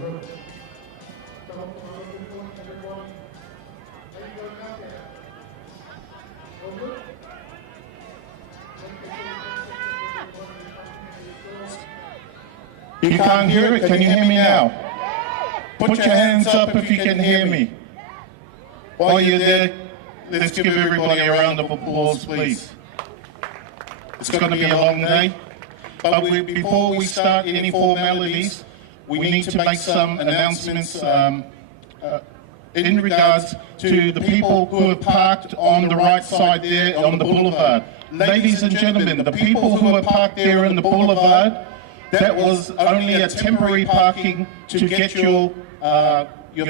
You can't hear it? Can you hear me now? Put your hands up if you can hear me. While you're there, let's give everybody a round of applause, please. It's going to be a long day, but before we start any formalities, we need to make some announcements in regards to the people who are parked on the right side there on the boulevard. Ladies and gentlemen, the people who are parked there on the boulevard, that was only a temporary parking to get your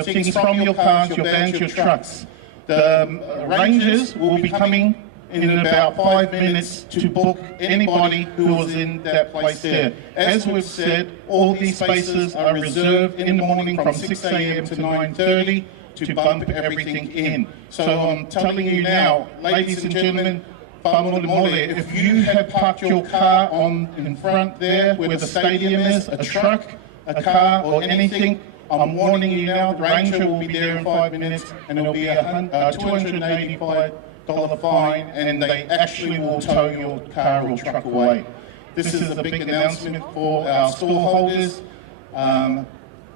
things from your cars, your vans, your trucks. The rangers will be coming in about 5 minutes to book anybody who was in that place there. As we've said, all these spaces are reserved in the morning from 6 a.m. to 9:30 to bump everything in. So I'm telling you now, ladies and gentlemen, if you have parked your car in front there where the stadium is, a truck, a car or anything, I'm warning you now, the ranger will be there in 5 minutes and there'll be a $285 fine and they actually will tow your car or truck away. This is a big announcement for our storeholders.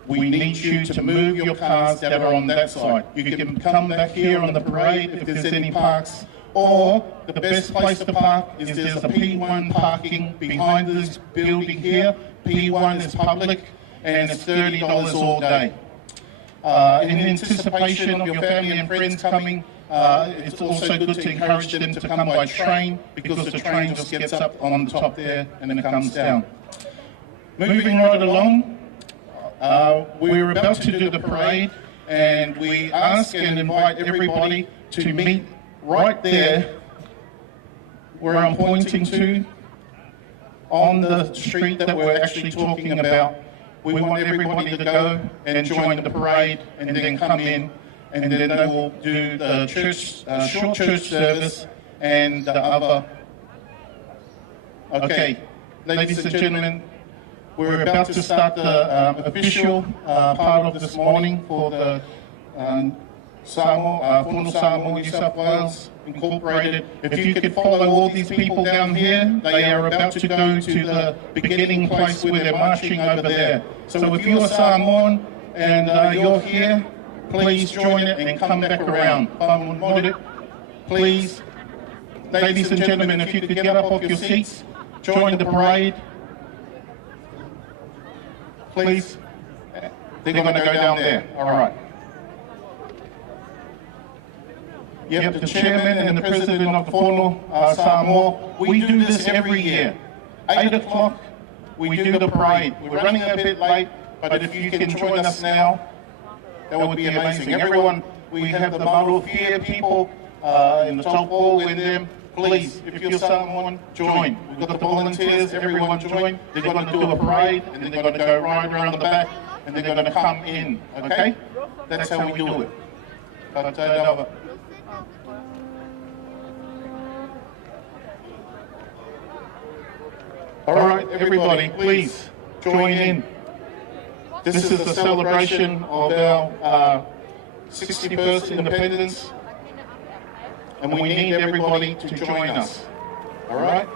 We need you to move your cars that are on that side. You can come back here on the parade if there's any parks. Or the best place to park is there's a P1 parking behind this building here. P1 is public and it's $30 all day. In anticipation of your family and friends coming, it's also good to encourage them to come by train because the train just gets up on the top there and then it comes down. Moving right along, we're about to do the parade and we ask and invite everybody to meet right there where I'm pointing to on the street that we're actually talking about. We want everybody to go and join the parade and then come in and then they will do the church, short church service and the other. Okay, ladies and gentlemen, we're about to start the official part of this morning for the Fono Samoa NSW Incorporated. If you could follow all these people down here, they are about to go to the beginning place where they're marching over there. So if you're Samoan and you're here, please join it and come back around. Please, ladies and gentlemen, if you could get up off your seats, join the parade. Please, they're going to go down there. All right. Yep, the chairman and the president of the Fono Samoa, we do this every year. 8 o'clock, we do the parade. We're running a bit late, but if you can join us now, that would be amazing. Everyone, we have the Marufia people in the top hall with them. Please, if you're someone, join. We've got the volunteers, everyone join. They're going to do a parade, and then they're going to go right around the back, and they're going to come in, okay? That's how we do it. All right, everybody, please join in. This is a celebration of our 61st independence, and we need everybody to join us. All right?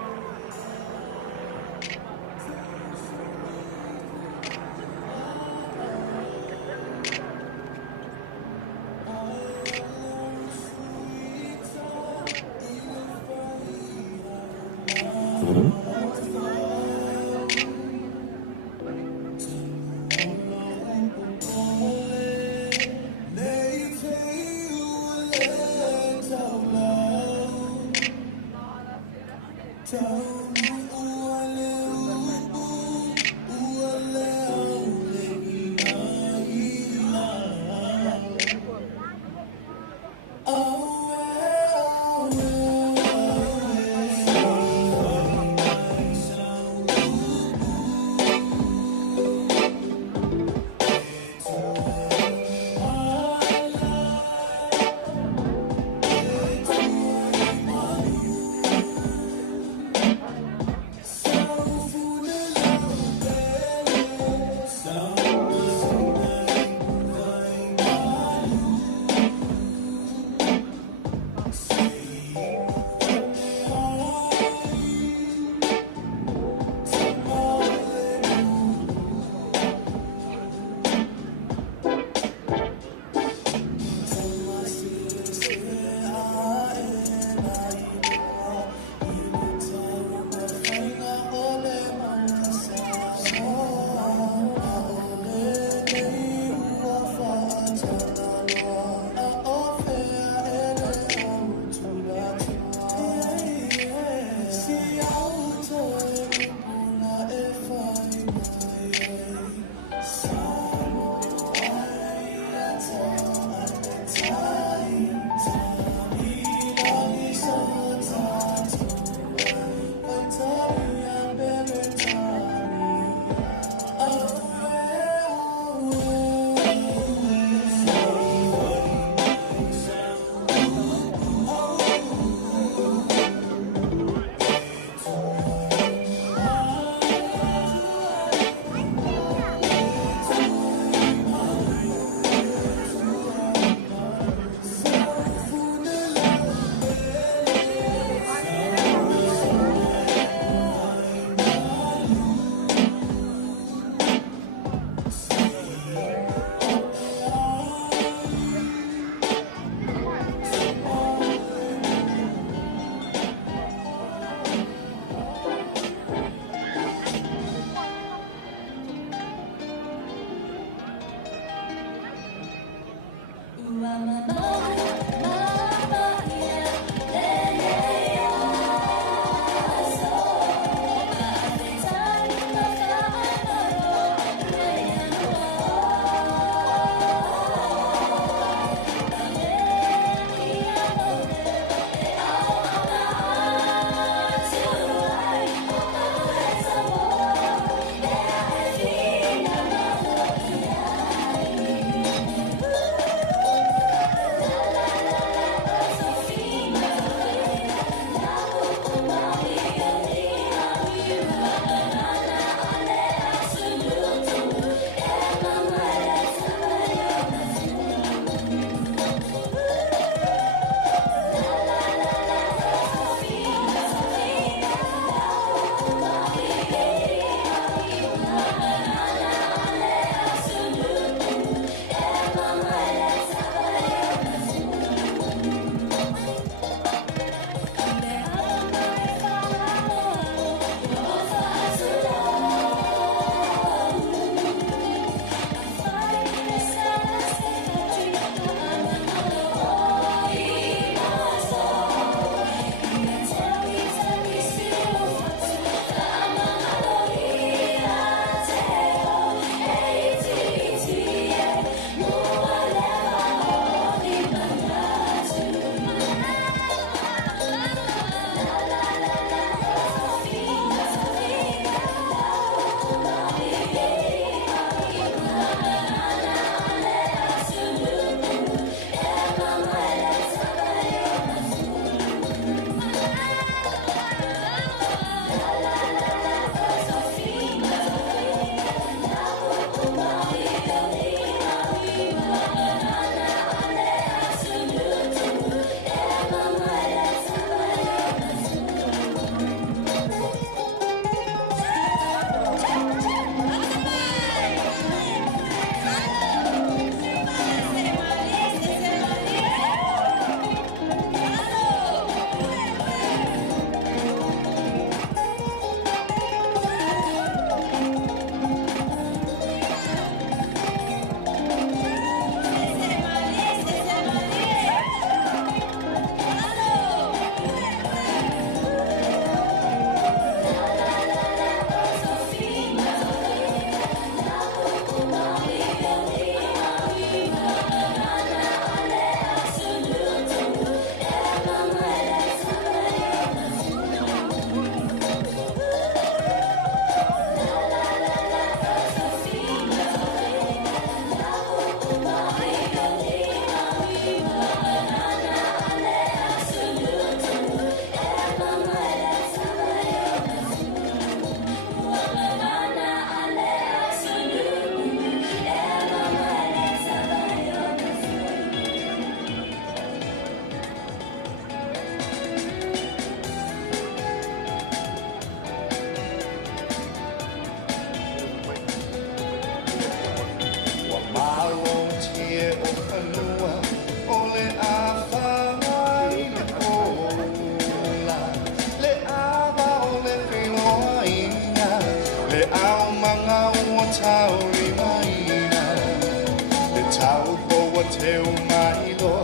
Taupo te umailo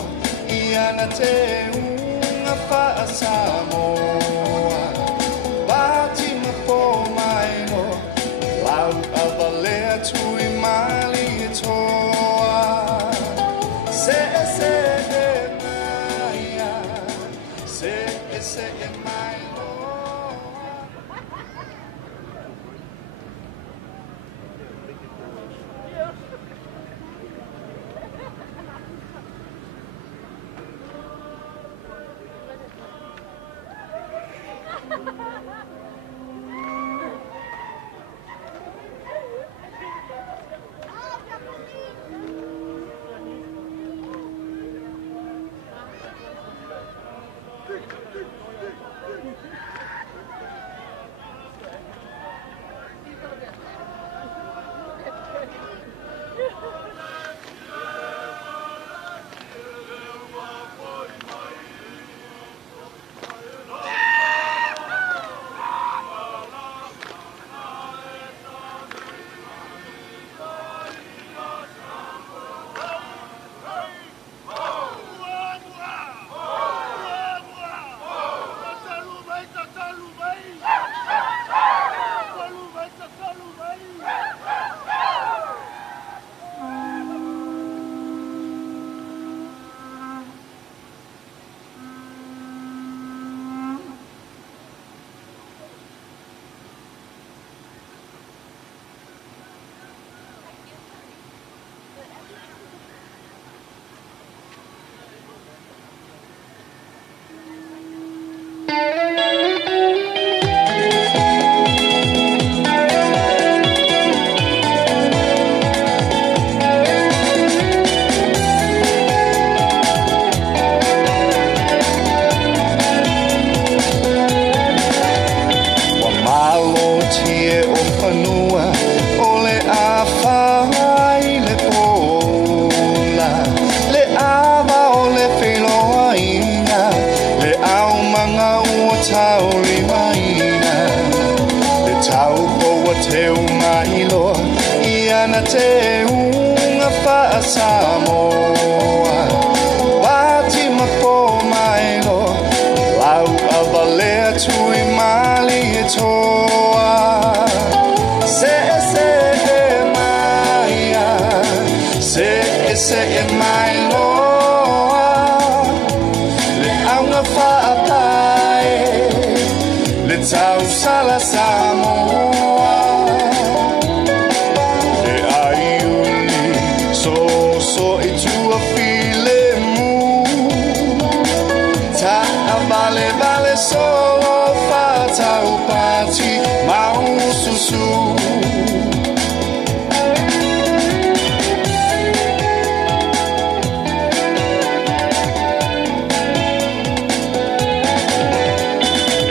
Iana te unga wha Samoa Bati mapo mailo Lau avalea tui mali e toa Se e maia Se e mailo te unga wha Samoa Wati mapo mailo Lau avalea tui mali e toa Se e maia Se e mailo Le aunga wha apai Le tau sala Samoa So itu a file mu Ta vale solo fata upati mau susu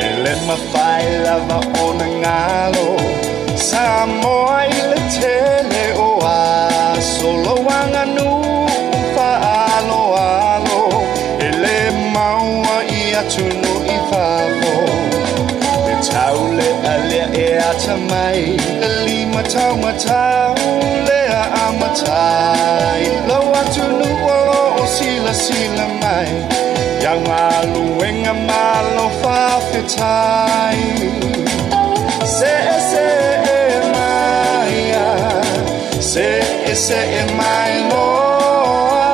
Ele ma fai lava ona ngalo Samoa ile tele o a solo wanganu tunu I whāpo Le taule a lea e ata mai Le lima tau matau lea a matai Lau atunu o sila mai Yang alu wenga malo whawhetai Se e maia Se e mai loa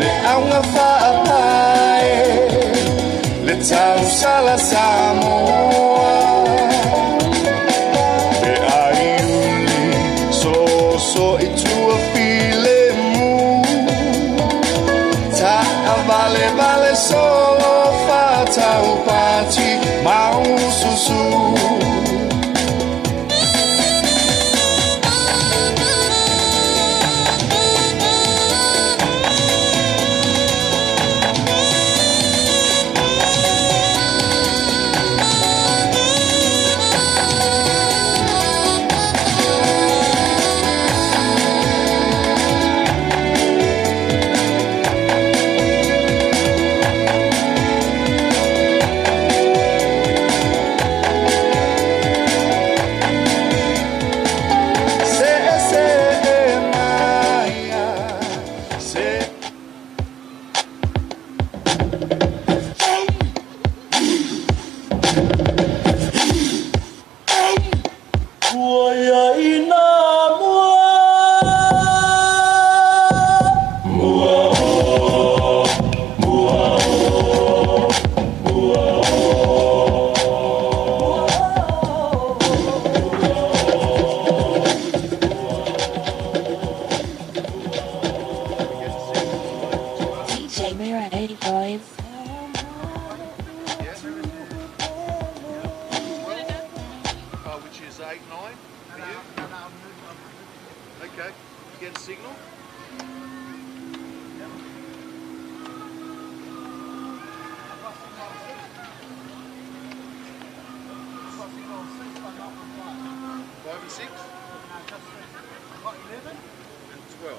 Le aunga whaapai Le tau sala Samoa Le aiuli So I tua file mu Ta vale solo fatau pati mau susu signal. Five and six? What, 11? And 12.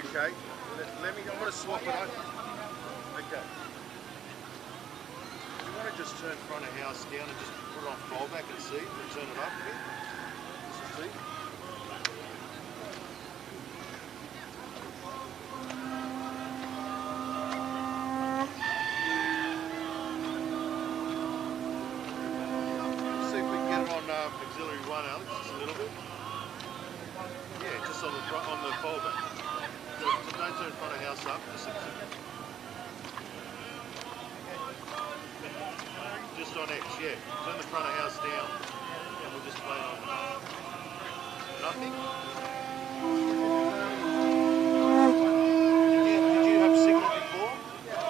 Okay. Let me, I'm going to swap it up. Okay. Do you want to just turn front of house down and just put it on fallback and see? And turn it up a bit? Just see? See if we can get it on auxiliary 1, Alex, just a little bit. Yeah, just on the front, on the fallback. So don't turn front of house up, just on X, yeah. Turn the front of house down and we'll just play it on. Nothing? Did you have signal before?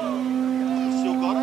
You still got it?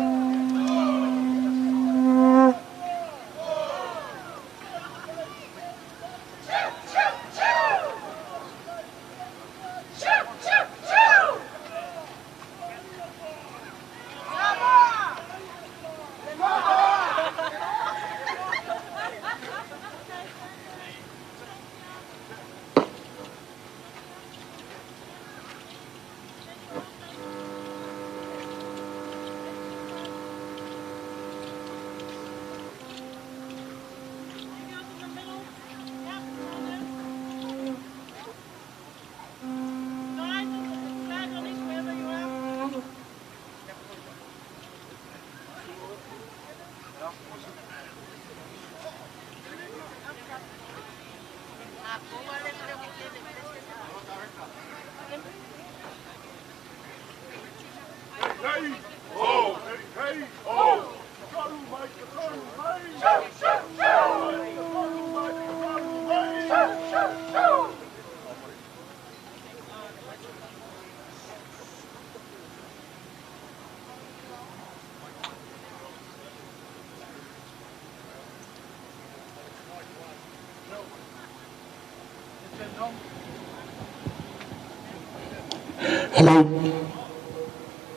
Hello.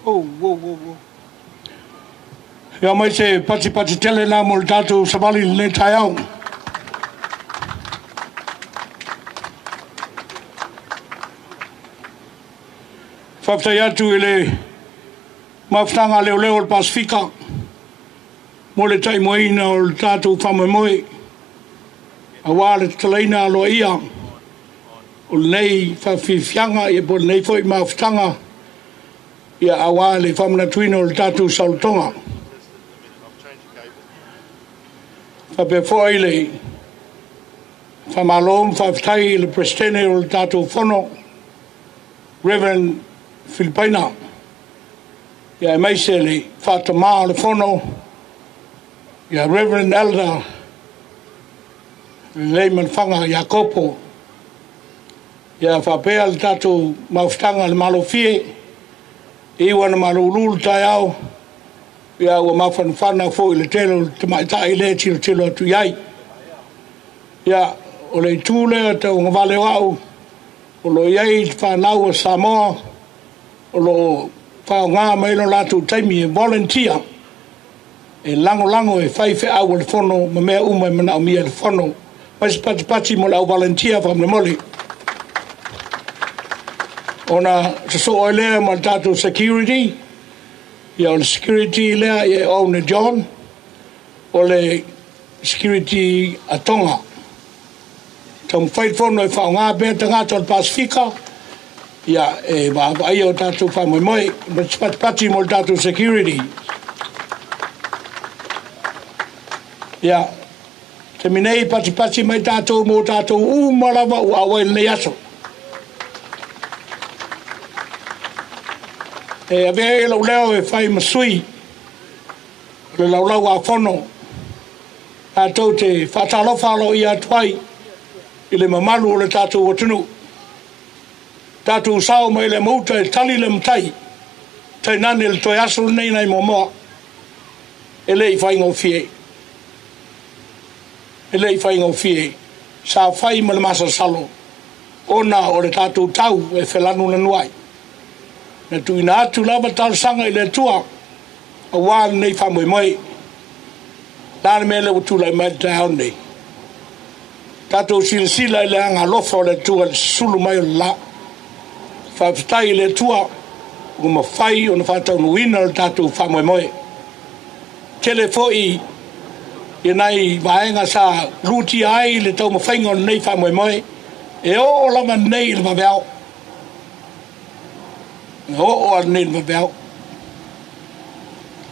Whoa. Ya mai se pati tele na mo tatu sabali le taiao. Fafta yatu ile mafutanga leo o Pasifika. Mo le tai moina o tatu fa Moimoi. Awale tleina lo ia. O nei fa fianga e bo nei foi mafutanga. Ia awale fa mna twino o tatu saltonga. Fa pe foile fa malom fa ftai le prestene o tatu fono Reverend Filipina ya mai sele fa tama le fono ya Reverend Elder Layman fanga Jacopo ya fa pe al tatu maftanga le malofie e wana malulul taiao ya wa mafanfana fo ile telo tamaita ile tilo tu yai ya ole tule te ngavale wau o lo yai Fono Samoa o lo fa nga mai lo Latu taimi volunteer e lango e fai fe au le fono ma me uma mana mi le fono pas pati mo la volunteer fa me moli ona so ole ma tatu security ya o security le e o ne John o le security atonga tom fight for no fa nga be tanga tol Pasifika ya e va ai o tatu fa Moimoi pati mo tatu security ya terminei pati mai tatu mo tatu malava u awel ne yaso e ave lo leo e fai masui le lau a fono a tote fatalo falo ia twai ile mamalu le tatu watunu tatu sao mai le mouta e tali le mtai tai nane le toi aso nei nai momoa ele i fai ngofie sa fai ma le masa salo ona o le tātou tau e whelanu na nuai. Na tu ina atu lava tausanga I le tua a wā nei wha Moimoi. Nāne mele o tūlai mai te hao nei. Tātou sila I le anga lofa o le tua le sulu mai o le la. Whawhitai le tua o ma whai o na whātau nuina o tātou wha Moimoi. Tele foi I nei vaenga sa luti ai le tau ma whainga o nei wha Moimoi. E o lama nei le mabeao. O nei le mabeao.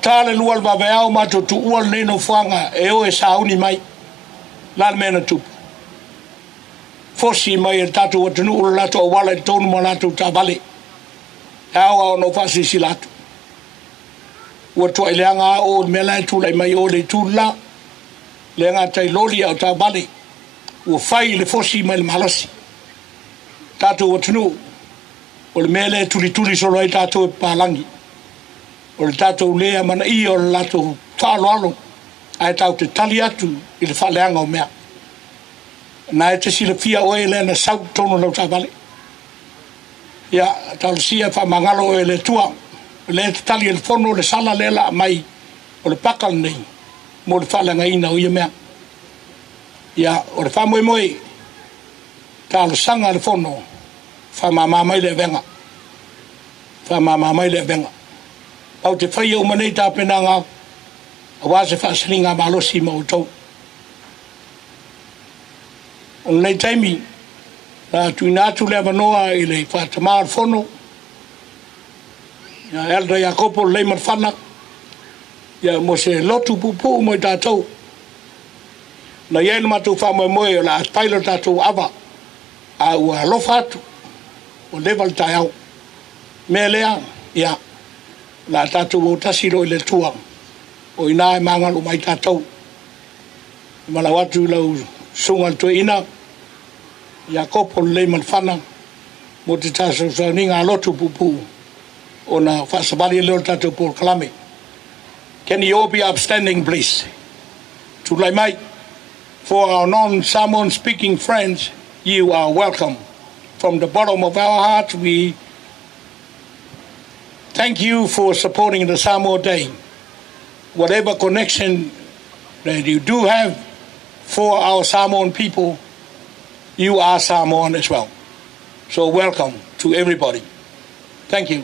Tāle lua le mabeao mato tu ua nei no whanga e o e sauni mai. Lal mena tupu. Fosi mai e tatu o tunu ula lato o wala e tonu ma lato ta vale. E awa o no whasi si lato. Ua tua I leanga o mela e tula I mai o le tula. Leanga tai loli au ta vale. Ua whai le fosi mai le malasi. Tatu o tunu. O le mele e tuli solo ai tatu e palangi. O le tatu lea mana I o le lato whaalo alo. Ai tau te tali atu I le whaleanga o mea. Na e te sila fia oe le na sau tono lau ta vale. Ia, tau sia wha mangalo oe le tua. Le te tali e le fono le sala le la mai. O le pakal nei. Mo le whalenga ina o ia mea. Ia, o le wha Moimoi. Ta le sanga le fono. Wha mamamai le venga. Wha mamamai le venga. Au te whaia o manei ta penanga. A wase wha silinga malosi ma o tau. O nei taimi, tu ina atu le avanoa I le whatamā fono. Ia elda Iakopo le marwhana. Ia mo se lotu pupu mo I tātou. Na iena matu wha Moimoi o la atpailo tātou awa. A ua lofa atu. O level tai au. Me lea, ia. La tātou o tasiro I le tua. O ina e mangalu mai tātou. Malau atu lau sunga to ina. Iakopo le malfana. Mo te tātou sa ninga lotu pupu. O na whasabali leo tātou por kalame. Can you all be upstanding, please? Tulai mai. For our non-Samoan speaking friends, you are welcome. From the bottom of our hearts, we thank you for supporting the Samoa Day. Whatever connection that you do have for our Samoan people, you are Samoan as well. So welcome to everybody. Thank you.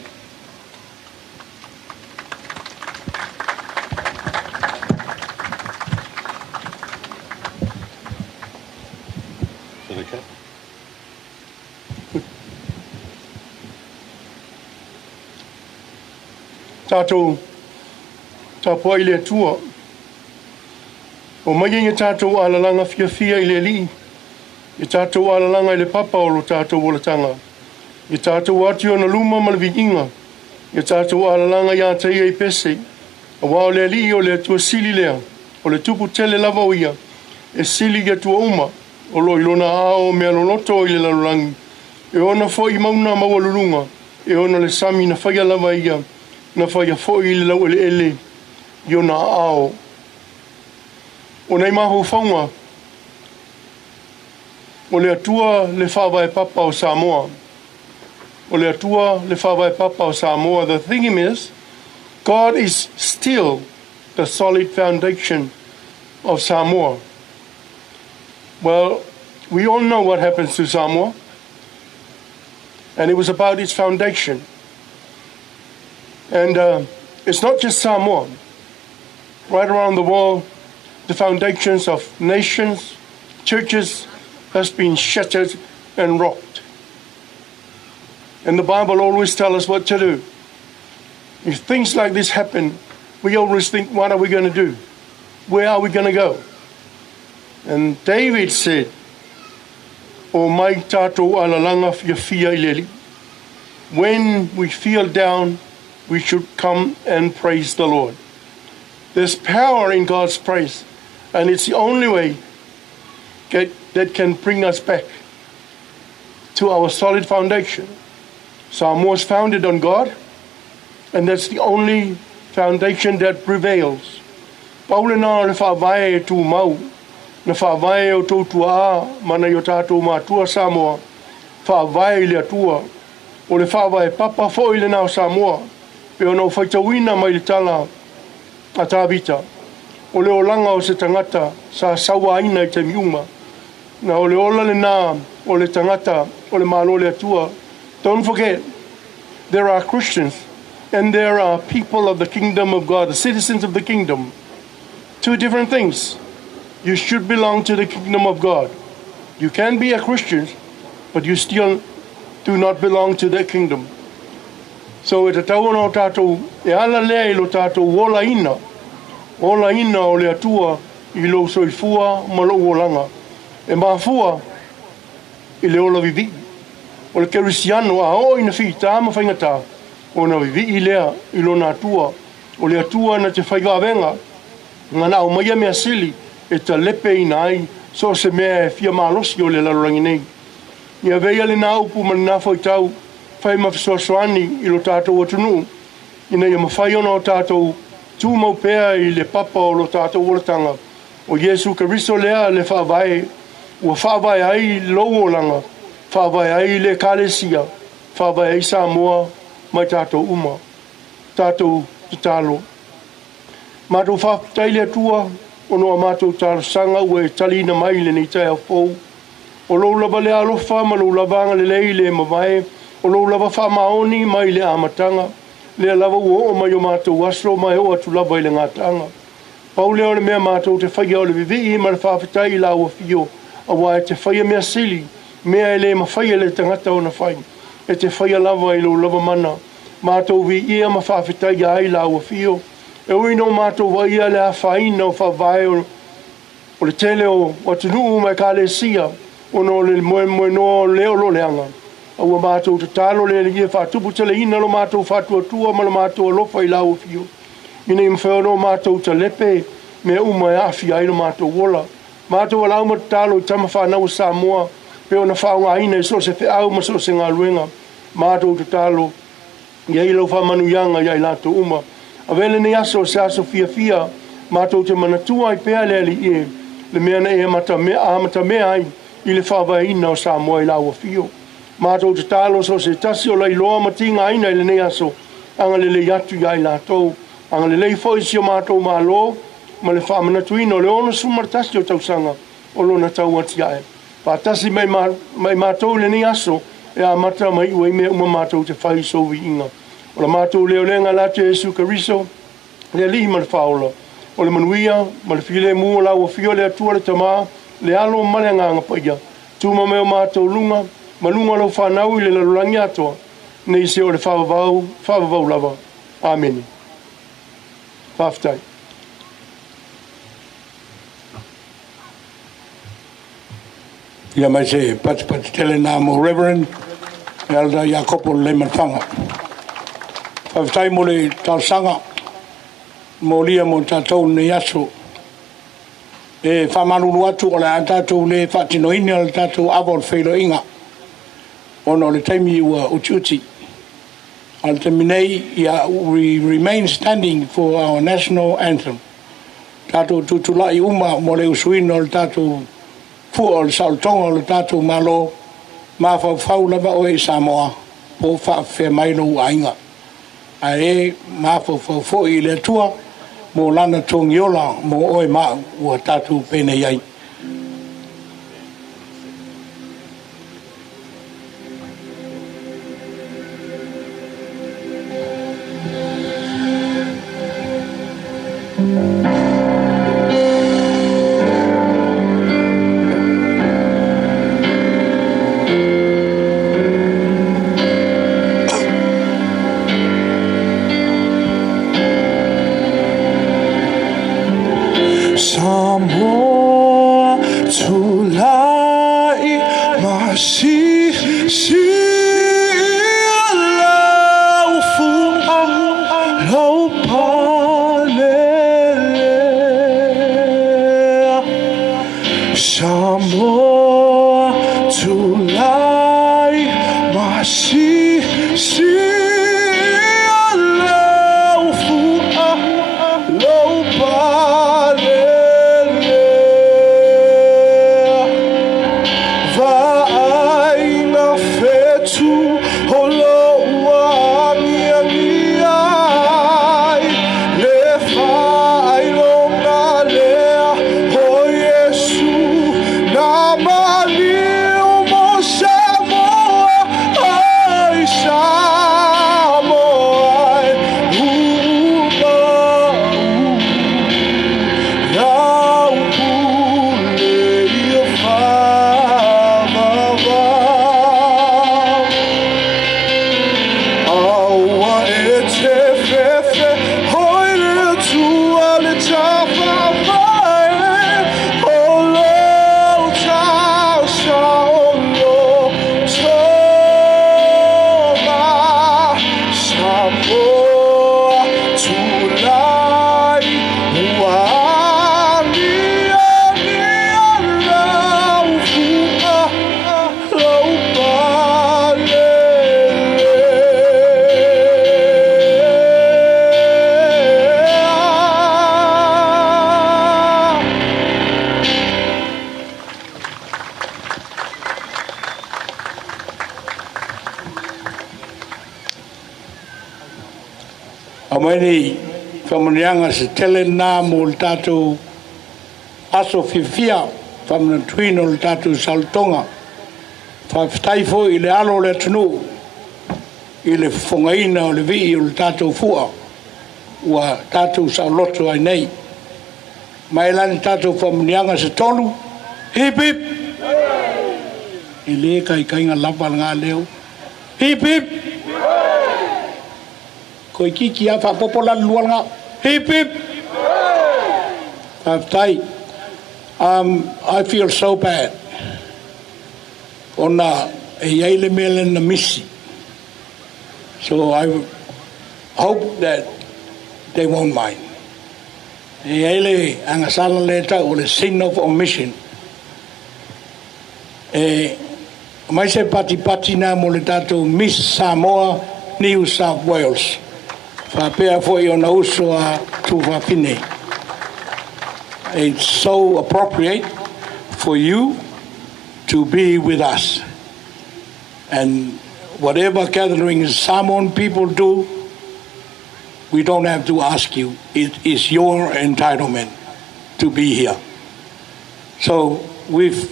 Tātou, tā pua I le tua. O mai inga tātou alalanga fia I le li. I tātou alalanga I le papa o lo tātou o le tanga. I tātou ati o na luma ma le vikinga. I tātou alalanga I atai I pese. A wao le li o le tua sili lea. O le tupu tele lava o ia. E sili ia tua uma. O lo ilona ao mea lonoto I le lalurangi. E ona fo I mauna mawalurunga. E ona le sami na whaia lava ia. Na whaia fo I le lau ele I ona ao. O nei maho whaunga. O le atua le whawai papa o Samoa. O le atua le whawai papa o Samoa. The thing is, God is still the solid foundation of Samoa. Well, we all know what happens to Samoa. And it was about its foundation. And it's not just Samoa. Right around the world, the foundations of nations, churches, has been shattered and rocked. And the Bible always tells us what to do. If things like this happen, we always think, what are we going to do? Where are we going to go? And David said, O mai tātou alalanga fia ileli. When we feel down, we should come and praise the Lord. There's power in God's praise, and it's the only way that can bring us back to our solid foundation. Samoa is founded on God, and that's the only foundation that prevails. Paula na le whaavae e tū mau, na whaavae o tōtua a, mana i o tātou mātua Samoa, whaavai le atua, o le whaavai papa fo i le nao Samoa, pe ona o whaitawina mai le tala a tāwita. O le olanga o se tangata sa sawa aina i te miuma. Na o le ola le nā o le tangata o le malo le atua. Don't forget, there are Christians and there are people of the kingdom of God, the citizens of the kingdom. Two different things. You should belong to the kingdom of God. You can be a Christian, but you still do not belong to the kingdom. So e te tauna o tātou, e ala lea i lo tātou wola ina o le atua i lo soifua ma lo olanga. E mafua i le ola vivi. O le kerisiano a o ina fi tā ma whaingata. O na vivi i lea i lo na atua. O le atua na te whaigawenga. Ngana o maia mea sili e ta lepe ina ai. So se mea e fia malosi o le larorangi nei. Ia veia le nā upu ma nā whai tau. Whai mawhisoasoani i lo tātou atunu. Ina ia mawhai ona o tātou tū mau pēa i le papa o lo tātou oratanga. O Jesu Karisto lea le whaavai. Ua whaavai ai lou langa. Whaavai ai le kālesia. Whaavai ai Samoa mai tātou uma. Tātou te tālo. Mātou whaaputai le atua. Ono a mātou tālo sanga ua e talina mai le nei tai au fōu. O lou lava le alofa ma lou lavanga le lei le mawai. O lou lava whamaoni mai le amatanga. Le lava ua o mai o mātou aso mai o atu lava i le ngātanga. Paule o le mea mātou te whaia o le vivi ma le whaafitai la ua fio. A wai te whaia mea sili. Mea e le mawhaia le tangata o na whai. E te whaia lava i lo lava mana. Mātou vi ia ma whaafitai ai la ua fio. E uino mātou wa ia le a whaina o whawai o le tele o watunu mai ka le sia. O no le moimoi no leo lo leanga. Aua mātou te tālo le ia whātupu tele ina lo mātou whātua tua ma lo mātou lofa i lau fio. Ina i mwheo mātou te lepe me umai awhi ai lo mātou wola. Mātou alau ma te tālo i tama whanau Samoa peo na whaunga aina i so se whiau ma so se ngā luenga. Mātou te tālo i ai lau whamanu ianga i ai lātou uma. A vele ni aso se aso fia mātou te manatua i pēa le ali e le mea na e amata mea ai i le whawai ina o Samoa i lau fio. Mātou te tālo so se tasi o lai loa matinga aina i le nei aso. Anga le lei atu i ai lātou. Anga le lei foi si o mātou mā lo. Ma le whamanatuina o le ono sumartasi o tausanga. O lona tau ati ae. Pātasi mai mātou le nei aso. E a mata mai ua i mea uma mātou te whai sovi inga. O la mātou leo lenga Latu Jesu Karisto. Le li ma le Paula. O le manuia. Ma le file mua la ua fio le atua le tamā. Le alo ma le nganga paia. Tuma meo mātou lunga. Malunga lau whanau i le lalurangi atoa. Nei se o le whawavau lava. Amen. Whaftai. Ia mai se pati tele nā mo Reverend. Elda Iakopo Leman Whanga. Whaftai mo le tausanga. Mo lia mo tātou nei aso. E whamanuru atu o le a tātou le whatinoini o le tātou avol whailo inga. Ono le taimi ua uti. Al taminei, we remain standing for our national anthem. Tātou tutulai uma mo le usuino le tātou fua o le saltonga o le tātou malo mawhau lava o e Samoa po whawhia mailo ainga. A e mawhau i le tua mo lana tongiola mo oe maa ua tātou pene iai. Samoa tulai masih sialau fuang lau palele Samoa tulai masih sialau fuang lau palele Vai na fé tu holo wa mia mia le fai longa lea ho Yesu na mali mo Samoa ai Samoa uba Now your Father, awa etefefe, hoire tu ale tafafae, olo tasa olo toma, Samoa tulai Amaini whamanianga se tele nā mō le tātou aso whiwhia whamana tuino le tātou saltonga. Whawhtaifo i le alo le tunu i le whongaina o le vii o le tātou fua ua tātou sauloto ai nei. Mai lani tātou whamanianga se tolu. Hip hip! I le kai kainga lapa ngā leo. Hip hip! Koe kiki a whapopola luanga. Hip hip! Whawhtai. I feel so bad. Ona e eile mele na misi. So I hope that they won't mind. E eile angasala le tau o le sin of omission. E mai se pati nā mo le tātou Miss Samoa, New South Wales. Whapea foi o na uso a tuwhapine. It's so appropriate for you to be with us. And whatever gatherings Samoan people do, we don't have to ask you. It is your entitlement to be here. So we've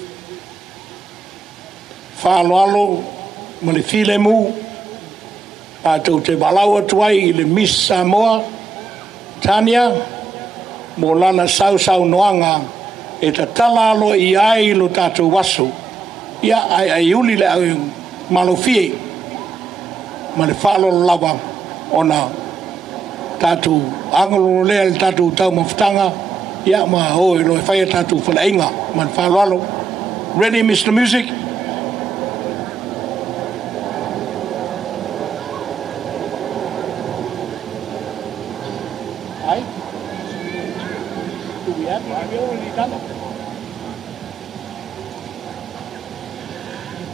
whāloalo ma le while mu a tau te walau atuai i le Miss Samoa Tania mo lana sau noanga e ta talalo i ai lo tātou wasu ia ai uli le au malofie ma le whalo lava ona tātou angolo lea le tātou tau mawhtanga ia ma hoi lo e whaia tātou whalainga ma le whalo. Ready, Mr. Music?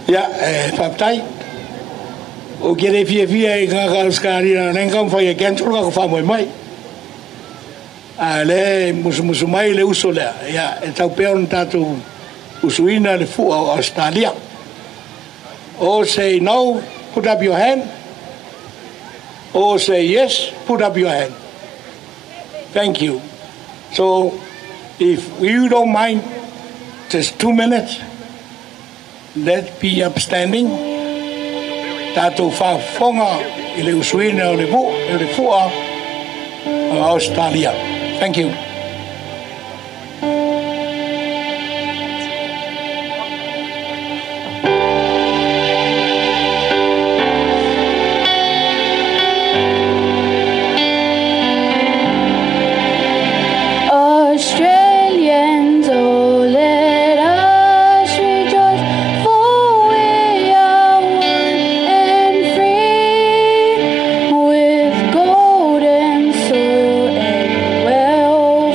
Ja, whaptai. O kere fia i ngā skari na nengam whai e kentro ka wha Moimoi. Le musu mai le uso lea. Ja, e tau peon tātou usuina le fua o Australia. Or say no, put up your hand. Or say yes, put up your hand. Thank you. So, if you don't mind, just 2 minutes, let's be upstanding. Tātou whawhonga i le usuina o le fua o Australia. Thank you. Australians, oh, let us rejoice, for we are one and free, with golden soil and wealth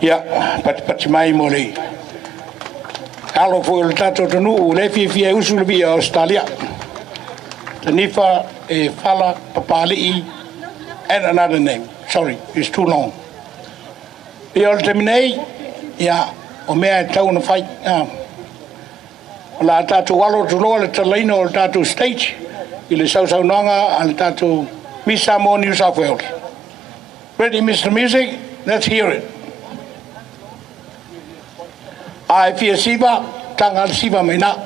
Ia, pati mai mo le. Alo fo le tato tonu o le fia usu le via Australia. Tanifa e fala papali and another name. Sorry, it's too long. Ia o le teminei, ia, o mea e tau na fai. La tato walo tu loa le talaina o le tato stage. I le sausaunanga a le tato Miss Samoa New South Wales. Ready, Mr. Music? Let's hear it. Ai fia siva, tanga siva mai na.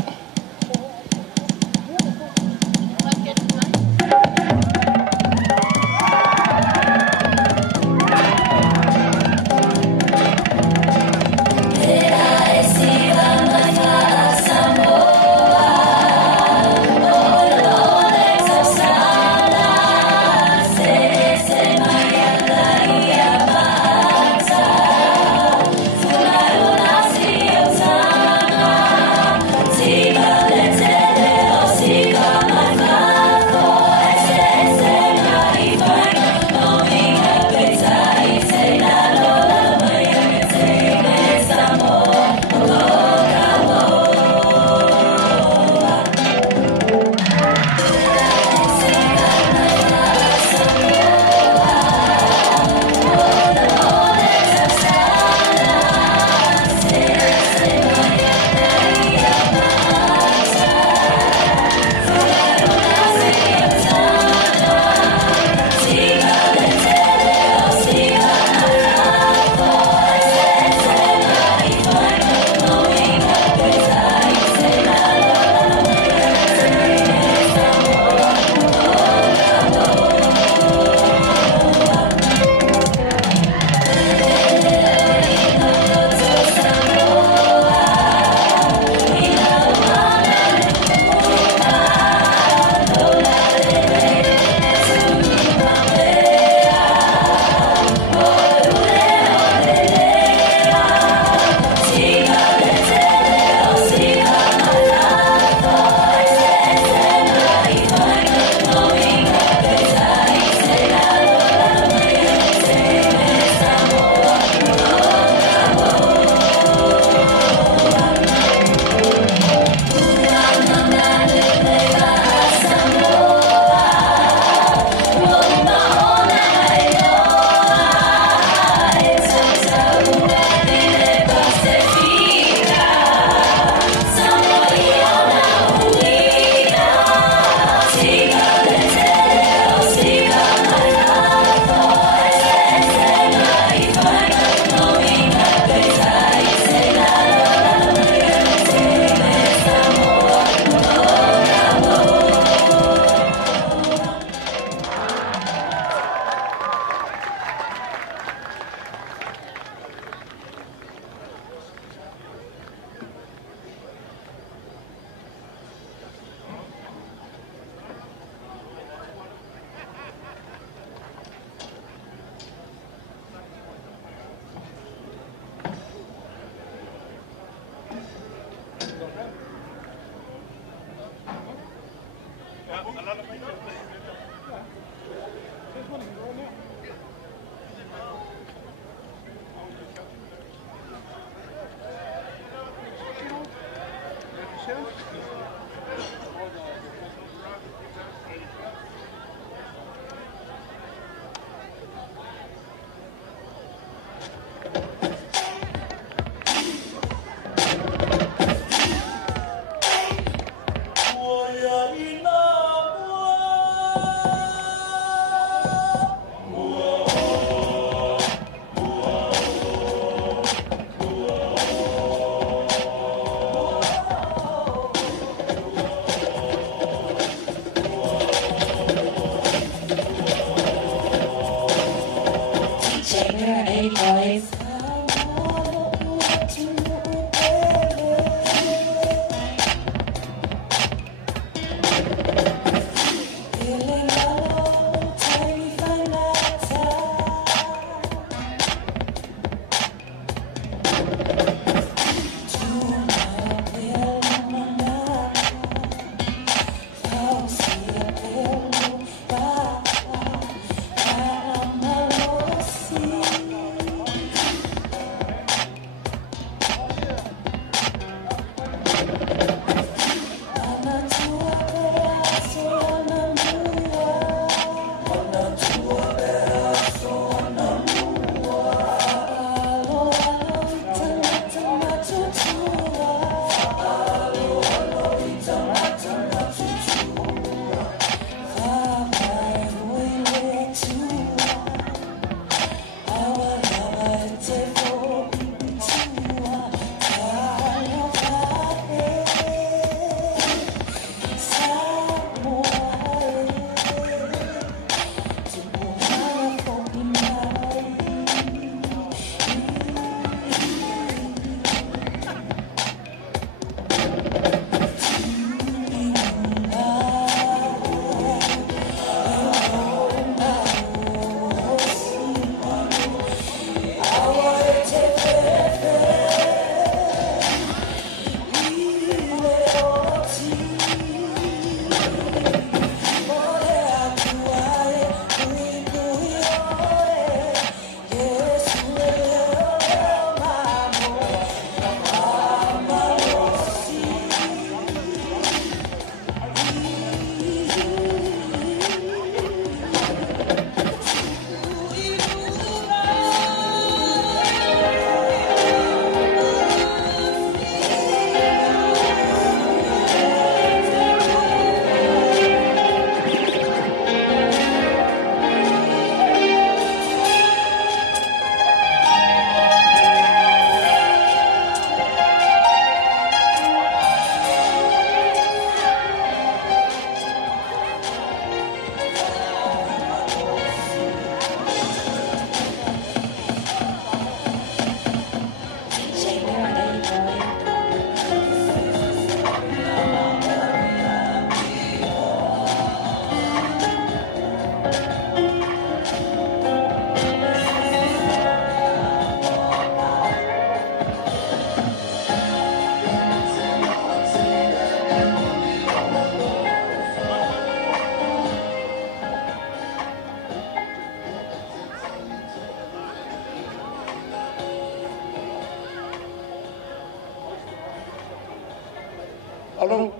Alo.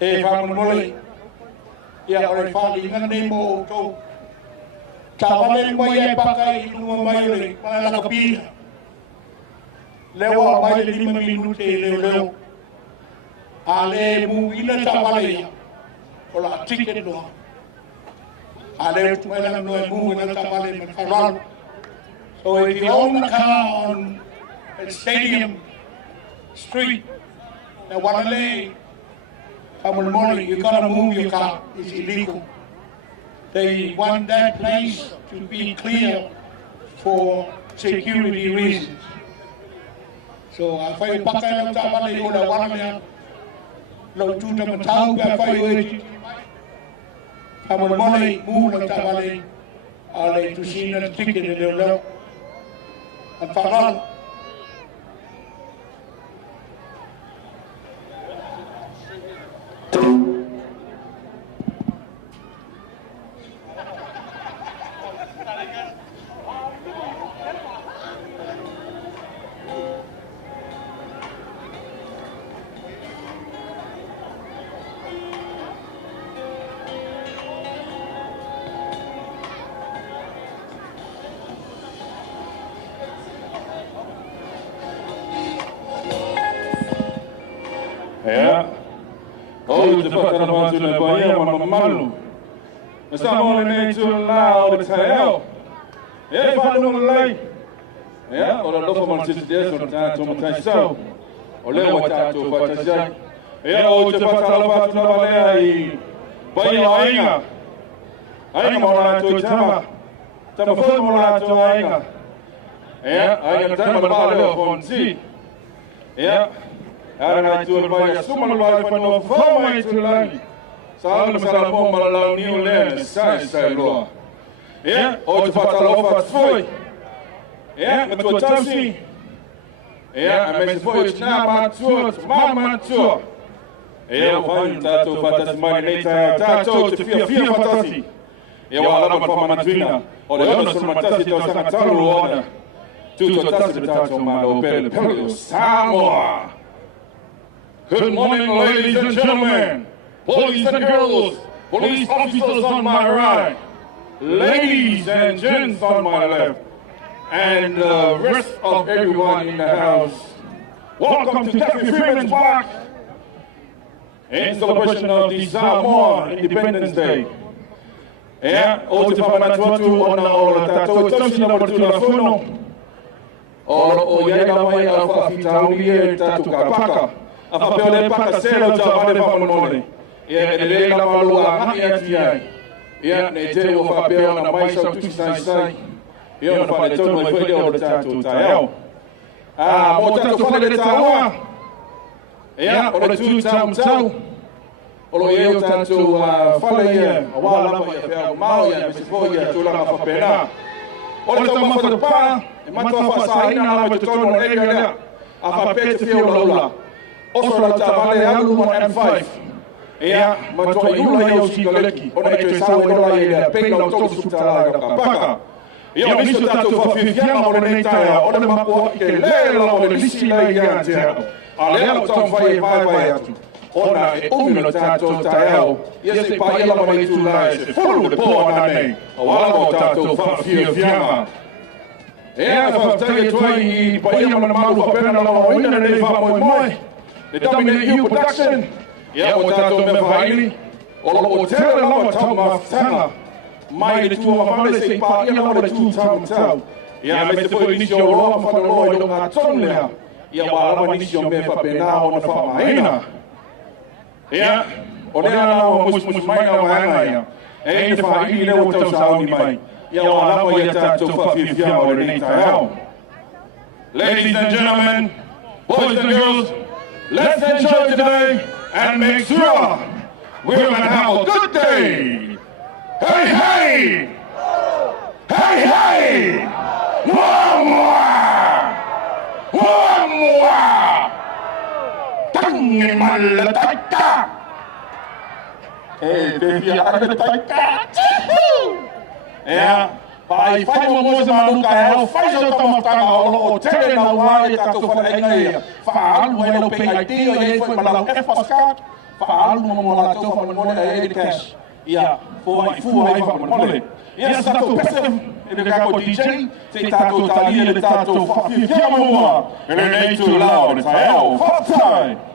Fa Moimoi. Ya ore fa li ngane mo to. Tawale mo ye pakai no mai le para la kapi. Lewa mai le 5 minute leo. Ale mu ina tawale. Ola ticket do. Ale tu mai no mu ina tawale me falal. So if you own a car on a stadium street, and want to lay in the morning, you gotta move your car. It's illegal. They want that place to be clear for security reasons. So I find pakai lang sa balay ko na wala niya. Latu na matao pa find the morning move lang sa balay. Alay to see na ticket in the and Paula. Ja. Oh, de pakken van zullen bij maar malu. We staan al in zo laat het heel. Ja, van nog lei. Ja, ora lofa man zit daar zo daar zo meteen zo. Ole wat daar toe wat jij. Ja, oh, de pakken al wat na balai. Bij ainga. Ainga maar toe tama. Tama vol maar toe ainga. Ja, ainga tama balai van zie. Ja. Arana tu vai summa vai para no fama tu lai. Sabe mas bom mal new land sai lo. Ja, o tu fata lo fat foi. Ja, met tu tasi. Ja, en met foi na mama tu. Ja, van tato fata mai neta tato te fia fatasi. Ja, wala maar van matwina. O de ono summa tasi to sa tato ona. Tu tasi tato malo pele Fono Samoa. Good morning, ladies and gentlemen, boys and girls, police officers on my right, ladies and gents on my left, and the rest of everyone in the house. Welcome to Cathy Freeman's Park in celebration of the Samoa Independence Day. Yeah, o te whamanatuatu ona o la tātou tausi na watu la Fono, o iai la mai a whawhitauri e tātou ka paka. Apa pele paka selo javale fa monole. Ya ele la valua ngani atiai. Ya ne te o fa pele na mai sa tu sai. Ya na fa le tono mai foi o tatu taeo. Mo tatu fa le tawa. Ya o le tu tau. O lo eu tatu fa le ya. Wa la pa ya pe mau ya me se foi ya tu la fa pena. O le tama fa pa. E mato fa sa ina la me tono e ga. Apa pete pe o la. Osora tavale alu mo M5. Ja, maar to yula yo sigaleki. Ona e sawe no la ile peina o tosu sutala ga paka. Ja, miso tatu fa fiama o ne taia. Ona mako ke lela o le lisi la ya te. Ale o tau vai vai atu. Ona e umino tatu taia. Ja se pa ela mo le tu la se folu le po na nei. O ala o tatu fa fiama. Ja, fa taia toi pa ela mo na malu fa pena la o ina nei fa Moimoi. The WU production, yeah, o tato me vaili, o tera lava tau ma tanga, mai le tua mawale se pa ia lava le tu tau. Yeah, me se foi inisio roa whanaloi no ngā tonu lea, yeah, wa lava inisio me whapena o na whamaina. Yeah, o lea na o mus mai na wanga ia, e ine whaini leo tau sauni mai, yeah, wa lava ia tato whawhiwhia o le nei tai. Ladies and gentlemen, boys and girls, let's enjoy today and make sure we're going to have a good day. Hey, hey! Hey, hey! Mwah! Mwah! Tangi malatata! Hey, baby, I'm going to take that! Yeah, Pai fai mo mo se maru ka hau fai so tama tanga o tere na wai ka to fa inga ia. Fa alu e lo pe ai te o e foi malau e paskat. Fa alu mo la to fa mo e cash. Ia, fo ai fu ai fa mo le. Ia sa to pese e de ka ko DJ, se tato talia le tato fa fi mo. E le nei tu lao le tael. Fa time.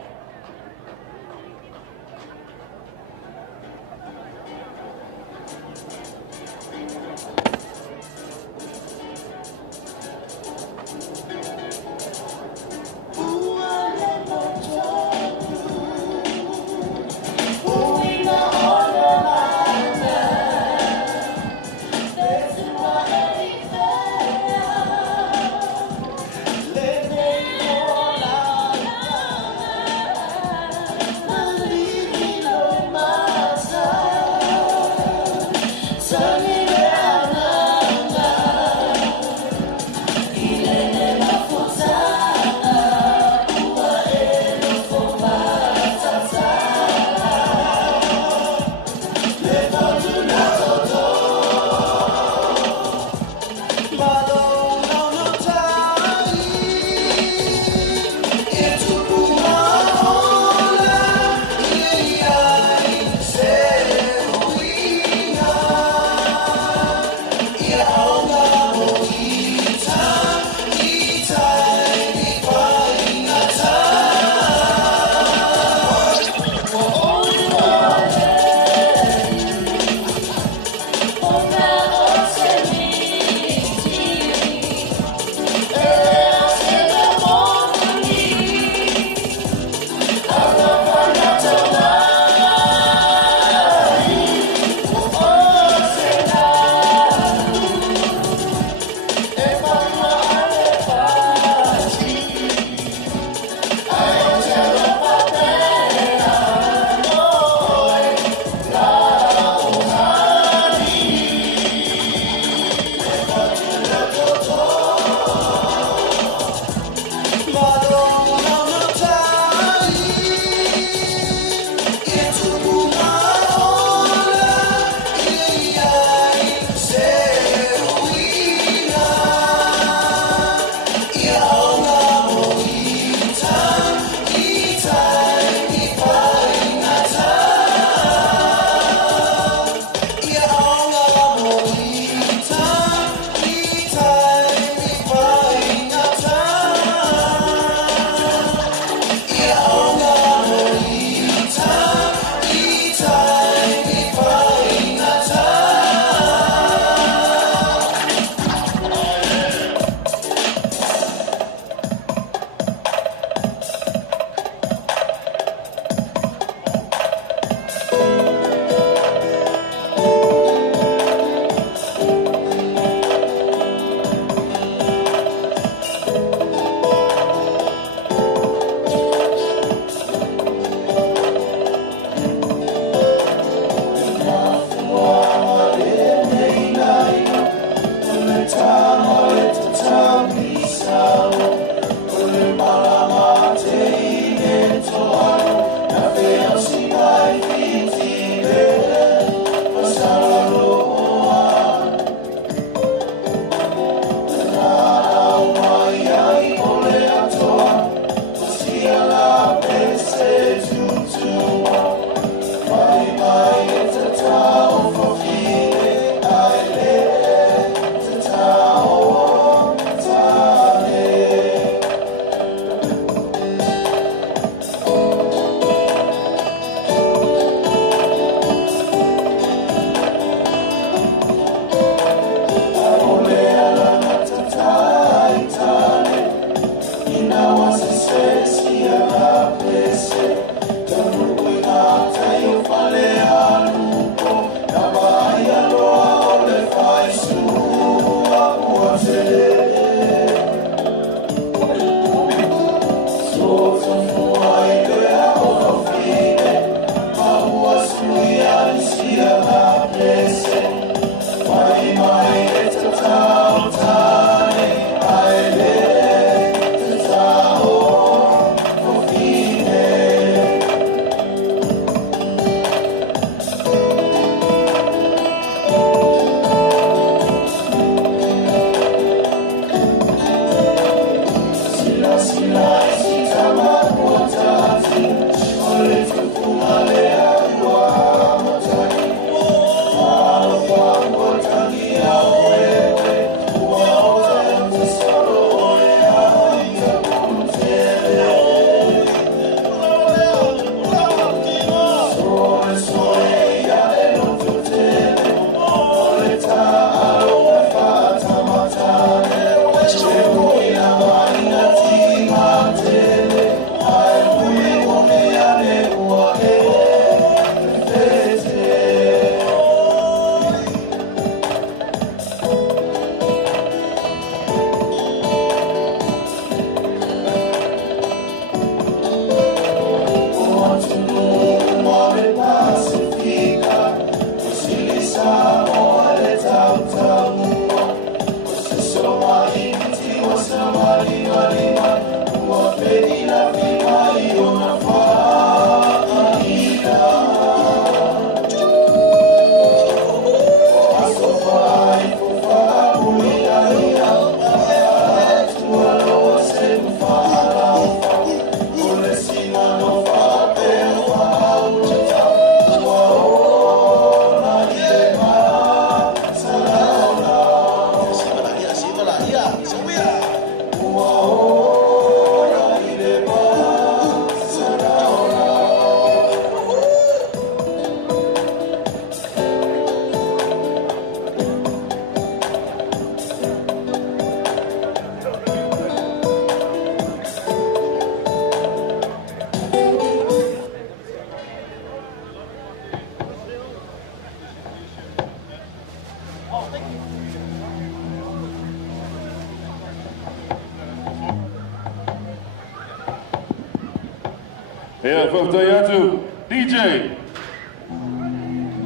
Here, Latu, DJ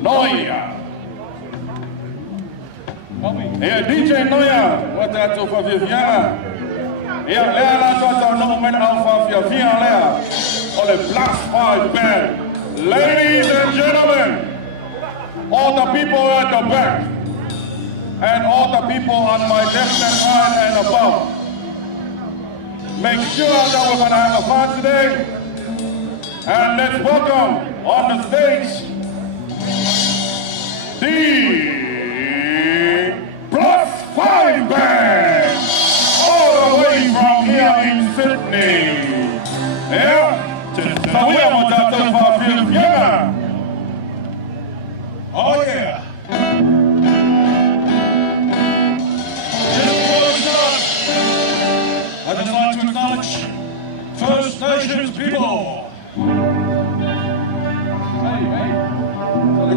Noia. Here, DJ Noia, wat dat zo van Viviana. Hier, Lea, dat nog met Alpha Viviana Lea. On the Black Five Band. Ladies and gentlemen, all the people at the back, and all the people on my left and right and above. Make sure that we're gonna have a fun today. And let's welcome on the stage the Plus 5 Band, all the way from here in Sydney. Yeah? So we are going to for Viviana. Oh yeah. Just before we start, I'd just like to acknowledge First Nations people. We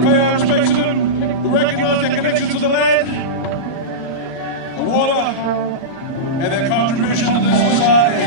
pay our respects to them, we recognise their connection to the land, the water, and their contribution to this society.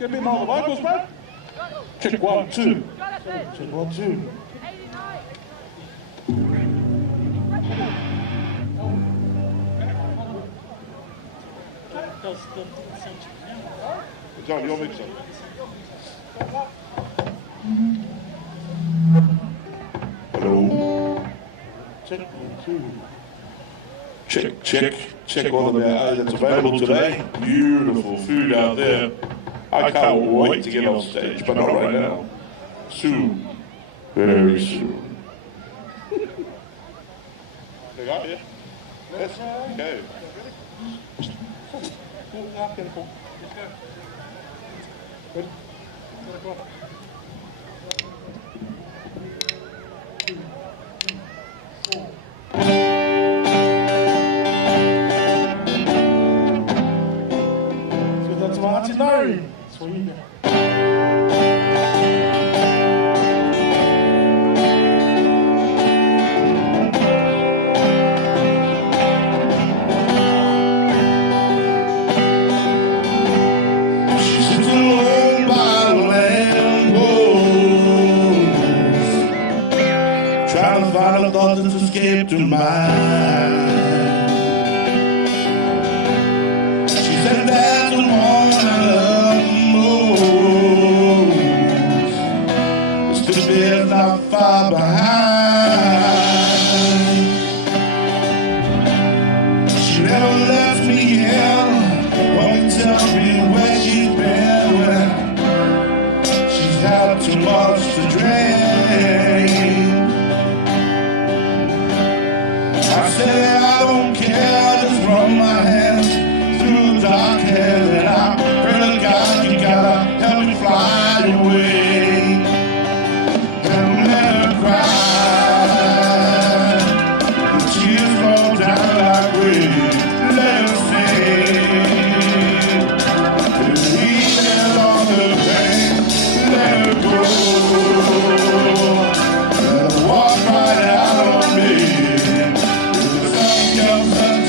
Get a bit more on the vocals, Brad. Check 1, 2. Check 1, 2. John, your mixer. Hello. Check 1, 2. Check all of that that's available today. Beautiful food out there. I can't wait to get on stage, but not right now. Soon. Very soon. They got you. Let's go. Ready? That's Martin Murray. Sweet. Thoughts that escaped her mind. She said that's the one I love most. Still is not far behind. She never left me here. Won't tell me where she's been when she's had too much to drink. I say I don't care, just run my hands through the dark hair, and I pray to God you gotta help me fly away. And let her cry, the tears roll down like rain. Let her sing, the ease on the pain. Let her go, let her walk right out on me. Something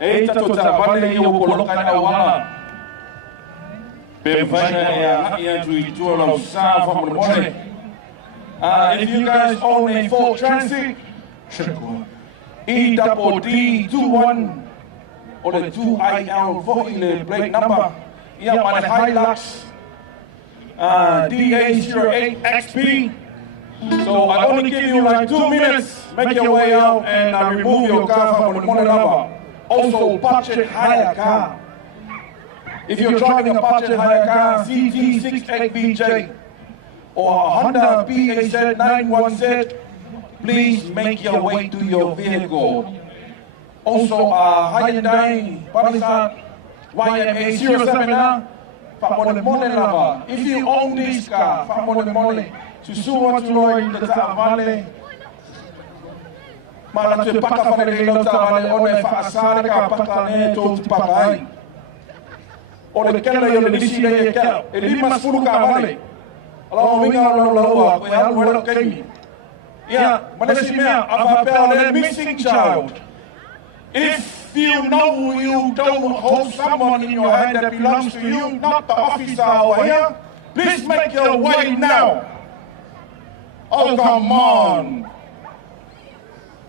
e tato ta vale i o poloka na wala. Pe vaina ia tu I tua lau sa fa mole. If you guys own a Ford Transit, E-D-D-21 or the 2IL voile plate number, yeah, my Hilux DA08XP. So I only give you like 2 minutes, make your way out and remove your car from the money number. Also, budget hire car. If you're driving a budget hire car, CT68BJ or Honda BAZ91Z, please make your way to your vehicle. Also, Hyundai, Palisade, YMA07, if you own this car, Susuma Tuloy, the Tavale, Malatu Pakafane, Tavale, One Fasarika, Pakane, to Pakai, or the Kelly of the Lishide, Elimas Furuka Valley. Along we are lower, we are well okay. Yeah, Malaysia, a missing child. If you know you don't hold someone in your hand that belongs to you, not the officer over here, please make your way now. Oh, come on.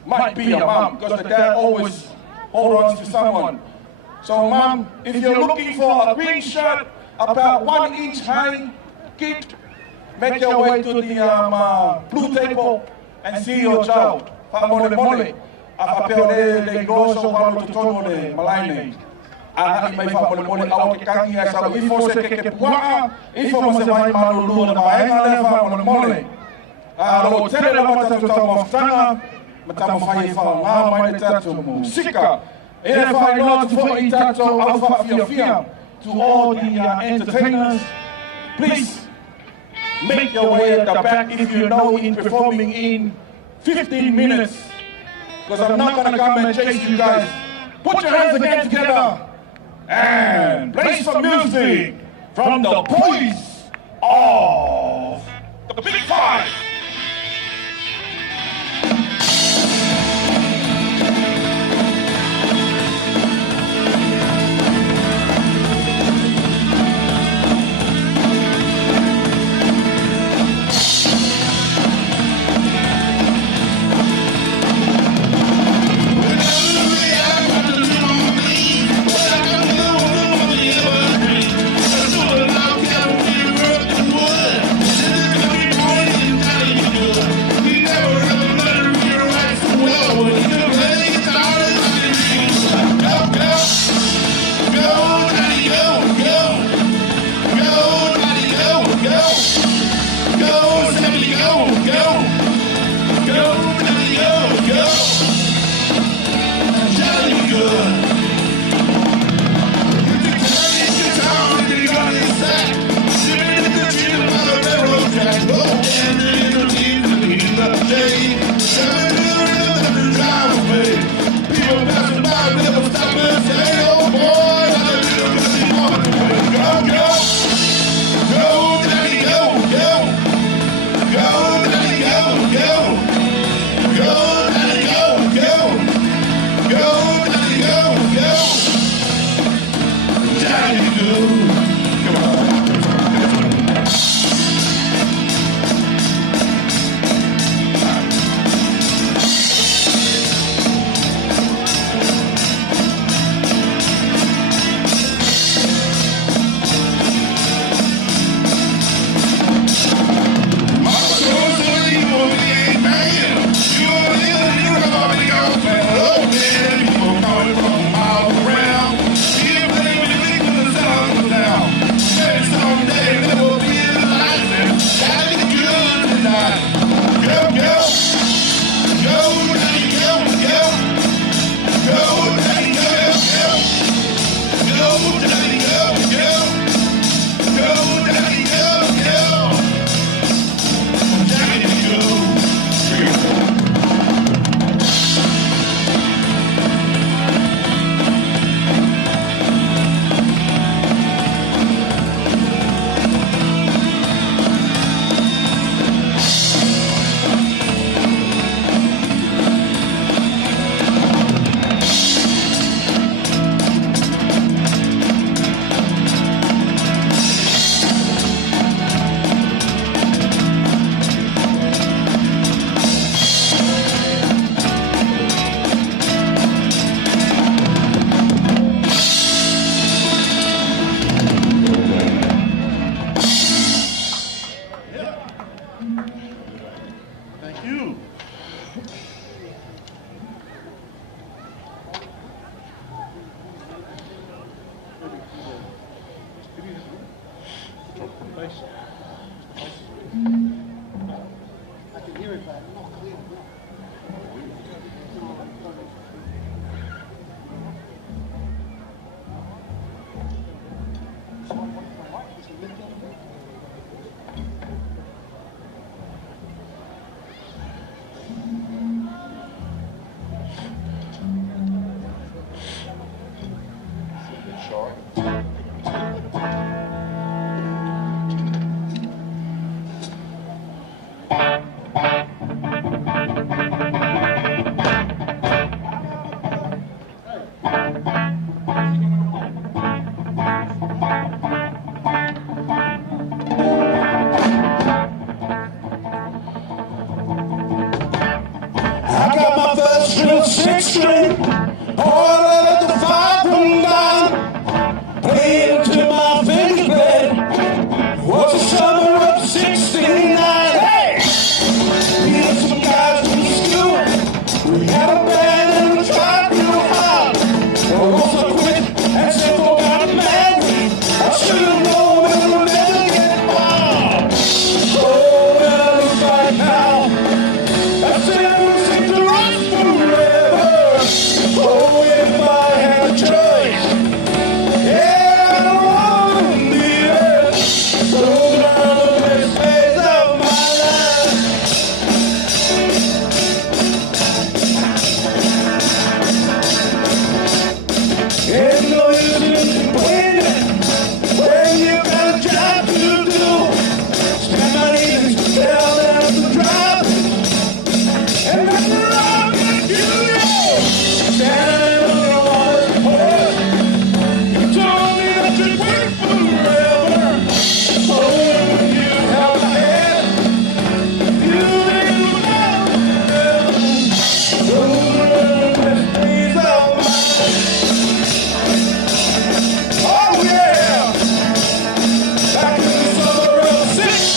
Might be a mom, because the dad always holds on to someone. So, mom, if you're looking for a green shirt about 1 inch high, make your way to the blue table and see your child. Famole mole. Apapele le grosso valo tutono le malaine. Ana mai famole mole au ke kangi ya sa ifo se ke pua. Ifo mo se vai malulu na vai ngale famole mole. Lo tele la mata tutamo fanga. Matamo fai fa nga mai tato mo. Sika. If I not for itato alfa fia to all the entertainers, please make your way at the back if you know in performing in 15 minutes. Because I'm not going to come and chase you guys. Put your hands again together and play some music from the boys of the Big Five. Down I can hear it, but not clear. I got my first real 6-string, ordered at the 5 from 9, played until my fingers bled. Was the summer of '69. Hey, we had some guys from the school. We had a band and we tried real hard. But once I quit and simple got married, I should have known it would never get far. Oh, when I look back now, I said I would seem to last forever. Oh, if I had a choice, yeah, I don't want to leave it. Those are the best days of my life. Ain't no use in complaining when you got a job to do. Spend my evenings down at the drive. And that's the wrong thing to do. Standing on your mother's porch, you told me that you'd wait forever. Oh, when you held my hand, you didn't know forever. Those were the best days of my life. Oh, yeah. Back in the summer of '69.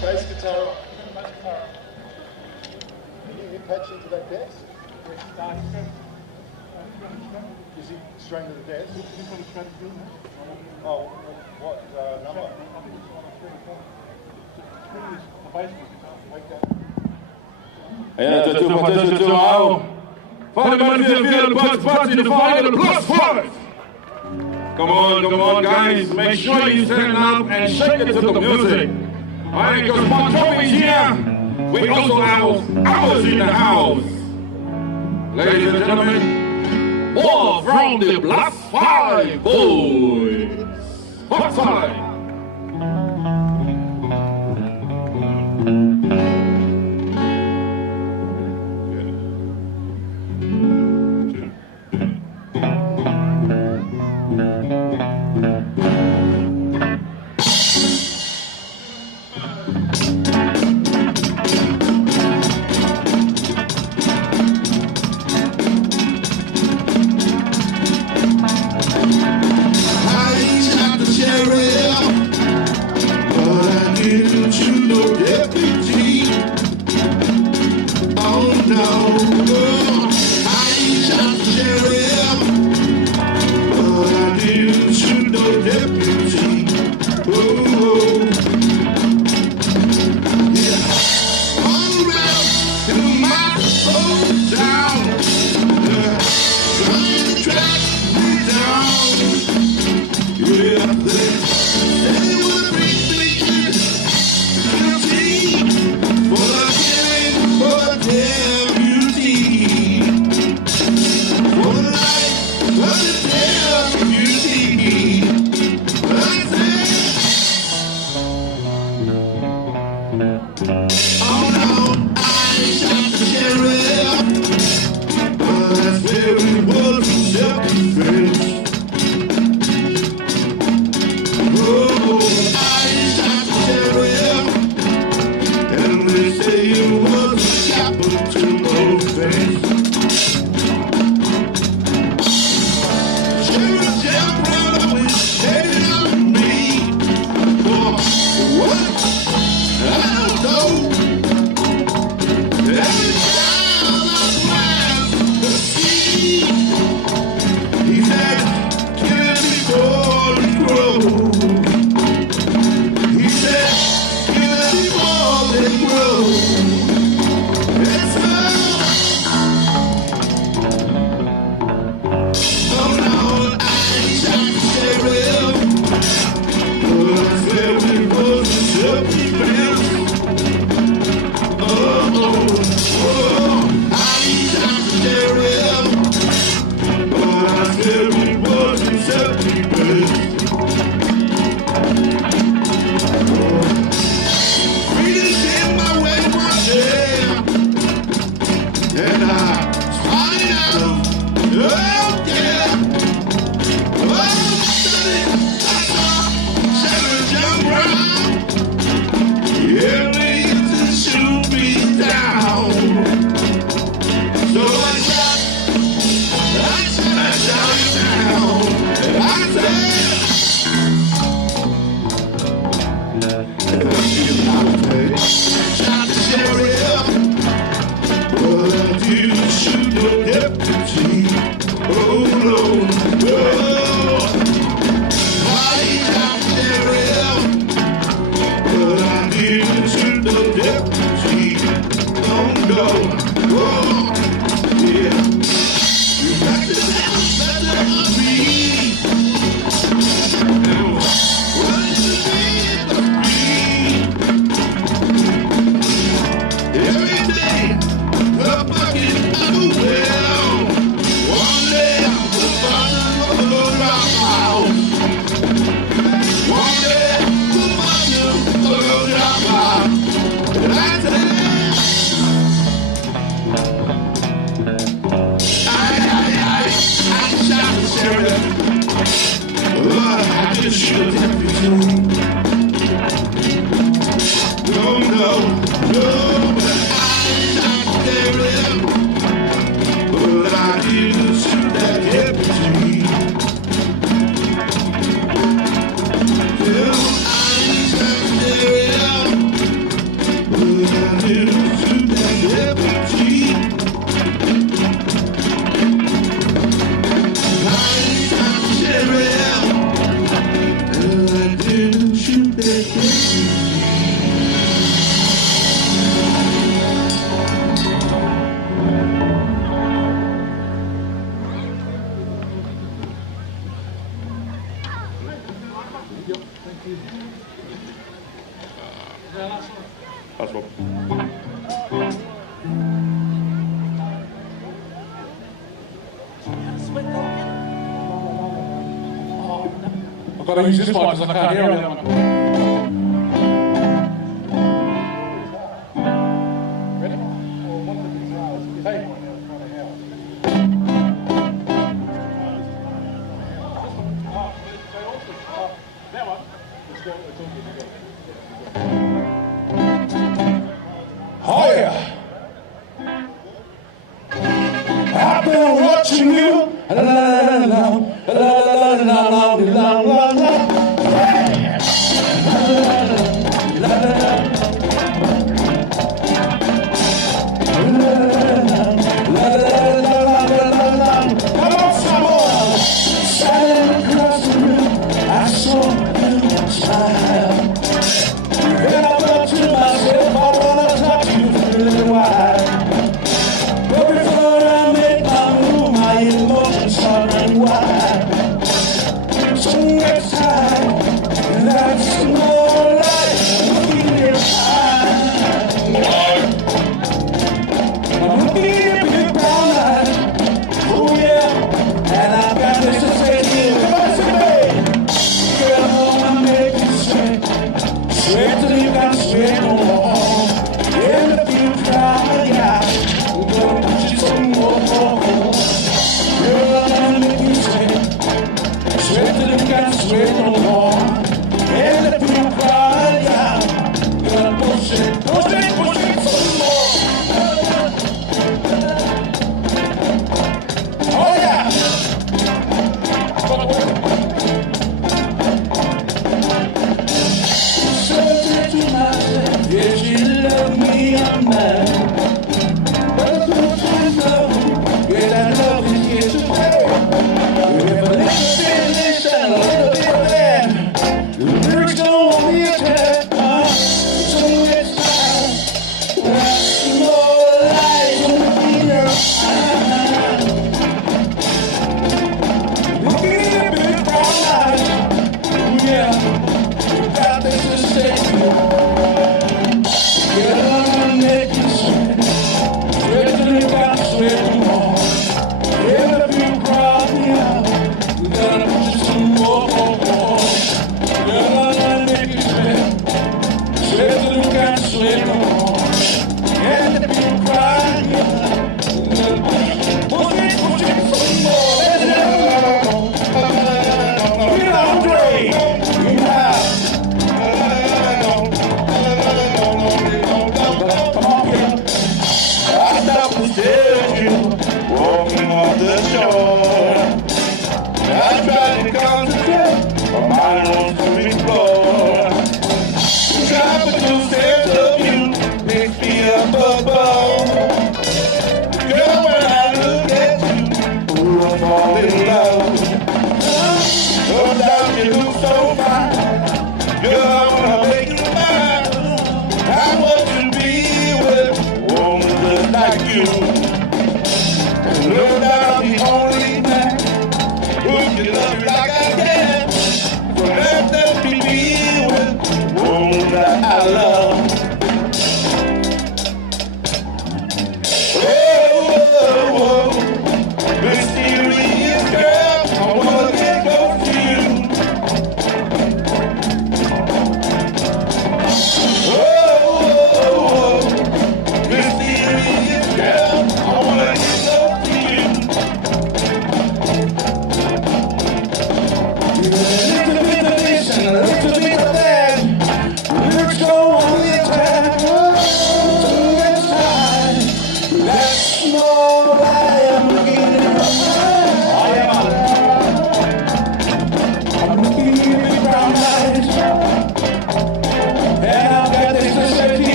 Bass guitar. Can you patch into that desk? Is he straight to the desk? Oh, what number? Ja, dat is het al. Van de man die weer de party in the final plus 5. Come on, guys. Make sure you stand up and shake it to the music. Alright, because Moimoi here. We also have ours in the house. Ladies and gentlemen, more from the plus 5 boys. Hot time. I've got to use this mic because I can't hear on that one. I've been watching you. La la la la la la la la la la. Come on, Samoa. Standing across the room, I saw you smile. Then I thought to myself, I wanna touch you for a little while. But before I make my move, my emotions start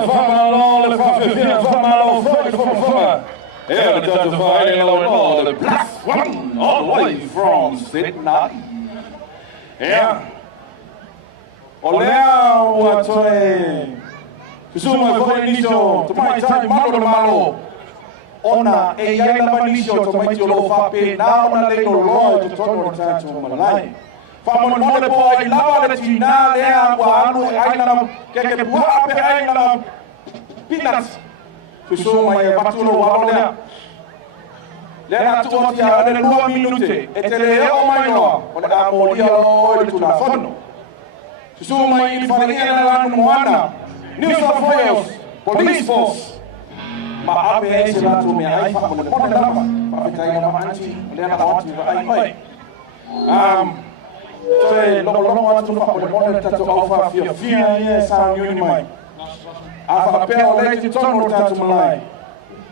Yeah, famalo, le famalo, famalo, famalo. Yeah, that's all the black one all the way from Sydney. Yeah. Olea watoe. Kusuma kwa nisho, tumai tai malo. Ona e yai la nisho tumai lo fape na ona le no roy to tono ta to malai. Famon mole boy lava le tina le wa anu ai na ke bua ape ai na peanuts. Kusuma e batulo wa olea. Lena tuoti a le 2 minute e te le o mai noa o le a molia o le tula fono. Susuma i whanea na lanu moana, New South Wales, Police Force. Ma ape e se latu me ai wha mo le mone lama, ma petai na maanti, lena awati wa ai mai. Toe lolo atu wha mo le mone tatu au wha fia e sa unioni mai. A wha peo leiti tono tatu malai.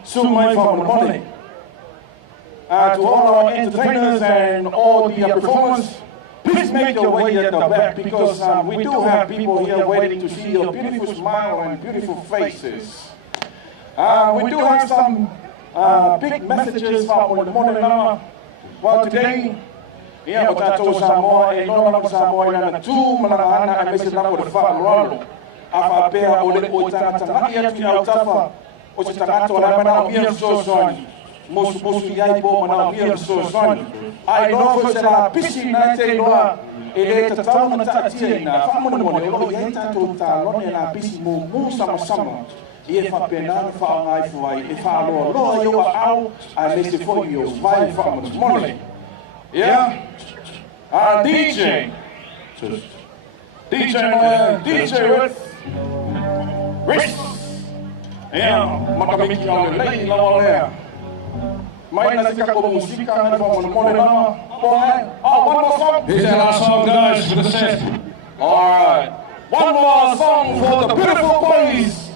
Suma i wha mo le mone. To all our entertainers and all the performers, please make your way at the back because we do have people here waiting to see your beautiful smile and beautiful faces. We do have some big messages from the morning. Well, today, yeah, Fono Samoa Samoa NSW, Malana, and Mrs. Latu the Father. Afa pea ole o tanga tanga ia tu au tafa o se tanga to la mana o ia so soani. Mosu yai bo mana ia so soani. Ai no ko se la pisi na te loa e le ta tau na ta tia na fa mo mo le lo ia ta to ta lo ne la pisi mo sama. Ia fa pena fa ngai foi e fa lo yo au a le se foi yo vai fa mo le. Yeah. DJ. DJ Rich. Yeah, makamiki au lei la olea. Mai na sika ko musika na mo mo na. Oh, one more song. Here's our song, guys, for the set. All right. One more song for the beautiful boys.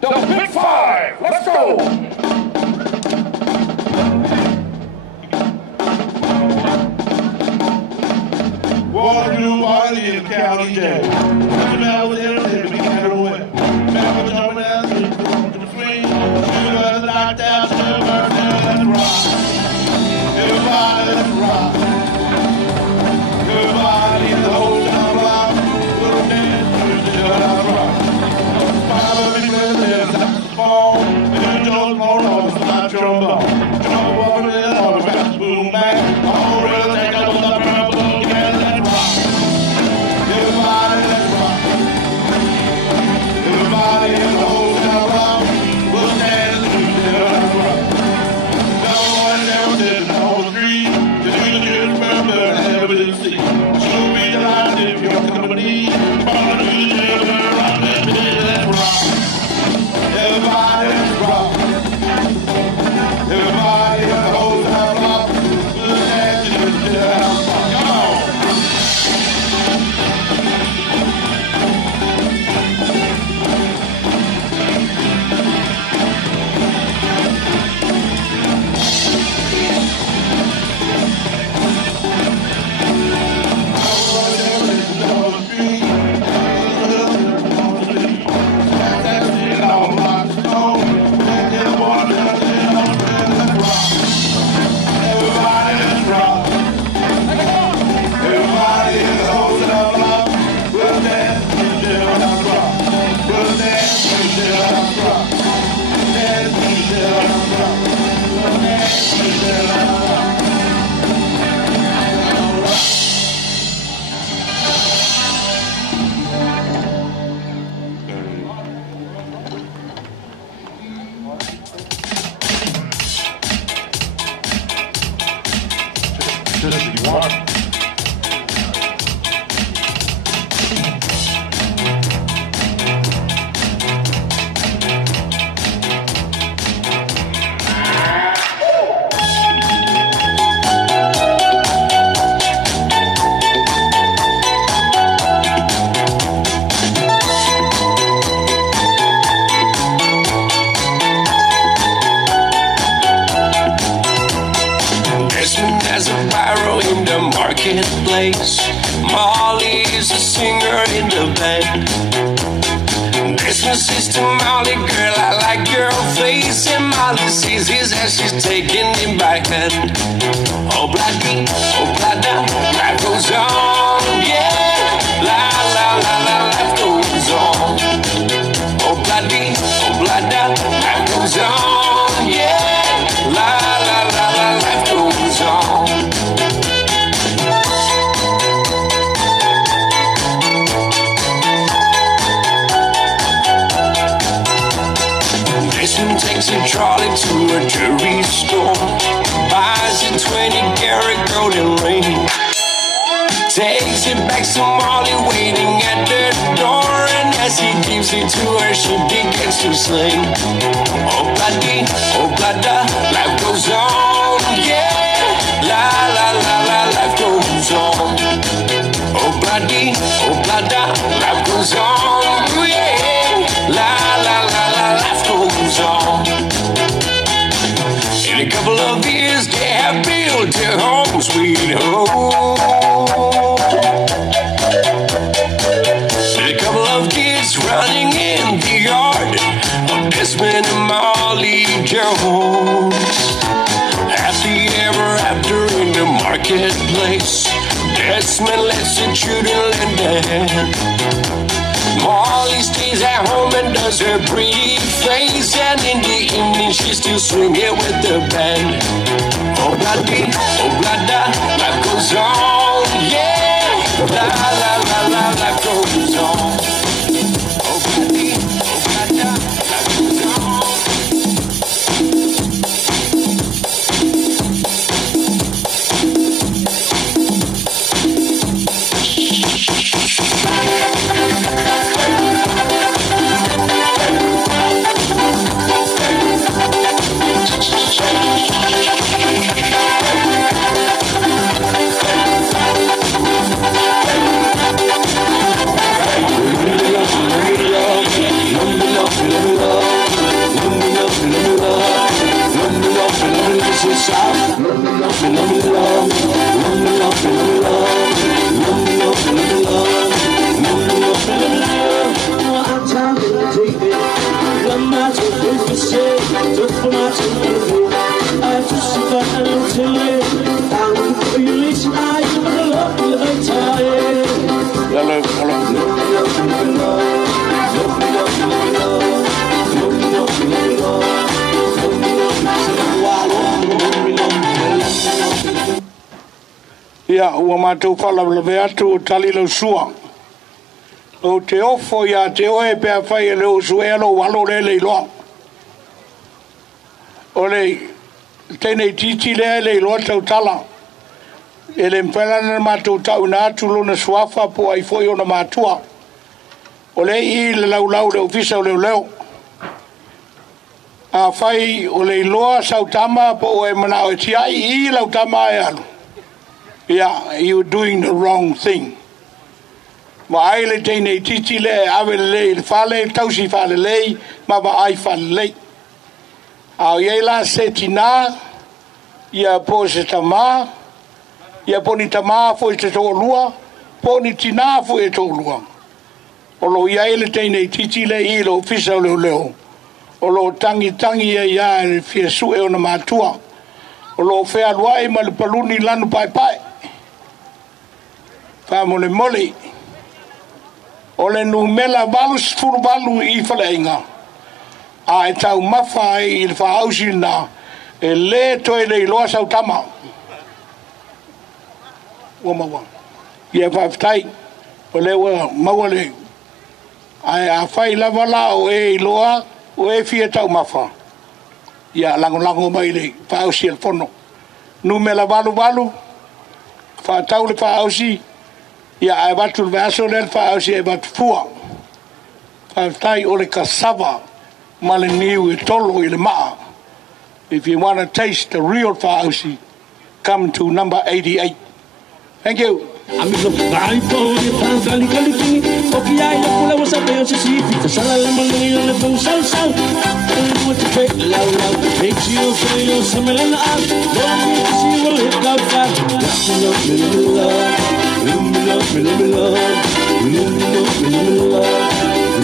The Big Five. Let's go. Walk through Wiley in the county jail. Come out with everything we got away. Remember jumping out to the swing. Shoot us knocked out, shoot us let's rock. Everybody, let's rock. Everybody in the whole town block. Little dance, let's rock. 5 of me players, saxophone. And Joe's phone on my trombone. Jump over there, all the rest boom back. All real take up on the purple. Everybody in the whole town rock will dance to the rock. No one ever did the whole street. Just you just remember and have it to see. She'll be delighted if you're company. Follow to the river, rock that bitch, let's rock. Everybody, let's rock. Everybody in the whole town rock will dance to the rock. Come on. Molly's a singer in the band. Business Sister Molly, girl, I like your face. And Molly sees his as she's taking him by hand. Oh, bloody, life goes on, yeah. La, la, la, la, life goes on. Oh, bloody, life goes on, yeah. La, la, la, la, life goes on. Jason takes a trolley to a jewelry store, buys a 20-karat golden ring, takes it back to Molly waiting at the door, and as he gives it to her, she begins to sing. Oh, bloody, life goes on, yeah. La, la, la, la, life goes on. Oh, bloody, life goes on, yeah. La, la, la, la, life goes on. In a couple of years, they have built their home, sweet home. With a couple of kids running in the yard of Desmond and Molly Jones. Happy ever after in the marketplace, Desmond lets the children lend a hand. Molly stays at home and does her pretty face, and in the evening she's still swinging with the band. Oh, bloody, life goes on, yeah. La, la, la, la, life goes on. Oh, bloody, life goes on. Ia, ua mātou whalawalawe atu o tali lau sua. O te ofo ia te oe pēr whai e leo sue alo walo le le loa. O le tēnei titi lea le loa tau tala. E le mwhelana mātou tau na atu lona suafa po ai foi o na mātua. O le I le lau lau le ofisa o leo leo. A whai o le loa sautama po o e mana o tiai I lau tama e alu. Yeah, you're doing the wrong thing. Ma ai le tēnei titi le awe le whale, tausi whale lei, ma ba ai whale lei. Au iei la se tina, ia po se tama, ia poni tama fo i te tō lua, poni tina fo i tō lua. O lo iei le tēnei titi le I lo fisa leo leo. O lo tangi ia le fia sue o na mātua. O lo whea luai ma le paluni lanu pai pai. Mole mole o le numela valu sfuru valu I whaleinga a e tau mawha I le whaausi na e le toi le loa sau tama ua maua ia whaftai o le ua maua le a whai lava la o e loa o e fia tau mawha ia lango mai le whaausi al fono numela valu whaatau le whaausi ia ai watu le aso le whaausi e watu fua. Whaftai o le kasava ma le niu e tolo I le maa. If you want to taste the real whaausi, come to number 88. Thank you. Amigo, vai po ni pantali kaliki, o ki ai le pula wasa pe o sisi, fita sala le mani le pun sal sal. And what to take loud loud, makes you feel something in the eye. Don't you see what it got back? Let me love, let me love, let me love, let me love, let me love, let me love.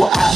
Wa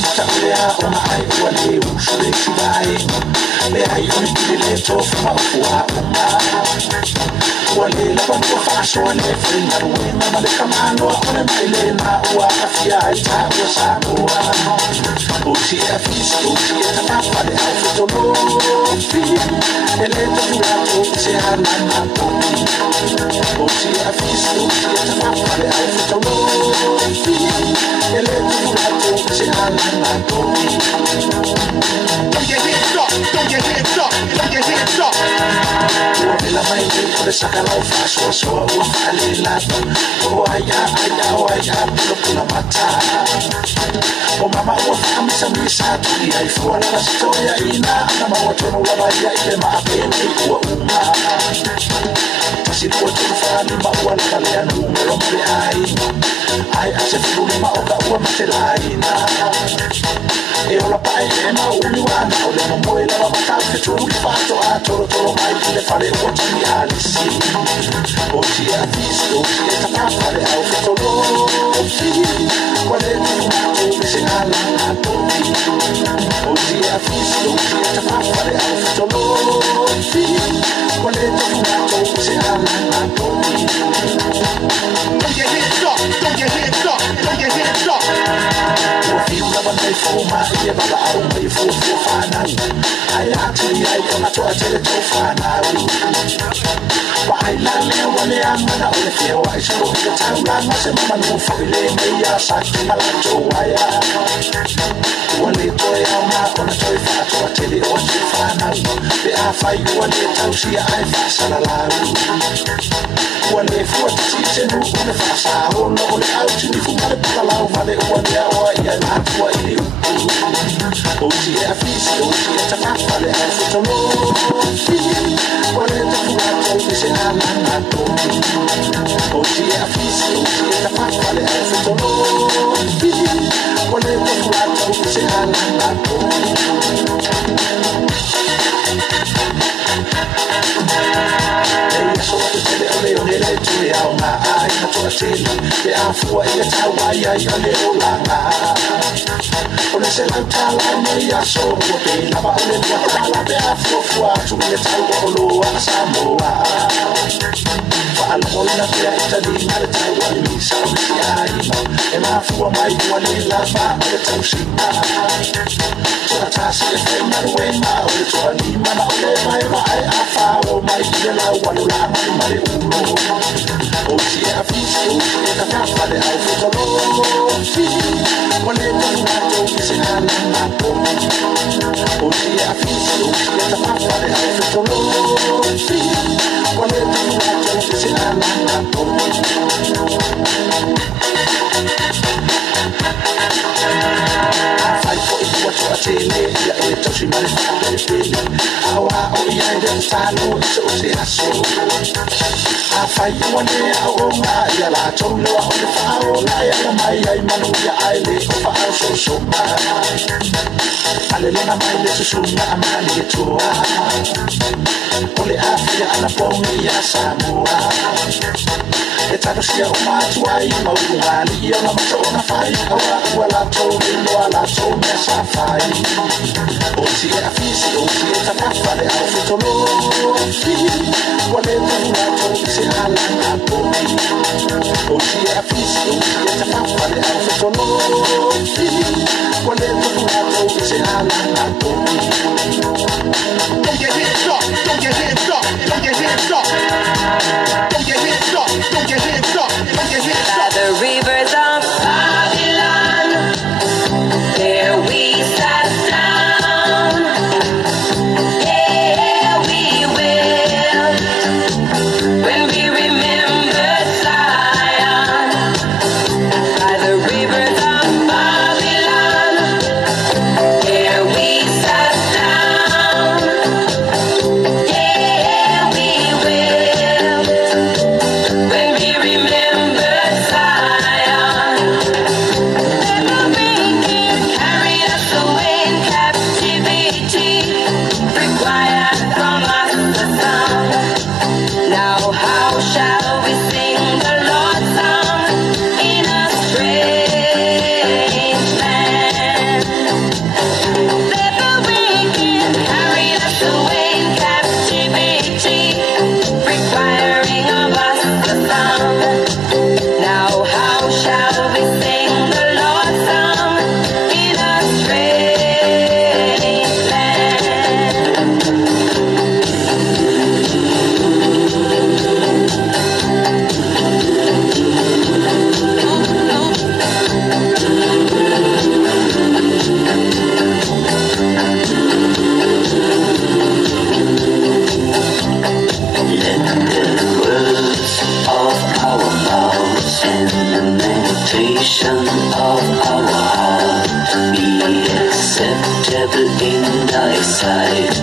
meditation of our heart be acceptable in thy sight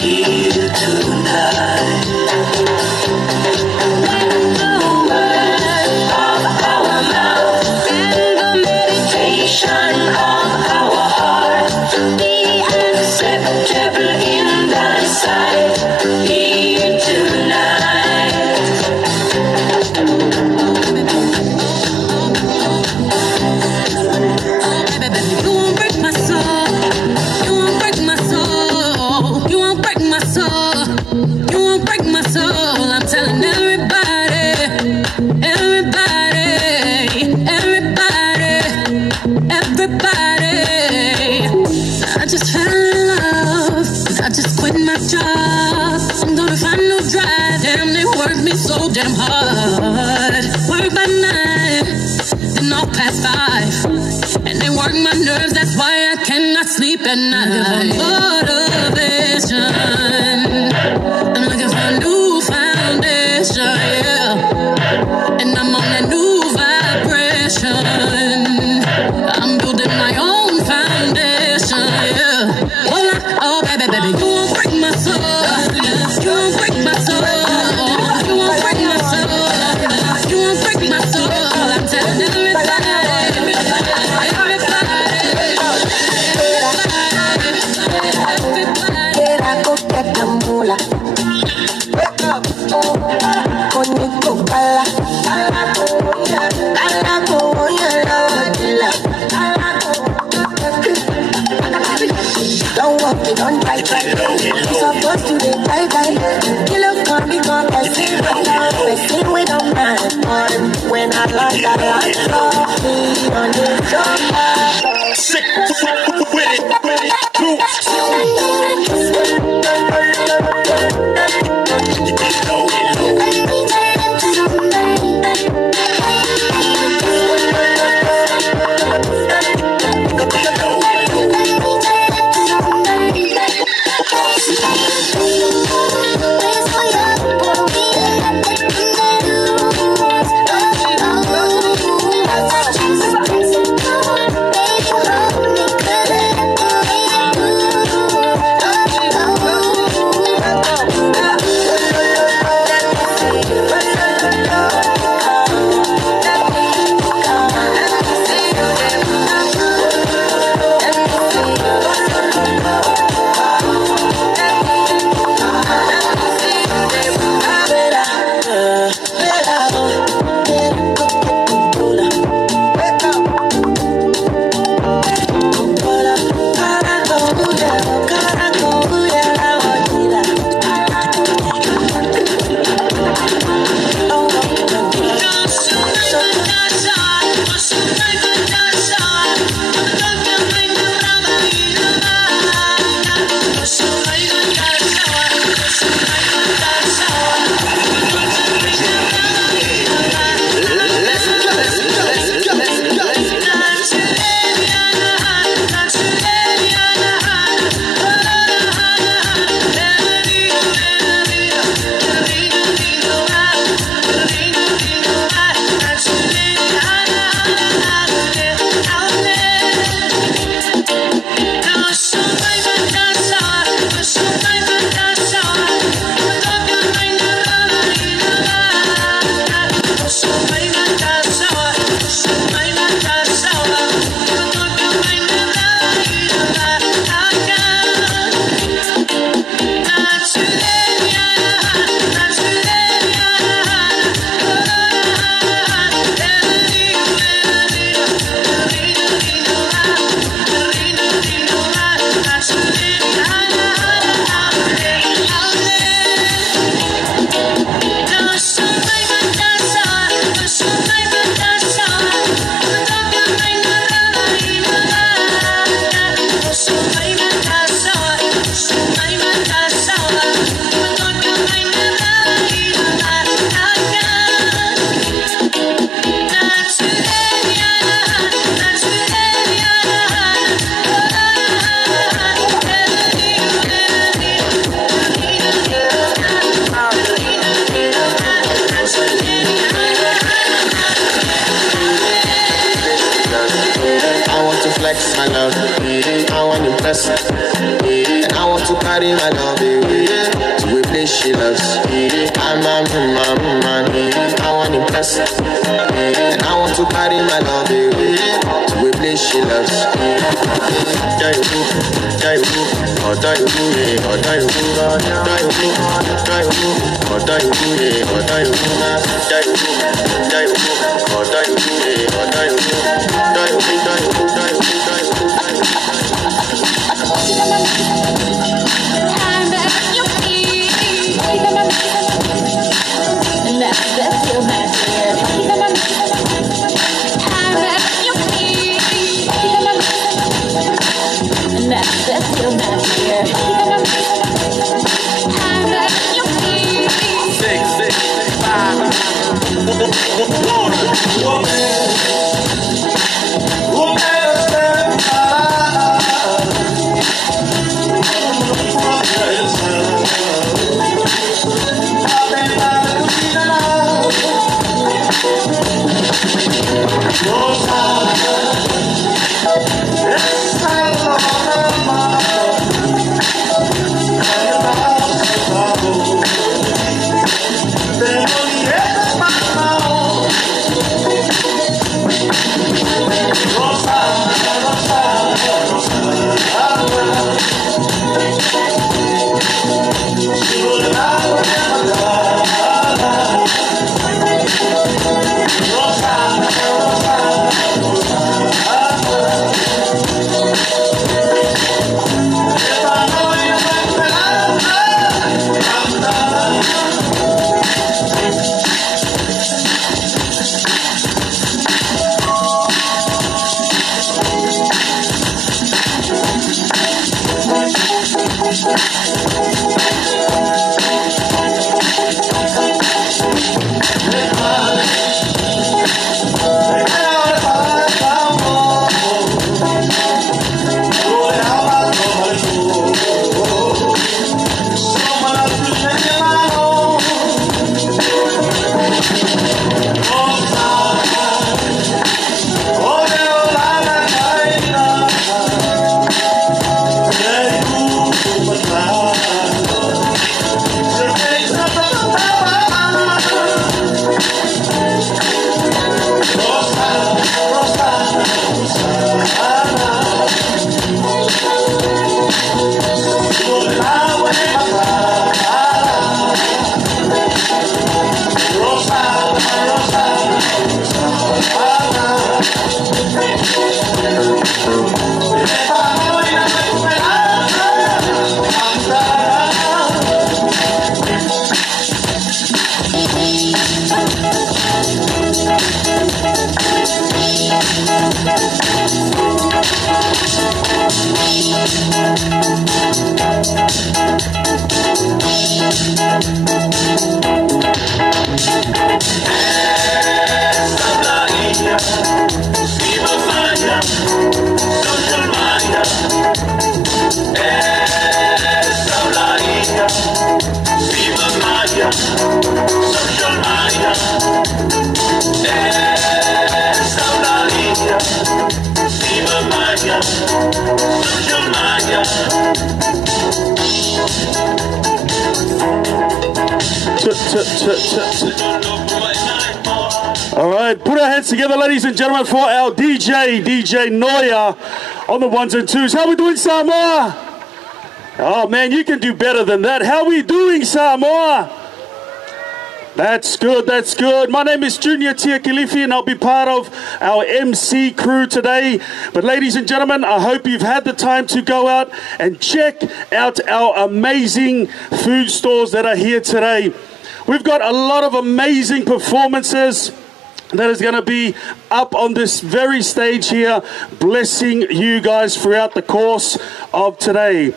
here tonight. The words of our mouth and the meditation of our heart be acceptable in thy sight here tonight. You won't break my soul. You won't break my soul. You won't break my soul. You won't break my soul. I'm telling everybody, everybody, everybody, everybody. I just fell in love. I just quit my job. I'm gonna find no drive. Damn, they work me so damn hard. Work by 9, then off past 5. And they work my nerves, that's why I cannot sleep at night. Motivation, I'm looking for a new foundation, yeah. And I'm on that new vibration. I'm building my own foundation, yeah. Oh, baby, baby, you won't break my soul. You won't break my soul. You won't break my soul. You won't break my soul. I'm telling everybody. Don't walk it, don't try. You're supposed to be die. You look on me, come and see me. Messing with a man. When I lost that love, me on the shoulder. Sick with it. flex my love. I want to impress. And I want to carry my love to a place she loves. I'm a man. I want to impress. And I want to carry my love to a place she loves. All right, put our hands together, ladies and gentlemen, for our DJ Noya on the ones and twos. How we doing, Samoa? Oh man, you can do better than that. How we doing, Samoa? That's good, that's good. My name is Junior Tiakilifi and I'll be part of our MC crew today. But ladies and gentlemen, I hope you've had the time to go out and check out our amazing food stores that are here today. We've got a lot of amazing performances that is going to be up on this very stage here, blessing you guys throughout the course of today.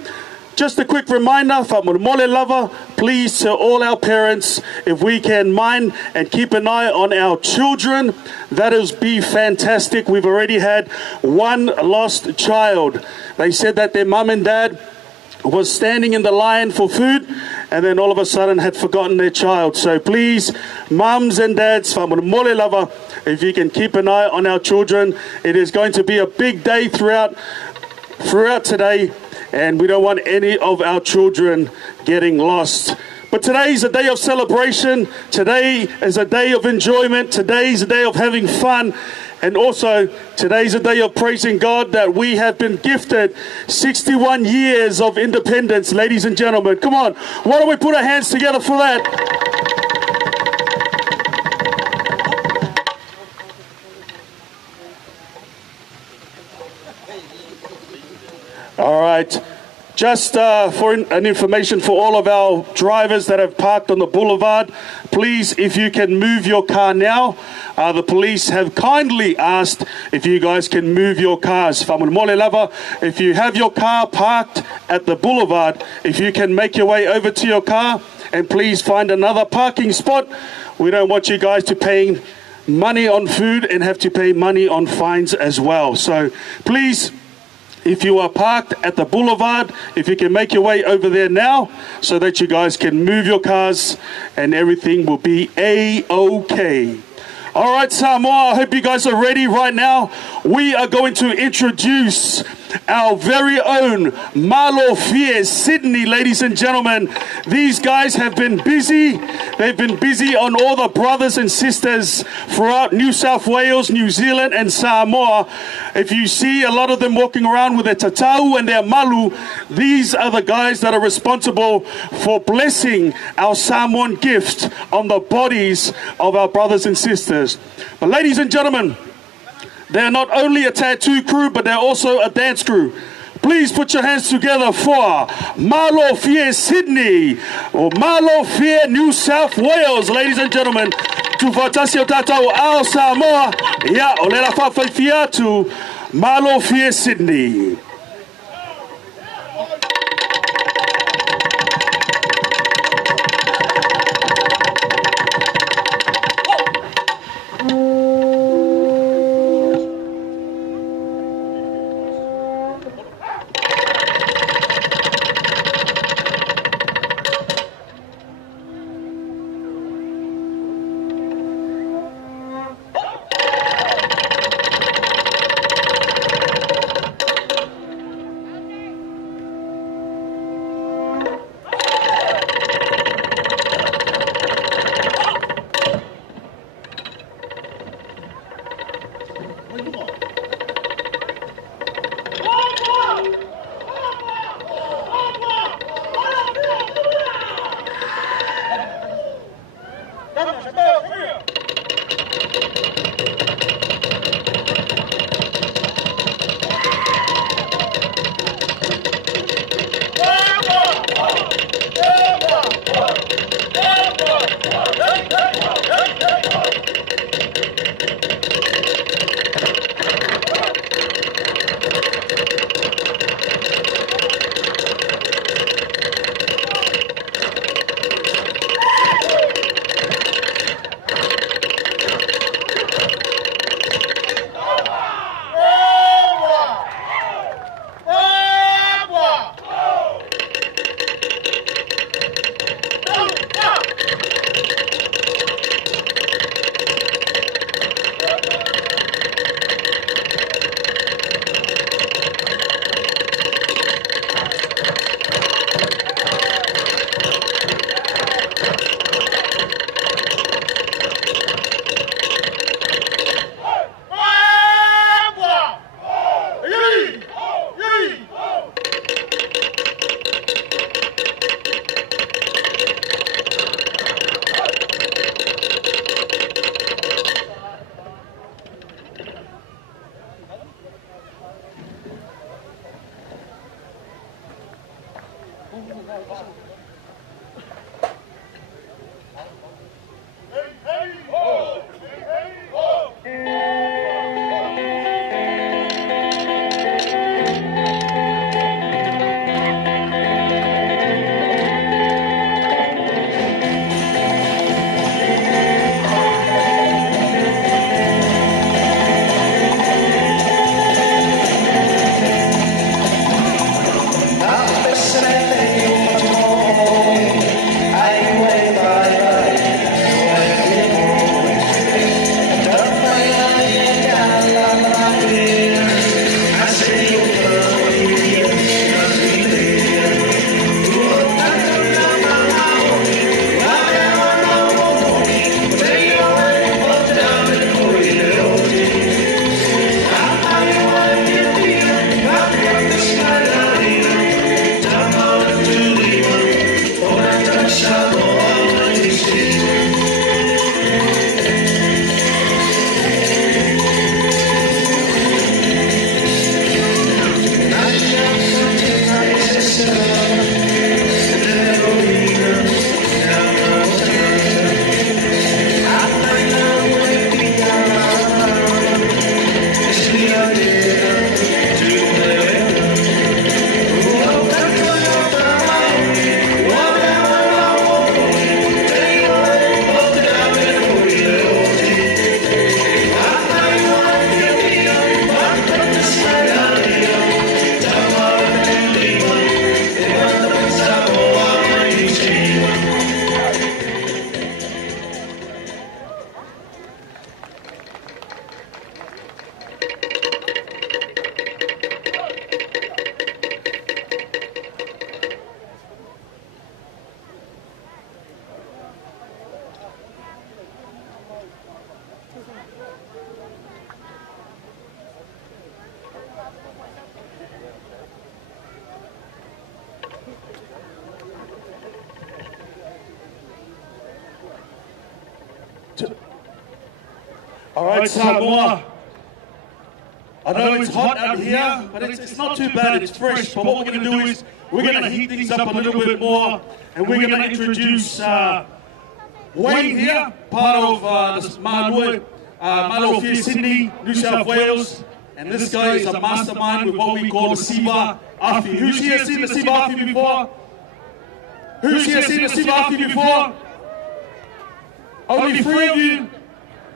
Just a quick reminder, Moimoi lover, please to all our parents, if we can mind and keep an eye on our children, that is be fantastic. We've already had one lost child. They said that their mum and dad was standing in the line for food and then all of a sudden had forgotten their child. So please, mums and dads, Moimoi lover, if you can keep an eye on our children. It is going to be a big day throughout today, and we don't want any of our children getting lost. But today is a day of celebration. Today is a day of enjoyment. Today is a day of having fun. And also, today is a day of praising God that we have been gifted 61 years of independence, ladies and gentlemen. Come on, why don't we put our hands together for that? All right. Just for an information for all of our drivers that have parked on the boulevard, please, if you can move your car now. The police have kindly asked if you guys can move your cars. If you have your car parked at the boulevard, if you can make your way over to your car and please find another parking spot. We don't want you guys to pay money on food and have to pay money on fines as well. So please, if you are parked at the boulevard, if you can make your way over there now so that you guys can move your cars and everything will be A-OK. All right, Samoa, I hope you guys are ready right now. We are going to introduce our very own Malo Fie Sydney, ladies and gentlemen. These guys have been busy. They've been busy on all the brothers and sisters throughout New South Wales, New Zealand and Samoa. If you see a lot of them walking around with their tatau and their malu, these are the guys that are responsible for blessing our Samoan gift on the bodies of our brothers and sisters. But ladies and gentlemen, they're not only a tattoo crew, but they're also a dance crew. Please put your hands together for Malo Fie Sydney, or Malo Fie New South Wales, ladies and gentlemen. Tu fatasi o tatau ao Samoa, ia o lera whawhai tu Malo Fie Sydney. Listen, All right, Samoa. I know it's hot out here, but it's not too bad, it's fresh. But what we're going to do is we're going to heat things up a little bit more, and we're going to introduce Wayne here, part of the Moimoi, Malofia, Sydney, New South Wales. And this guy is a mastermind with what we call the Siva Afi. Who's here seen the Siva Afi before? Who's here seen the Siva Afi before? Only 3 of you?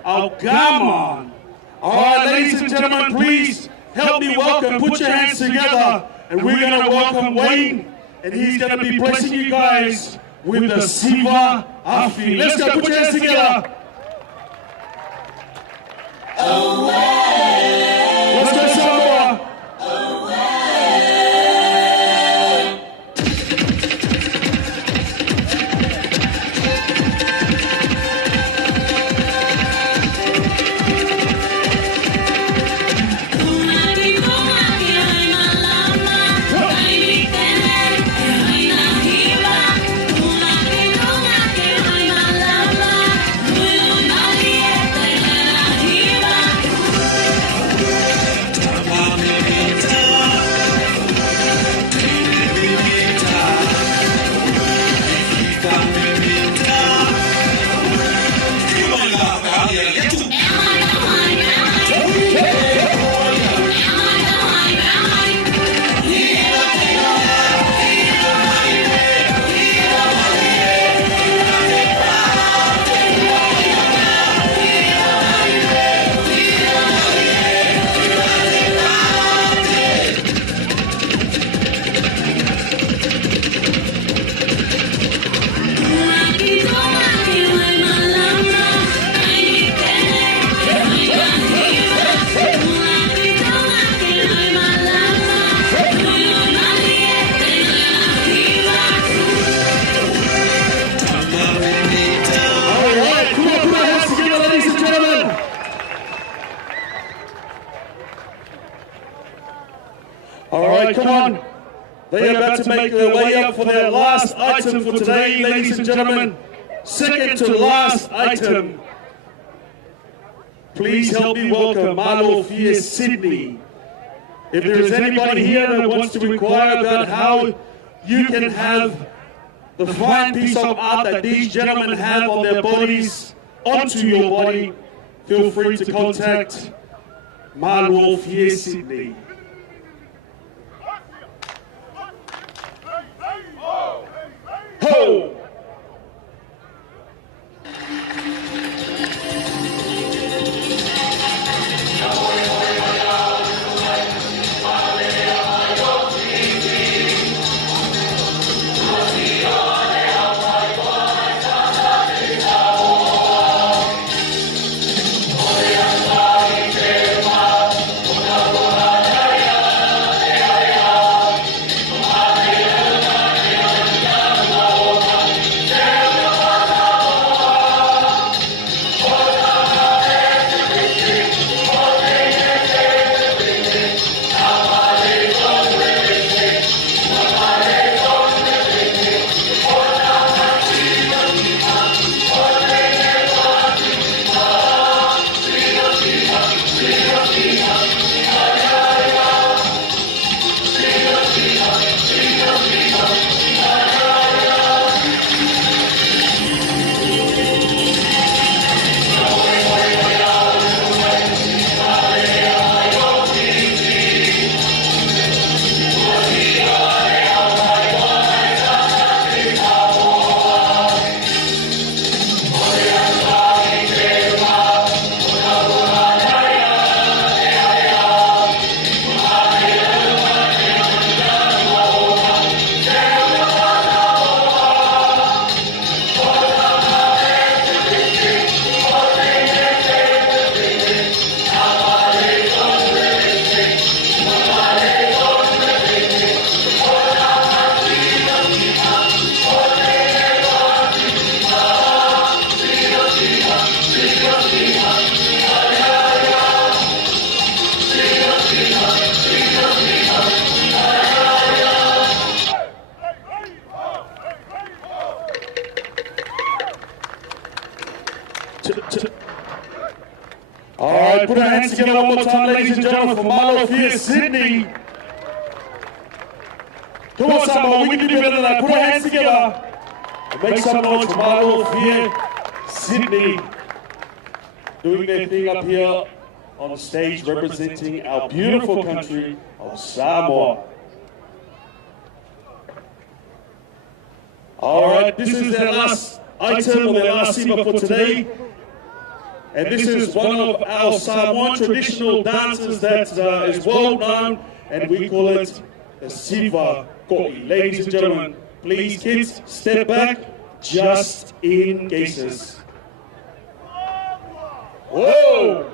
Oh, come on. All right, ladies and gentlemen, please help me welcome, put your hands together, and we're going to welcome Wayne, and he's going to be blessing you guys with the Siva Afi. Let's go, put your hands together. Let's go, Samoa. Come on. They are about to make their way up for their last item for today, ladies and gentlemen. Second to last item. Please help me welcome Malofia, Sydney. If there is anybody here that wants to inquire about how you can have the fine piece of art that these gentlemen have on their bodies onto your body, feel free to contact Malofia, Sydney. Ho! put our hands together one more time, ladies and gentlemen, for Malo here, Sydney. Come on, Samoa, we can do better than that. Put our hands together and make some noise for Malo here, Sydney, doing their thing up here on the stage representing our beautiful country of Samoa. All right, this is their last item, or their last siva for today. And this is one of our Samoan traditional dances that is well known, and we call it the siva ko'i. Ladies and gentlemen, please kids, step back just in cases. Whoa!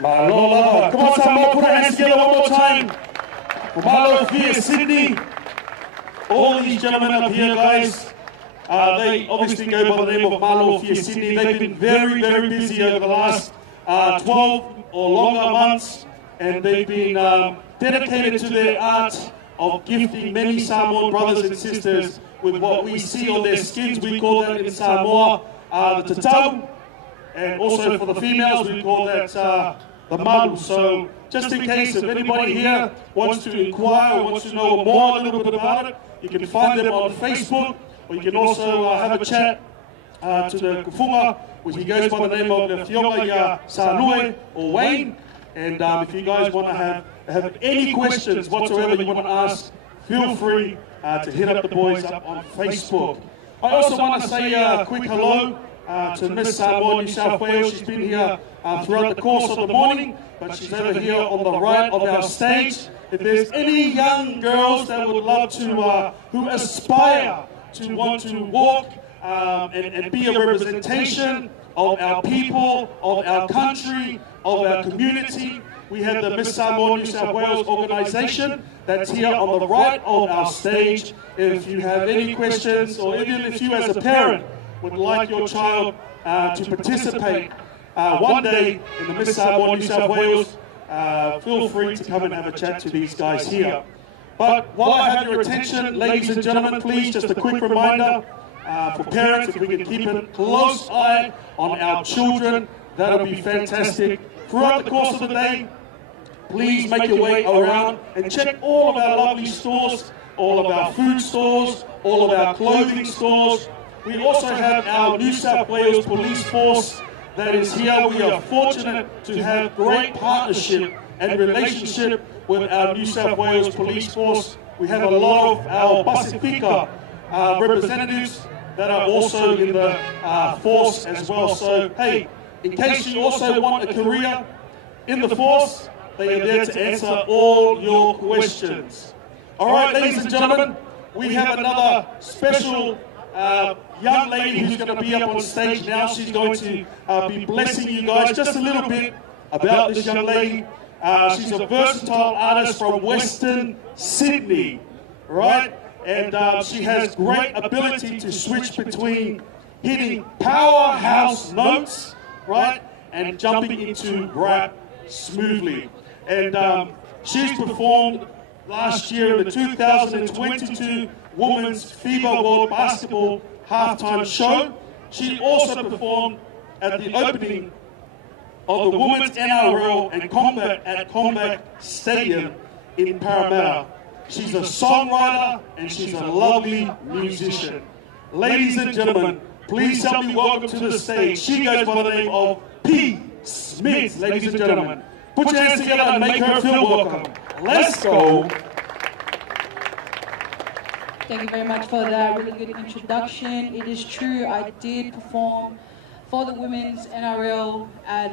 Malola. Come on, Samoa, put our hands together one more time. For Malo here, Sydney. All these gentlemen up here, guys, they obviously go by the name of Malo here, Sydney. They've been very, very busy over the last 12 or longer months, and they've been dedicated to their art of gifting many Samoan brothers and sisters with what we see on their skins. We call that in Samoa the tatau, and also for the females we call that the malu. So just in case if anybody here wants to inquire or wants to know more a little bit about it, you can find them on Facebook, or you can also have a chat to the kufunga, which he goes by the name of the Fionga Salue or Wayne. And if you guys want to have any questions whatsoever you want to ask, feel free to hit up the boys up on Facebook. I also want to say a quick hello to Miss Samoa, New South Wales. She's been here throughout the course of the morning, but she's over here on the right of our stage. If there's any young girls that would love to, who aspire to want to walk and be a representation of our people, of our country, of our community, we have the Miss Samoa New South Wales organisation that's here on the right of our stage. If you have any questions, or even if you as a parent would like your child to participate one day in the Miss Samoa New South Wales, feel free to come and have a chat to these guys here. But while I have your attention, ladies and gentlemen, please, just a quick reminder for parents, if we can keep a close eye on our children that'll be fantastic. Throughout the course of the day, please make your way around and check all of our lovely stores, all of our food stores, all of our clothing stores. We also have our New South Wales Police Force that is here. We are fortunate to have great partnership and relationship with our New South Wales Police Force. We have a lot of our Pacifica representatives that are also in the force as well. So, hey, in case you also want a career in the force, they are there to answer all your questions. All right, ladies and gentlemen, we have another special young lady who's going to be up on stage now. She's going to be blessing you guys just a little bit about this young lady. She's a versatile artist from Western Sydney, right? And she has great ability to switch between hitting powerhouse notes, right, and jumping into rap smoothly. And she's performed last year in the 2022 Women's FIBA World Basketball Halftime Show. She also performed at the opening of the Women's NRL and Combat at Combat Stadium in Parramatta. She's a songwriter and she's a lovely musician. Ladies and gentlemen, please help me welcome to the stage. She goes by the name of P. Smith, ladies and gentlemen. Put your hands together and make her feel welcome. Let's go. Thank you very much for that really good introduction. It is true, I did perform for the Women's NRL at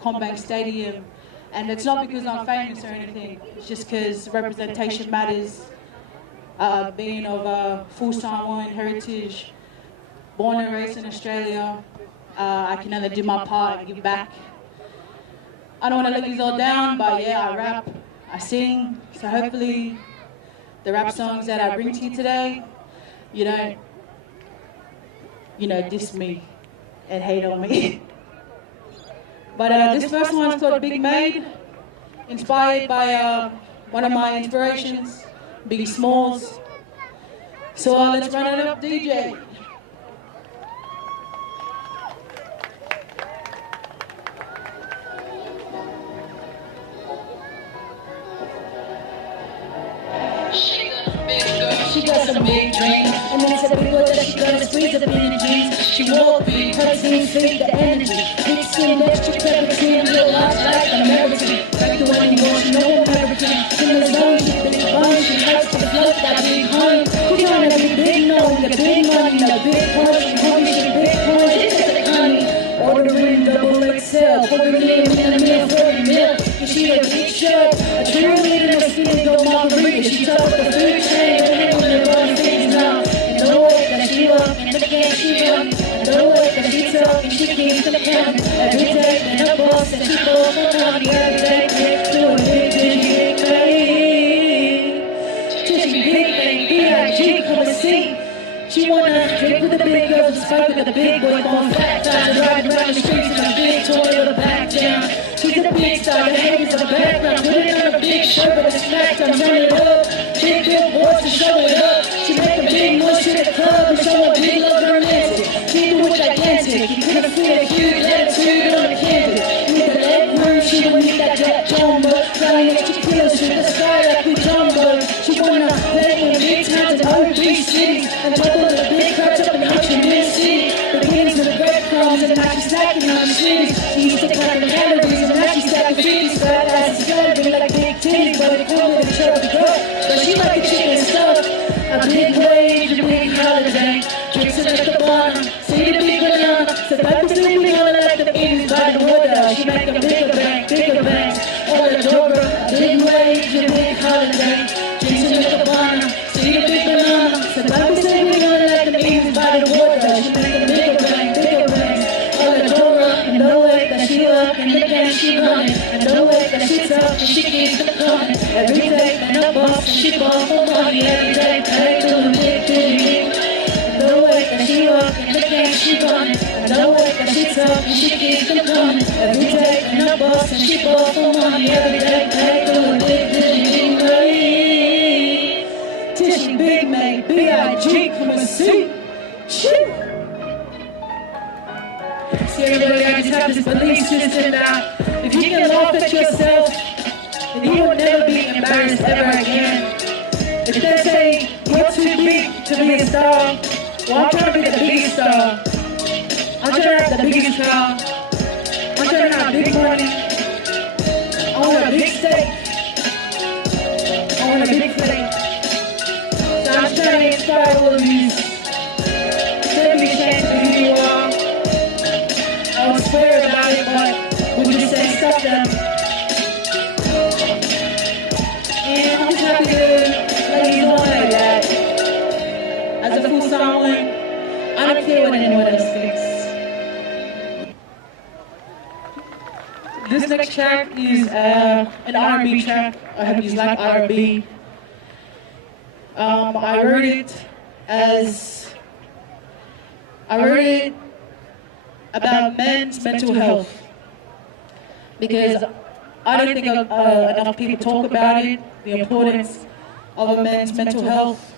Combank Stadium. And it's not because I'm famous or anything, it's just because representation matters. Being of full Samoan heritage, born and raised in Australia, I can only do my part and give back. I don't want to let these all down, but yeah, I rap, I sing, so hopefully the rap songs that I bring to you today, you don't, diss me and hate on me. But this first one's called Big Made, inspired by one of my inspirations, Biggie Smalls. So let's run it up, DJ. She got some big dreams, and then said people that she gonna squeeze up in the jeans. She walked through her team, feed the energy. Big skin, extra clever team, real life like an American. Back to when you want, no American. In the zone, she big bone, she hurts to the float, that big home. Put on that big nose, the big money, the big punch, homie, she big punch, it's the honey. Ordering double XL, put her name in the meal, 40 mil. And she a big shirt, a cheerleader, and skin go margarita. She talk the food chain, and the run things out. And the way that she up, and the can she run. And the way that she talk, and she keeps the count. Every day, and the boss, and she goes for money. Every day, to a big lady. Just big thing, B.I.G. come and see. She wanna drink with the big girls and smoke with the big boys on fat times, riding around the streets in a big Toyota back down. She's a big star, the hands in the background, putting on a big show with a smack time, turn it up. Big billboards to show it up. She make a big noise to the club and show a big love romantic. She do it gigantic, you couldn't see a huge attitude on the canvas. With the leg room, she don't need that Jack Jumbo. Flying extra kills to the sky like we Jumbo. She wanna play in big towns and OB cities and juggle the big crowds up in Ho Chi Minh City. Begins with the breadcrumbs and now she's stacking on the cities. She used to count the calories and now she's stacking 50s. Fat ass is gonna be like big titties, but it comes with a chubby girl. But she like the chicken stuff. A big wage, a big holiday. Drinks it at the bottom. See the big banana. So back to sleep, we gonna let the babies by the water. She make a bigger bang, bigger bangs. All the door, a big wage, a big holiday. Drinks it at the bottom. See the big banana. So back to sleep, we gonna let the babies by the water. She make a bigger bang, bigger bangs. All the door, and the way that she up, and the gang she running. And the way that she tough, and she keeps it coming. Every day, and the boss, and she ball for money. Every day, pay to the big titty. And the way that she up, and the gang she running. And the way that she tough, and she keeps it coming. Every day, and the boss, and she ball for money. Every day, pay to the big titty. Tishy Big Made, B.I.G. come and see. Shoo! See everybody at the top. got this belief system that if you can laugh at yourself, then you will never be embarrassed ever again. If they say you're too big to be a star, well, I'm trying to be the biggest star. I'm trying to have the biggest car. I'm trying to have big money. I want a big steak. I want a big plate. So I'm trying to inspire all of you. Don't be ashamed of who you are. I was swear about it, but we just say stop them. And I'm just happy to let you know like that. As a full Samoan, I don't care what anyone else thinks. This next track is an R&B track. I hope you like R&B. I wrote it about men's mental health because I don't think enough people talk about it, the importance of a man's mental health.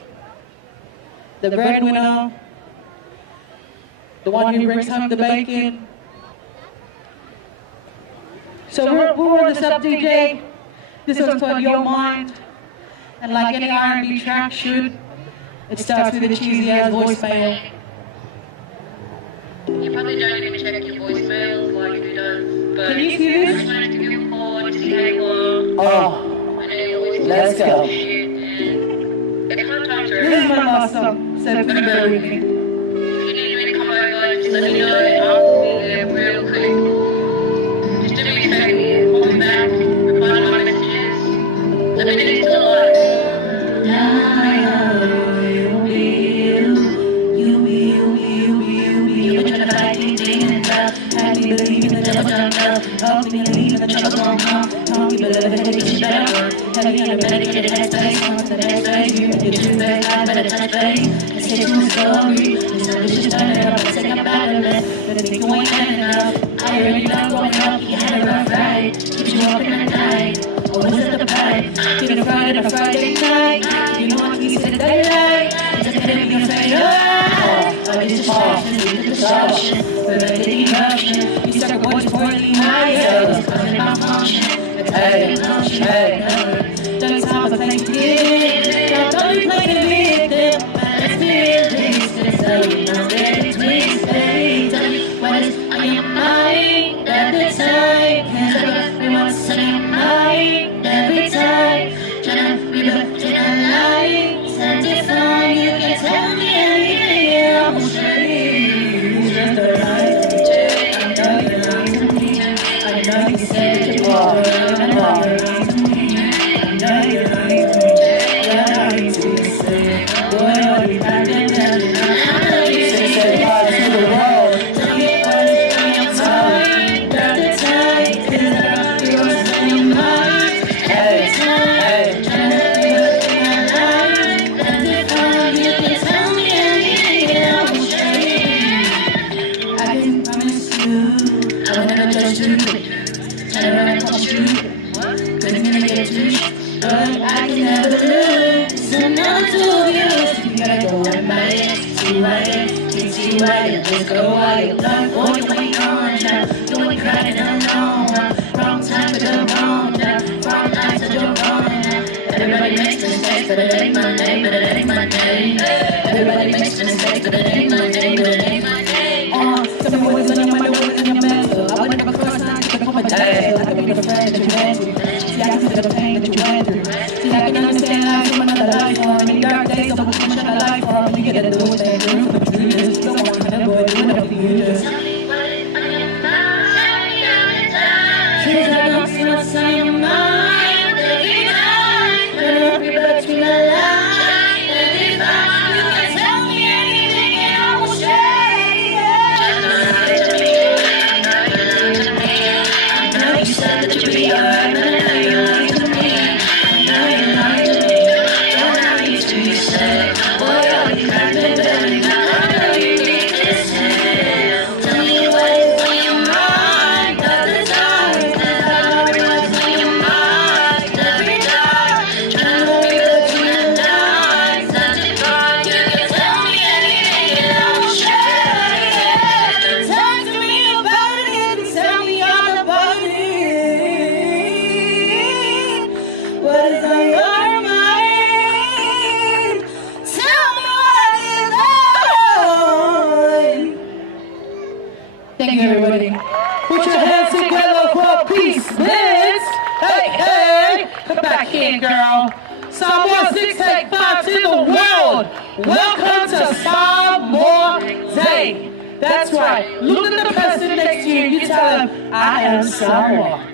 The breadwinner, the one who brings home the bacon. So we're on this up, DJ. This one's called Your Mind. And like any R&B track should, it starts with a cheesy ass voicemail. You probably don't even check your voicemails like who does, but can you see this? I just wanted to give you a call to see how you are. Oh, I know you always let's go. Shit, and it's hard times for This is my last song, so please bear with me. If you need me to come over, just let me know and I'll be there real quick. Just do me a favor, call me back, reply to my messages. Let me know you're still alive. Talk me leaving the trouble on talk me better than it's better. Heavy on a medicated headspace, on to the next phase. You get too bad, I better touch base. Let's get to the story. It's not just done it, I'm sick about it. But think you ain't had enough. I already know growing up, you had a rough ride. Get you up in the night, always at the pipe. Get a Friday night. You know I'm used to the daylight. It's a bit of your face. I'm just falling into the distortion. But I didn't emotion. You start going poorly, my head. Causing malfunction. Hey, don't stop the play kid. Don't be playing the victim. Let's feel this. So you know that it's wasted. Tell me what is on your mind every time. Cause everyone's on your mind every time. Tryna relook to the lights and define. You can tell me anything, I will show you. It's just the light. I know you like me. I know you said you are. I know you like me. I know you like me. I know you say, boy, I'll be back in heaven. I know you say, God to the world. Tell me what is on your mind at the time. Cause I feel what's on your mind every time. Tryna relook in my life and define. You can tell me anything, I will show you. I can promise you I will never judge you. Tryna run and touch you. Couldn't gonna get you. But I can never lose. And I'm too used. You gotta go on my head. See who I am. Can't see who I am. Just go wild. Love, boy, you ain't on now. You ain't crying alone. Wrong time for the wrong now. Wrong night to the wrong now. Everybody makes mistakes, but it ain't my name, but it ain't my name. Everybody makes mistakes, but it ain't my name, but it ain't my name. Tell me what's on your mind, what's on your mental. I would never cross line to become a day. I can be the friend that you went through. See, I can see the pain that you went through. See, I can understand life from another life form. Many dark days of so much of life form. You gotta do what they do, but you just don't want to never do it up for you. Tell me what is on your mind every time. Cause I don't see what's on your mind every time. Tryna read between the lines every time. You can tell me anything and I will share. You said that you'd be alright, but I know you lied to me. I know you lied to me. Don't have me to you say, boy, all you got me better now. I know you need to listen. Tell me what is on your mind at the time. Cause I know what's on your mind every time. Tryna read between the lines and define. You can tell me anything and I will share. Talk to me about it and say in, girl. Samoa 685 to the world. Welcome to Samoa Day. That's right. Look at the person next to you. You tell them, I am Samoa.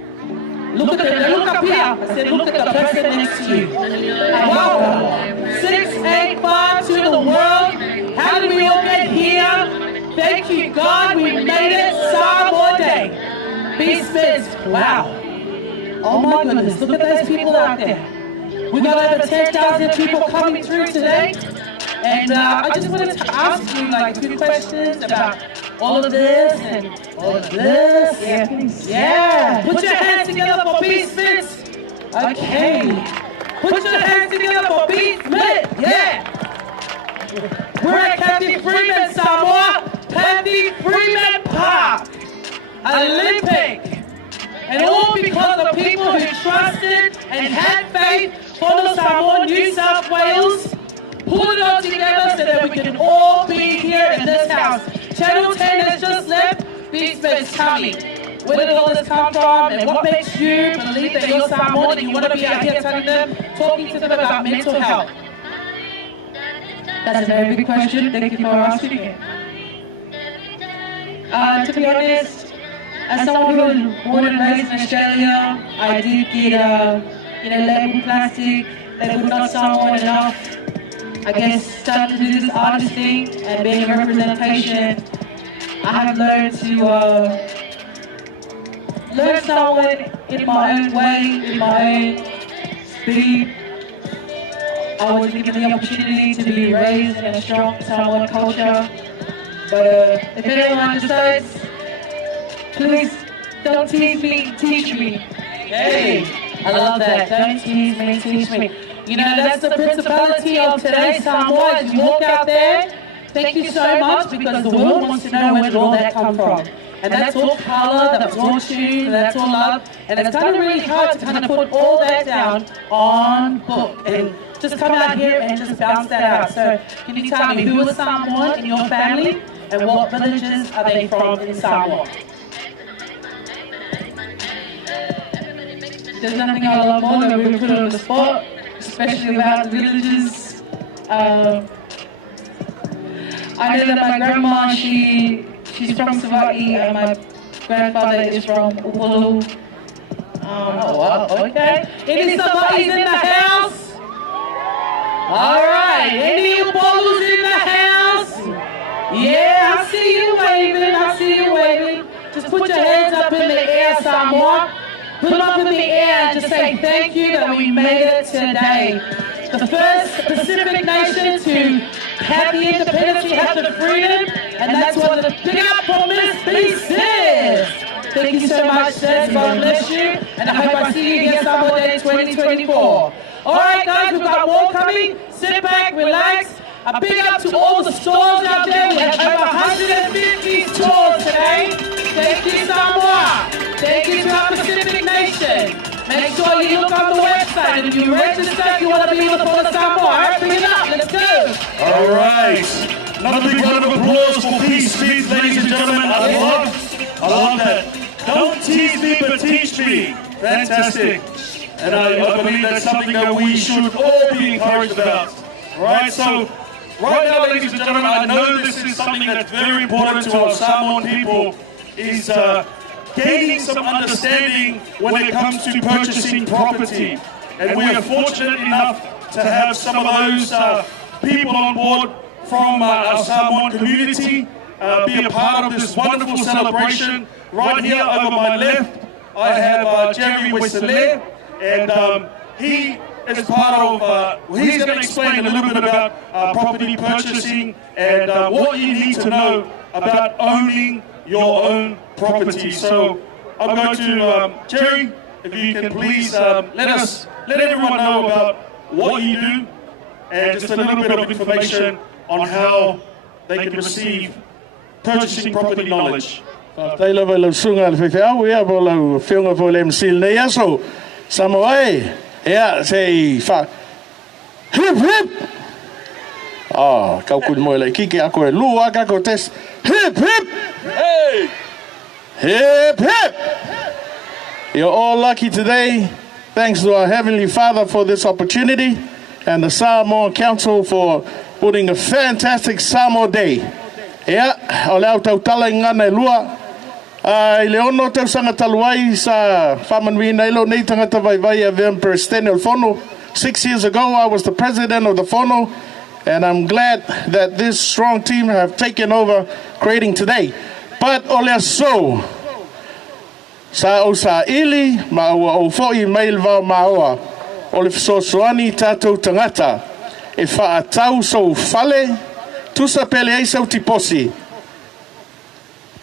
Look up here. I said, look at the person next to you. Welcome. 685 to the world. How did we all get here? Thank you, God. We made it. Samoa Day. Be Smiths. Wow. Oh my goodness. Look at those people out there. We got over 10,000 people coming through today. And I just wanted to ask you like a few questions about all of this and all of this. Yeah. Put your hands together for B. Smith. Okay. Put your hands together for B. Smith. Yeah. We're at Cathy Freeman, Samoa. Cathy Freeman Park. Olympic. And all because of people who trusted and had faith. Fono Samoa, New South Wales. Pull it all together so that we can all be here in this house. Channel 10 has just left. These men tell me, where did all this come from and what makes you believe that you're Samoan and you want to be out here telling them, talking to them about mental health? That's a very big question. Thank you for asking it. To be honest, as someone who was born and raised in Australia, I did get labeled plastic, labeled not Samoan enough. I guess starting to do this artist thing and being a representation, I have learned to learn Samoan in my own way, in my own speed. I was given the opportunity to be raised in a strong Samoan culture, but if anyone decides, please don't tease me, teach me. Hey, I love that. Don't tease me, teach me. You know, that's the principality of today's Samoa. As you walk out there, thank you so much because the world wants to know where did all that come from. And that's all colour, that's all tune, that's all love. And it's kind of really hard to kind of put all that down on book and just come out here and just bounce that out. So can you tell me who is Samoan in your family and what villages are they from in Samoa? There's nothing I love more than being put on the spot, especially about the villages. I know that my grandma, she's from Savai'i and my grandfather is from Upolu. Oh, wow, okay. Any Savai'is in the house? All right, any Upolus in the house? Yeah, I see you waving, I see you waving. Just put your hands up in the air, Samoa. Put them up in the air and just say thank you that we made it today. The first Pacific nation to have the independence, to have the freedom, and that's what the big up for Miss BC. Thank you so much, sis. God bless you, and I hope I see you here Samoa Day 2024. All right, guys, we've got more coming. Sit back, relax. A big up to all the stores out there. We have over 150 stores today. Thank you, Samoa. Thank you to our Pacific Nation. Make sure you look on the website and if you register, if you want to be with the Fono Samoa. All right, bring it up. Let's go. All right. Another big round of applause for Peace Smith, ladies and gentlemen. I love that. Don't tease me, but teach me. Fantastic. And I believe that's something that we should all be encouraged about. All right, so right now, ladies and gentlemen, I know this is something that's very important to our Samoan people, is gaining some understanding when it comes to purchasing property. And we are fortunate enough to have some of those people on board from our Samoan community be a part of this wonderful celebration. Right here over my left, I have Jerry Wesele, and he is part of, he's going to explain a little bit about property purchasing and what you need to know about owning your own property. So I'm going to, Jerry, if you can please let everyone know about what you do and just a little bit of information on how they can receive purchasing property knowledge. Tai lava lau sunga al whewhau ea po lau whiunga po le msil nei aso Samoa ea sei wha hip hip kau kun moe lai kike ako e lua kako tes hip hip hey hip hip. You're all lucky today Thanks to our Heavenly Father for this opportunity and the Samoan Council for putting a fantastic Samoa Day. Ea, o leo tautala i ngana e lua. I leono tau sanga taluai sa whamanuina ilo nei tangata vai of Emperor Stenel Fono. 6 years ago, I was the president of the Fono, and I'm glad that this strong team have taken over creating today. But ole so, sa o sa ili, ma o fo'i mail vau maoa, ole fisosoani tātou tangata, e whaatau so fale, tusa pele ei sau tiposi,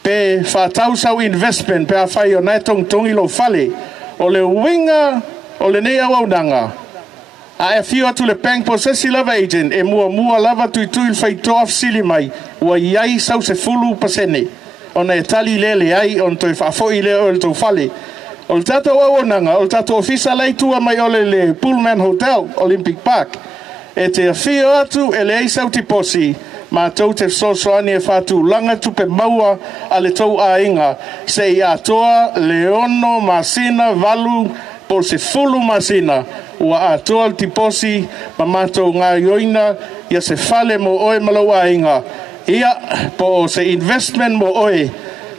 pe whaatau sau investment, pe a whai o nai tongtongi lo fale, ole winga, ole nei awaunanga, a e whio atu le bank possessi lava agent, e mua lava tui whai toaf sili mai, ua iai sau se fulu pasene, ona e tali lele ai on toi whafoi leo o le tau fale. O le tato awananga, o le tato ofisa leitua mai ole le Pullman Hotel, Olympic Park. E te awhio atu e le eisau tiposi, ma tau te sosoani e whatu langa tupe maua a le tau ainga, se i atoa leono masina valu por se fulu masina, ua atoa le tiposi ma matou ngā yoina ia se fale mo oe malau ainga. Ia, po se investment mo oe,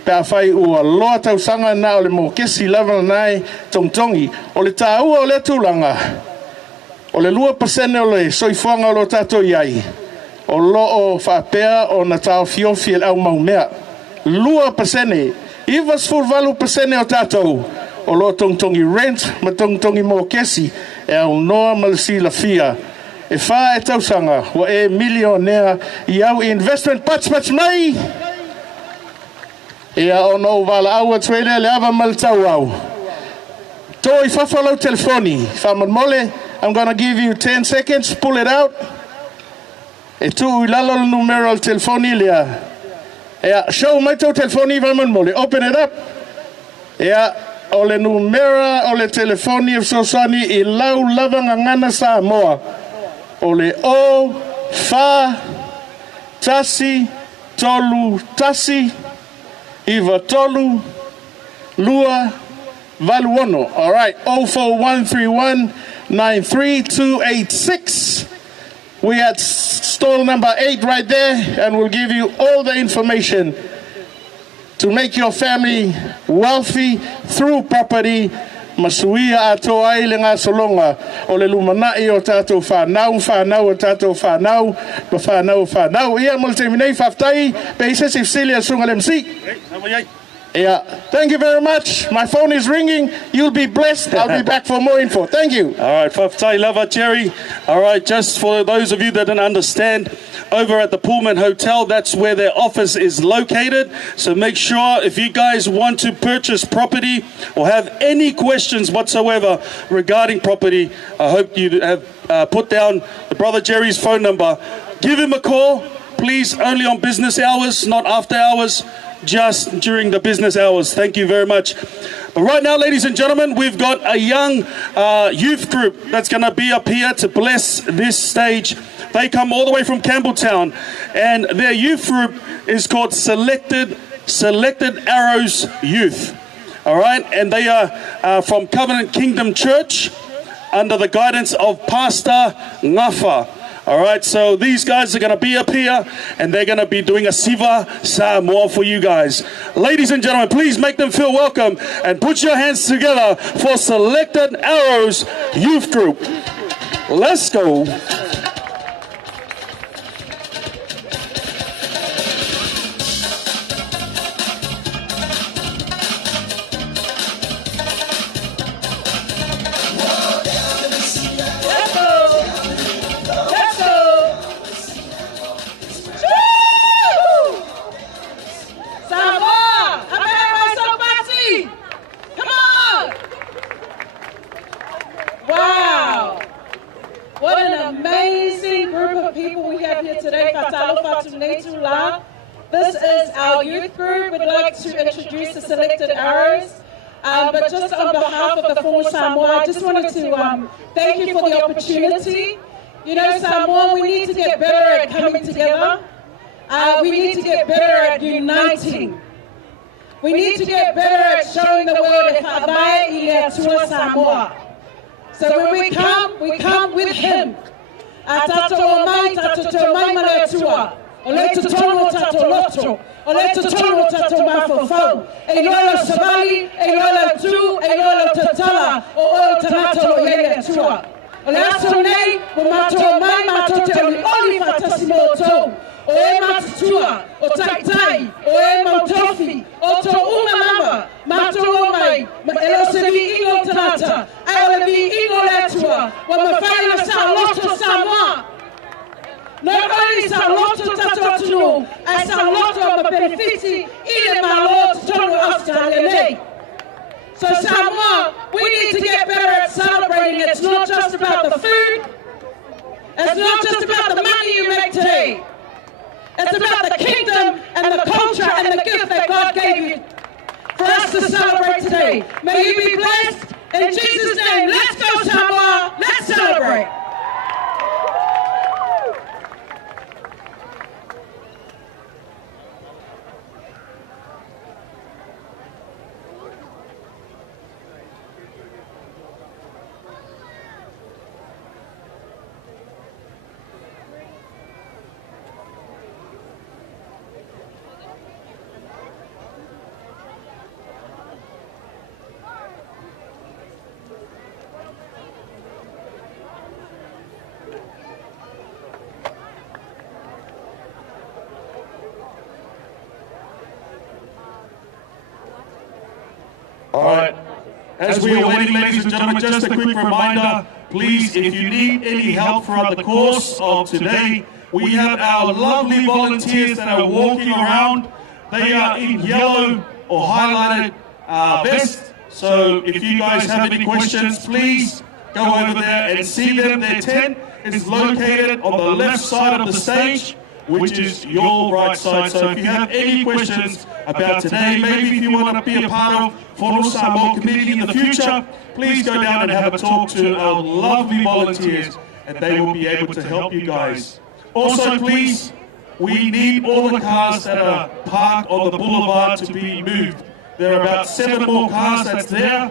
pe a whai ua loa tau sanga na o le mo kesi lava nai tongtongi. O le tā ua o le tūlanga, o le 2% o le soifuanga o lo tātou iai, o lo o whapea o na tāo fiofi el au maumea. 2%, ivas fulvalu % o tātou, o lo tongtongi rent, ma tongtongi mo kesi, e au noa malisi la fia. E wha e tausanga, wa e millionaire I au investment pats mai. E a ono wala au atuele le ava mal tau au. To I whawhalau telefoni, whaman mole, I'm gonna give you 10 seconds, pull it out. E tu I lalo le numero al telefoni lea. E a show mai tau telefoni whaman mole, open it up. E a o le numero o le telefoni of Sosani I lau lavanga ngana Samoa. Ole o, fa, tasi, tolu, tasi, iwa tolu, lua, valuono. All right, 04131-93286. We at stall number 8 right there, and we'll give you all the information to make your family wealthy through property. Masuia ato ai le ngā solonga o le lumanai o tātou whanau o tātou whanau, ma whanau. Ia mo le te minei whaftai, pe isa si Celia sunga le msi. Yeah. Thank you very much. My phone is ringing. You'll be blessed. I'll be back for more info. Thank you. All right, whaftai lava, Jerry. All right, just for those of you that don't understand, over at the Pullman Hotel, that's where their office is located. So make sure if you guys want to purchase property or have any questions whatsoever regarding property, I hope you have put down the Brother Jerry's phone number. Give him a call, please, only on business hours, not after hours, just during the business hours. Thank you very much. But right now, ladies and gentlemen, we've got a young youth group that's going to be up here to bless this stage. They come all the way from Campbelltown, and their youth group is called Selected Arrows Youth. All right, and they are from Covenant Kingdom Church under the guidance of Pastor Ngafa. All right, so these guys are going to be up here, and they're going to be doing a Siva Samoa for you guys. Ladies and gentlemen, please make them feel welcome, and put your hands together for Selected Arrows Youth Group. Let's go. This is our youth group. We'd like to introduce the Selected Arrows. But just on behalf of the Fono Samoa, I just wanted to thank you for the opportunity. You know, Samoa, we need to get better at coming together. We need to get better at uniting. We need to get better at showing the world that Samoa. So when we come with him. A tato o mai, tato te o mai mana tua. O le te tono tato loto. O le te tono tato mafofau. E lola savali, e lola tu, e lola tatala. O o tanato lo yele tua. O le aso nei, o mato mai, mato te oli fatasi moto. O e matatua, o tai, o e mautofi, o to uma mama, mato o mai, elo se vi ingo tanata, ai o vi ingo letua, wa mawhai na sa loto Samoa. Not only sa loto tato atunu, ai sa loto ma benefici, ile ma loto tono Australia. So Samoa, we need to get better at celebrating. It's not just about the food, it's not just about the money you make today. It's about the kingdom and the culture and the gift that God gave you for us to celebrate today. May you be blessed. In Jesus' name, let's go Samoa. Let's celebrate. All right. As we are waiting, ladies and gentlemen, just a quick reminder, please, if you need any help throughout the course of today, we have our lovely volunteers that are walking around. They are in yellow or highlighted vest. So if you guys have any questions, please go over there and see them. Their tent is located on the left side of the stage, which is your right side. So if you have any questions about today, maybe if you want to be a part of Fono Samoa community in the future, please go down and have a talk to our lovely volunteers and they will be able to help you guys. Also, please, we need all the cars that are parked on the boulevard to be moved. There are about 7 more cars that's there.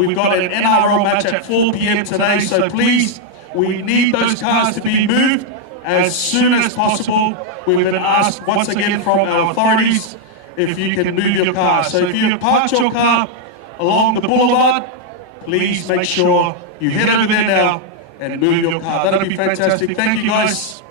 We've got an NRL match at 4 p.m. today, so please, we need those cars to be moved as soon as possible. We've been asked once again from our authorities if you can move your car. So if you have parked your car along the boulevard, please make sure you head over there now and move your car. That'll be fantastic. Thank you guys.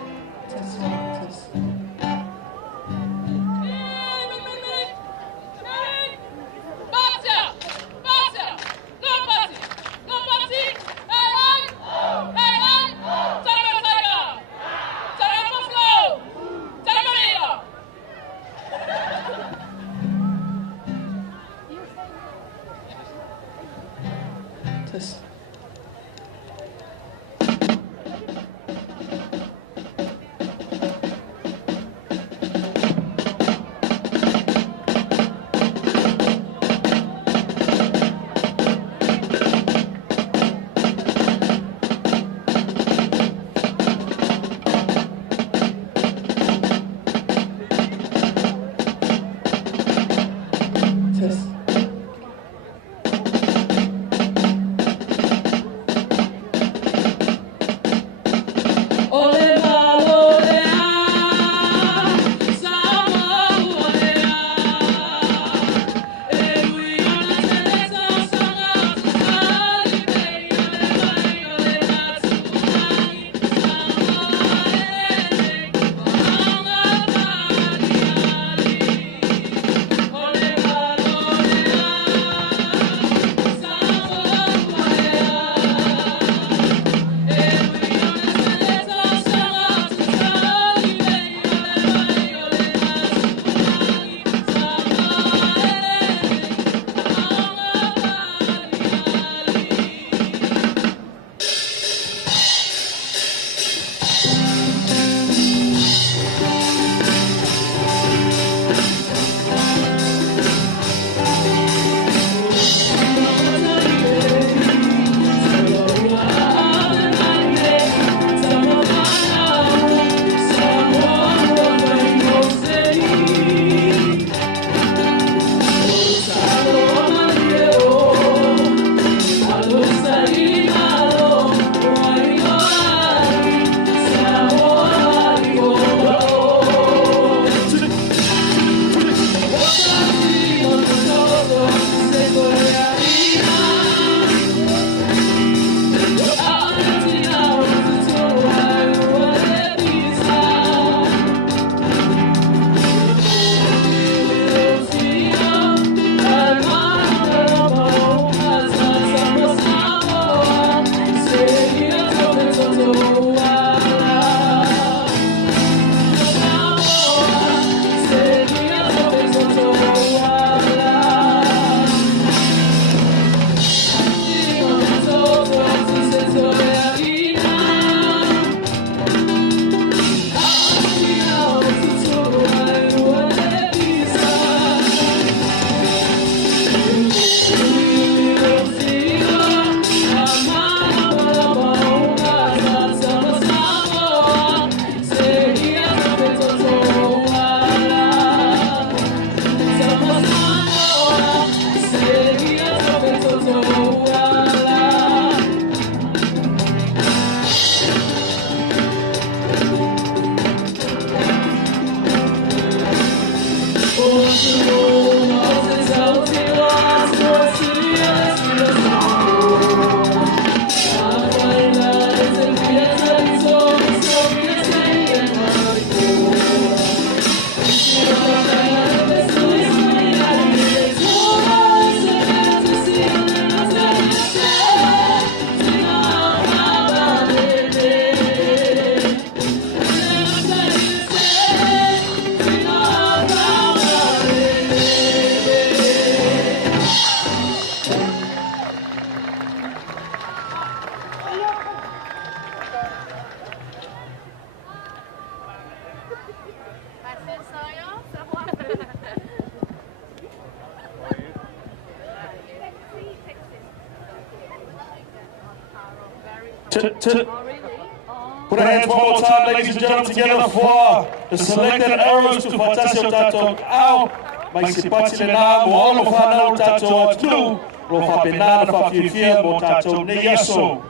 Put our hands one more time, ladies and gentlemen, together for the selected arrows to Fatasio Tato Au. Mai se pati le nā mo olo whanau tato atu, ro whapena na whawhiwhia mo tato ne yaso.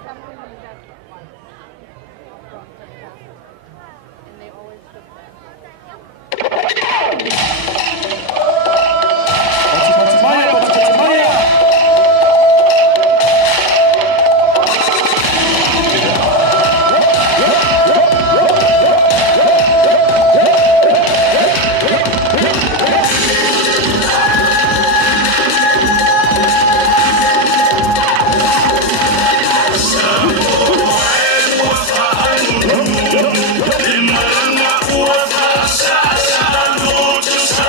Just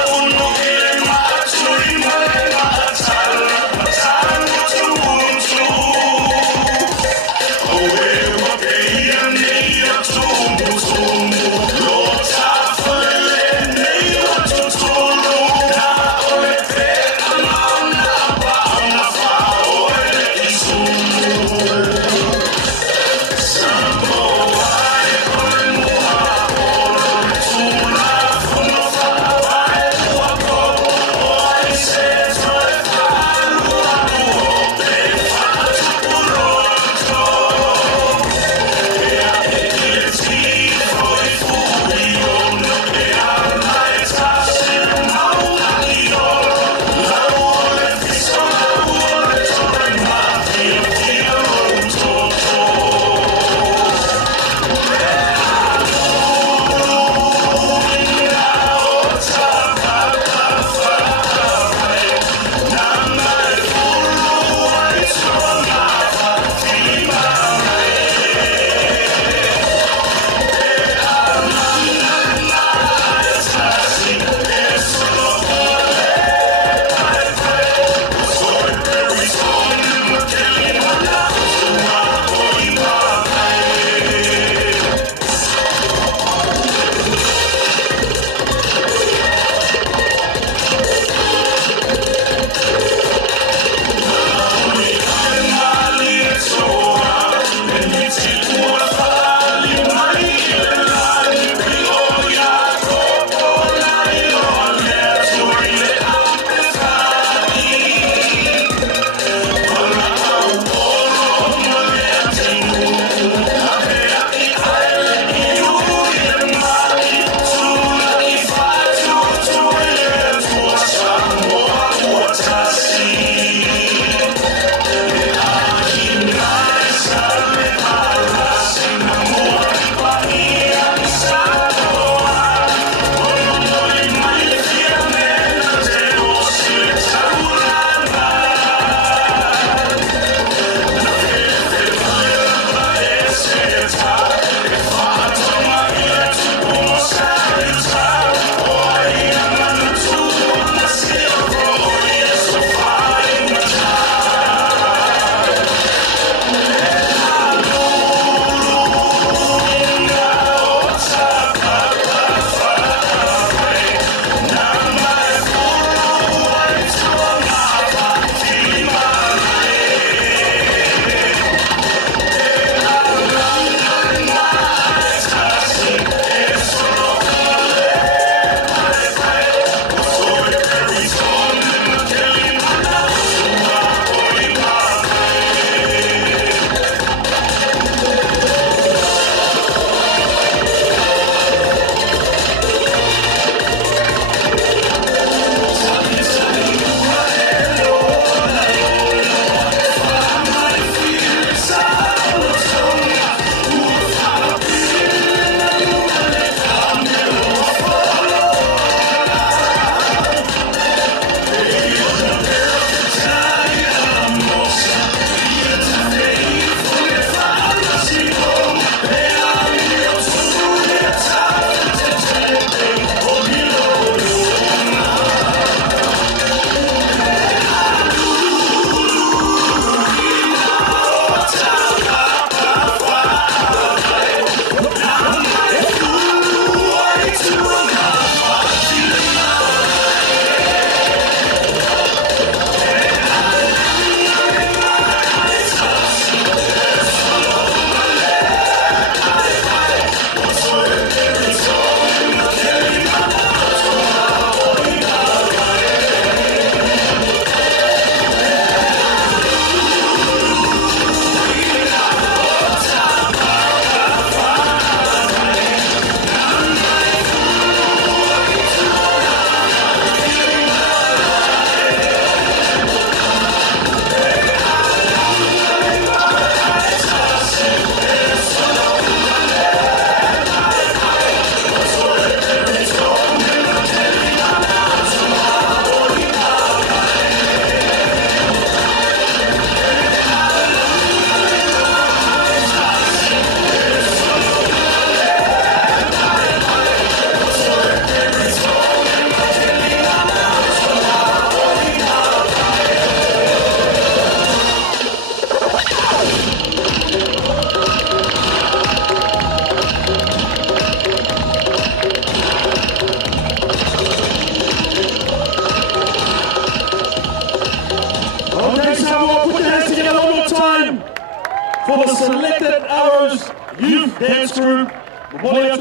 for the selected Arrows Youth Dance Group. We hope that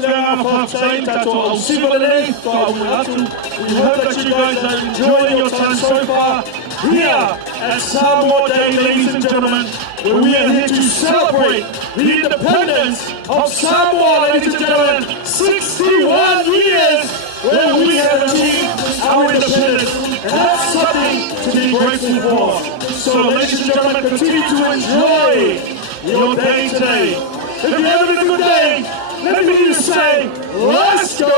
you guys are enjoying your time so far here at Samoa Day, ladies and gentlemen, where we are here to celebrate the independence of Samoa, ladies and gentlemen. 61 years where we have achieved our independence, and that's something to be grateful for. So, ladies and gentlemen, continue to enjoy your day today. If you're having a good day, let me hear you say, let's go!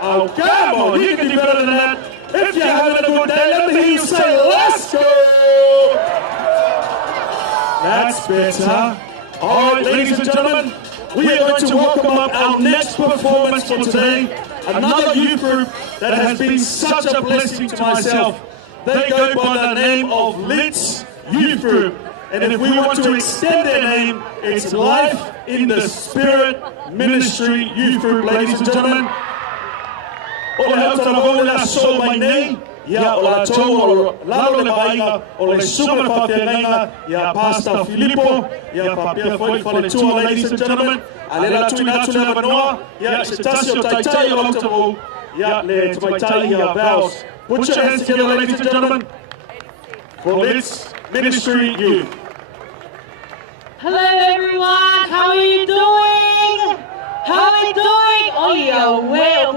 Oh, come on, you can do better than that. If you're having a good day, let me hear you say, let's go! That's better. All right, ladies and gentlemen, we are going to welcome up our next performance for today. Another youth group that has been such a blessing to myself. They go by the name of Lit's Youth Group. And if we want to extend their name, it's Life in the Spirit Ministry Youth Group, ladies and gentlemen. O le hauta na vole la so mai nei, ia o la tau o lalo le vainga, o le sume whawhiangainga, ia Pastor Filippo, ia Papia Whale Tua, ladies and gentlemen. A le Latu i Latu le Vanoa, ia se tasi o taitai o lauta o, ia le taitai ia vows. Put your hands together, ladies and gentlemen, for this Ministry Youth. Hello everyone, how are you doing? How are you doing? Oh yeah, well,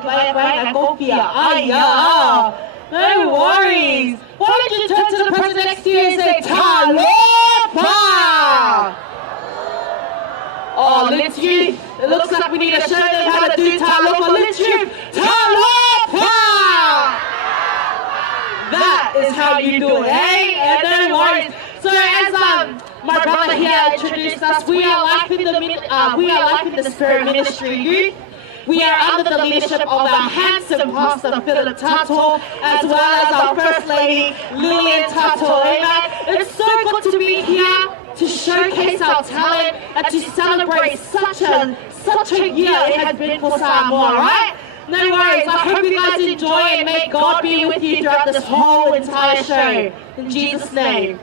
no worries. Why don't you turn to the person next to you and say, Talopa! Oh, Lit's Youth, it looks like we need to show them how to do Talopa. Lit's Youth, Talopa! That is how you do it, eh? And no worries. So as my brother here introduced us, we are Life in the Spirit Ministry Youth. We are under the leadership of our handsome pastor Philip Tato, as well as our First Lady Lillian Tato. Amen. It's so good to be here to showcase our talent and to celebrate such a year it has been for Samoa, right? No worries, I hope you guys enjoy and may God be with you throughout this whole entire show. In Jesus' name.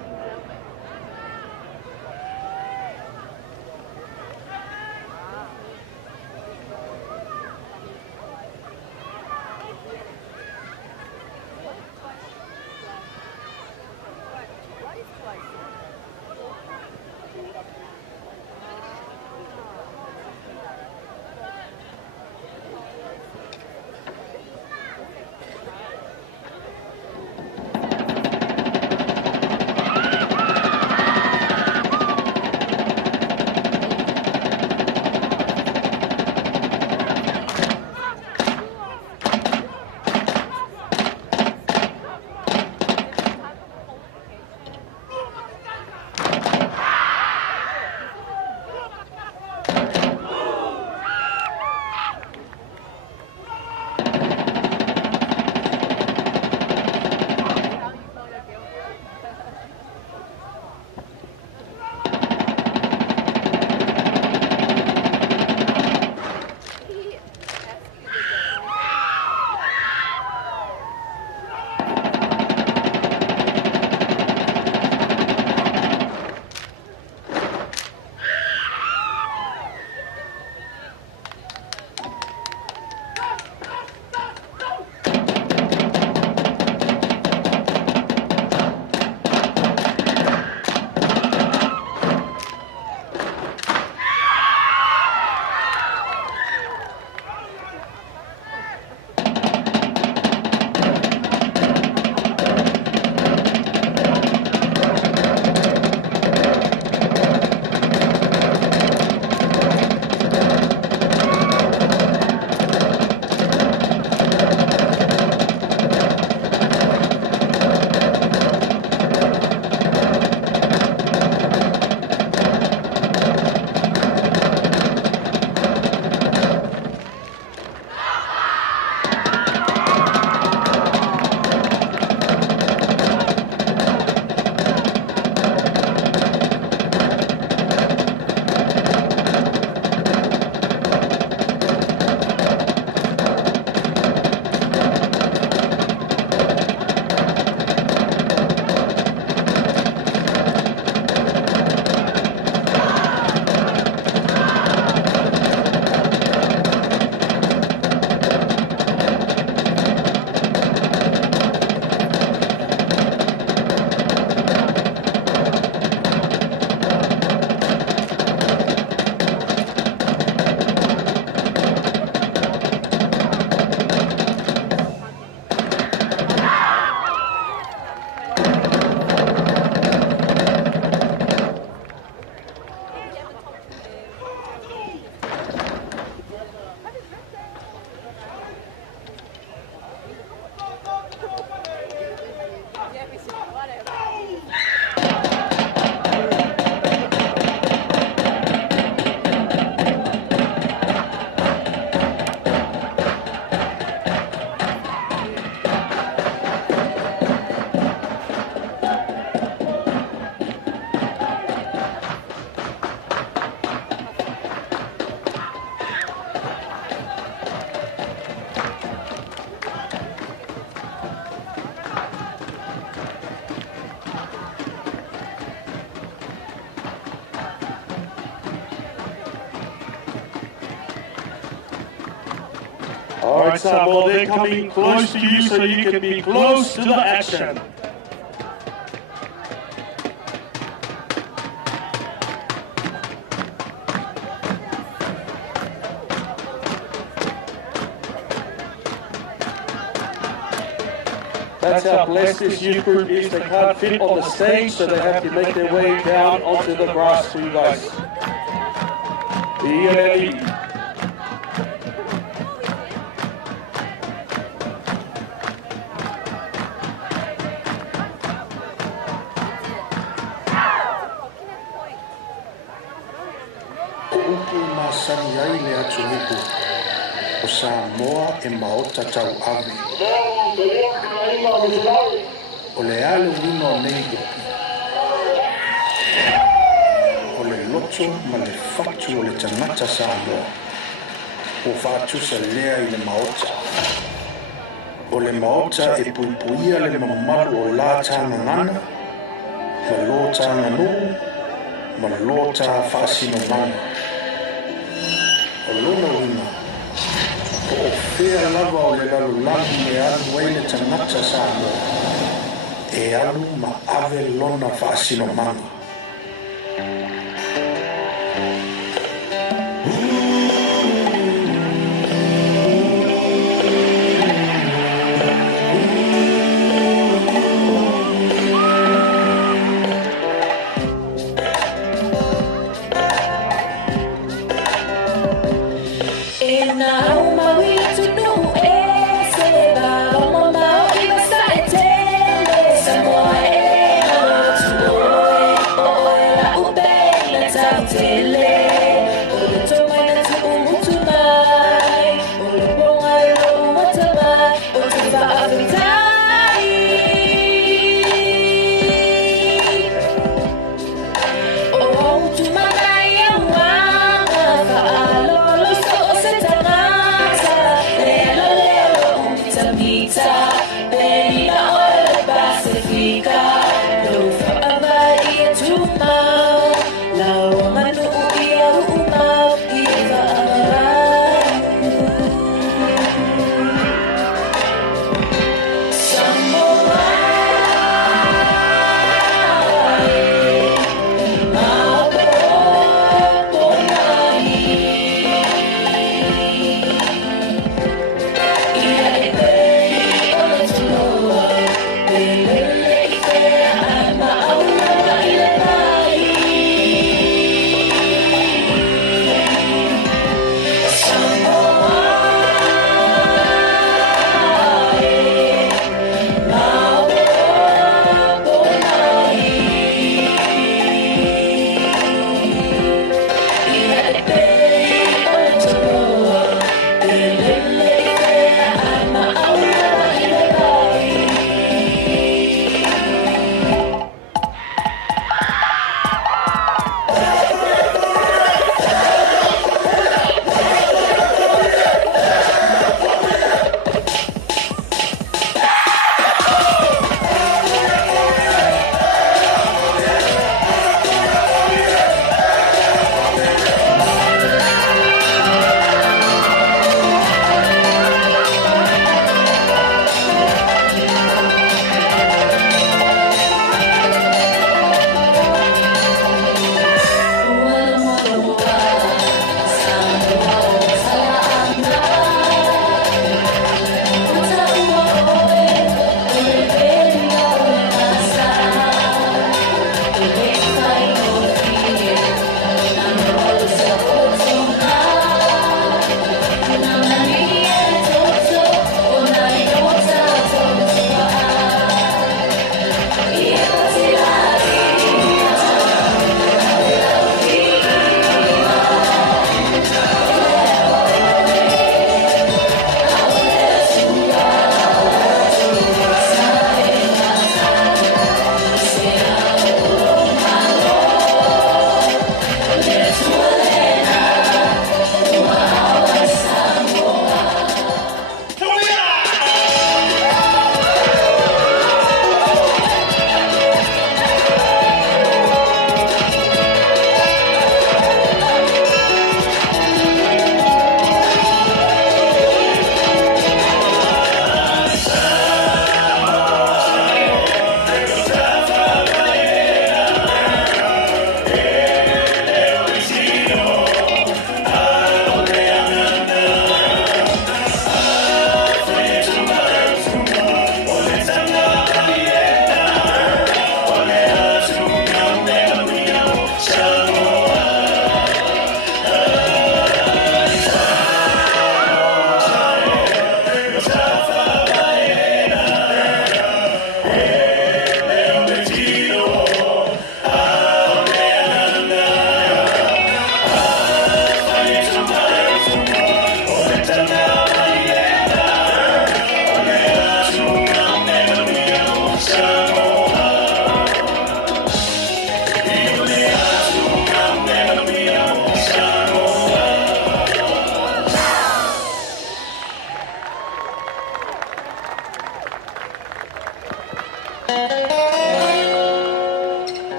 right, Samoa, they're coming close to you so you can be close to the action. That's how blessed this youth group is. They can't fit on the stage, so they have to make their way down onto the grass for you guys. Upu masani ai le atu nipu o Samoa e maota tau awe. O le ale wino nei upi. O le loto ma le fatu o le tangata Samoa. O fatusa lea i le maota. O le maota e puipuia le mamaru o la tanga ngana. Ma lo tanga nu. Ma lo ta fasino manga. O lona wina. O fea lava o le lalu lagu me alu wei le tangata Samoa. E alu ma ave lona fasino manga. Samoa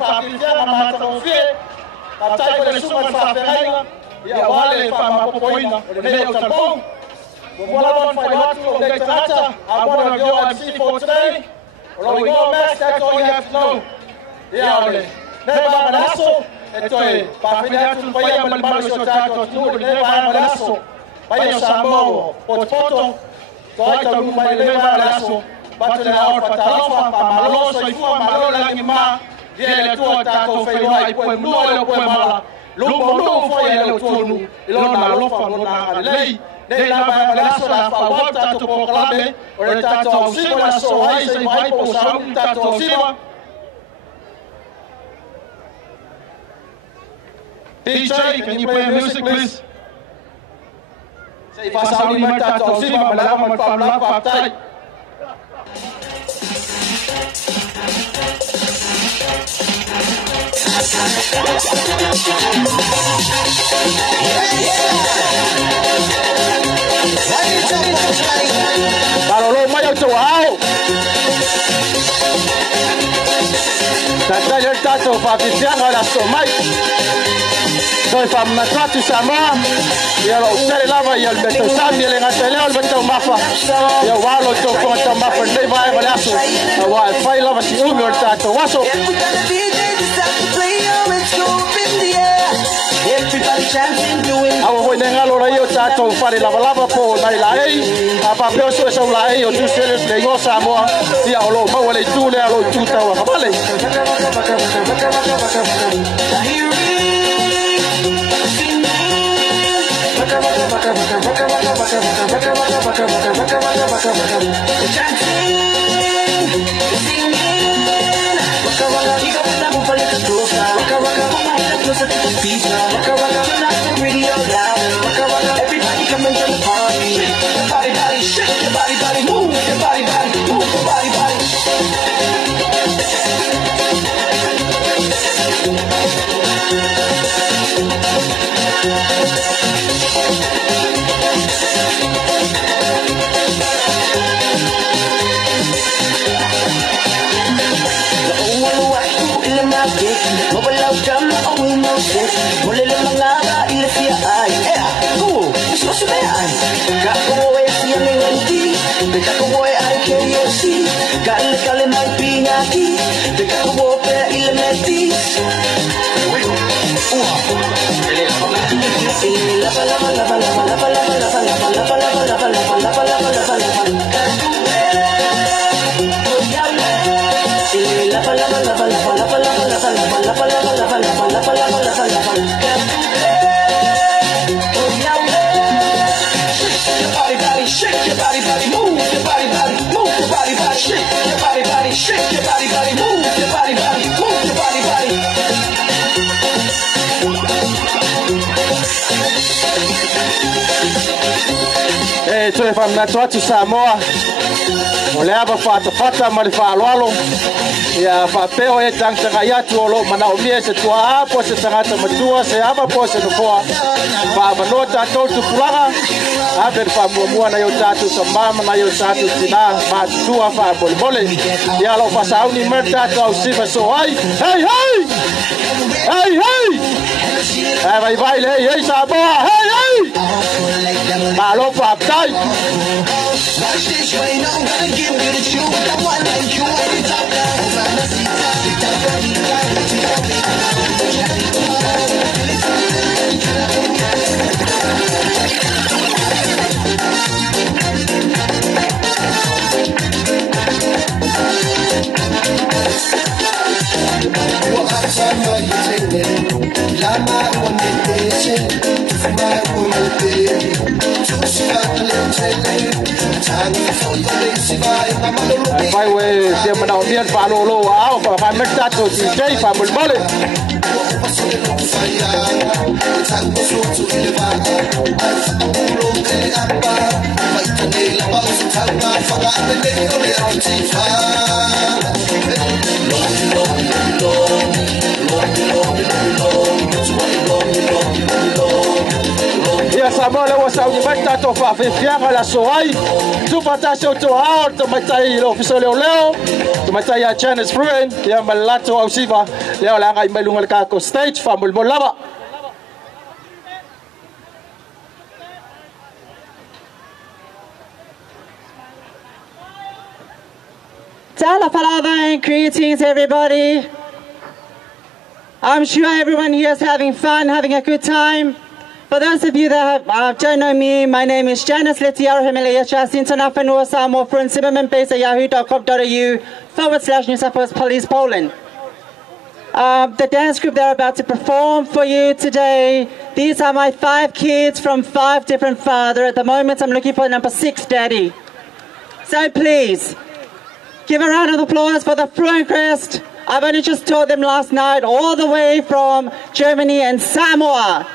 whakawhiwhia ma mātaka whie, ka tai koe le sunga whawhenga, ia wale whamapopoina, o le mea o talpong. Well, I want to find out I want to go MC for today. Well, we go max, that's all you have to know. Yeah, never have an asshole. It's a Pafinatul Paya Malmaso Tato, never have an asshole. Paya Samo, Poto, so I don't my never have an asshole. But the hour Patalofa, Malo, so if you are Malola Lima, Yellow to Tato, Fay, Puemula, Puemala, Lumo, Foya, Tonu, Ilona, Lofa, Lona, Lay. Nei lava laso la fa volta to proclame o le tato au siwa so ai se vai po sa un tato au siwa. DJ, can you play music please? Sei fa sa un tato au siwa ma lava ma fa la fa tai. Parolo mai au tau au. Tatai el tato whawhiwhianga la so mai. Toi whamatatu Samoa. Ia lo usere lava ia le beto sami le ngate leo le beto mafa. Ia walo tau konga tau mafa nei vai vale aso. A wai whai lava si umi o le tato waso. Awa hoi nenga lora i o tātou whare lava po nai laei. A papeo so e sau laei o tūsere le ingo Samoa. Ia o lo maua le tū lea lo tūtau a kamale. Everybody come into the party. Body, body, shake your body, body, move your body, body, move your body, body. Toi whamatatu Samoa. O le ava whata ma le whaaloalo. Ia whapeo e tangtanga i atu o lo manao mia se tua apo se tangata matua se ava po se nukoa. Whamanoa tātou tupulanga. Ape whamuamua na iau tātou sa mama na iau tātou tina mātua whamolimole. Ia lo whasauni mer tātou au sifa so ai. Hei hei! Hei hei! Vai vai le hei Samoa. Hei hei! Malo whaptai. Watch this way, no, I'm gonna give you the truth. I want like you at the top now. Vai we dia manau mian palolo au fa fa mertato si sei fa mulmole. Ia Samoa le wasa uni mertato fa fianga la soai. Tu fatasio to out to matai lo fiso leo. Masaya Janice Freeman, ya Latu au siva, ya wala nga imalungal ka ko stage, famul mo lava. Tala palava and greetings, everybody. I'm sure everyone here is having fun, having a good time. For those of you that don't know me, my name is Janice Letiara Himalayacha, Sintana Fono Samoa NSW, yahoo.com.au/New South Wales Police Poland. The dance group they're about to perform for you today, these are my 5 kids from 5 different fathers. At the moment, I'm looking for number 6 daddy. So please, give a round of applause for the Freeman Crest. I've only just taught them last night, all the way from Germany and Samoa.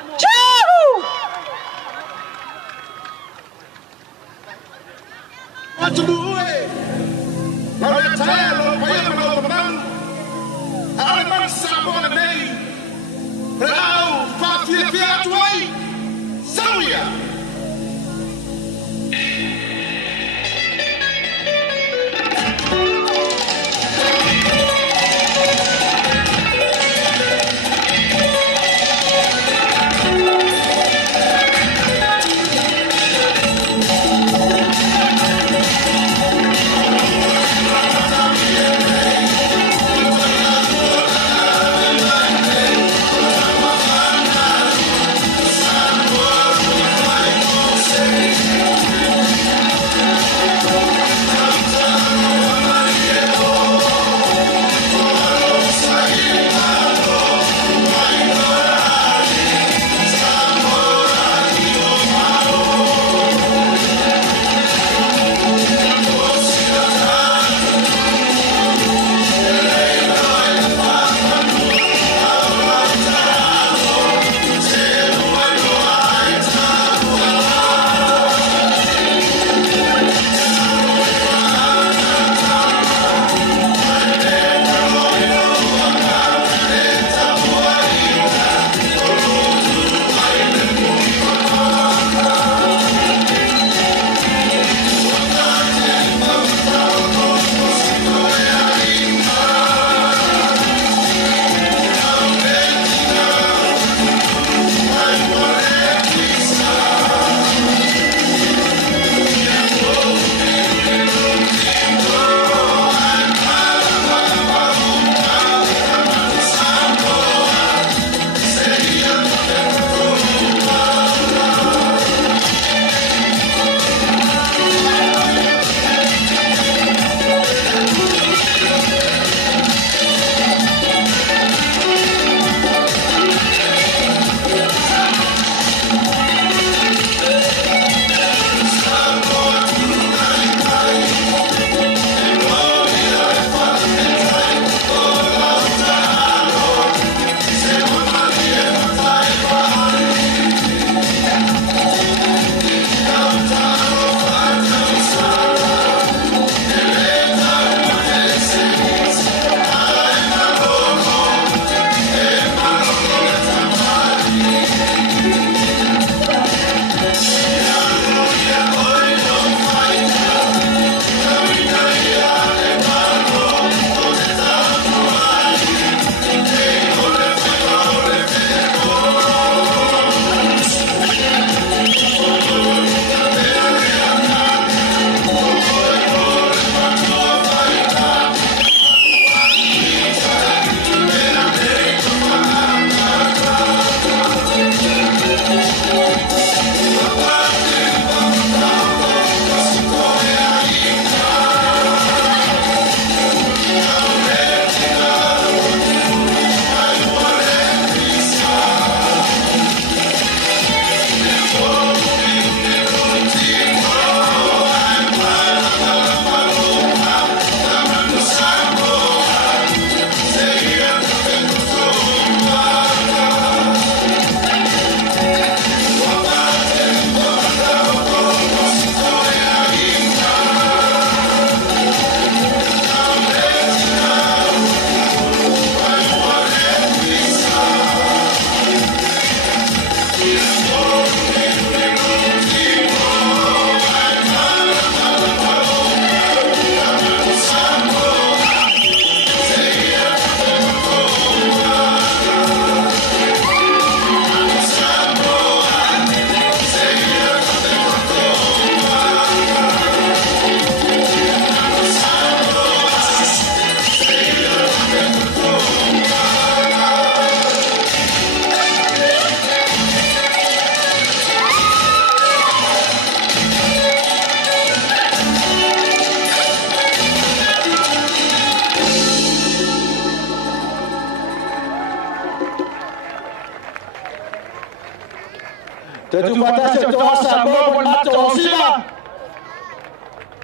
Te tu patase to asa mo mato osima.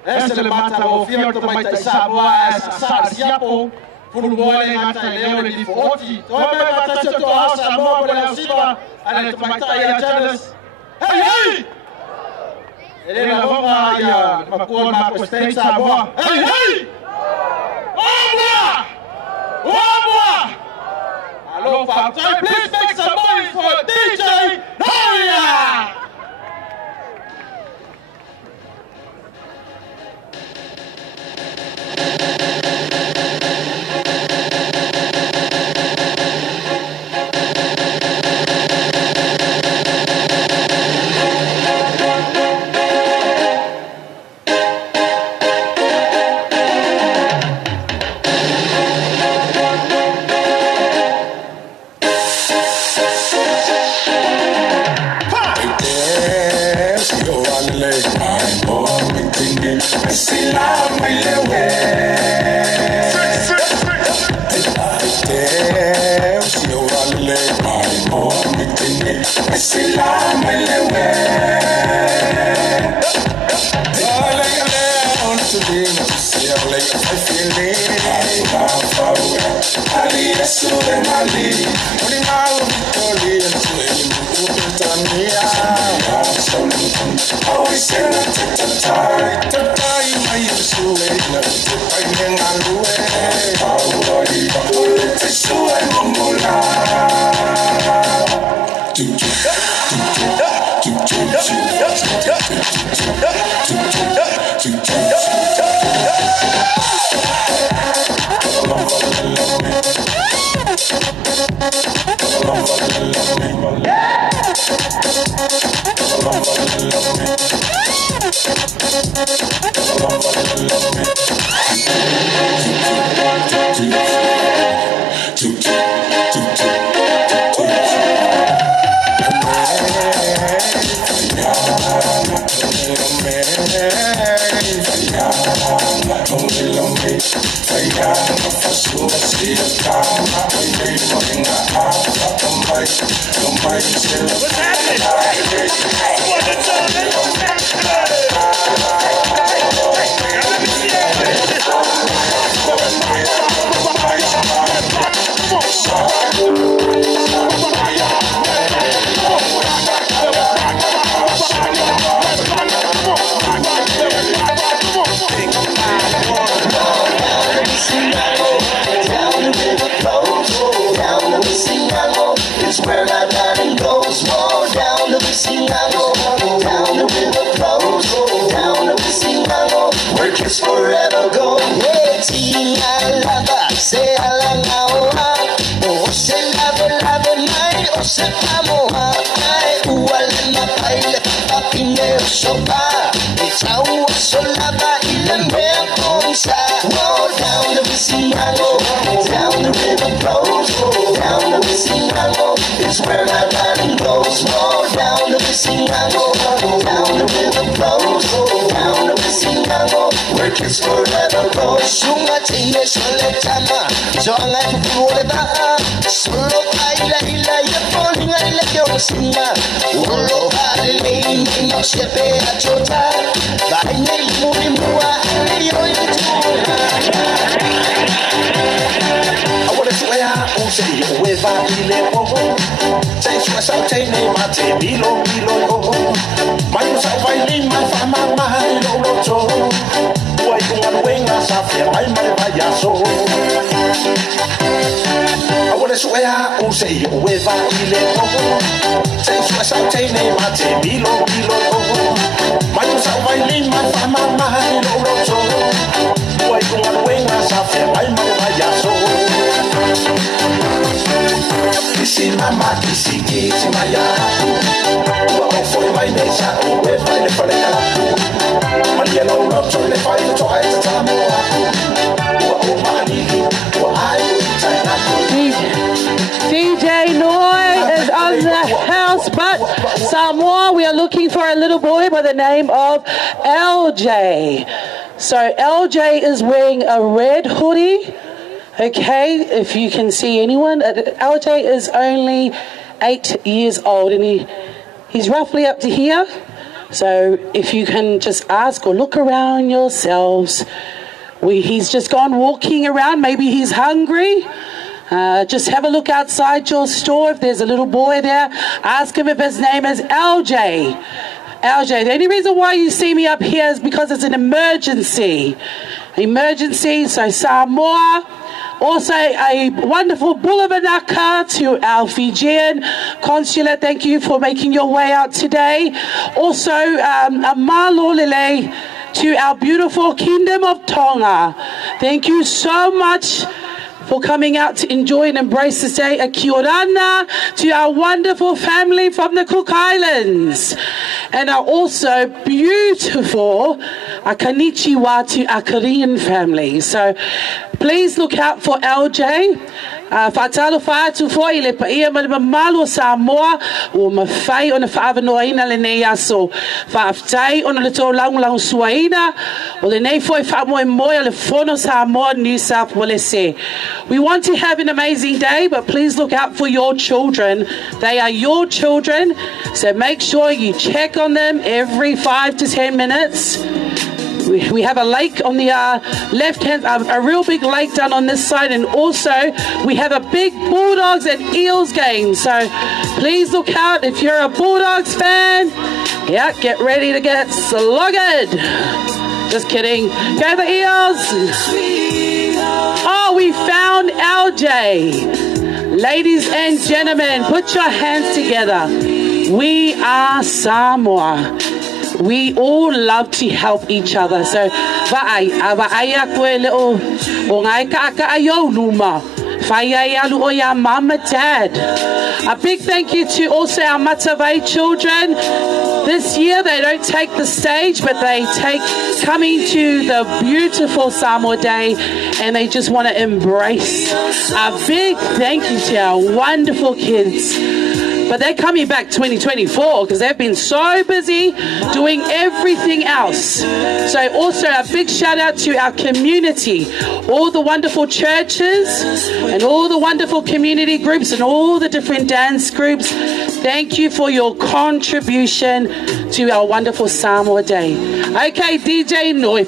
Ese le mata o fio to mai tai Samoa sa siapo. Fulu mole ngata leo le di 40. To me patase to asa mo le osima. Ale to mai tai ya jealous. Hey hey! Ele la vonga ya makua ma state Samoa. Hey hey! Hello, Factory, please make some noise for DJ Noria! DJ Noi is on the house, but Samoa, we are looking for a little boy by the name of LJ. So LJ is wearing a red hoodie. Okay, if you can see anyone, LJ is only 8 years old, and He's roughly up to here. So if you can just ask or look around yourselves. He's just gone walking around. Maybe he's hungry. Just have a look outside your store. If there's a little boy there, ask him if his name is LJ. LJ, the only reason why you see me up here is because it's an emergency. So Samoa. Also, a wonderful bulavanaka to our Fijian consulate. Thank you for making your way out today. Also, a malolele to our beautiful Kingdom of Tonga. Thank you so much for coming out to enjoy and embrace this day. A kia ora to our wonderful family from the Cook Islands. And our also beautiful konnichiwa to our Korean family. So please look out for LJ. Whaatalo whaatu fo I le paia ma le mamalo Samoa o mawhai o na whaavanoaina le nei aso. Whaaftai o na le tō laungalau suaina o le nei foi Moimoi o le Fono Samoa New South Wales. We want to have an amazing day, but please look out for your children. They are your children, so make sure you check on them every 5 to 10 minutes. We have a lake on the left hand, a real big lake down on this side, and also we have a big Bulldogs and Eels game. So please look out if you're a Bulldogs fan. Yeah, get ready to get slugged. Just kidding. Go the Eels. Oh, we found LJ. Ladies and gentlemen, put your hands together. We are Samoa. We all love to help each other. So, va'ai koe leo o ngai ka ayo luma. Whai alu o ya mama, dad. A big thank you to also our Matavai children. This year they don't take the stage, but they take coming to the beautiful Samoa Day, and they just want to embrace. A big thank you to our wonderful kids. But they're coming back 2024 because they've been so busy doing everything else. So also a big shout out to our community, all the wonderful churches and all the wonderful community groups and all the different dance groups. Thank you for your contribution to our wonderful Samoa Day. Okay, DJ Noi,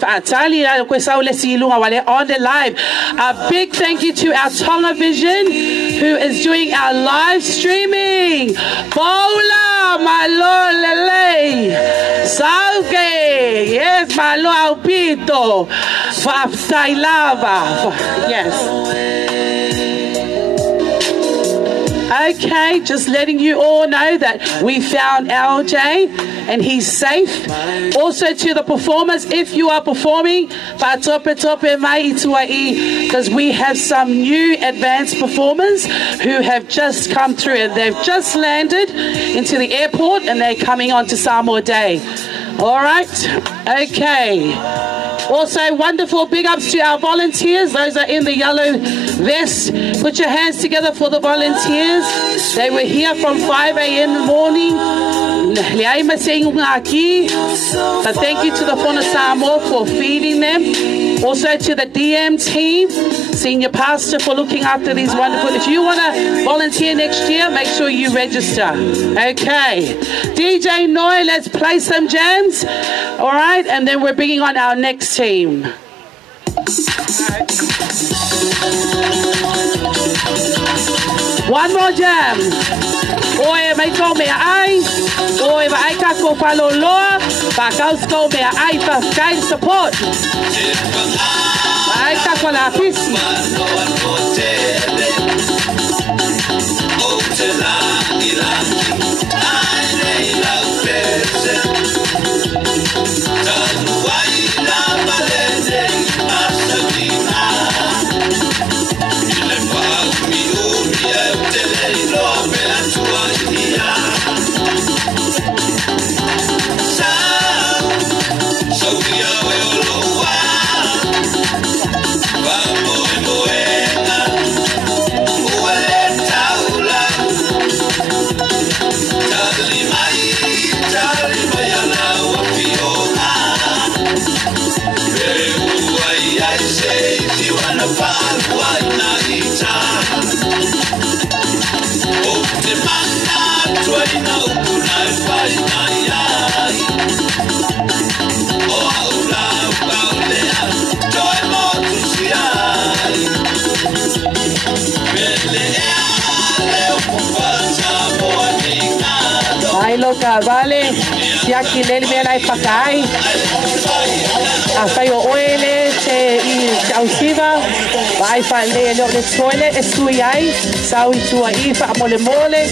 on the live. A big thank you to our Tonga Vision, who is doing our live streaming. Paula, my Lord, Lele, Sauke, yes, my Lord, Alpito, Faftailava, yes. Okay, just letting you all know that we found LJ and he's safe. Also to the performers, if you are performing, because we have some new advanced performers who have just come through and they've just landed into the airport and they're coming on to Samoa Day. All right, okay. Also, wonderful big ups to our volunteers. Those are in the yellow vest. Put your hands together for the volunteers. They were here from 5 a.m. in the morning. But thank you to the Fono Samoa for feeding them. Also to the DM team, Senior Pastor, for looking after these wonderful. If you want to volunteer next year, make sure you register. Okay. DJ Noi, let's play some jams. All right. And then we're bringing on our next team. One more jam. Oe mai ko mea ai. Oe wa ai ka ko paloloa. Pa kaus ko mea ai pa sky support. Ai ka ko la pisi. loka vale, siaki lele me lai pakai. A fai o oele te I ausiva, vai fa le le toilet e sui ai, sau I tua I fa mole mole.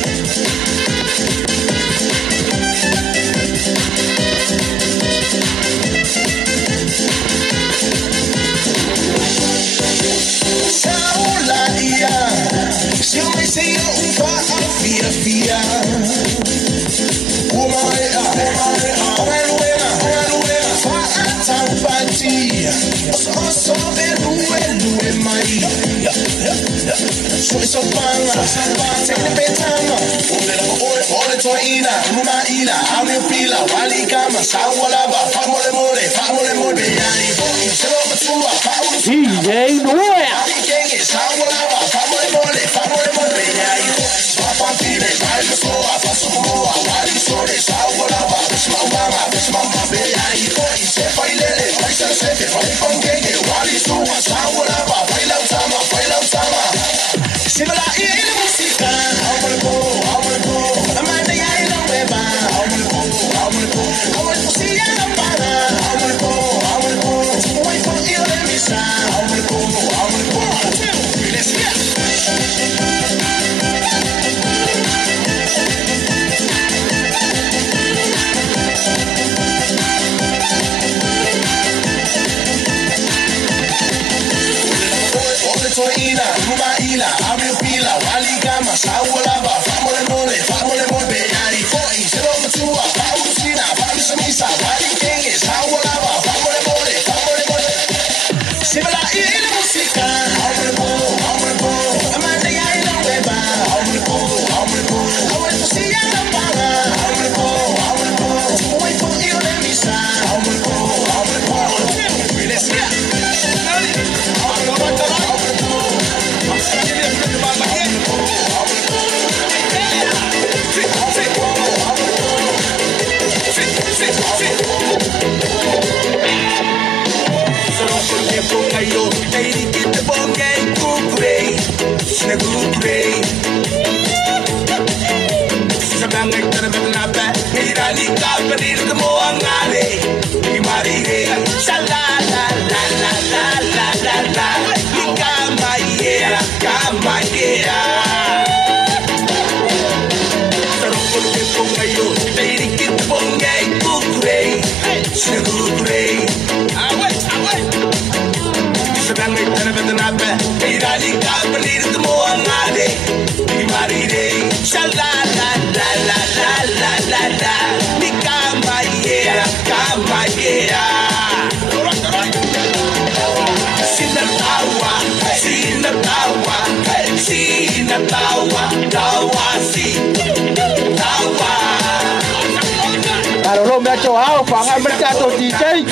Saulaia, se eu me sei um pá fia fia. Umaia, umaia, fa atampati. So beruwe mai. So panga, tene betanga. Ole toina, mumaila, ame pila, wali kama, sawalaba, famole mole beyai. Selo matua, DJ Noia. Kalau me ato au panga mercato DJ.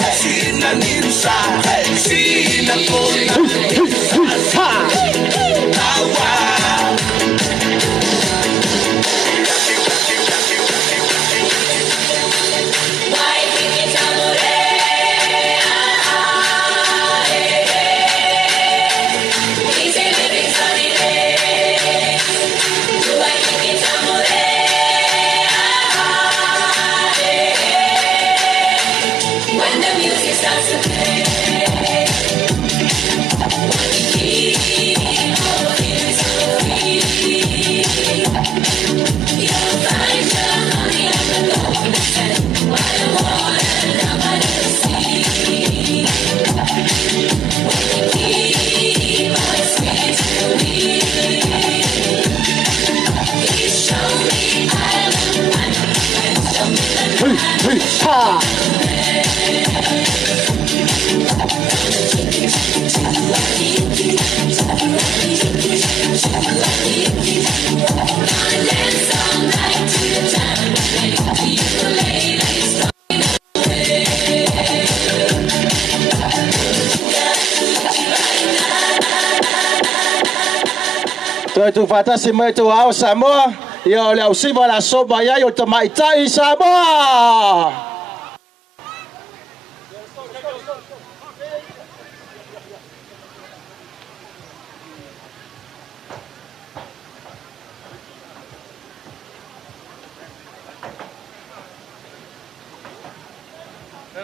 Tu fatasi mai tu au Samoa, yo le usiva la soba ya yo tamaitai Samoa.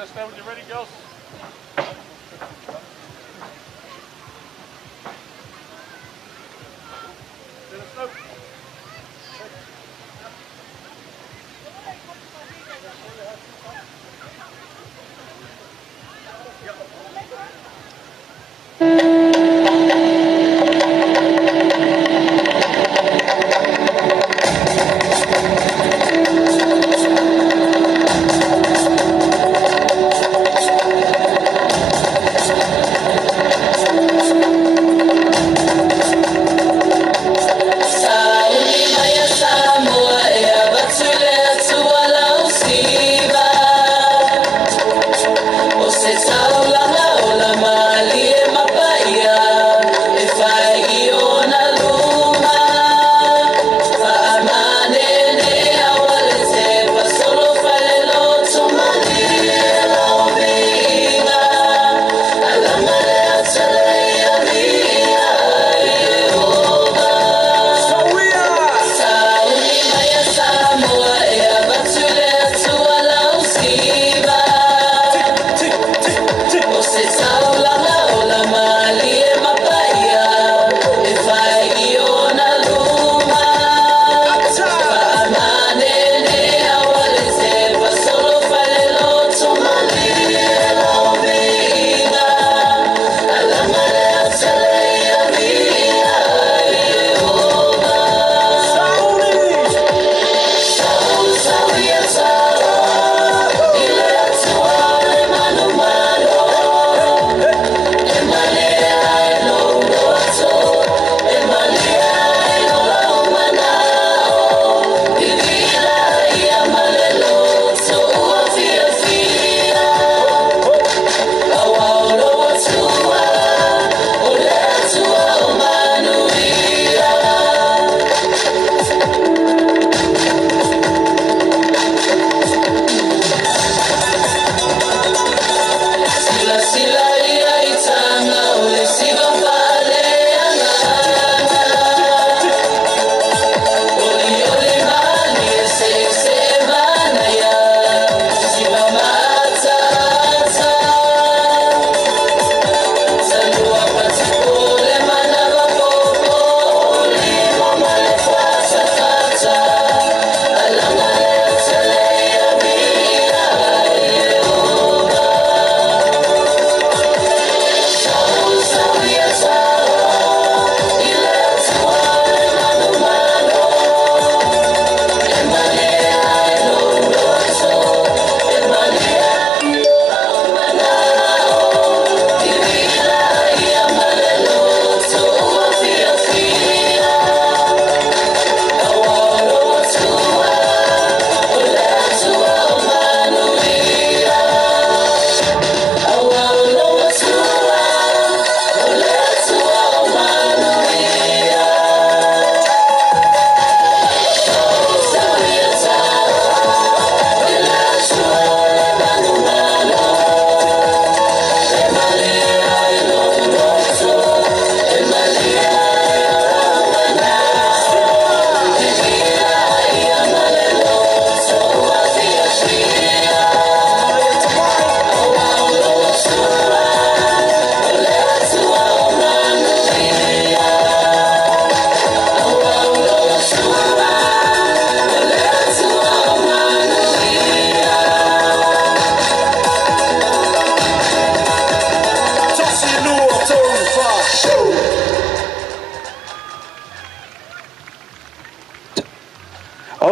us know when you're ready, girls. Let us know.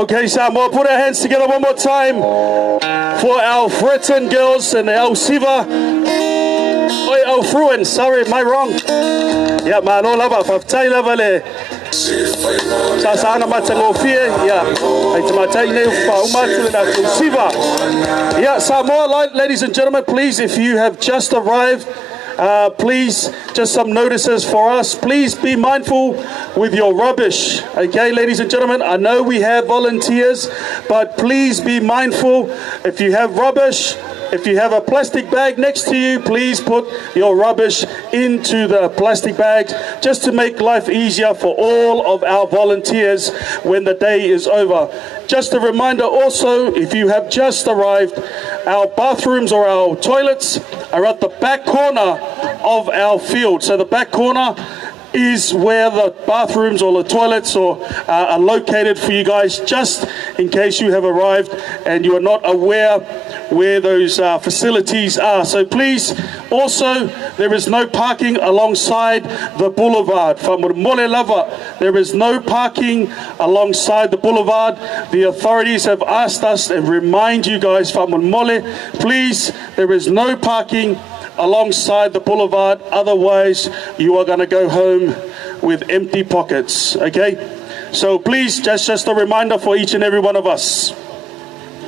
Okay, Samoa, put our hands together one more time for our Freeman girls and our Siva. Oh, Freeman, sorry, am I wrong? Yeah, man, all over. Faftai lava le. Sa sana matango fie, yeah. Ay tamatai ne fa umatu na tu Siva. Yeah, Samoa, ladies and gentlemen, please, if you have just arrived, please, just some notices for us. Please be mindful with your rubbish. Okay, ladies and gentlemen, I know we have volunteers, but please be mindful. If you have rubbish, If you have a plastic bag next to you, please put your rubbish into the plastic bags just to make life easier for all of our volunteers when the day is over. Just a reminder also, if you have just arrived, our bathrooms or our toilets are at the back corner of our field. So the back corner is where the bathrooms or the toilets are located for you guys, just in case you have arrived and you are not aware where those facilities are. So please, also, there is no parking alongside the boulevard. Whamoremole lava, there is no parking alongside the boulevard. The authorities have asked us and remind you guys, whamoremole, please, there is no parking alongside the boulevard, otherwise you are going to go home with empty pockets, okay? So please, just a reminder for each and every one of us.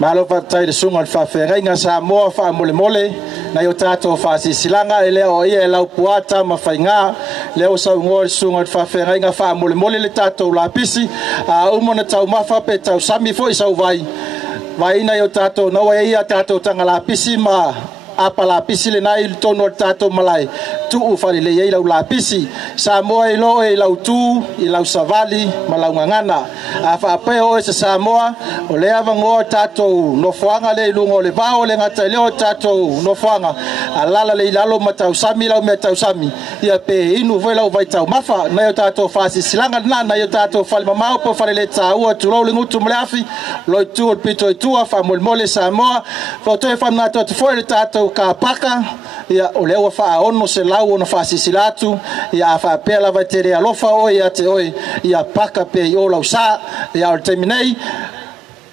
Malo fatai de sungal fa Samoa Samoa fa mole na yo tato fa sisilanga ele o ia lau puata mafainga leo sa ngol sungal fa fa mole le tato la pisi umona tau mafa pe tau sami fo isa vai na yo tato no ia tato tanga la pisi ma apala pisi le nai tono tato malai tu ufali le ia la pisi Samoa ilo e Latu i lau savali malau ngana afa pe o se Samoa o le avango tato no foanga le lungo le vao le ngata le o tato no foanga alala le lalo matau sami lau metau sami ia pe inu voi lau vai tau mafa na yo tato fasi silanga na yo tato fali mamau po fali le tau tu lo le ngutu mleafi lo tu o pito tu afa mole Samoa foto e famna to fo le tato ka paka ia o lewa fa ono se lau no fa sisilatu ia fa pela vai tere alofa o ia te oi ia paka pe o lau sa ia o terminate.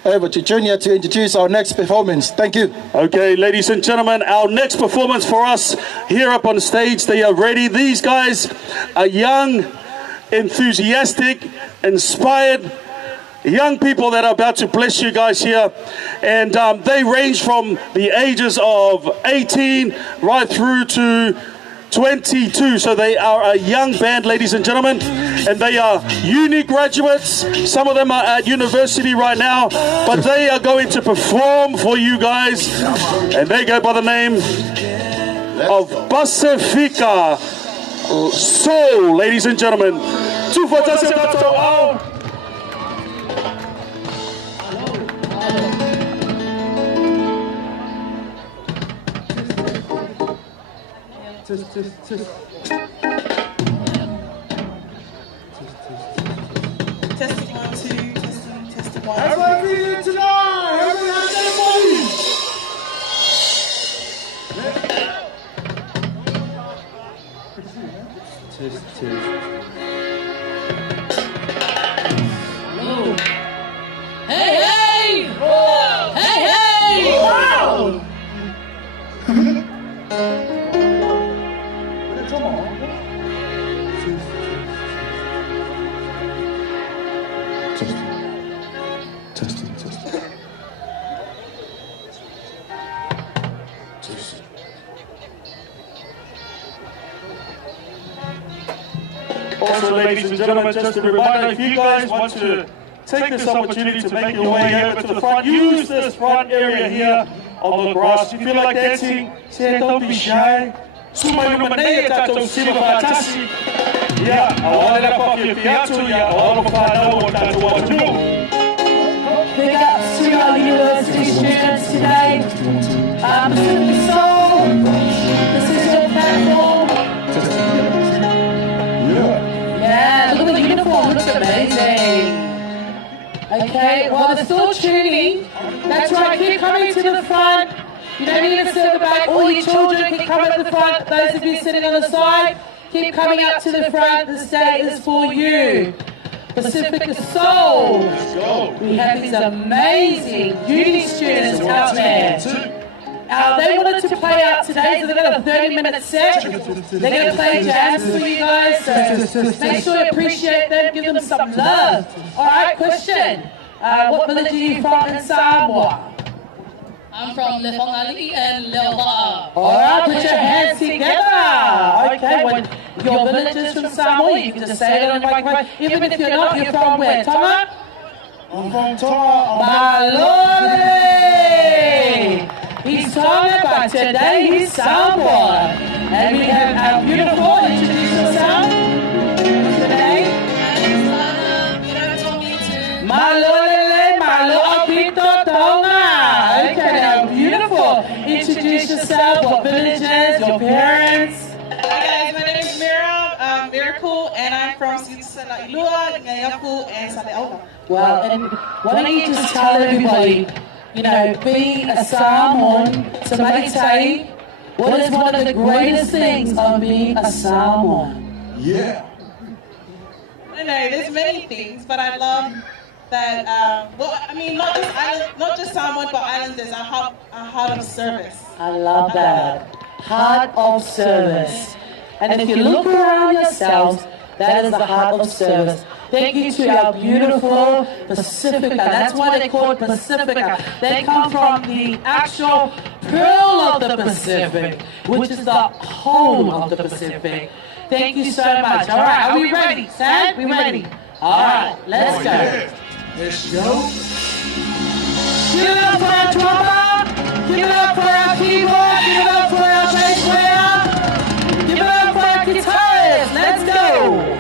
Over to Junior to introduce our next performance. Thank you. Okay, ladies and gentlemen, our next performance for us here up on stage, they are ready. These guys are young, enthusiastic, inspired young people that are about to bless you guys here, and they range from the ages of 18 right through to 22, so they are a young band, ladies and gentlemen, and they are uni graduates. Some of them are at university right now, but they are going to perform for you guys, and they go by the name of Pacifica Soul, ladies and gentlemen. Test. Testing 1, 2, testing 1. Everybody be here tonight! Everybody have that money! Test. Hello. Hey! Whoa. Hey! Wow! Also, ladies and gentlemen, just a reminder, if you guys want to take this opportunity to make your way over to the front, use this front area here on the grass. If you feel like dancing, say don't be shy. Sumai lumanei tatou sima fatasi. Yeah, awale la papi fiatu ya awale mafana o tatou watu. Big ups to our university students today. Pacific Soul, this is your platform. Yeah, look at the uniform, looks amazing. Okay, while they're still tuning, that's right, keep coming to the front. You don't need to sit at the back. All your children can come at the front. Those of you sitting on the side, keep coming up to the front. The stage is for you. Pacific Soul. We have these amazing uni students out there. They wanted to play out today, so they've got a 30-minute set. They're going to play jams for you guys, so make sure you appreciate them, give them some love. All right, question. What village are you from in Samoa? I'm from Lefongali and Leova'a. All right, put your hands together. Okay, when your village is from Samoa, you can just say it on the microphone. Even if you're not, you're from where? Tonga? I'm from Tonga. Malole! He's Tonga right, today is Samoa. And we have our beautiful, introduce yourself. Today. Malolele, malo apito tonga. Okay, now beautiful. Introduce yourself, what villages, your parents. Hi guys, my name is Mira. I'm Miracle, and I'm from Sitsana Ilua, Ngayaku, and Saleaula. Well, and why don't you just tell everybody, you know, being a Samoan, Tamaitei, what is one of the greatest things of being a Samoan? Yeah. I don't know, there's many things, but I love that, well, I mean, not just island, not just Samoan, but islanders, a heart of service. I love that. Heart of service. And if you look around yourselves, that is the heart of service. Thank you to our beautiful Pacifica. That's why they call it Pacifica. They come from the actual pearl of the Pacific, which is the home of the Pacific. Thank you so much. All right, are we ready? Sam, we ready? All right, let's go. Let's go. Give it up for our drummer. Give it up for our keyboard. Give it up for our bass player. Give it up for our guitarist. Let's go.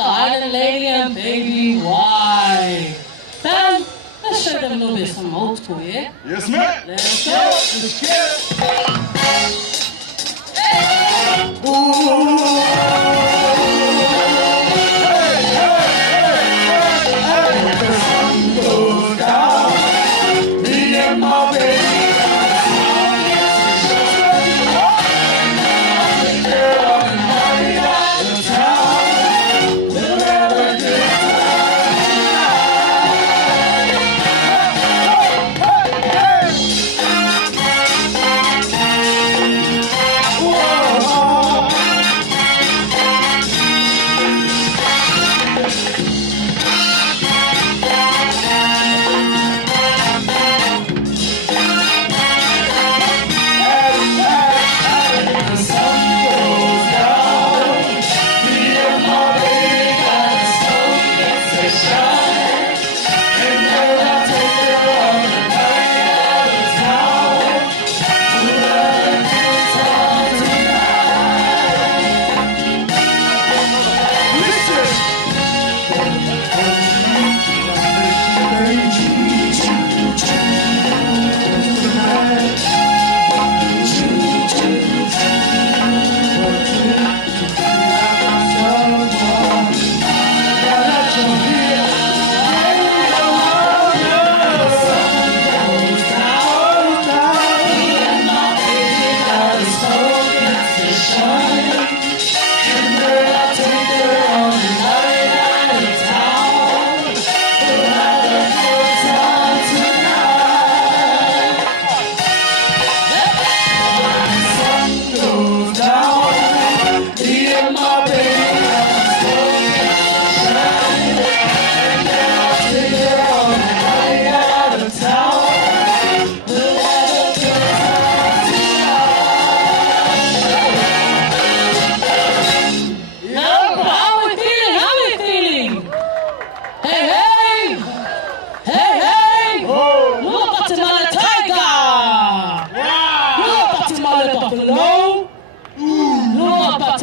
Island Lady and Baby Y. Fam, let's show them a little bit of some old school, yeah? Yes, ma'am. Let's go. Let's go.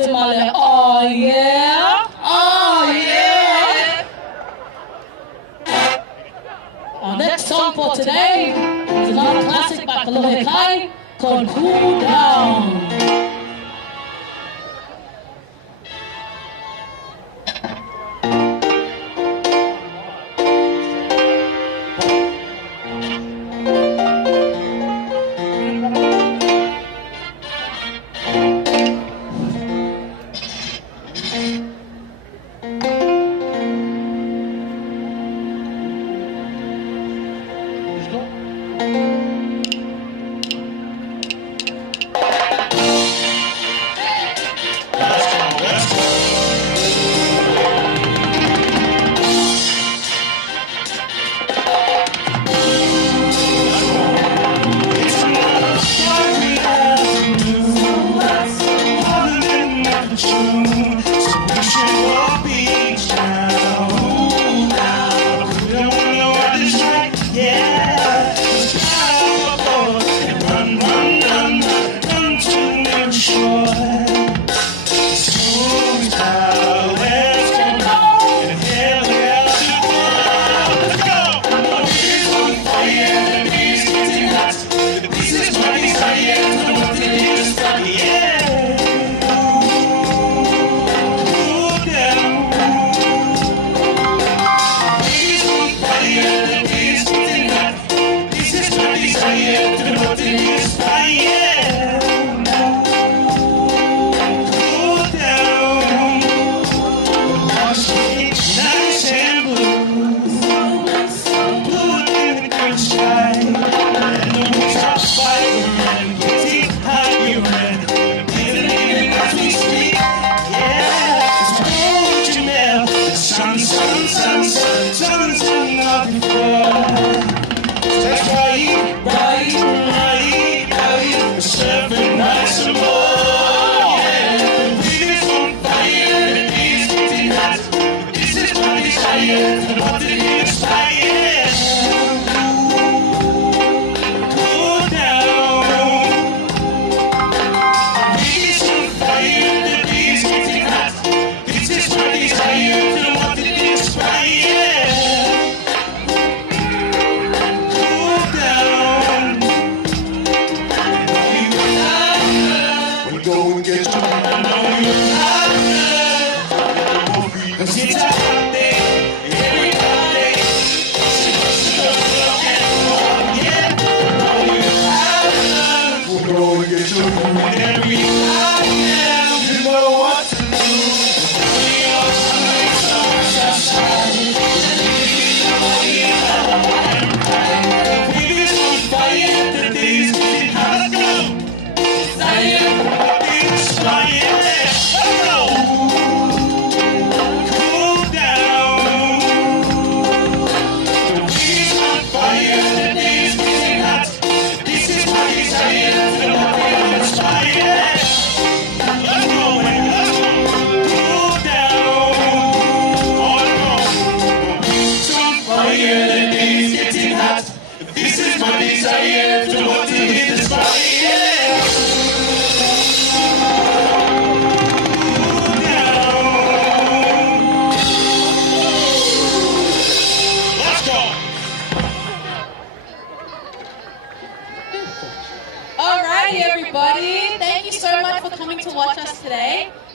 Latu Male. Oh yeah. Oh yeah. Our next song for today is another classic by Kalohe Kai called Cool Down.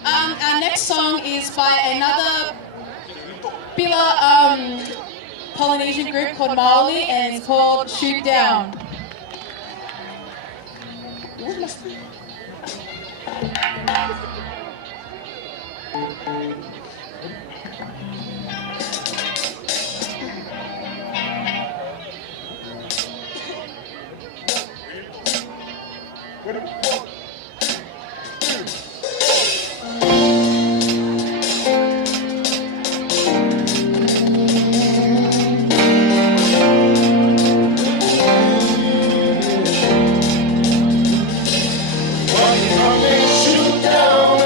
Our next song is by another Polynesian group called Maoli, and it's called Shoot Down. Shoot down.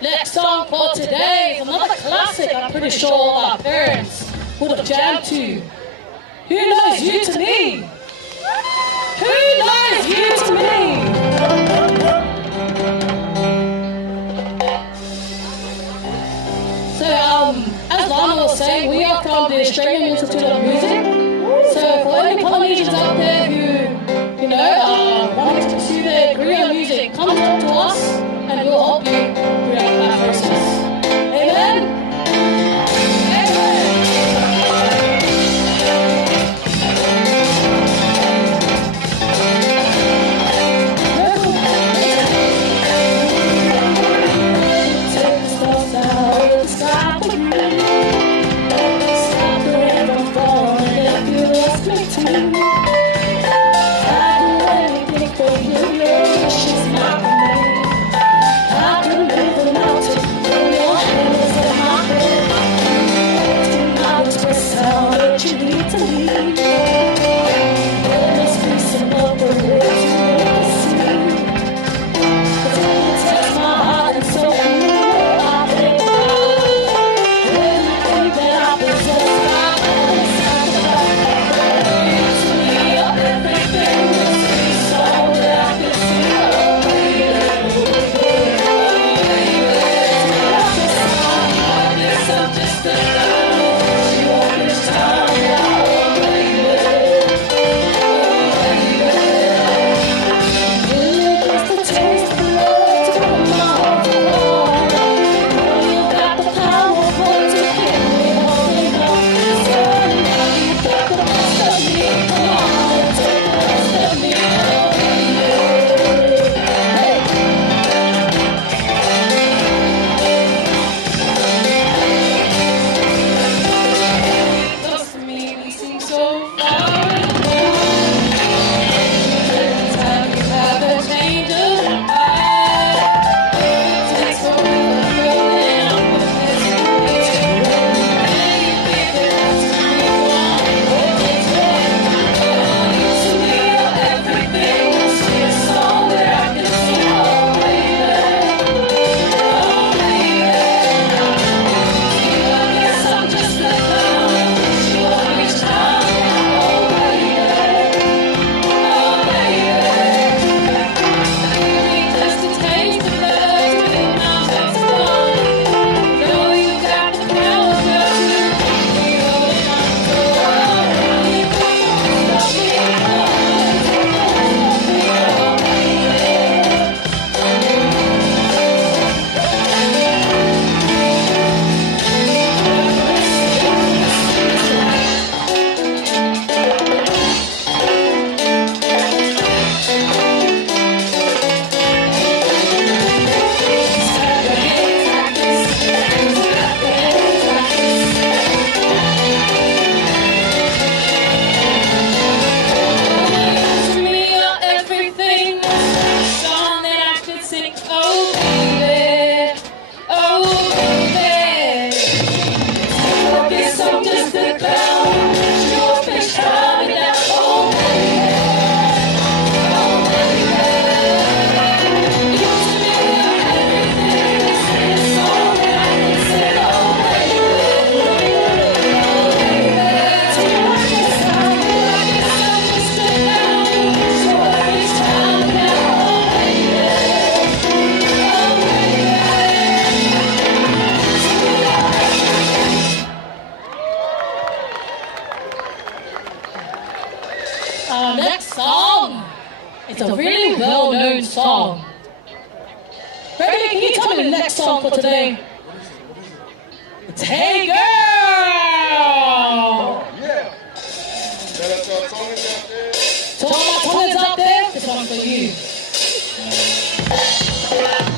Next song for today is another classic I'm pretty sure all our parents would have jammed to. Who knows you to me? Who knows you to me? So, as Lana was saying, we are from the Australian Institute of Music. So, for any Polynesians out there who, wanting to pursue their career in music, come talk to us and we'll help you throughout that process. Amen? Our next song is a really well-known song. Ready? Can you tell me the next song for today? It's Hey Girl! Yeah. To all my tongues out there, this one's for you. Yeah.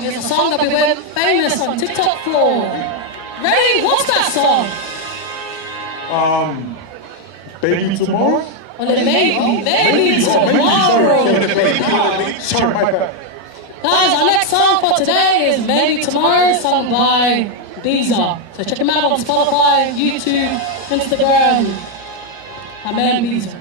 song is a song that we went famous on TikTok for. Ready? What's that song? Baby Tomorrow? Well, maybe tomorrow. Sorry, my bad. Guys, our next song for today is Maybe Tomorrow, sung by Beezer. So check him out on Spotify, YouTube, Instagram. My man Beezer.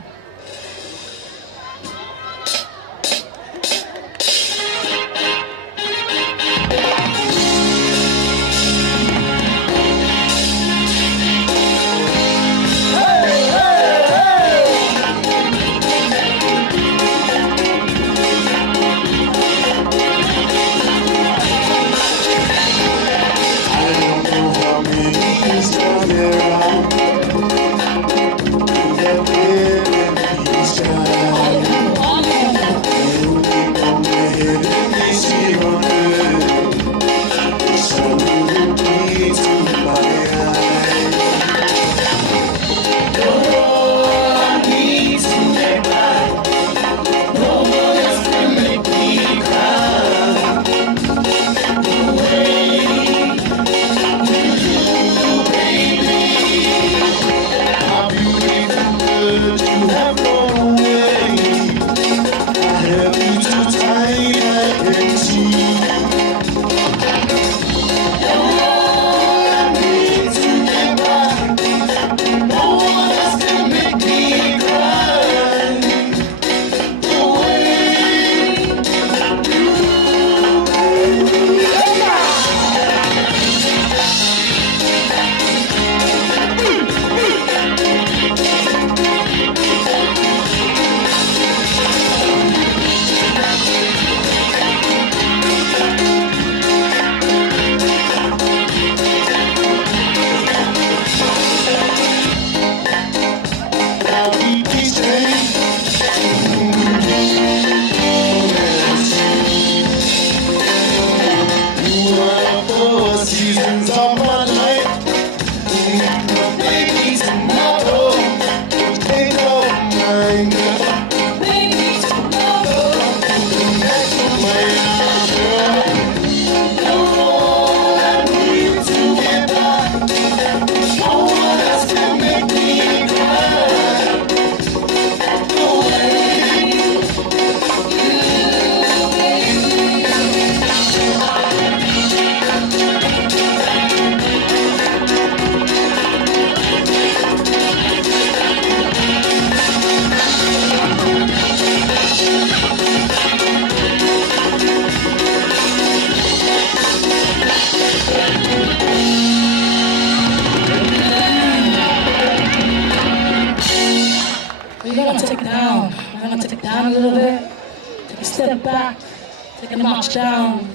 Down.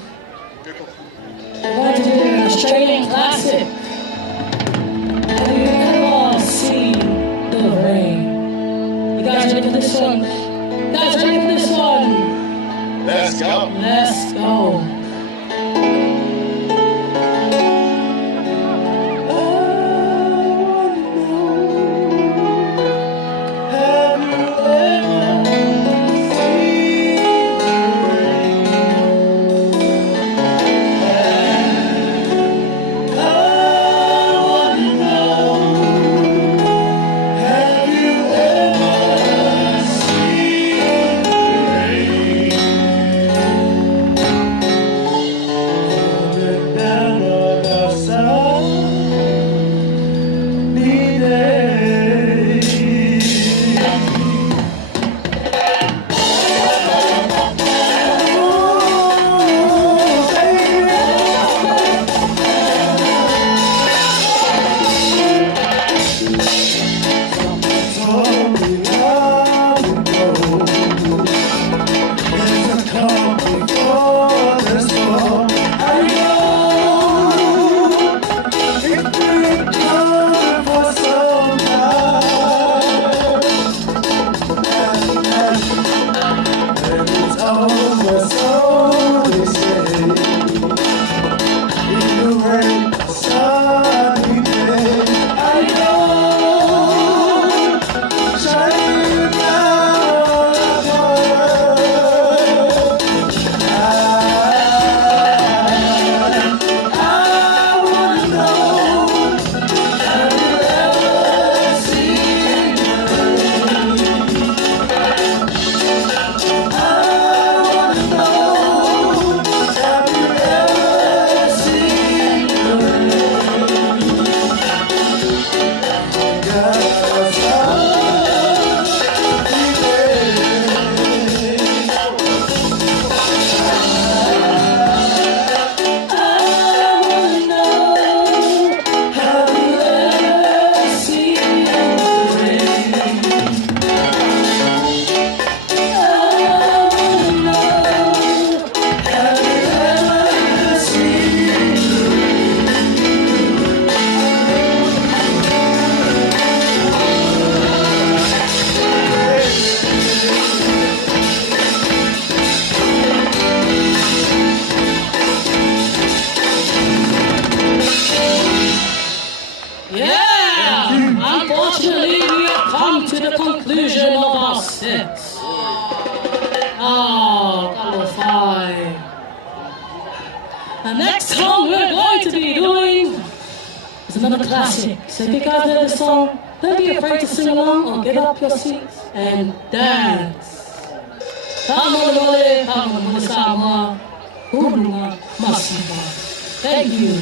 We're going to do an Australian classic. Have you ever seen the rain? You guys ready for this one? You guys ready for this one? Let's go. Let's go. See 6. Oh, color 5. The next song we're going to be doing is another classic. So if you guys know this song, don't be afraid to sing along or get up your seats and dance. Fono Samoa NSW. Thank you.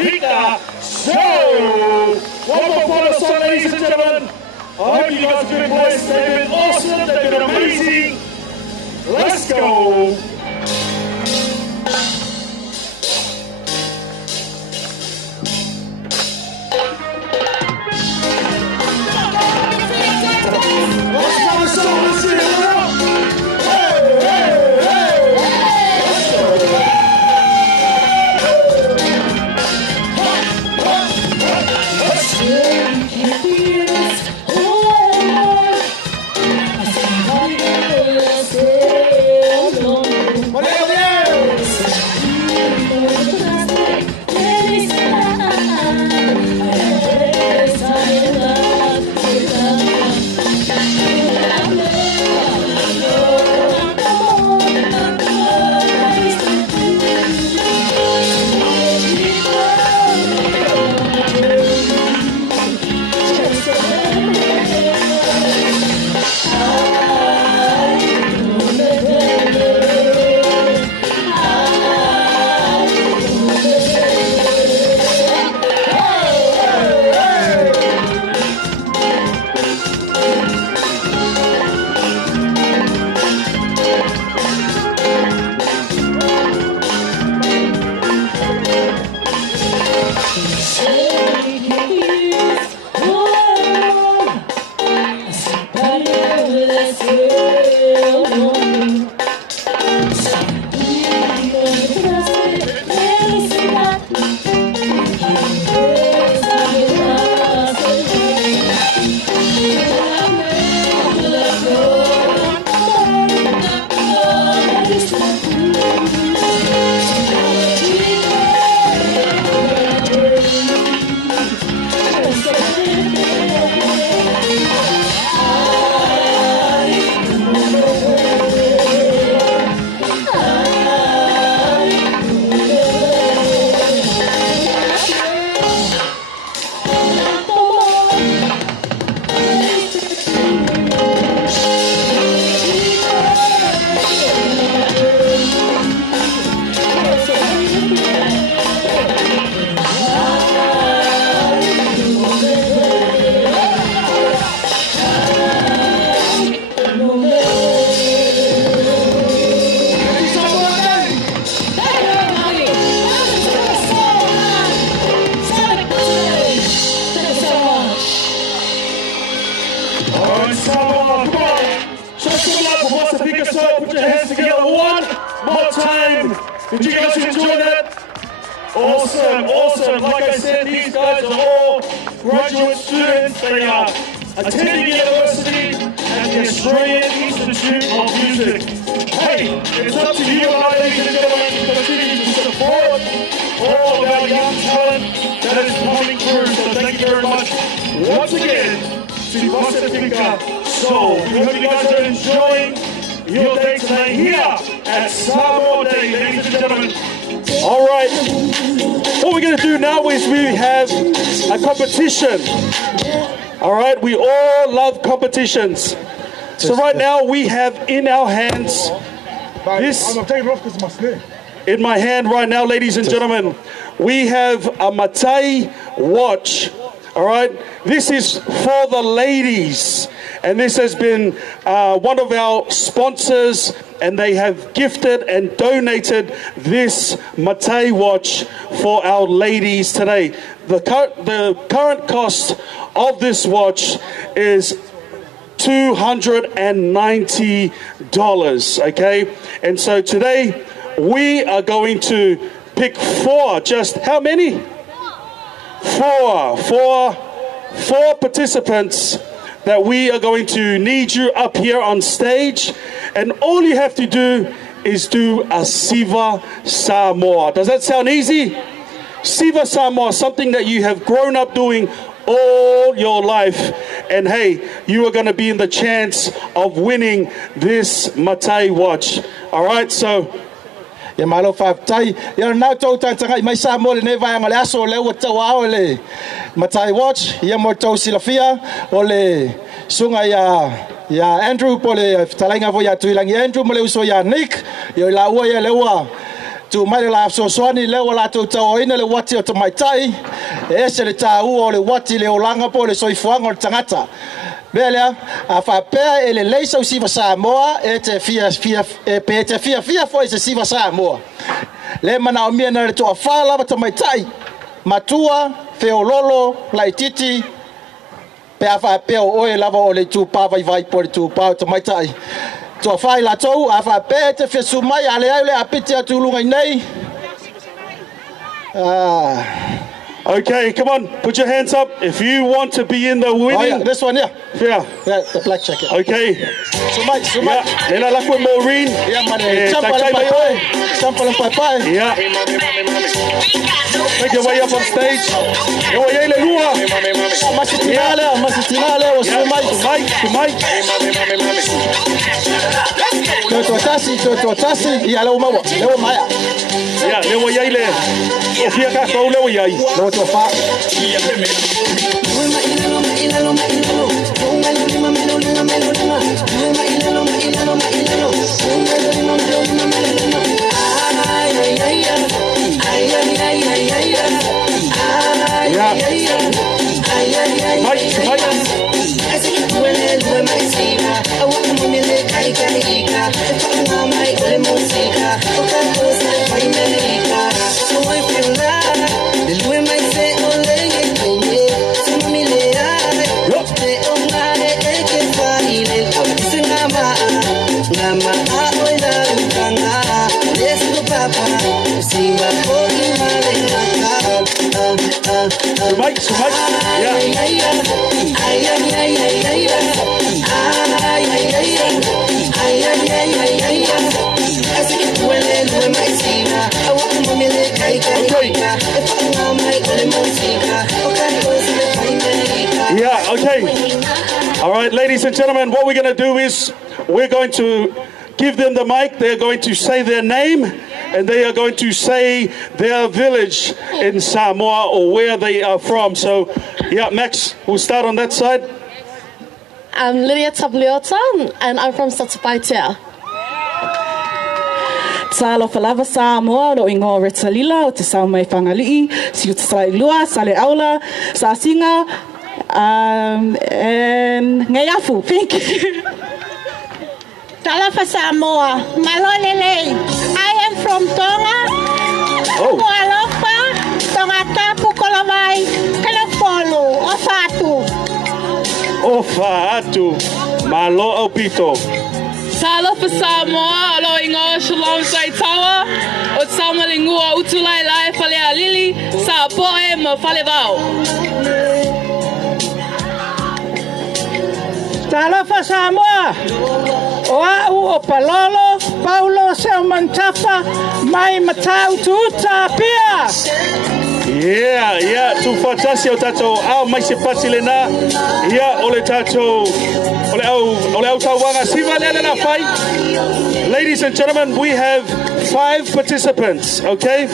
Pika Show. One more Fono song, ladies and gentlemen. I hope you guys have been blessed. They've been awesome. They've been amazing. Let's go. Did you guys enjoy that? Awesome, awesome. Like I said, these guys are all graduate students. They are attending university at the Australian Institute of Music. Hey, it's up to you, ladies and gentlemen, to continue to support all of our young talent that is coming through. So thank you very much once again to Pacifica Soul. We hope you guys are enjoying your day today here at Samoa Day, ladies and gentlemen. All right, what we're going to do now is we have a competition. All right, we all love competitions. So right now we have in our hands this, in my hand right now, ladies and gentlemen, we have a Matai watch. All right, this is for the ladies. And this has been one of our sponsors, and they have gifted and donated this Matai watch for our ladies today. The current cost of this watch is $290, okay? And so today we are going to pick four, just how many? Four participants that we are going to need you up here on stage, and all you have to do is do a Siva Samoa. Does that sound easy? Siva Samoa, something that you have grown up doing all your life, and hey, you are going to be in the chance of winning this Matai watch. All right, so ya malo tai ya na tau tanga mai sa mo le ne vai ngale aso le o tau ao le Matai watch ya mo tau silafia o le sunga ya Andrew pole talainga vo ya tuilangi Andrew mo le uso ya Nick yo la o ya le wa tu mai la so soani le wala tu tau ina le wati o mai tai e se le tau o le wati le olanga po le soifuanga o tangata Bela a fa pe e le leisa o siva Samoa e te fia foi se siva Samoa le mana o mia na le to fala ba mai tai matua feololo laititi pe a fa pe o e lava o le tu pa vai por tu pa mai tai to fai la tou a fa pe te fe sumai ale ale apiti atu lunga nei Okay, come on, put your hands up if you want to be in the winning. Oh, yeah, this one, yeah. Yeah. Yeah, the black jacket. Okay. Sumai. Yeah. Nela lakwe Maureen. Yeah, man. Champa pai. Yeah. Make your way up on stage. Yo, yele lua. Masitinale, o sumai. Toto tasi, ya leo mawa. Leo maya. Yeah, leo yele. Ofia ka ko leo yai. To fa. Yeah, okay. All right, ladies and gentlemen, what we're going to do is we're going to give them the mic. They're going to say their name and they are going to say their village in Samoa or where they are from. So, yeah, Max, we'll start on that side. I'm Lydia Tabliota and I'm from Satapaitea. Talo falava Samoa lo ingo retalila o te Samoa whangalii, si o te Sarailua, Sale Aula, Sa Singa, and Ngayafu, thank you. Talafa Samoa, Malolele. I am from Tonga, Kualofa, Tongata, Pukolavai, Kalapolo, Ofatu, Malo Opito. Talofa Samoa, alo ingo shalom saitawa, o tsama lingua utulai lai fale alili, sa poe mo fale vau. Talofa Samoa, o Palolo, Paula Selmantafa, mai matau tuta pia. Yeah, tu fatasi o tato au mai se pasile na. Yeah, ole tato, ole au tawanga siva lele na fai. Ladies and gentlemen, we have 5 participants, okay?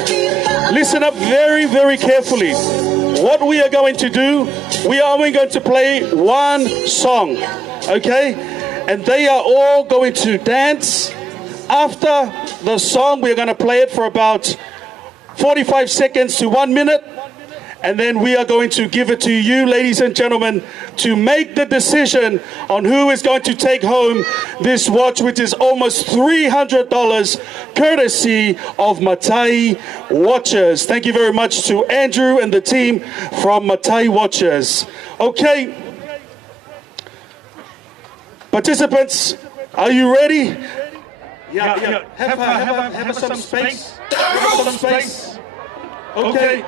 Listen up very, very carefully. What we are going to do, we are only going to play one song, okay? And they are all going to dance. After the song, we're going to play it for about 45 seconds to 1 minute. And then we are going to give it to you, ladies and gentlemen, to make the decision on who is going to take home this watch, which is almost $300, courtesy of Matai Watches. Thank you very much to Andrew and the team from Matai Watches. Okay. Participants, are you ready? Yeah. Have some space. Have some space. Okay.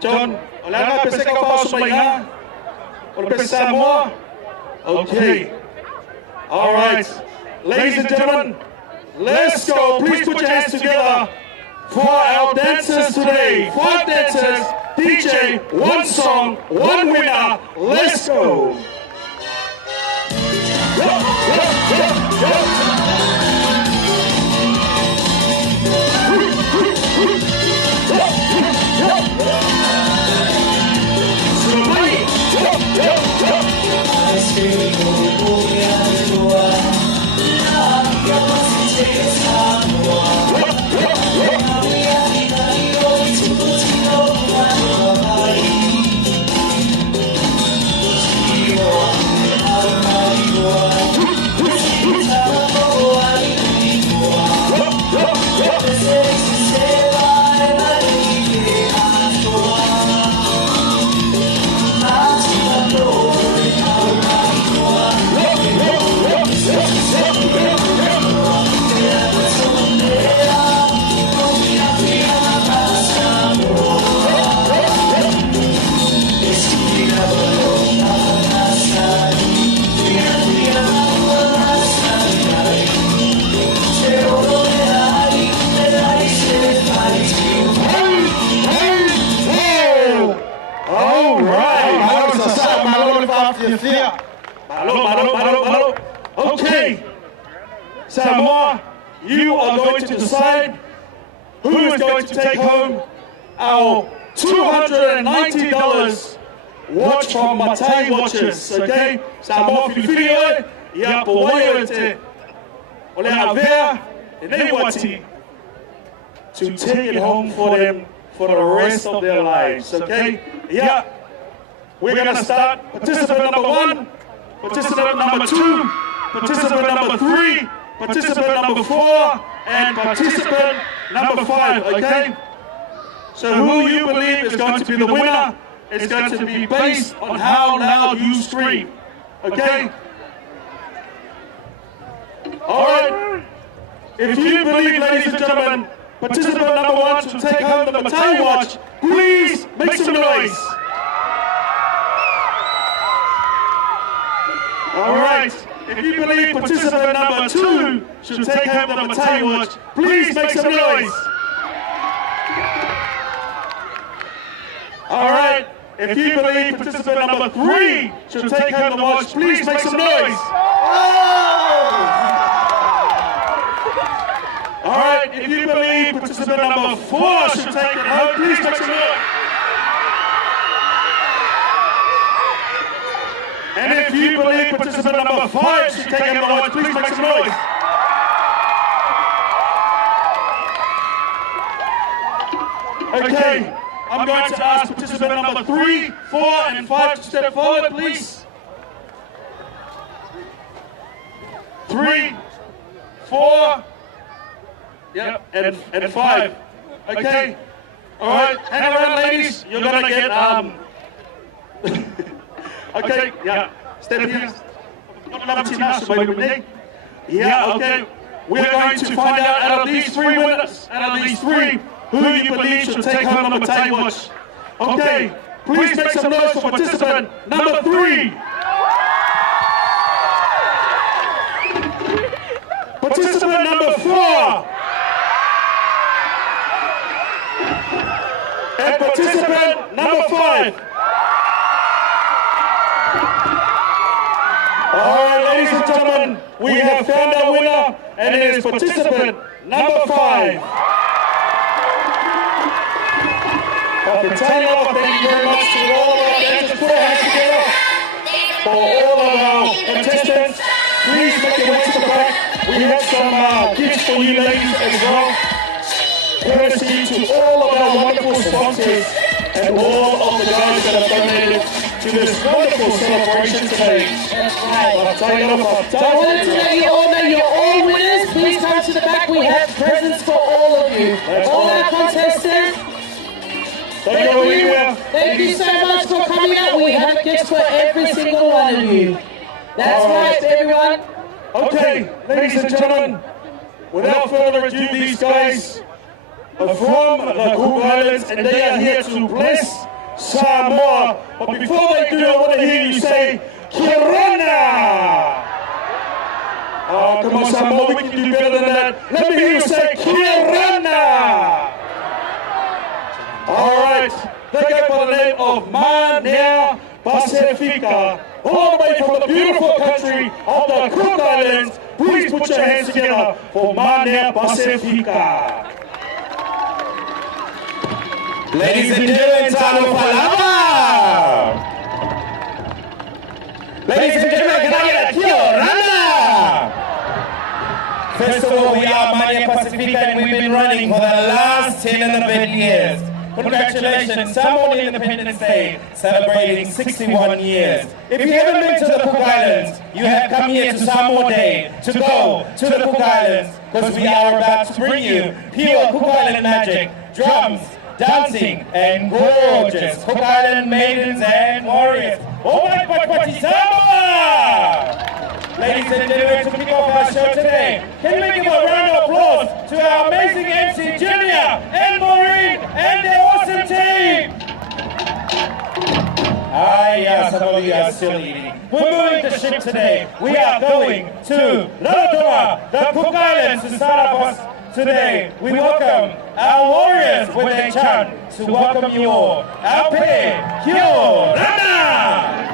John, okay. All right. Ladies and gentlemen, let's go. Please put your hands together for our dancers today. 5 dancers, DJ, 1 song, 1 winner. Let's go. Malo. Okay. Samoa, you are going to decide who is going to take home our $290 watch from Matai Watches, okay? Samoa, if you feel it, ya po waio te ole avea e nei wati to take it home for them for the rest of their lives, okay? Yeah. We're going to start participant number 1, participant number 2, participant number 3, participant number 4, and participant number 5, okay? So who you believe is going to be the winner is going to be based on how loud you scream, okay? All right. If you believe, ladies and gentlemen, participant number 1 to take home the Matai watch, please make some noise. All right. If you believe participant number 2 should take home the Matai watch, please make some noise. All right. If you believe participant number 3 should take home the watch, please make some noise. All right. If you believe participant number 4 should take it home, please make some noise. And if you believe participant number 5 should take home the watch, please make some noise. Okay. I'm going to ask participant number 3, 4, and 5 to step forward, please. 3, 4, yep, and 5. Okay. All right. Hang around, ladies. You're gonna get Okay. Yeah. Stand here. Yeah. Okay. We're going to find out of these 3 winners, out of these 3. Who you believe should take home the Matai watch. Okay, please make some noise for participant number 3. Participant number 4. And participant number 5. All right, ladies and gentlemen, we have found our winner, and it is participant number 5. Okay, Taylor, thank you very much to all of our dancers. Put our hands together for all of our contestants. Please make your way to the back. We have some gifts for you ladies as well. Courtesy to all of our wonderful sponsors and all of the guys that have donated to this wonderful celebration today. That's right. So I wanted to let you all know you're all winners. Please come to the back. We have presents for all of you. All our contestants. Thank you so much for coming out. We have gifts for every single one of you. That's right, everyone. Okay, ladies and gentlemen, without further ado, these guys are from the Cook Islands and they are here to bless Samoa. But before they do, I want to hear you say, Kirana! Come on, Samoa, we can do better than that. Let me hear you say, Kirana! All right, they go by the name of Manea Pacifica, all the way from the beautiful country of the Cook Islands. Please put your hands together for Manea Pacifica. Ladies and gentlemen, Tano Palava! Ladies and gentlemen, can I get a Kiorana? First of all, we are Manea Pacifica and we've been running for the last 10 and a bit years. Congratulations, Samoan Independence Day, celebrating 61 years. If you haven't been to the Cook Islands, you have come here to Samoa Day to go to the Cook Islands, because we are about to bring you pure Cook Island magic, drums, dancing, and gorgeous Cook Island maidens and warriors. Oh my Pakwati Samoa! Ladies and gentlemen, to kick off our show today, can we give a round of applause to our amazing MC Julia and Maureen and their awesome team? Yes, I know you are still eating. We're moving the ship today. We are going to Latu, the Cook Islands, to start Today, we welcome our warriors with their chant to welcome you all. Our pay, Kyo Rana!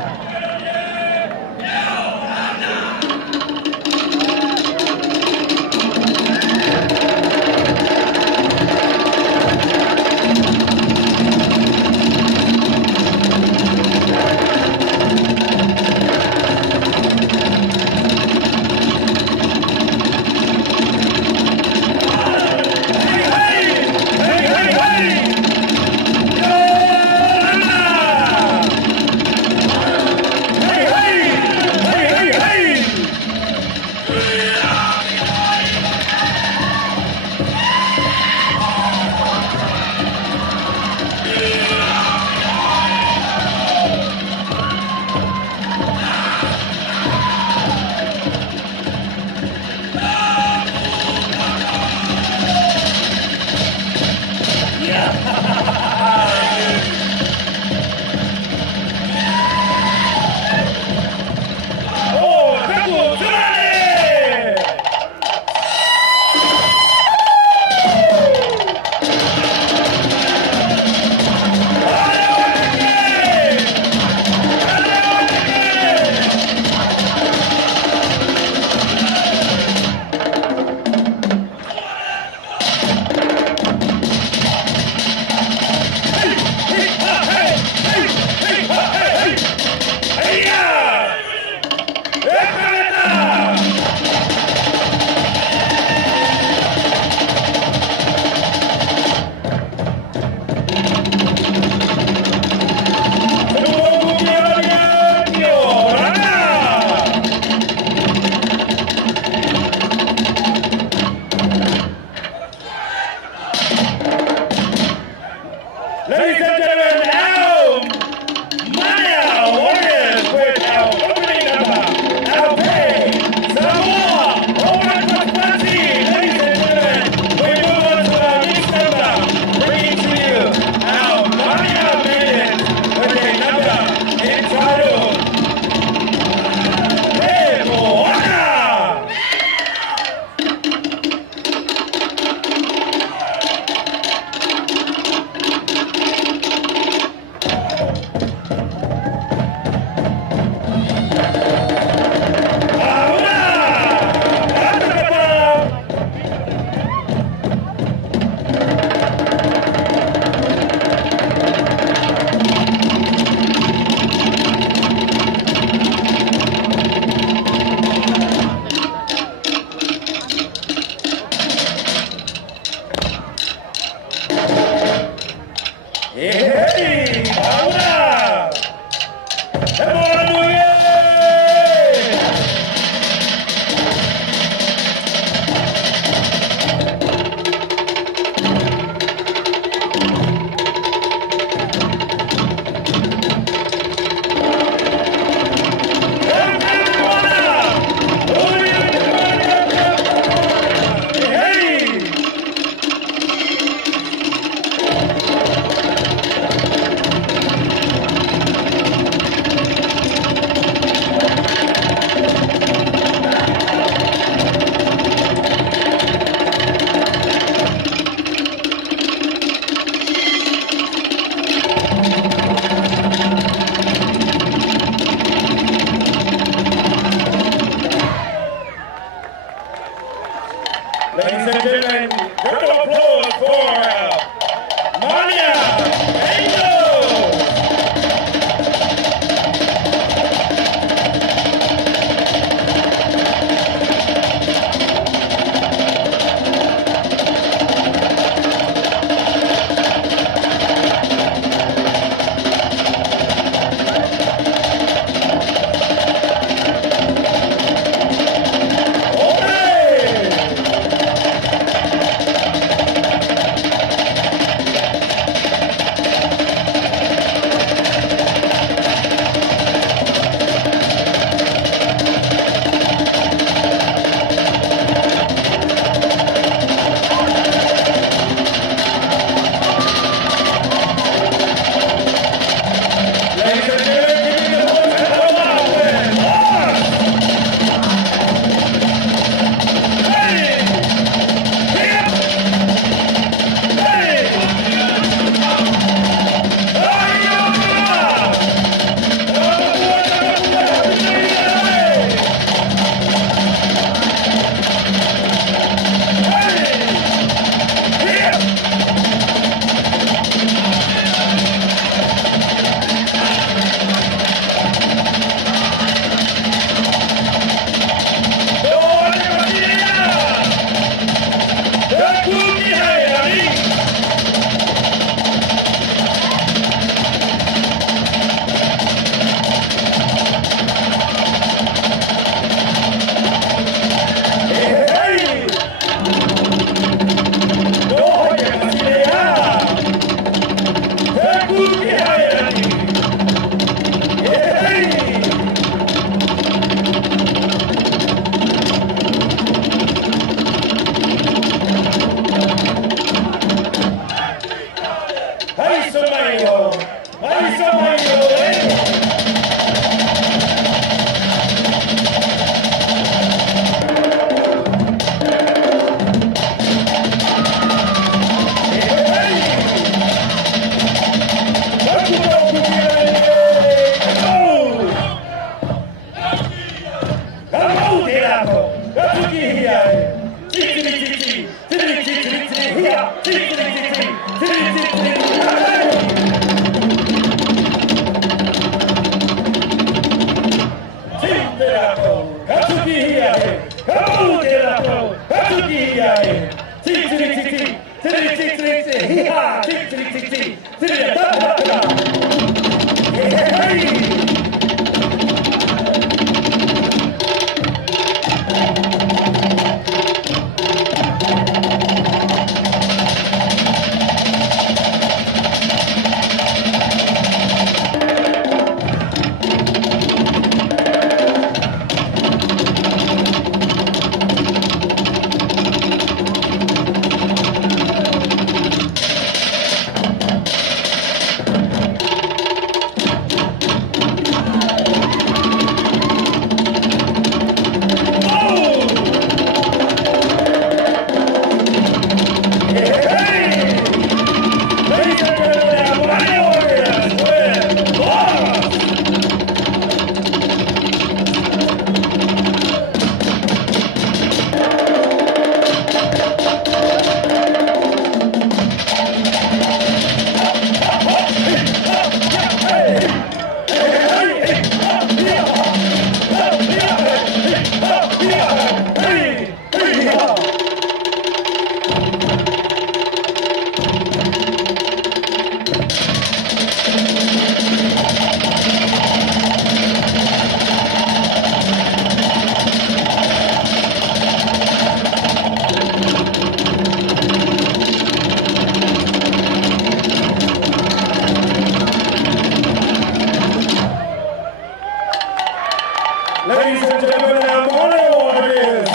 Ladies and gentlemen, our honor award is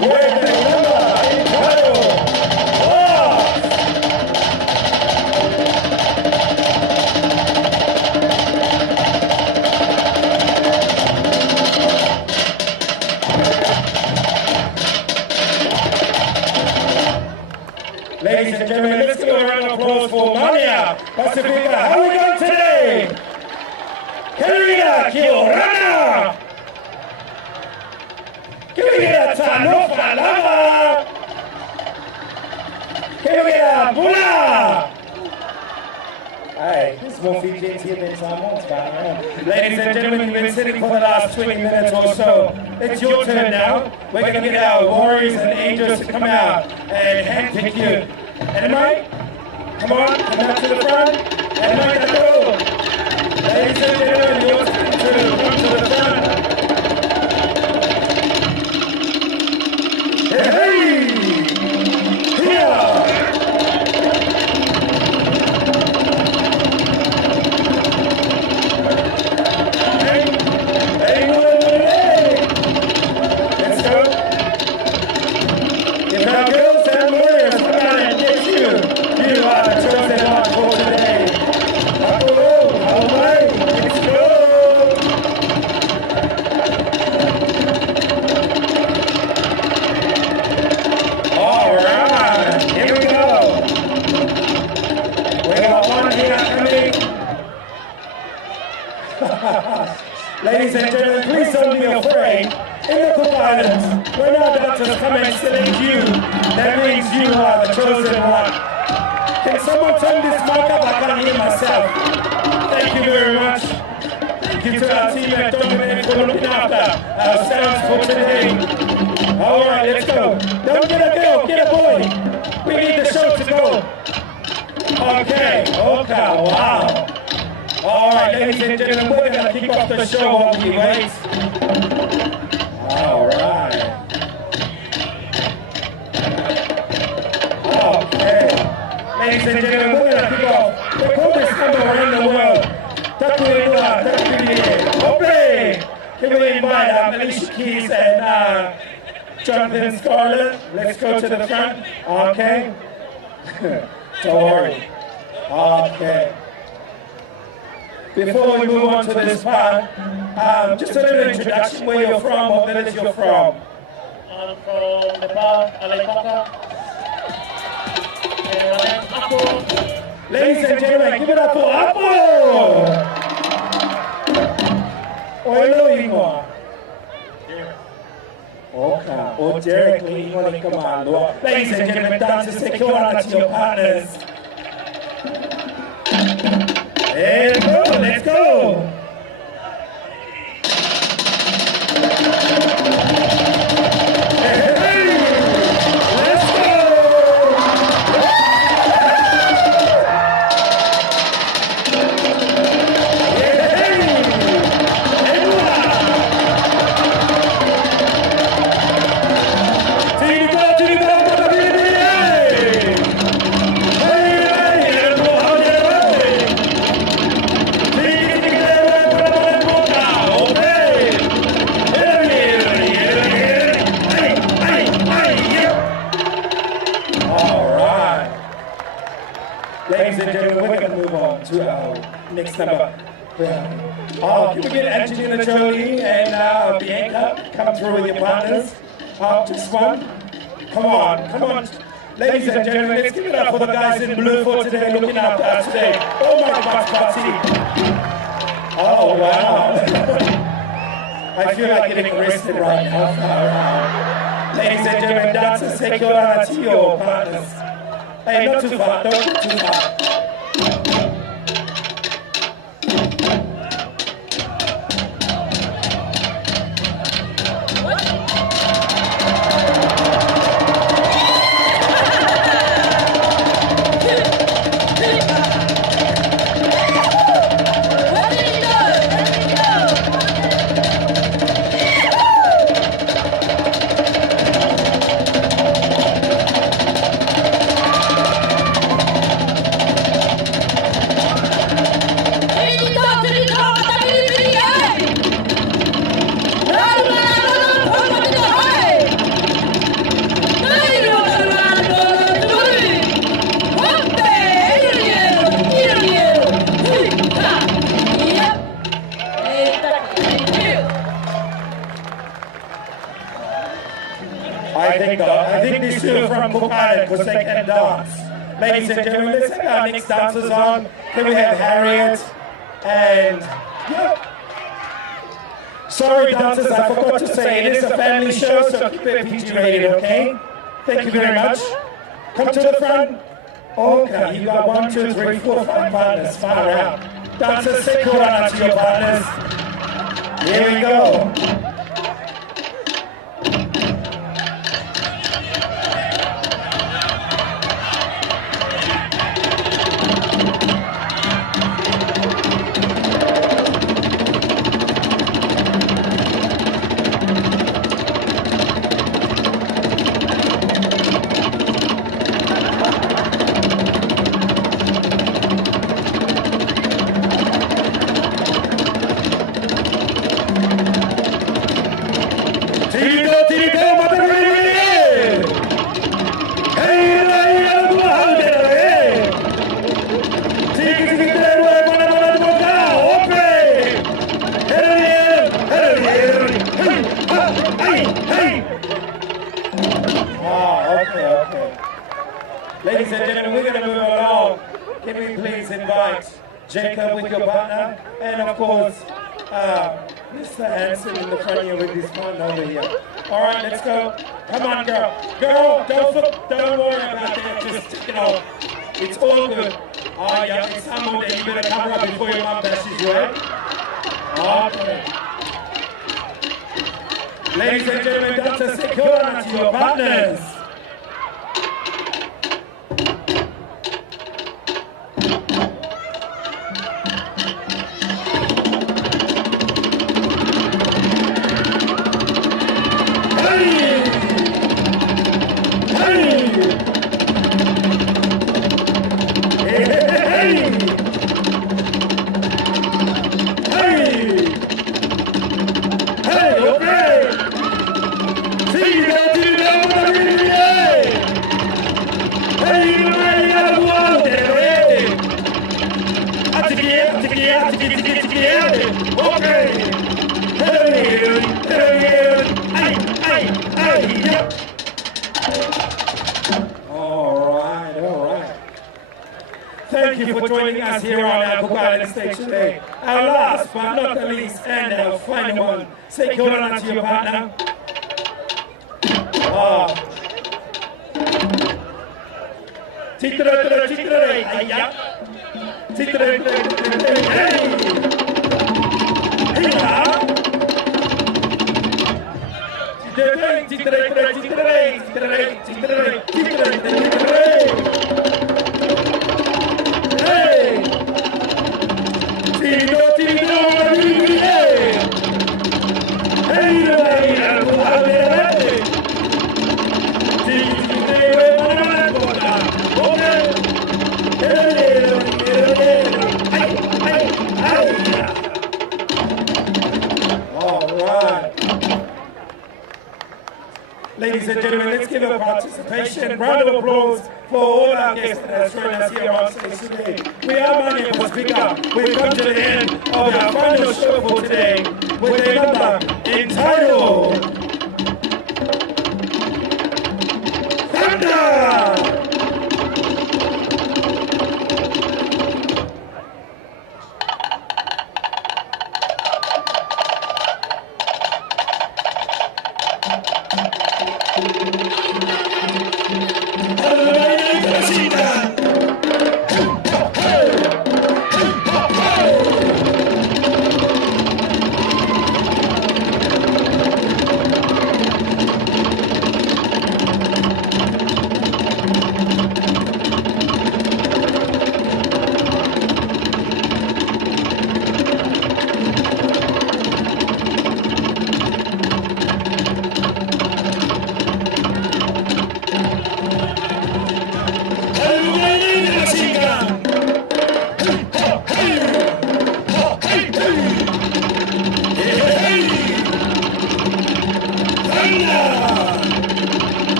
with the number entitled Ladies and gentlemen, let's give a round of applause for Mania Pacifica. How are we going today? Querida Kiorana! Querida Tanofa Lava! Querida Bula! Hey, this is more Fijians here than Samoans, man. Ladies and gentlemen, you've been sitting for the last 20 minutes or so. It's your turn now. We're going to get our warriors and angels to come out and handpick you. Anybody? Come on, come out to the front. Anybody to go? Ladies and gentlemen, you're to come to the front. Hey, hey! Here! Ladies and gentlemen, please don't be afraid. In the Cook Islands, when our dancers come and select you, that means you are the chosen one. Can someone turn this mic up? I can't hear myself. Thank you very much. Thank you to our team at Dominate for looking after our sounds for today. All right, let's go. Don't get a girl, get a boy. We need the show to go. Okay, wow. All right, ladies and gentlemen, we're going to kick off the show while we wait. All right. Okay. Ladies and gentlemen, we're going to kick off the coolest number around the world. Takuinua, Takuinua, Ope! Can we invite Alicia Keys and Jonathan Scarlett? Let's go to the front. Okay. Don't worry. Okay. Before we move on to this part, just a little introduction, where you're from, what village you're from. I'm from Nepal, Alaipaka. Ladies and gentlemen, give it up for Apo! Oilo Ingoa. Okay, or Derek Ingoa Commando. Ladies and gentlemen, dancers, take your honor to your partners. Let's go, let's go! Hey, hey, let's go! Hey, hey, Ladies and gentlemen, we're going to move on to our next number. Can we get Angelina Jolie and Bianca come through with your partners? Just one. Come on, come on. Ladies and gentlemen, let's give it up for the guys in blue for today, looking after us today. Oh my gosh, Cathy. Oh wow. I feel like getting arrested right now. Ladies and gentlemen, dancers, take your honor to your partners. Hey, not too far, don't get too far. right, thank God. I think these two are from Cook Island because they can dance. Ladies and gentlemen, let's have our next dancers on. Then we have Harriet and... Yeah. Sorry, dancers, I forgot to say, it is a family show, so keep it PG rated, okay? Thank you very much. Come to the front. Okay, you got 1, 2, 3, 4, 5 partners. Far out. Dancers, say kurana to your partners. Here we go. Ladies and gentlemen, we're going to move along. Can we please invite Jacob with your partner, and of course, Mr. Hanson in the front here with his partner over here. All right, let's go. Come on, girl. Girl, don't worry about that. Just, you know, it's all good. Oh, yeah, it's Monday. You better cover up before your mom bashes you, eh? Okay. Ladies and gentlemen, Dr. Secure to your partners. Thank you for joining us here on our Cook Island stage today. Our last but not the least and our final one. Say kia ora to your partner. Tittere, tittere, ayya. Tittere, tittere, hey. Hey, tittere, tittere, tittere, tittere, tittere, tittere, tittere. Hey! Tino, Tino, hey! Hey, all right. Ladies and gentlemen, let's give a participation, round of applause for all our guests that have joined us here on stage today. We are Money for Speaker. We've come to the end of our final show for today with a number entitled Thunder!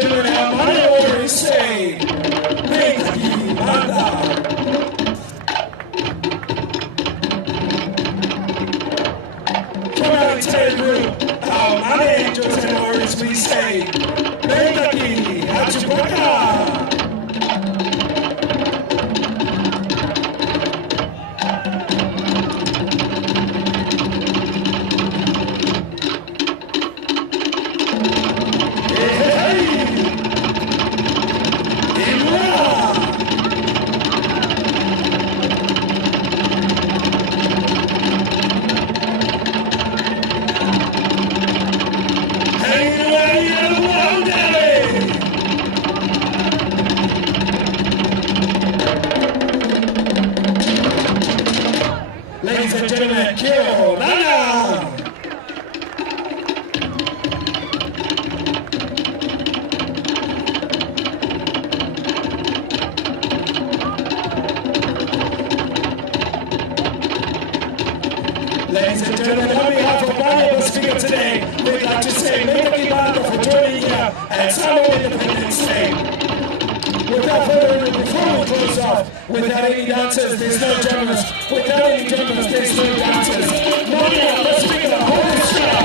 gentlemen, our Moimoi say, Cathy, Manda. From our entire group, our Mana Angels and Warriors, we say, Cathy, Achupaka. Ladies and gentlemen, Kyo Nana! Ladies and gentlemen, on behalf of all of us here today, we'd like to say thank you for joining here at Samoa Independence Day. Without further ado, before we close off, without any dancers, there's no drummers. Without any drummers, there's no dancers. Now, let's begin the whole show.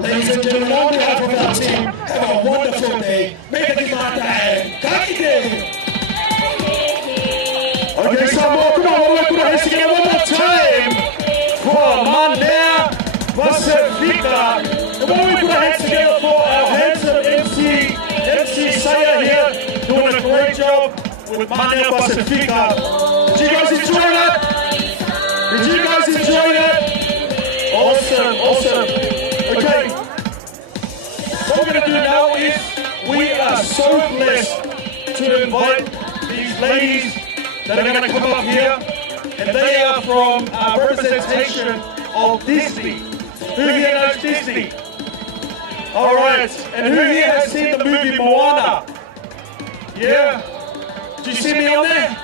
Ladies and gentlemen, on behalf of our team, have a wonderful day. Make it Kimata and Cathy. Okay, Samoa, come on, we'll put our hands together one more time for Mandea Pacifica. And when we put our hands together for our handsome MC Saya here, doing a great job with Mandea Pacifica. Did you guys enjoy that? Did you guys enjoy that? Awesome. Okay, what we're going to do now is we are so blessed to invite these ladies that are going to come up here, and they are from a representation of Disney. Who here knows Disney? All right, and who here has seen the movie Moana? Yeah? Did you see me on there?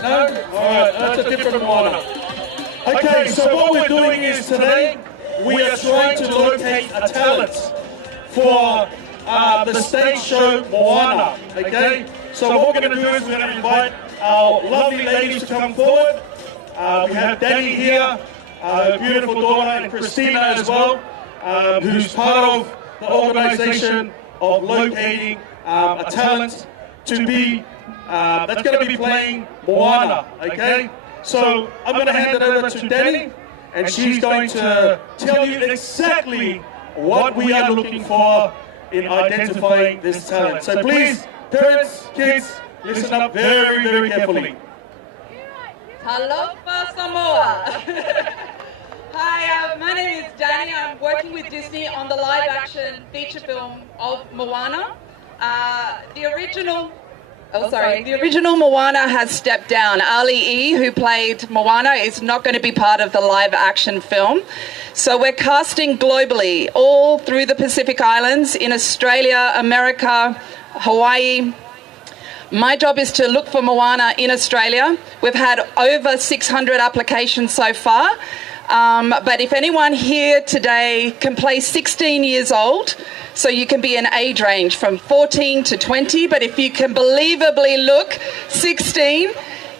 No? All right, that's a different Moana. Okay, so what we're doing is today, we are trying to locate a talent for the stage show Moana, okay? So what we're going to do is we're going to invite our lovely ladies to come forward. We have Danny here, her beautiful daughter, and Christina as well, who's part of the organization of locating a talent to be, that's going to be playing Moana, okay? So I'm going to hand it over to Danny, and she's going to tell you exactly what we are looking for in identifying this talent. So please, parents, kids, listen up very, very carefully. Talofa Samoa. Hi, my name is Danny. I'm working with Disney on the live-action feature film of Moana. The original Moana has stepped down. Ali, who played Moana, is not going to be part of the live-action film. So we're casting globally, all through the Pacific Islands, in Australia, America, Hawaii. My job is to look for Moana in Australia. We've had over 600 applications so far. But if anyone here today can play 16 years old, so you can be an age range from 14 to 20, but if you can believably look 16,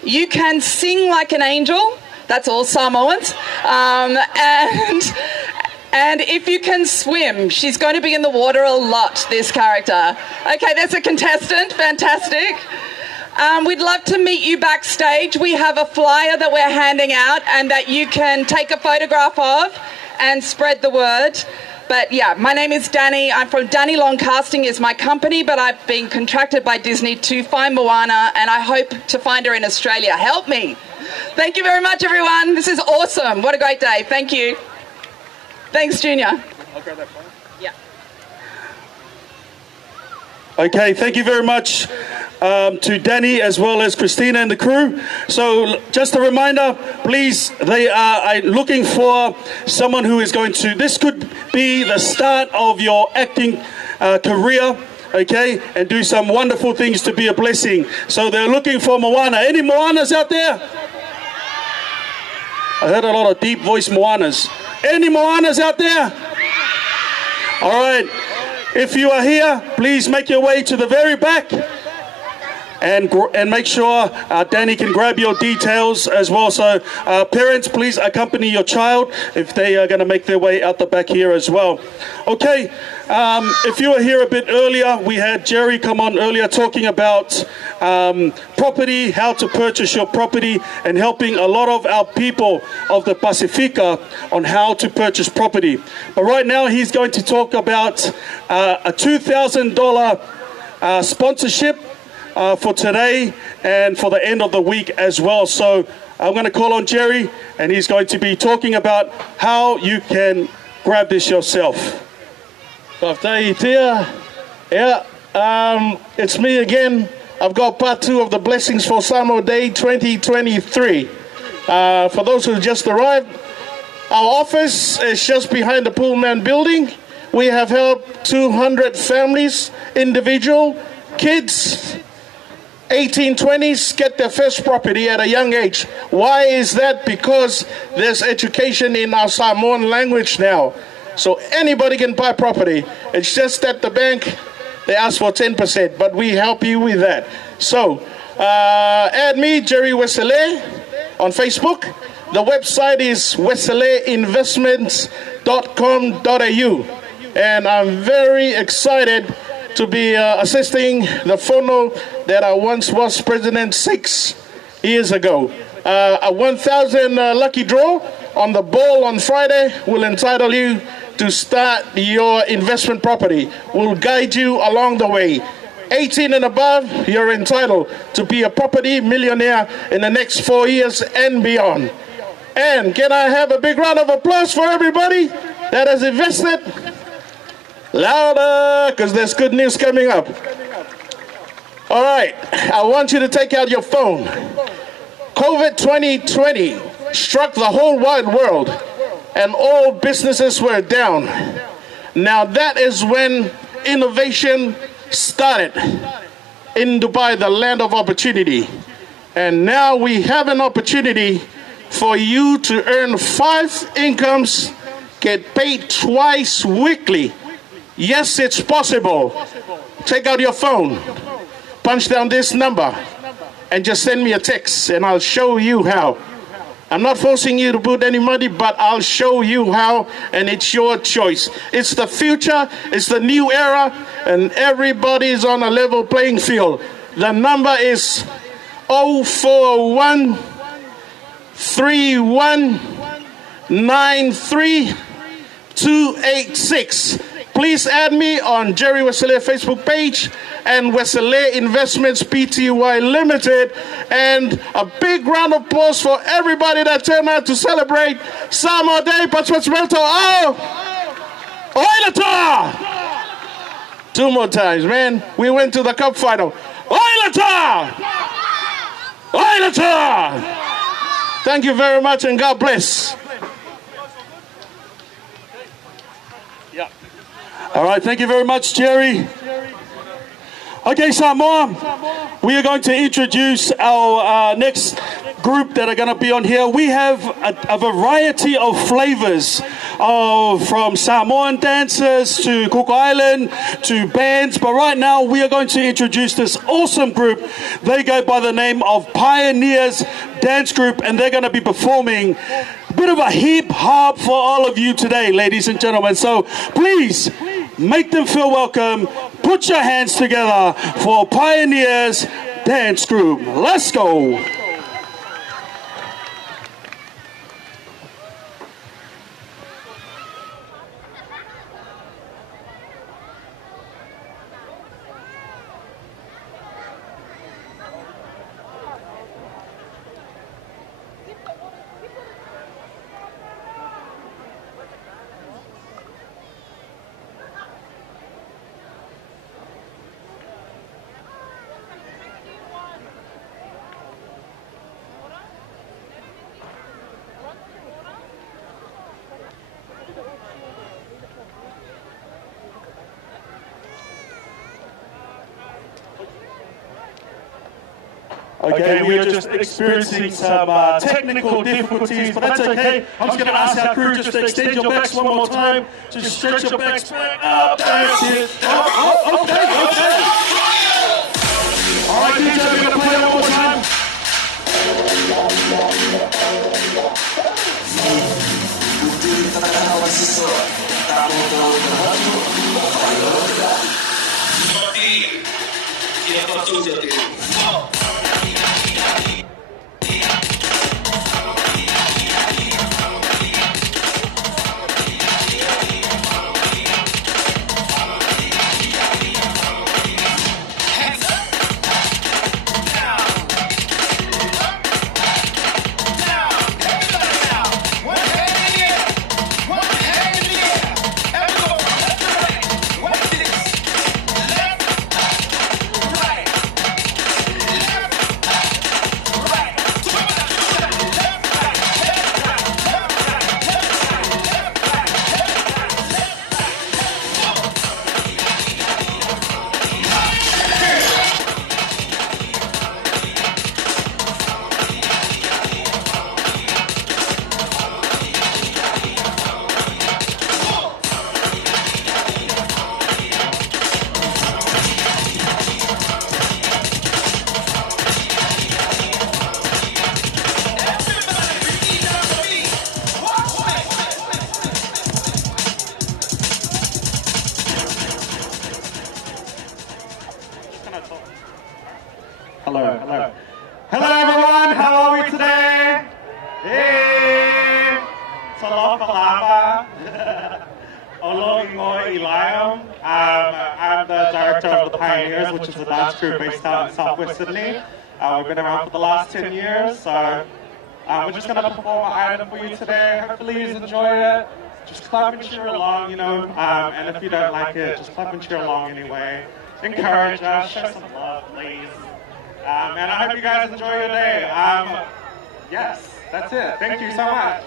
you can sing like an angel. That's all Samoans. And if you can swim, she's going to be in the water a lot, this character. Okay, there's a contestant. Fantastic. We'd love to meet you backstage. We have a flyer that we're handing out and that you can take a photograph of and spread the word. But yeah, my name is Danny. I'm from Danny Long Casting is my company, but I've been contracted by Disney to find Moana, and I hope to find her in Australia. Help me. Thank you very much, everyone. This is awesome. What a great day. Thank you. Thanks, Junior. I'll grab that phone. Yeah. Okay, thank you very much to Danny as well as Christina and the crew. So just a reminder, please, they are looking for someone who is going to, this could be the start of your acting career, okay, and do some wonderful things to be a blessing. So they're looking for Moana. Any Moanas out there? I heard a lot of deep voice Moanas. Any Moanas out there? All right, if you are here, please make your way to the very back and make sure Danny can grab your details as well. So parents, please accompany your child if they are going to make their way out the back here as well. Okay, if you were here a bit earlier, we had Jerry come on earlier talking about property, how to purchase your property, and helping a lot of our people of the Pacifica on how to purchase property. But right now he's going to talk about a $2,000 sponsorship for today and for the end of the week as well. So I'm going to call on Jerry, and he's going to be talking about how you can grab this yourself. Yeah, it's me again. I've got part 2 of the Blessings for Samoa Day 2023. For those who just arrived, our office is just behind the Pullman building. We have helped 200 families, individual, kids, 18-20s get their first property at a young age. Why is that? Because there's education in our Samoan language now. So anybody can buy property. It's just that the bank, they ask for 10%, but we help you with that. So add me, Jerry Wesele, on Facebook. The website is weseleinvestments.com.au. And I'm very excited to be assisting the Fono that I once was president 6 years ago. A 1,000 lucky draw on the ball on Friday will entitle you to start your investment property. We'll guide you along the way. 18 and above, you're entitled to be a property millionaire in the next 4 years and beyond. And can I have a big round of applause for everybody that has invested? Louder, because there's good news coming up. All right, I want you to take out your phone. COVID 2020 struck the whole wide world, and all businesses were down. Now that is when innovation started in Dubai, the land of opportunity. And now we have an opportunity for you to earn 5 incomes, get paid twice weekly. Yes, it's possible. Take out your phone, punch down this number, and just send me a text, and I'll show you how. I'm not forcing you to put any money, but I'll show you how, and it's your choice. It's the future, it's the new era, and everybody's on a level playing field. The number is 041 3193 286. Please add me on Jerry Wesele Facebook page and Wesele Investments Pty Limited. And a big round of applause for everybody that turned out to celebrate Samoa Day. Latu! 2 more times, man. We went to the cup final. Latu! Thank you very much, and God bless. All right, thank you very much, Jerry. Okay, Samoa, we are going to introduce our next group that are going to be on here. We have a variety of flavors from Samoan dancers to Cook Island to bands, but right now we are going to introduce this awesome group. They go by the name of Pioneers Dance Group, and they're going to be performing a bit of a hip hop for all of you today, ladies and gentlemen. So please make them feel welcome. Put your hands together for Pioneers Dance Group. Let's go. Okay, we are just experiencing some technical difficulties, but that's okay. I'm just going to ask our crew just to extend your backs one more time. Just stretch your backs back up. That's it. Oh, okay. All right, DJ, we're going to play it one more time. Hello everyone, how are we today? Hey! Salopalapa. Moimoi. I'm the director of the Pioneers, which is a dance crew based out in Southwest Sydney. We've been around for the last 10 years, so we're just going to perform an item for you today. Hopefully you enjoy it. Just clap and cheer along, you know, and if you don't like it, just clap and cheer along anyway. Encourage us, show some love, please. And I hope you guys enjoy your day. Yes, that's it. Thank you so much.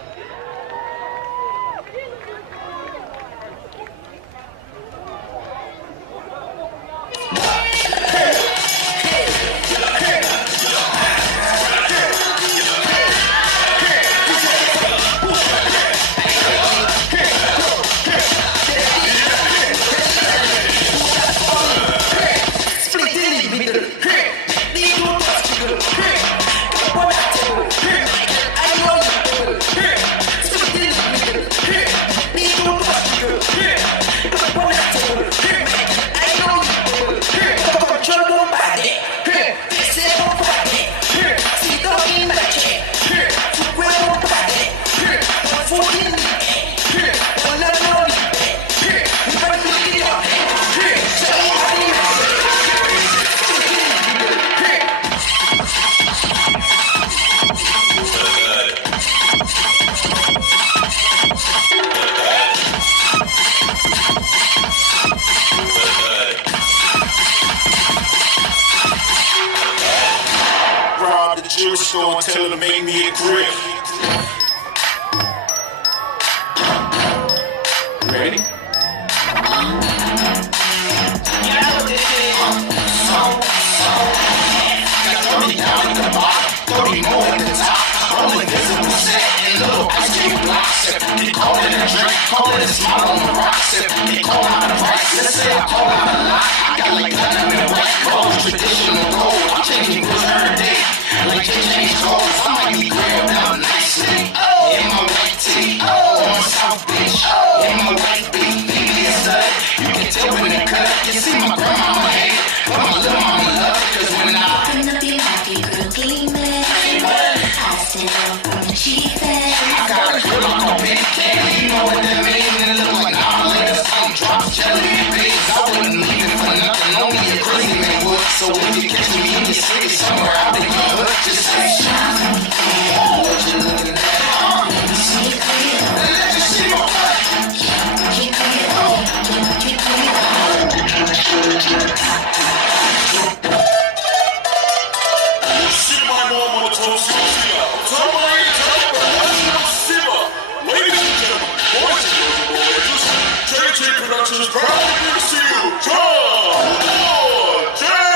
Store and tell her to make me a grip. Ready? Yeah, what this is. Got 30 down in the bottom, 30 more in the top. All invisible set and little ice cream blocks. They call it a drink, call it a smile on the rocks. They call out a price, let's say I call out a lot. I got like platinum and white gold, traditional gold. I'm changing goods every day. Like change clothes, I might be grabbed out nicely. In my white tee, on South Beach. In my white beat, baby is stud. You can tell when they cut. You see my grandmama hate, but my little mama love. Cause when I open up your happy girl gleaming, I stand up from the cheap end. I got a girl on big candy, you know what that means? And it look like later some drops, jelly beans. I wouldn't leave it for nothing, only a crazy man would. So if you catch me in the city somewhere out in the hood, just say shine. What you looking at? Let me see it clear. Let you see my butt. Keep clear. Keep clear. See my mama toast you here. Tell me ladies and gentlemen, boys and girls, JJ Productions proudly gives to you John Jam.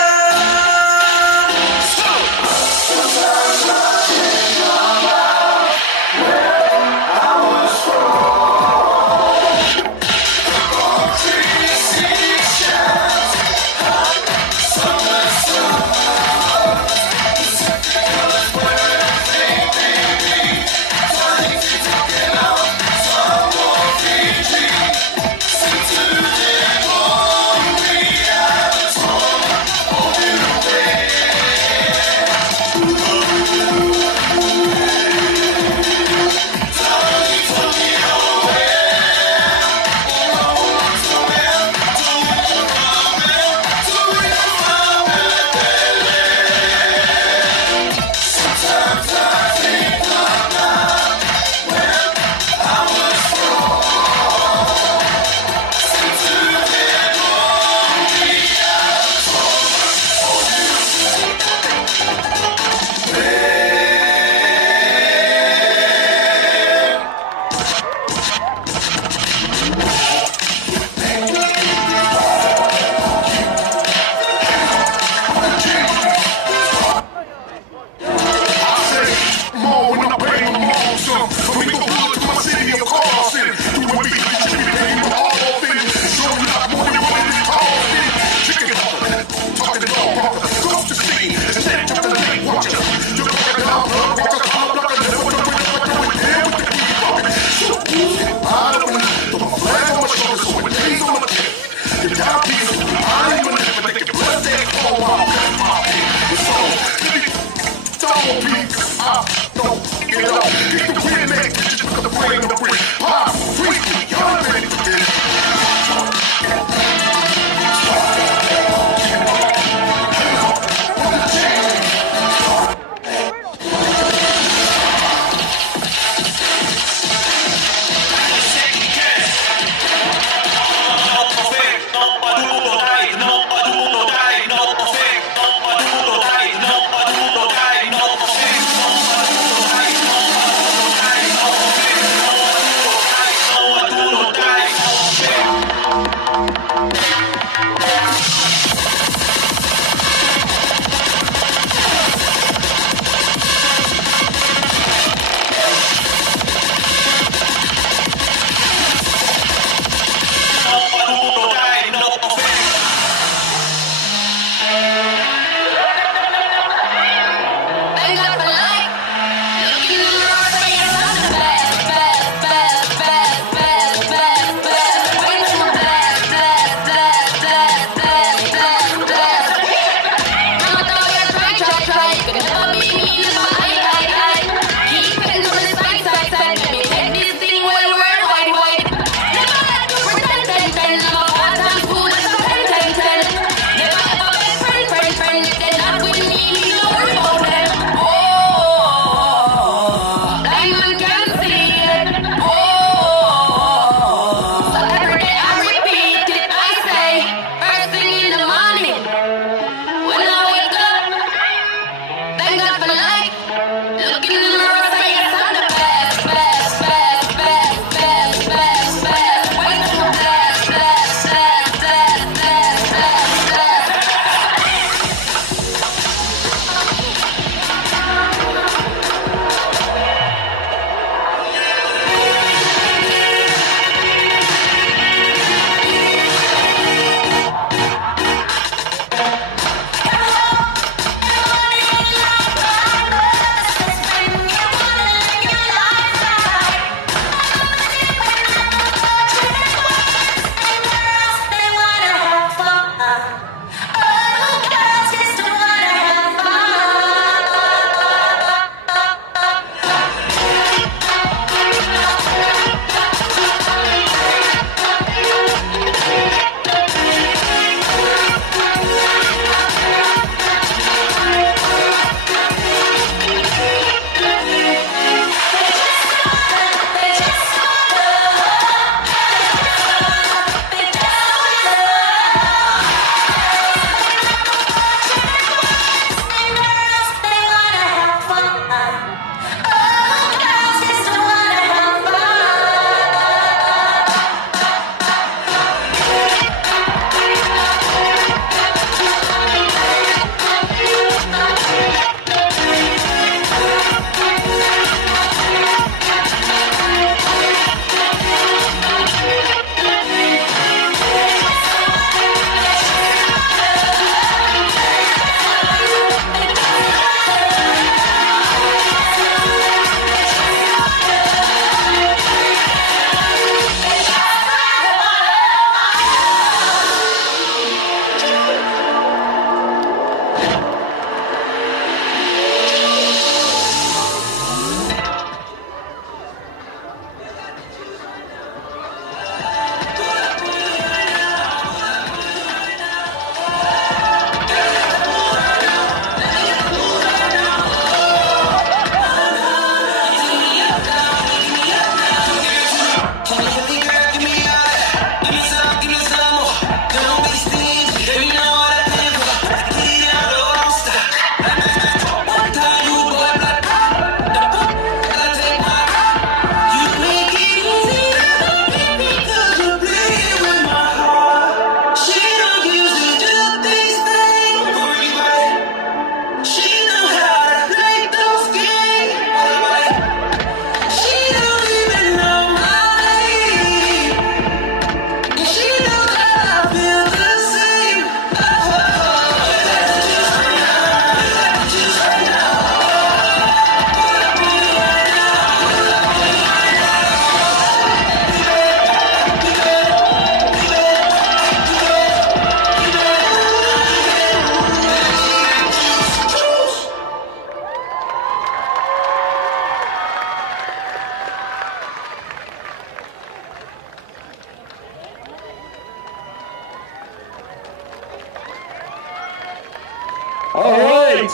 All right.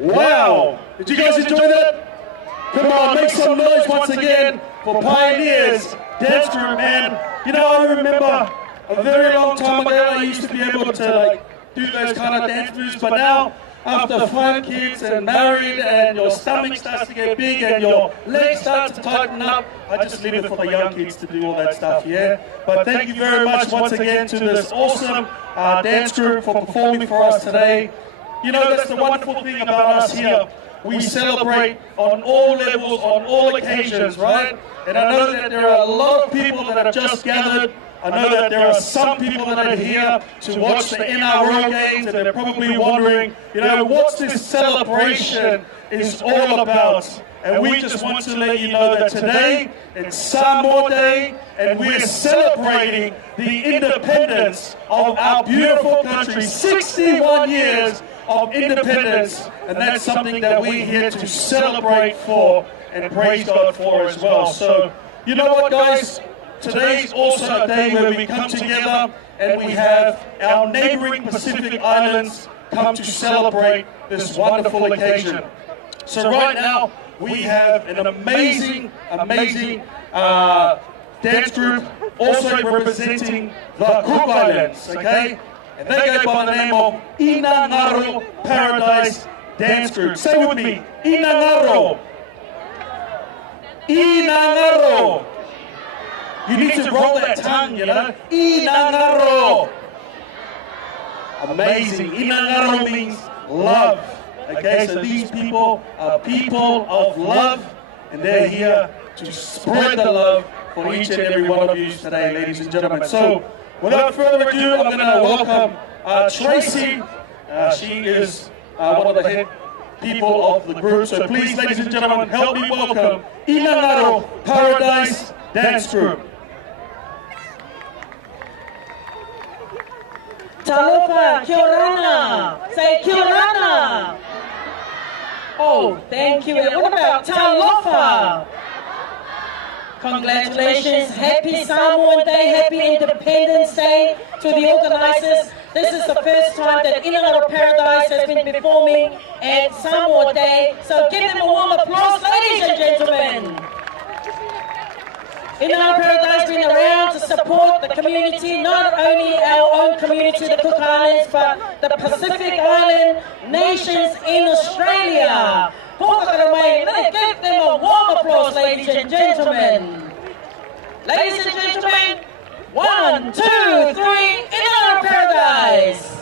Wow. Did you guys enjoy that? Come on, make some noise once again for Pioneers Dance Group, man. You know, I remember a very long time ago I used to be able to do those kind of dance moves, but now after 5 kids and married and your stomach starts to get big and your legs start to tighten up, I just leave it for the young kids to do all that stuff, yeah? But thank you very much once again to this awesome dance group for performing for us today. You know, that's the wonderful thing about us here. We celebrate on all levels, on all occasions, right? And I know that there are a lot of people that have just gathered. I know that there are some people that are here to watch the NRL games, and they're probably wondering, you know, what's this celebration is all about? And we just want to let you know that today it's Samoa Day, and we're celebrating the independence of our beautiful country. 61 years of independence, and that's something that we're here to celebrate for and praise God for as well. So, you know what, guys? Today's also a day where we come together and we have our neighboring Pacific Islands come to celebrate this wonderful occasion. So right now, we have an amazing dance group also representing the Cook Islands, okay? And they go by the name of Inangaro Paradise Dance Group. Say with me, Inangaro. Inangaro. You need to roll that tongue, you know. Inangaro. Amazing. Inangaro means love. Okay, so these people are people of love, and they're here to spread the love for each and every one of you today, ladies and gentlemen. So, without further ado, I'm going to welcome Tracy. She is one of the head people of the group. So please, ladies and gentlemen, help me welcome Inangaro Paradise Dance Group. Talofa, kia orana. Say kia orana. Oh, thank you. And what about Talofa? Congratulations, happy Samoan Day, happy Independence Day to the organisers. This is the first time that Inangaro Paradise has been performing at Samoa Day, so give them a warm applause, ladies and gentlemen. Inangaro Paradise has been around to support the community, not only our own community, the Cook Islands, but the Pacific Island nations in Australia. Let's give them a warm applause, ladies and gentlemen. Ladies and gentlemen, 1, 2, 3, Inangaro Paradise.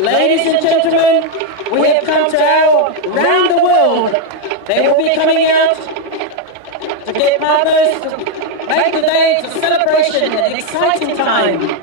Ladies and gentlemen, we have come to our round the world. They will be coming out to get partners to make the day a celebration, an exciting time.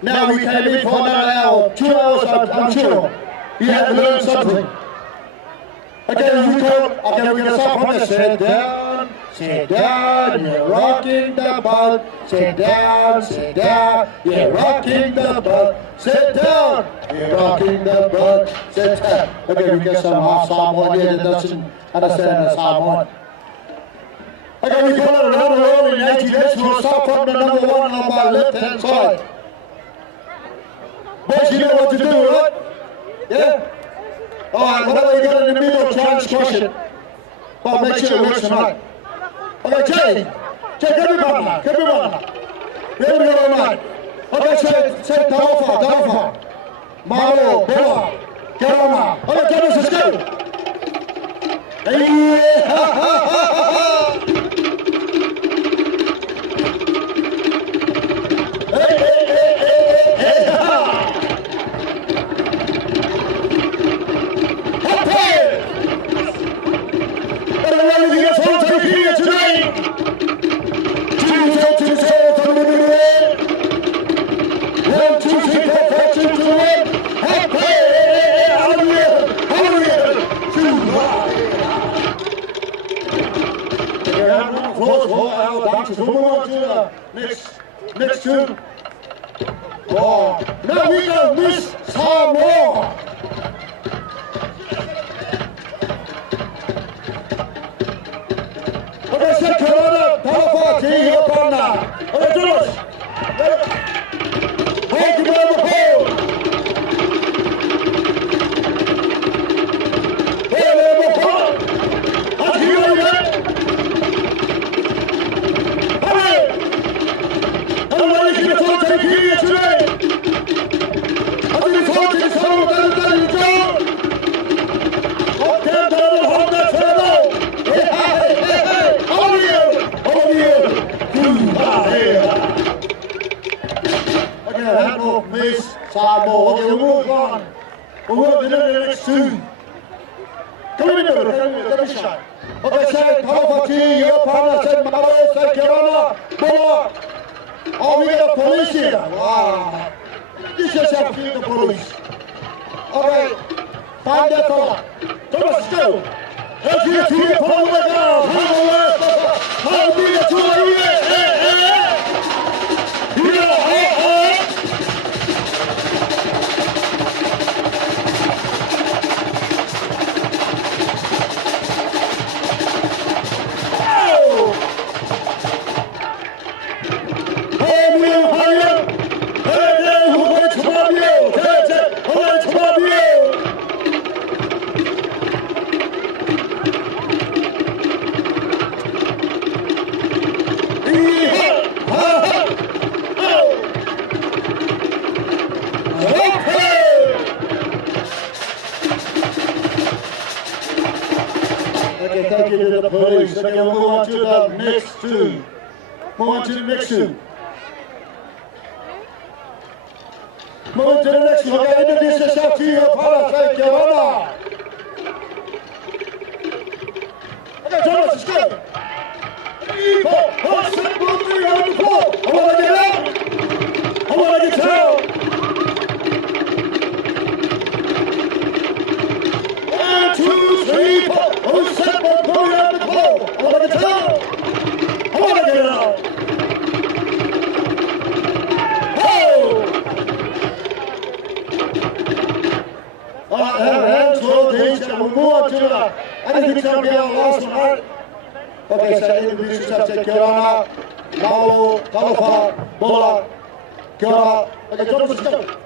Now we came in for another hour, 2 hours, I'm sure. You had to learn something. Again, we're going to start from the sit down, you're rocking the boat. Sit down, you're rocking the boat. Sit down, you're rocking the boat. Sit down. Okay, we get some half Samoan here that doesn't understand the Samoan. Okay, we call it around the world in 80 days. We'll start from the number one on my left-hand side. Boys, you know what to do, right? Yeah? Alright, whatever you got in the middle, try and squash it. But make sure it works tonight. Okay, Jay, get me one now. Here we go tonight. Okay, say Taufa. Malo, Paula, get on now. Okay, Dennis, let's go. Next tune. Oh, now we got Miss Samoa. Okay, set Corona, Paula, T, your partner. Okay, do this. Hold the ball, hold. Miss Samoa. Okay, we'll move on. We'll move to the next tune. Come in here, let me shine. Okay, say Paula, your partner, say Malo, say Corona, Paula. Oh, we got police here. Wow. This is how you the police. Okay, find that fella. Come on, let's go. Let's get to you, Paula, now. How do you do it? Thank you to the police. Okay, we'll move on to the next tune. Move on to the next tune. Moving to the next one, I've got to introduce yourself to you, Paula. Say, kia ora. Okay, Thomas, let's go. 3, 4, 1, 2, 3, on the floor. I want to get up. I want to get down. 1, 2, 3, 4. Oh, step on, go on the floor. I want to get down. I want to get out. Hands roll these and we'll move on to the, I think it's going to be our last one, right? Okay, so introduce yourself, say kia ora, Mau, Talofa, Bola, kia ora. Okay, John, let's go.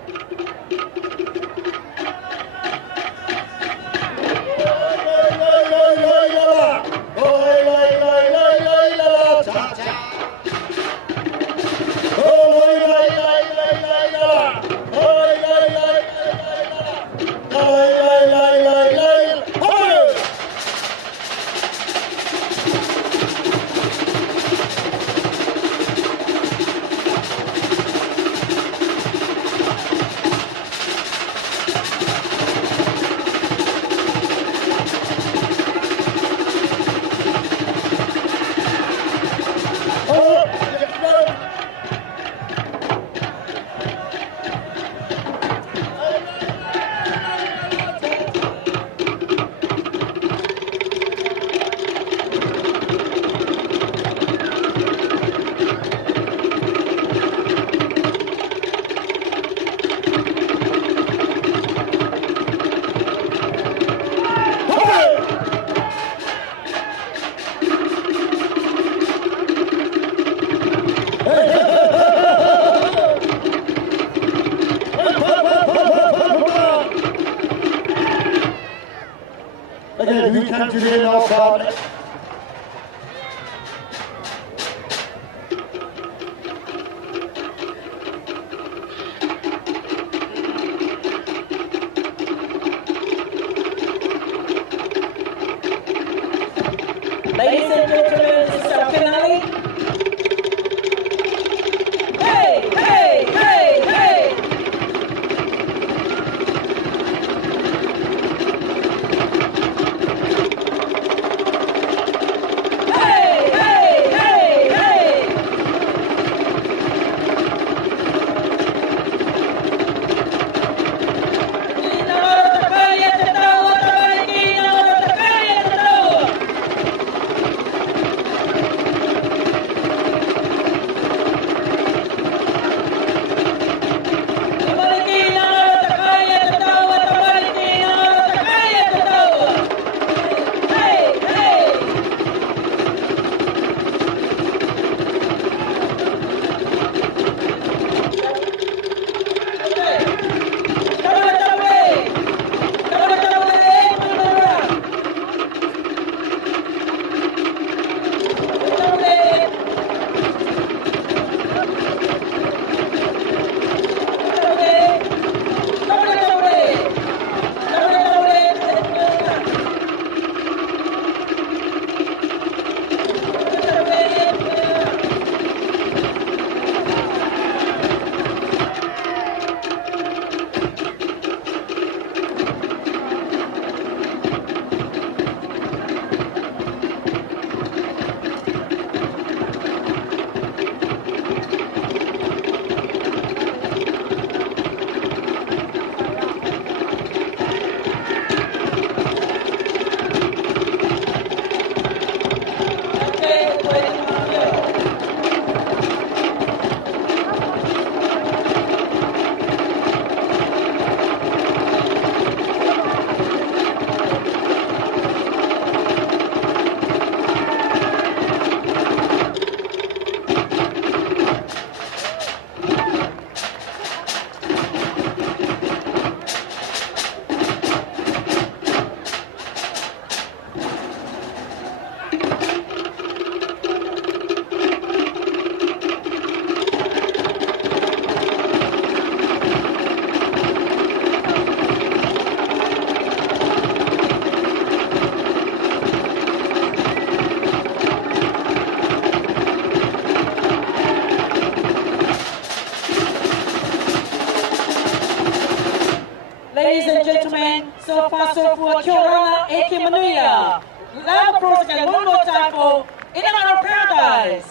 Aloha Fasofua Kia Orana Eke Manuia. Loud applause again one more time for In and Out of Paradise.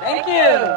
Thank you.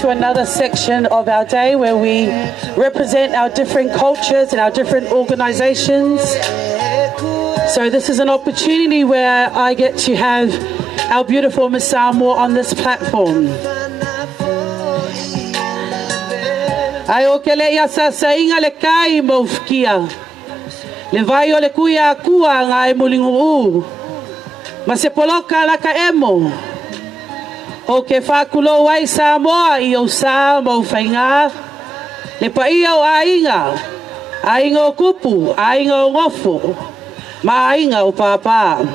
To another section of our day where we represent our different cultures and our different organizations. So this is an opportunity where I get to have our beautiful Miss Samoa on this platform. Ai o ke le ia sa sainga le kai mo fkia. Le vai o le kuia kua ngai mulingu u. Ma se poloka la ka emo. O ke whakulo wai Samoa I o sa mau whainga. Le paia o ainga. Ainga o kupu, ainga o ngofo. Ma ainga o papa.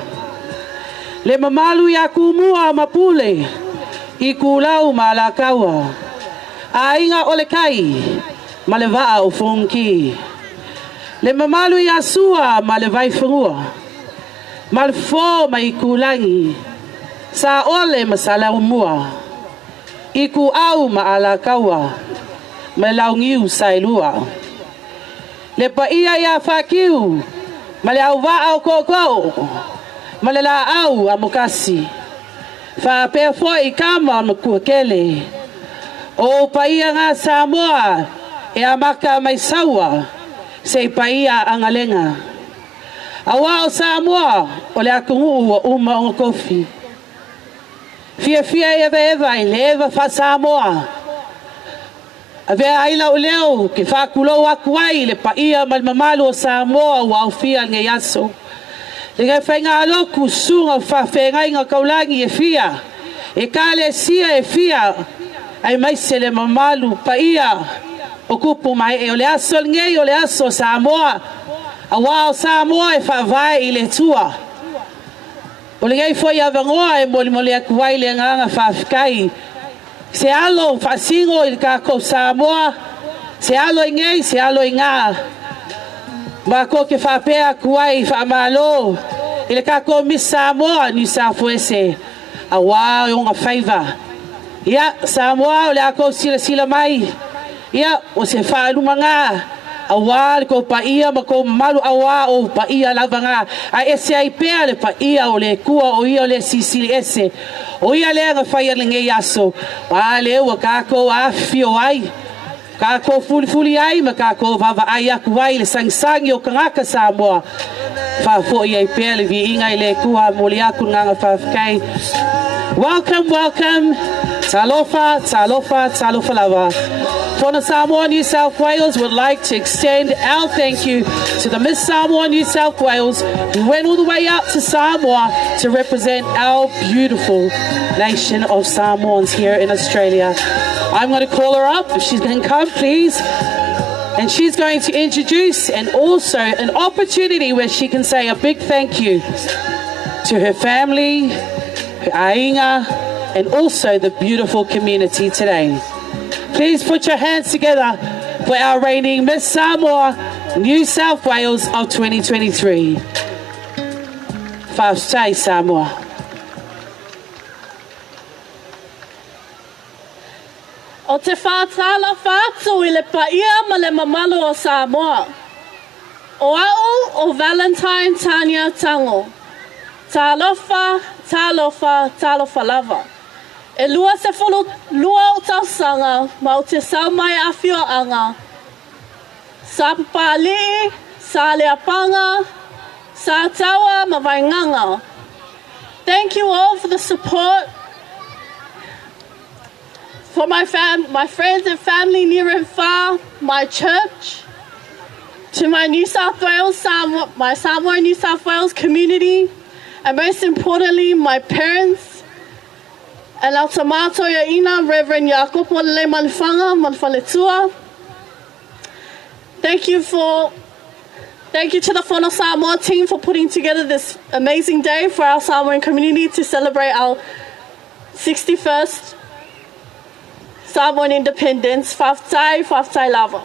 Le mamalu I a kumua mapule. I kulau ma la kaua. Ainga o le kai. Ma le waa o fonki. Le mamalu I a sua ma le vai whangua. Ma le fo ma I kulangi. Sa ole masala umua. Iku au ma ala kaua. Ma laungiu sailua. Le paia ia whakiu. Ma le au waa au koko. Ma le la au a mokasi. Wha pea foi kama ma kuakele. O paia ngā Samoa. E a maka mai saua. Se paia angalenga. Awa o Samoa. O le akungu o uma o kofi. Fia eva I leva fa Samoa. Ave aila o leo ke whakulo akuai le paia mal mamalu o Samoa o au fia nge yaso. Le ngai whainga aloku sunga whawhengai ngā kaulangi e fia. E kale sia e fia. Ai mai se le mamalu paia o kupu mai e o le aso ngei o le aso Samoa. A wao Samoa e whawai I le tua. O le gai foi avangoa e mole akuai le nganga whawhikai. Se alo whasingo I kako Samoa. Se alo I ngei, se alo I ngā. Ma ko ke whapea akuai whamalo. I le kako Miss Samoa ni Southwest. A wā o ngā whaiva. Ia, Samoa o le ako sila mai. Ia, o se whaaluma ngā. Awa ko paia ma ko malu awa o paia lavanga a ese ai pea le paia o le kua o ia le sisili ese o ia le nga faia le nge yaso a le o kako a fio ai kako fuli ai ma kako vava ai aku ai le sang o kanga Samoa fa fo ia pea le vi inga le kua mo le aku nga fa kai. Welcome talofa lava. Fono Samoa New South Wales would like to extend our thank you to the Miss Samoa New South Wales who went all the way out to Samoa to represent our beautiful nation of Samoans here in Australia. I'm going to call her up if she can come, please. And she's going to introduce and also an opportunity where she can say a big thank you to her family, her ainga, and also the beautiful community today. Please put your hands together for our reigning Miss Samoa, New South Wales of 2023. Whaatai Samoa. O te whātala whātu I le paia ma le mamalu o Samoa. O au o Valentine Tanya Tango. Tālofa, tālofa, tālofa lava. E lua se fulu lua o tausanga ma o te saumai awhio anga. Sa papali, sa leapanga, sa tawa ma vainganga. Thank you all for the support. For my friends and family near and far, my church, to my New South Wales, my Samoa New South Wales community, and most importantly, my parents, and our tamato ina, Reverend Jacopo Le Manfanga, Manfaletua. Thank you to the Fono Samoa team for putting together this amazing day for our Samoan community to celebrate our 61st Samoan independence. Whaatai lava.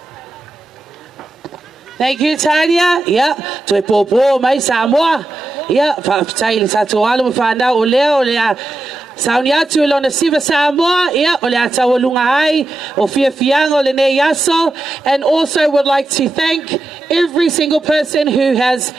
Thank you, Tanya. Yeah, to popo mai Samoa. Yeah, whaatai le tatu alu mo whanau o lea sauni atu lona siva Samoa. Yeah, o lea tawalunga ai o fiafianga o le ne yaso. And also would like to thank every single person who has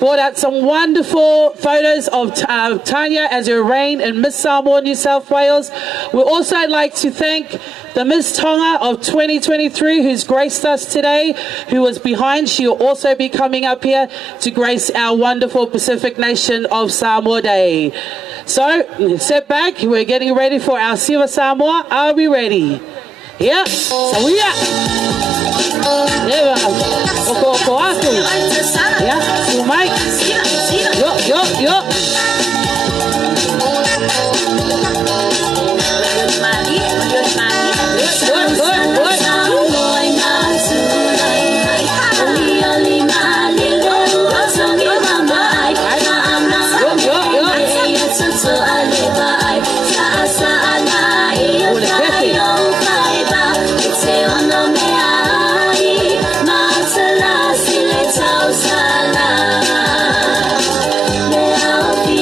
brought out some wonderful photos of Tanya as her reign in Miss Samoa, New South Wales. We'd also like to thank the Miss Tonga of 2023 who's graced us today, who was behind. She will also be coming up here to grace our wonderful Pacific Nation of Samoa Day. So, sit back. We're getting ready for our Siva Samoa. Are we ready? Yeah. So we are. Yeah. Mike. Yo. I'll be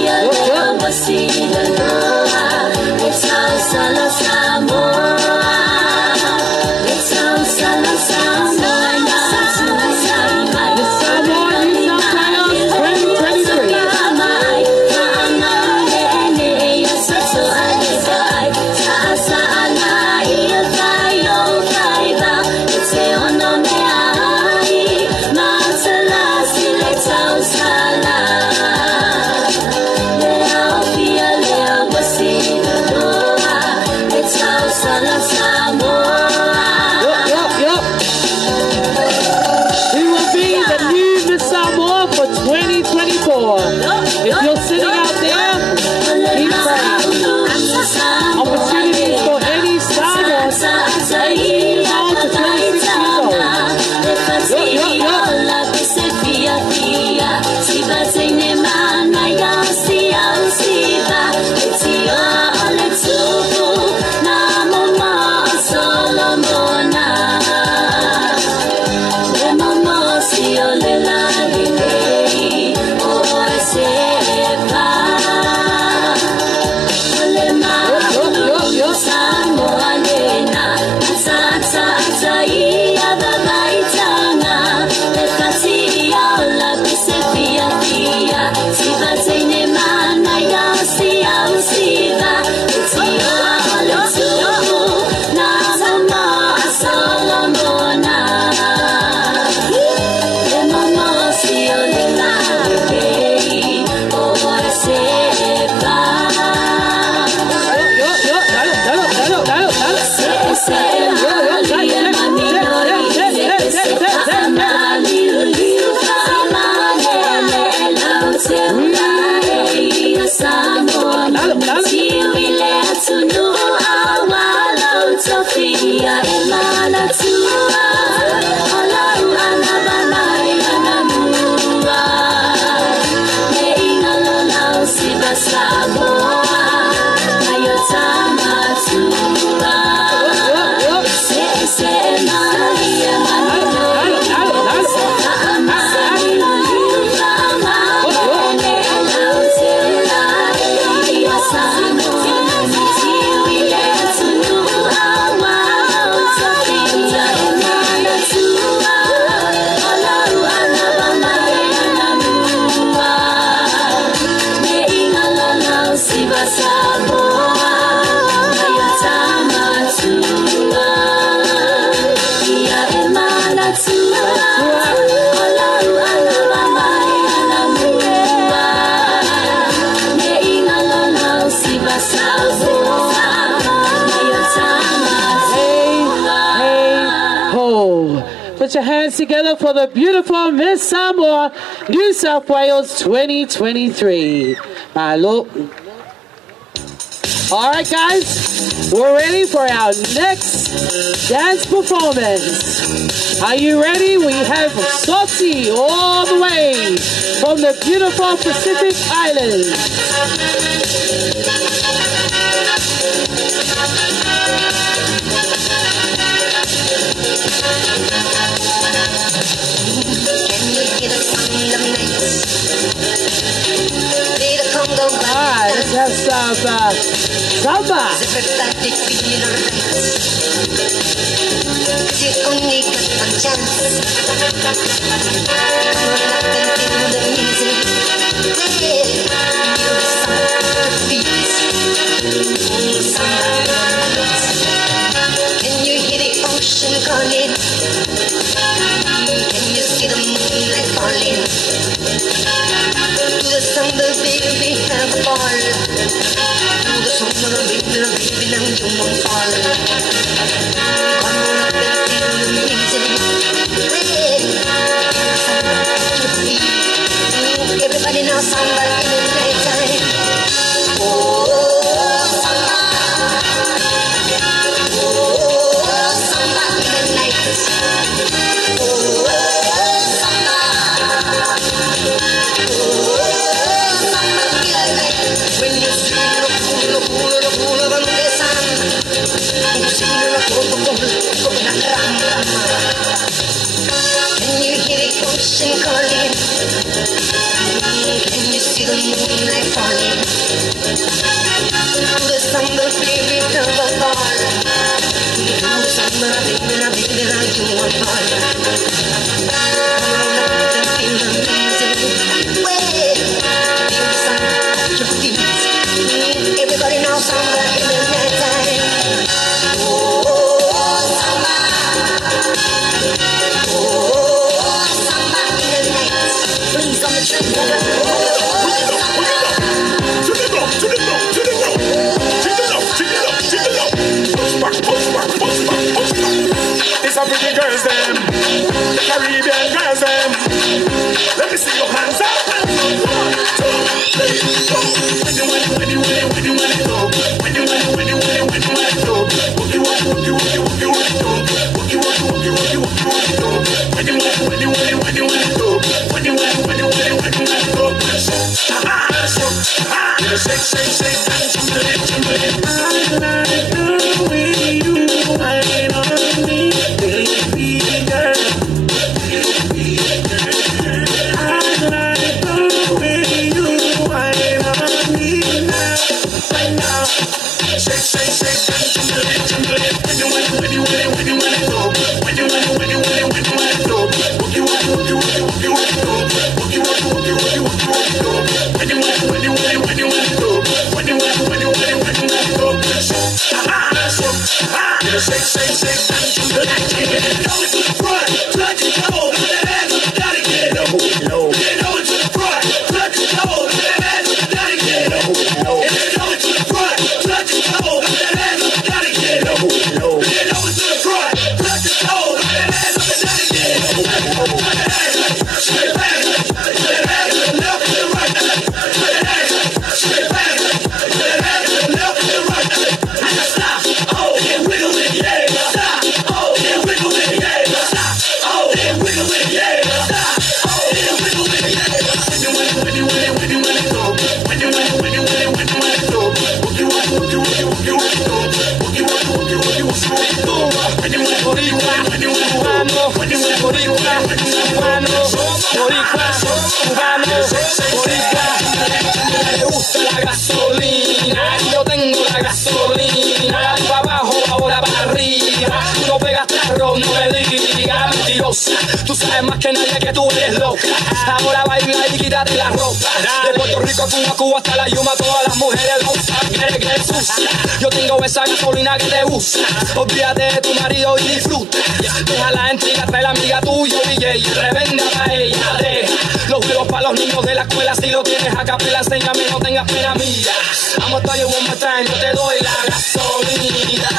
Put your hands together for the beautiful Miss Samoa, New South Wales 2023. All right, guys, we're ready for our next dance performance. Are you ready? We have Soti all the way from the beautiful Pacific Islands. Alright, let's have some samba. Can you hear the ocean calling? Can you see the moonlight falling? To the sound of baby have a ball. To the sound of baby now you won't fall. Come on up and feel the music. Everybody now samba in the nighttime. Oh, samba. Oh, samba in the night. Oh, samba. When you see the cool of the sun, and you see the cool can you hear the ocean calling? Can you see the moonlight falling? To the summer baby of a fall. To the summer baby now you won't fall. Come on up and feel the music. Everybody now samba in the night time. Oh, samba. Oh, samba in the night. Please on the train. To the left, to the left, to the left. To the left, to the left, to the left. Push back, push back, push back, push back. It's African girls them, the Caribbean girls them. Let me see your hands up. 1, 2, 3, go. When you want it go. When you want it go. What you want it go. What you want it go. When you want it go. When you want it go. When you want it go. Shake, I like the way you whine on me, baby girl. I like the way you whine on me now, right now. Shake, jumble it. When you want it go. When you want it go. What you want it go. What you want it go. What you want it go. When you want it go. When you want it go. When you want it go. Shake, jumble it. Go to the front, touch it low, put the hands up, gotta get it low. Get over to the front, touch it low, put the hands up, gotta get it low. Get over to the front, touch it low, put the hands up, gotta get it low. Get over to the front, touch it low, put the hands up, gotta get it low. Put the hands up, straight back, put the hands up, left to the right, put the hands up, straight back, put the hands up, left to the right. I can stop, oh, and wiggle it, yeah, stop, oh, and wiggle it, yeah, stop, oh, and wiggle it, yeah, stop, oh, and wiggle it, yeah. When you want it go, when you want it go, what you want it go, what you want it go, what you want it go, when you want it go, when you want it go, when you want it go, when you me gusta la gasolina, yo tengo la gasolina, para abajo, ahora para arriba, no pegas tarro, no me digas mentirosa, tú sabes más que nadie que tú eres loca, ahora baila y quítate la ropa, de Puerto Rico a Cuba hasta la Yuma, todas las mujeres lo saben. mujeres que sucia. Yo tengo esa gasolina que te gusta. Olvídate de tu marido y disfruta. Deja la intriga, trae la amiga tuya, DJ, y revenda para ella. Deja los juegos para los niños de la escuela. Si lo tienes a capela, enséñame, no tengas pena mía. Vamos a tell you one more time, yo te doy la gasolina.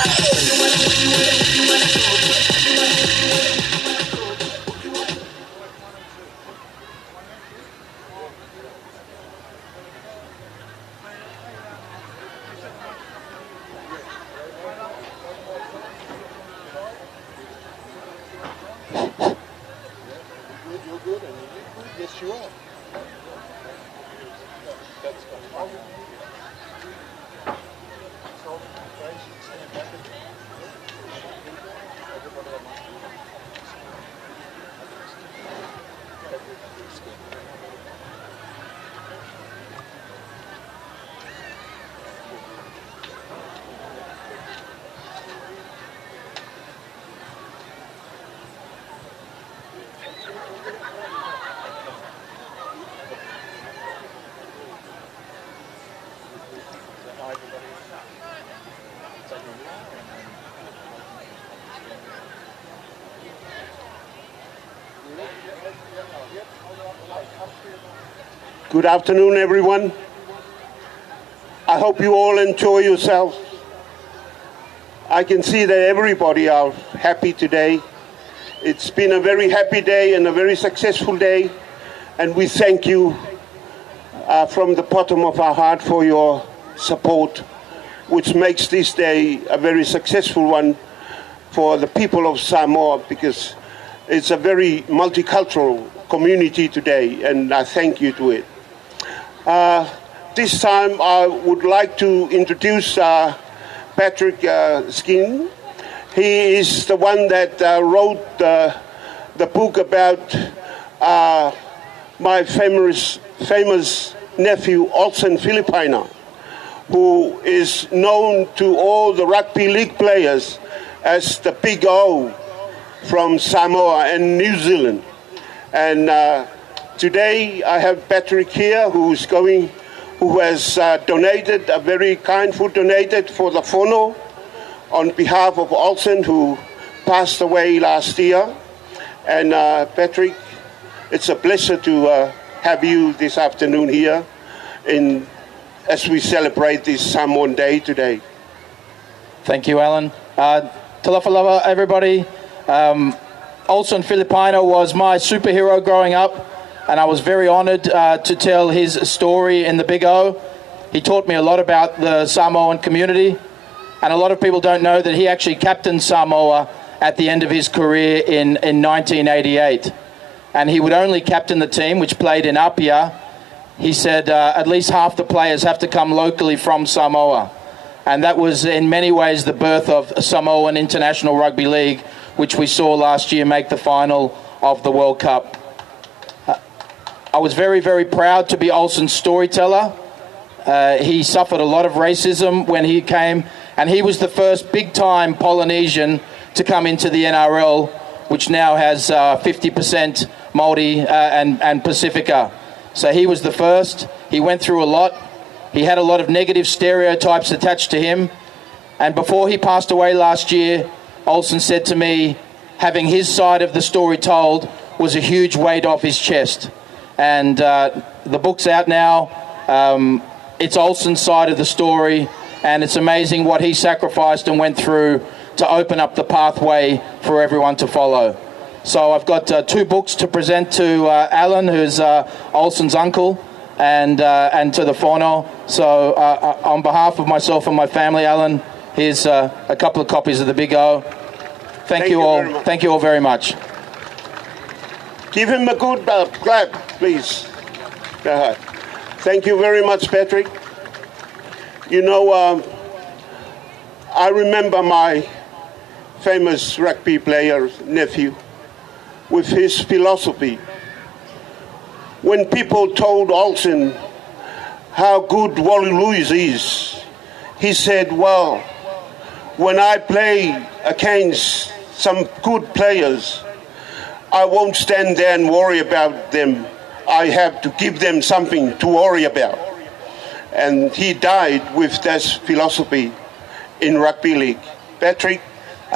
Good afternoon, everyone. I hope you all enjoy yourselves. I can see that everybody are happy today. It's been a very happy day and a very successful day, and we thank you from the bottom of our heart for your support, which makes this day a very successful one for the people of Samoa, because it's a very multicultural community today, and I thank you to it. This time I would like to introduce Patrick Skin. He is the one that wrote the book about my famous nephew, Olsen Filipina, who is known to all the rugby league players as the Big O from Samoa and New Zealand. And today I have Patrick here who has donated, a very kind food donated for the Fono on behalf of Olsen, who passed away last year. And Patrick, it's a pleasure to have you this afternoon here as we celebrate this Samoan Day today. Thank you, Alan. Talafalava, everybody. Olsen Filipino was my superhero growing up, and I was very honoured to tell his story in the Big O. He taught me a lot about the Samoan community, and a lot of people don't know that he actually captained Samoa at the end of his career in 1988. And he would only captain the team, which played in Apia. He said at least half the players have to come locally from Samoa. And that was in many ways the birth of Samoan International Rugby League, which we saw last year make the final of the World Cup. I was very, very proud to be Olsen's storyteller. He suffered a lot of racism when he came, and he was the first big-time Polynesian to come into the NRL, which now has 50% Māori and Pacifica. So he was the first. He went through a lot. He had a lot of negative stereotypes attached to him. And before he passed away last year, Olsen said to me, having his side of the story told was a huge weight off his chest. And the book's out now. It's Olsen's side of the story, and it's amazing what he sacrificed and went through to open up the pathway for everyone to follow. So I've got 2 books to present to Alan, who's Olsen's uncle, and to the Fono. So on behalf of myself and my family, Alan, here's a couple of copies of the Big O. Thank you all. Thank you all very much. Give him a good clap, please. Thank you very much, Patrick. You know, I remember my famous rugby player nephew with his philosophy. When people told Olsen how good Wally Lewis is, he said, well, when I play against some good players, I won't stand there and worry about them. I have to give them something to worry about. and he died with that philosophy in rugby league. Patrick,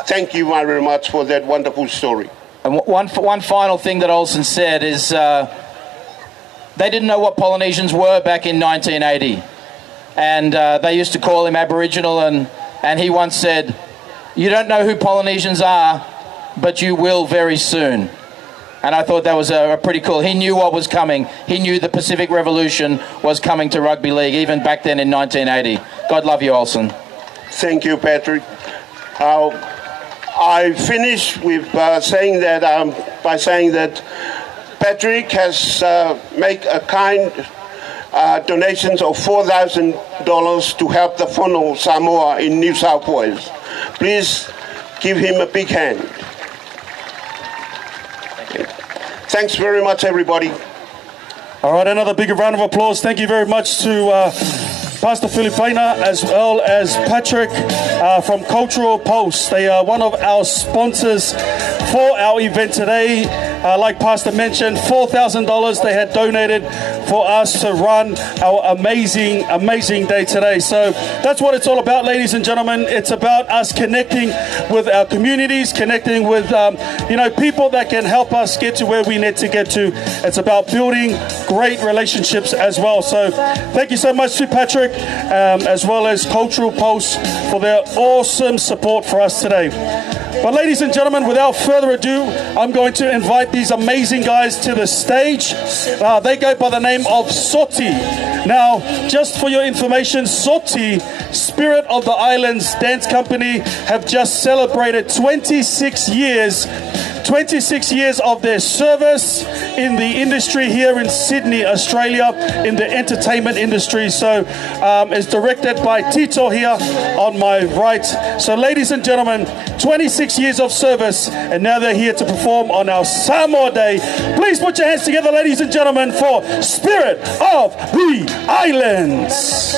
thank you very much for that wonderful story. And one final thing that Olsen said is they didn't know what Polynesians were back in 1980. And they used to call him Aboriginal, and he once said, "You don't know who Polynesians are, but you will very soon." And I thought that was a pretty cool. He knew what was coming. He knew the Pacific Revolution was coming to rugby league, even back then in 1980. God love you, Olsen. Thank you, Patrick. I finish with saying that Patrick has made a kind donations of $4,000 to help the Fono Samoa in New South Wales. Please give him a big hand. Thanks very much, everybody. All right, another big round of applause. Thank you very much to Pastor Filipina as well as Patrick from Cultural Post. They are one of our sponsors for our event today. Like Pastor mentioned, $4,000 they had donated for us to run our amazing day today. So that's what it's all about, ladies and gentlemen. It's about us connecting with our communities, connecting with people that can help us get to where we need to get to. It's about building great relationships as well. So thank you so much to Patrick as well as Cultural Post for their awesome support for us today. But ladies and gentlemen, without further ado, I'm going to invite these amazing guys to the stage. They go by the name of Soti. Now, just for your information, Soti, Spirit of the Islands Dance Company, have just celebrated 26 years of their service in the industry here in Sydney, Australia, in the entertainment industry. So it's directed by Tito here on my right. So ladies and gentlemen, 26 years of service, and now they're here to perform on our Samoa Day. Please put your hands together, ladies and gentlemen, for Spirit of the Islands.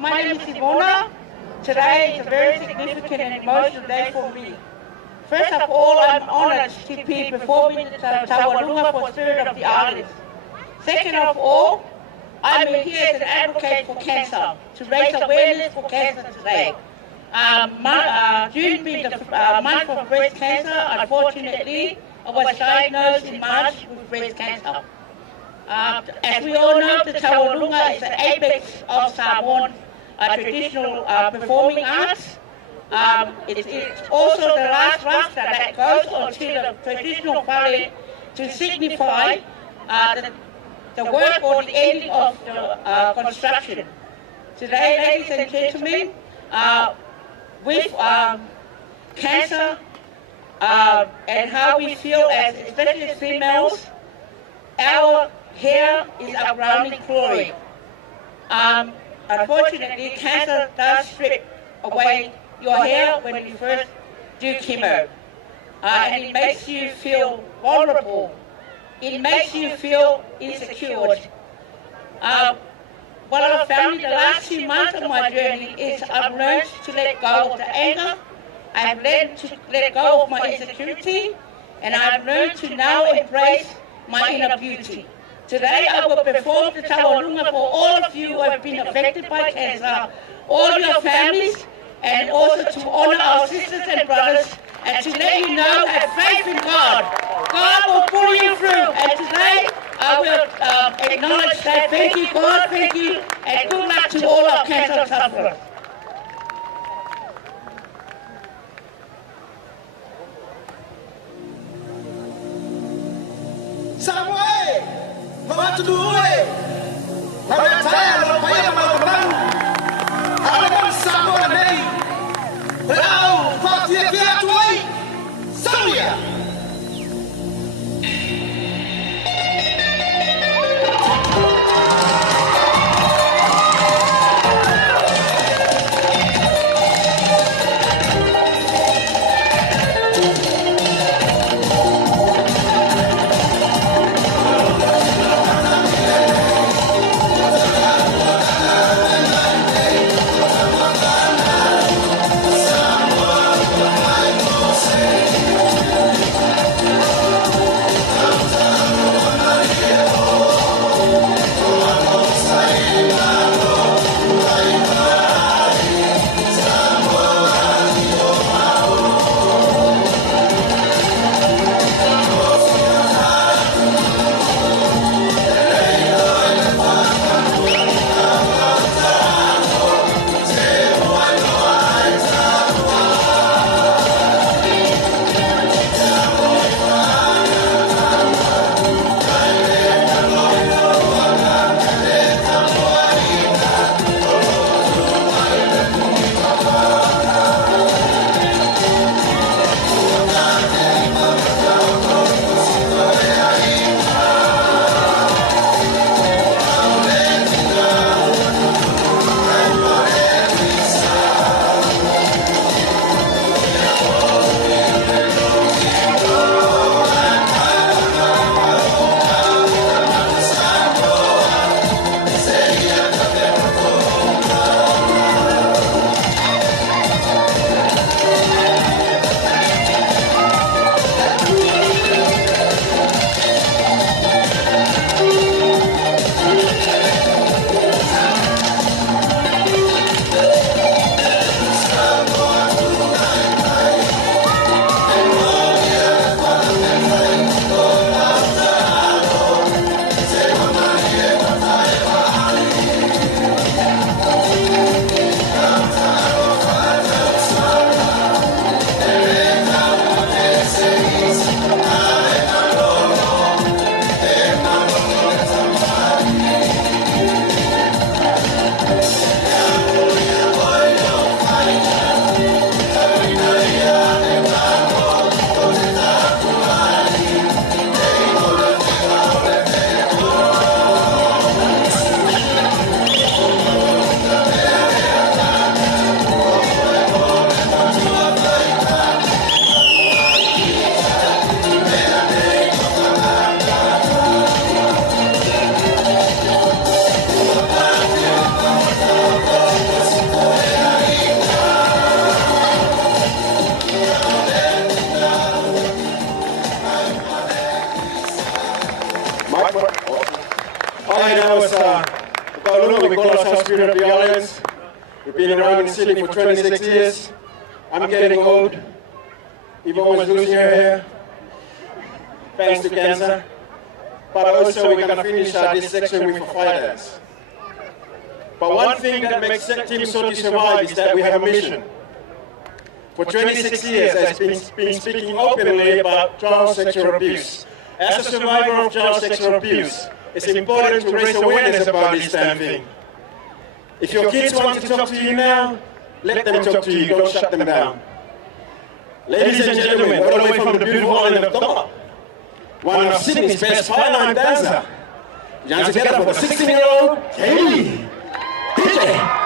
My name is Simona. Today is a very significant and emotional day for me. First of all, I'm honored to be performing the Tawalunga for Spirit of the Islands. Second of all, I'm here as an advocate for cancer, to raise awareness for cancer today. June being the month of breast cancer, unfortunately, I was diagnosed in March with breast cancer. As we all know, the Tawalunga is the apex of Samoan traditional performing arts. It's also the last rasta that goes onto the traditional parade to signify the work or the ending of the construction. Today, ladies and gentlemen, with cancer and how we feel as, especially as females, our hair is our crowning glory. Unfortunately, cancer does strip away your hair when you first do chemo. And it makes you feel vulnerable. It makes you feel insecure. What I've found in the last 2 months of my journey is I've learned to let go of the anger, I've learned to let go of my insecurity, and I've learned to now embrace my inner beauty. Today I will perform the Tawalunga for all of you who have been affected by cancer, all your families, and also to honor our sisters and brothers, and to let you know have faith in God. God will pull you through, and today I will acknowledge that. Thank you, God, thank you, and good luck to all our cancer sufferers. Samoa All I know is, we call ourselves Spirit of the Islands. We've been around in Sydney for 26 years. I'm getting old. People always losing their hair, thanks to cancer. But also we're going to finish this section with a fire dance. But one thing that makes Team Soti survive is that we have a mission. For 26 years, I've been speaking openly about child sexual abuse. As a survivor of child sexual abuse, it's important to raise awareness about this damn thing. If your kids want to talk to you now, let them talk to you, don't shut them down. Ladies and gentlemen, all the way from the beautiful island of Tonga, one of Sydney's best fine-line dancer. You have to get up for the 16-year-old Cathy. DJ.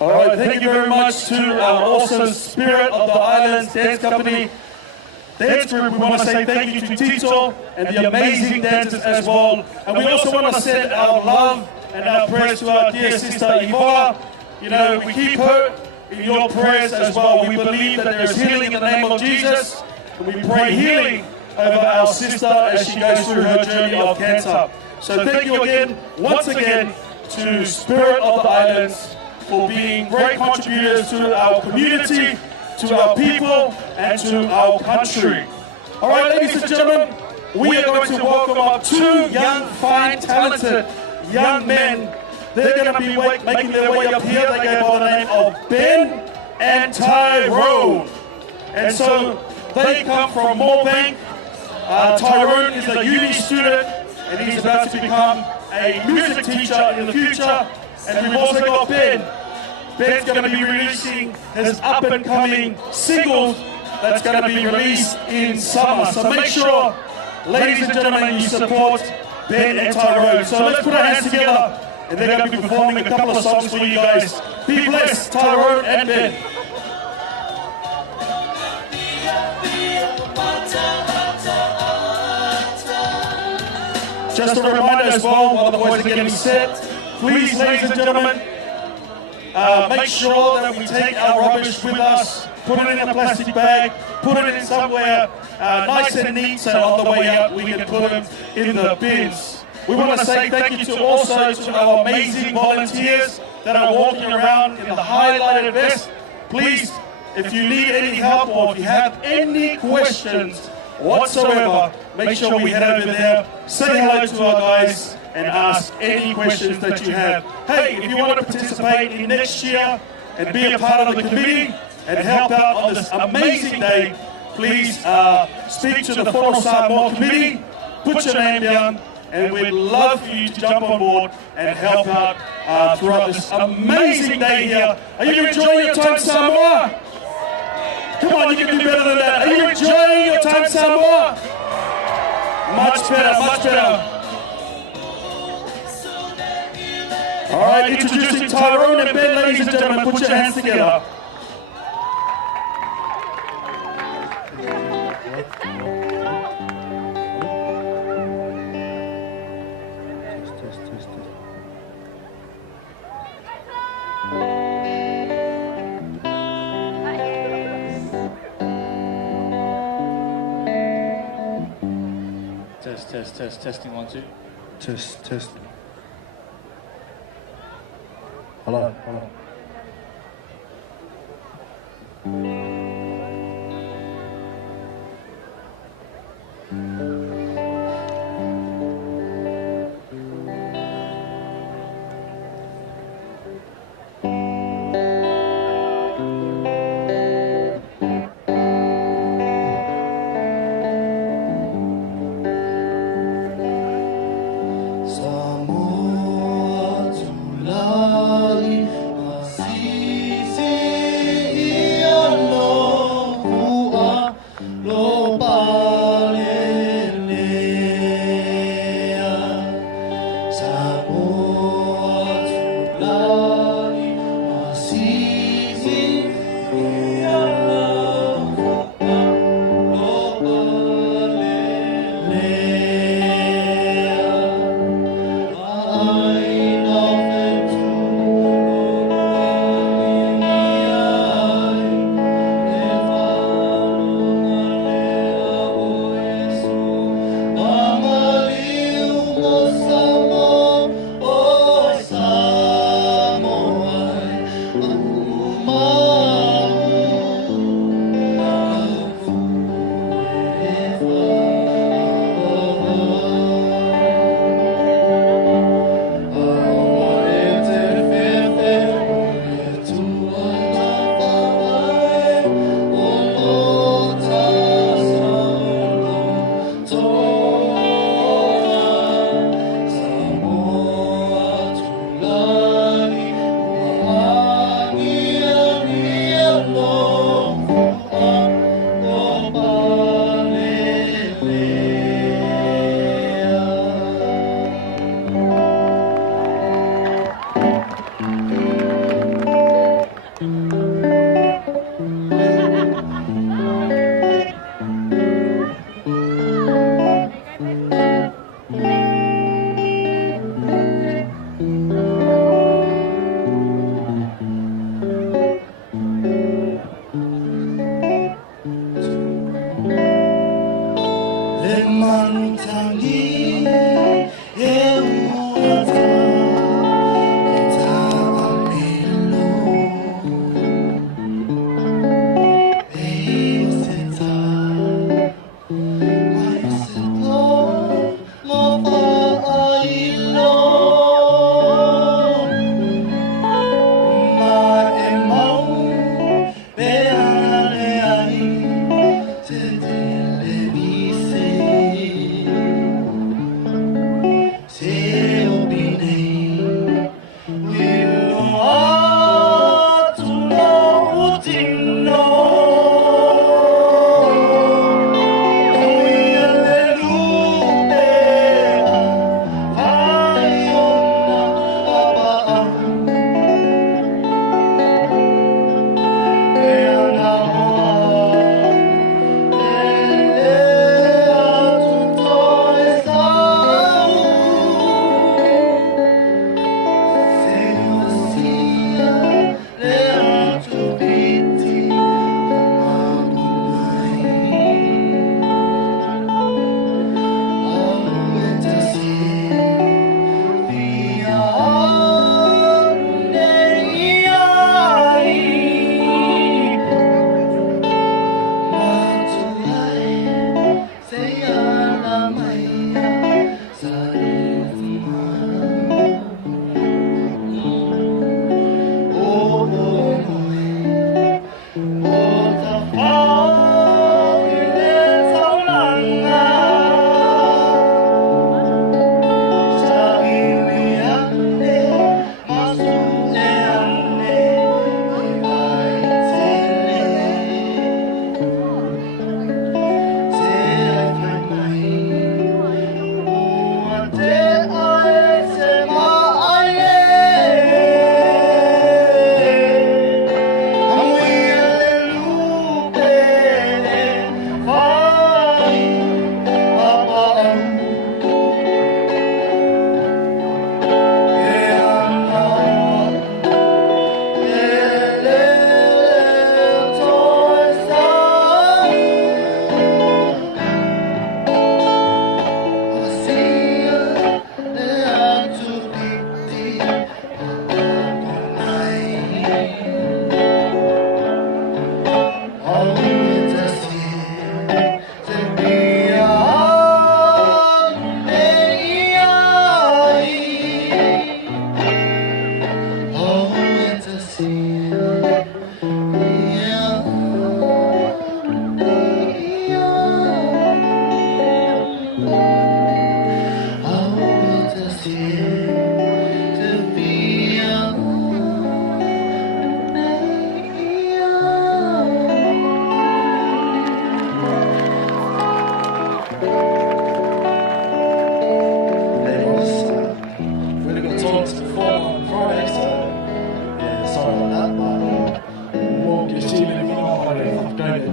All right, thank you very much to our awesome Spirit of the Islands Dance Company dance group. We want to say thank you to Tito and the amazing dancers as well. And we also want to send our love and our prayers to our dear sister Ivola. You know, we keep her in your prayers as well. We believe that there is healing in the name of Jesus. And we pray healing over our sister as she goes through her journey of cancer. So thank you again, once again, to Spirit of the Islands for being great contributors to our community, to our people, and to our country. All right, ladies and gentlemen, we are going to welcome up two young, fine, talented young men. They're going to be making their way up here. They go by the name of Ben and Tyrone. And so they come from Moorebank. Tyrone is a uni student, and he's about to become a music teacher in the future. And we've also got Ben. Ben's going to be releasing his up-and-coming singles that's going to be released in summer. So make sure, ladies and gentlemen, you support Ben and Tyrone. So let's put our hands together, and they're going to be performing a couple of songs for you guys. Be blessed, Tyrone and Ben. Just a reminder as well, while the boys are getting set, please, ladies and gentlemen, make sure that we take our rubbish with us, put it in a plastic bag, put it in somewhere nice and neat, so on the way out we can put them in the bins. We want to say thank you to also to our amazing volunteers that are walking around in the highlighted vest. Please, if you need any help or if you have any questions whatsoever, make sure we head over there, say hello to our guys, and ask any questions that you have. Hey, if you want to participate in next year and be a part of the committee and help out on this amazing day, please speak to the Fono Samoa committee, put your name down, and we'd love for you to jump on board and help out throughout this amazing day here. Are you enjoying your time, Samoa? Come on, you can do better than that. Are you enjoying your time, Samoa? Much better, much better. All right, introducing Tyrone and Ben, ladies and gentlemen, put your hands together. Testing 1, 2. Test. Hello.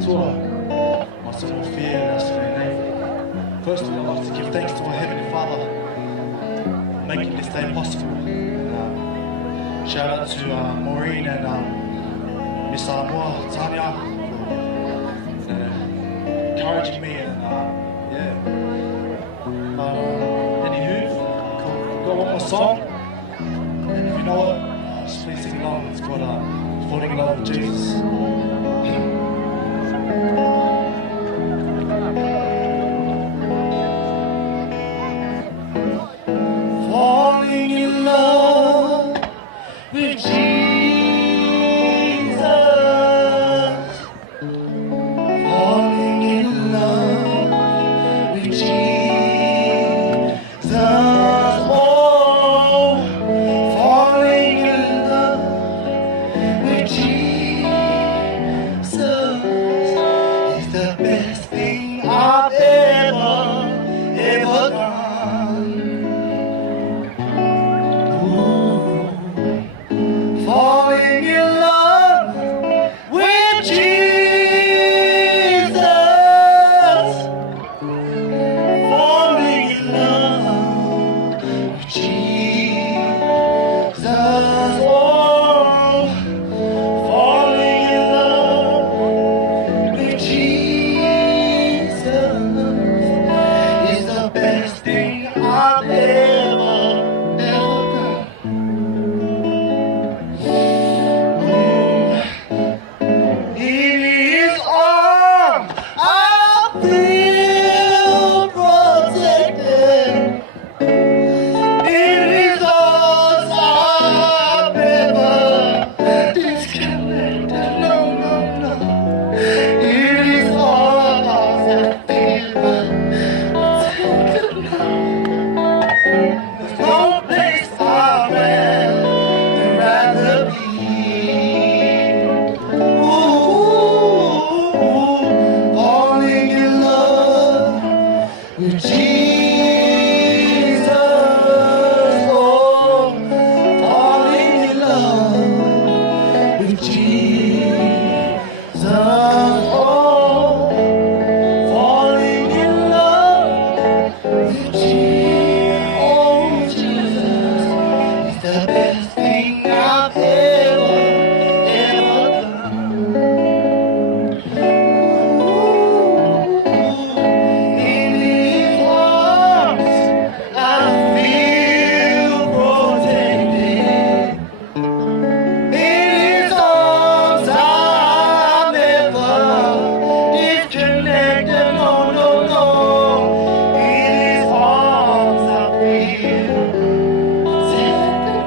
toa. Ma Samoa Fia, firstly, I'd like to give thanks to our Heavenly Father for making this day possible. And, shout out to Maureen and Miss Samoa, Tanya, for encouraging me and anywho, got one more song, and if you know it, just please sing along. It's called Falling in Love with Jesus. Falling in love with Jesus. Falling in love with Jesus. Oh, falling in love with Jesus is the best thing I've ever done. Falling in love with Jesus. Falling in love with Jesus. Oh, falling in love with Jesus is the best thing I've ever done. In His arms, I feel protected. In His arms, I'm never disconnected. No, no, no. In His arms, I feel protected. There's no place I'd rather be. Falling in love with Jesus. Oh, falling in love with Jesus. Oh, falling in love with Jesus. Oh, Jesus is the best thing I've ever done. In His arms, I feel protected. In His arms, I'm never disconnected. No, no, no. In His arms, I feel protected.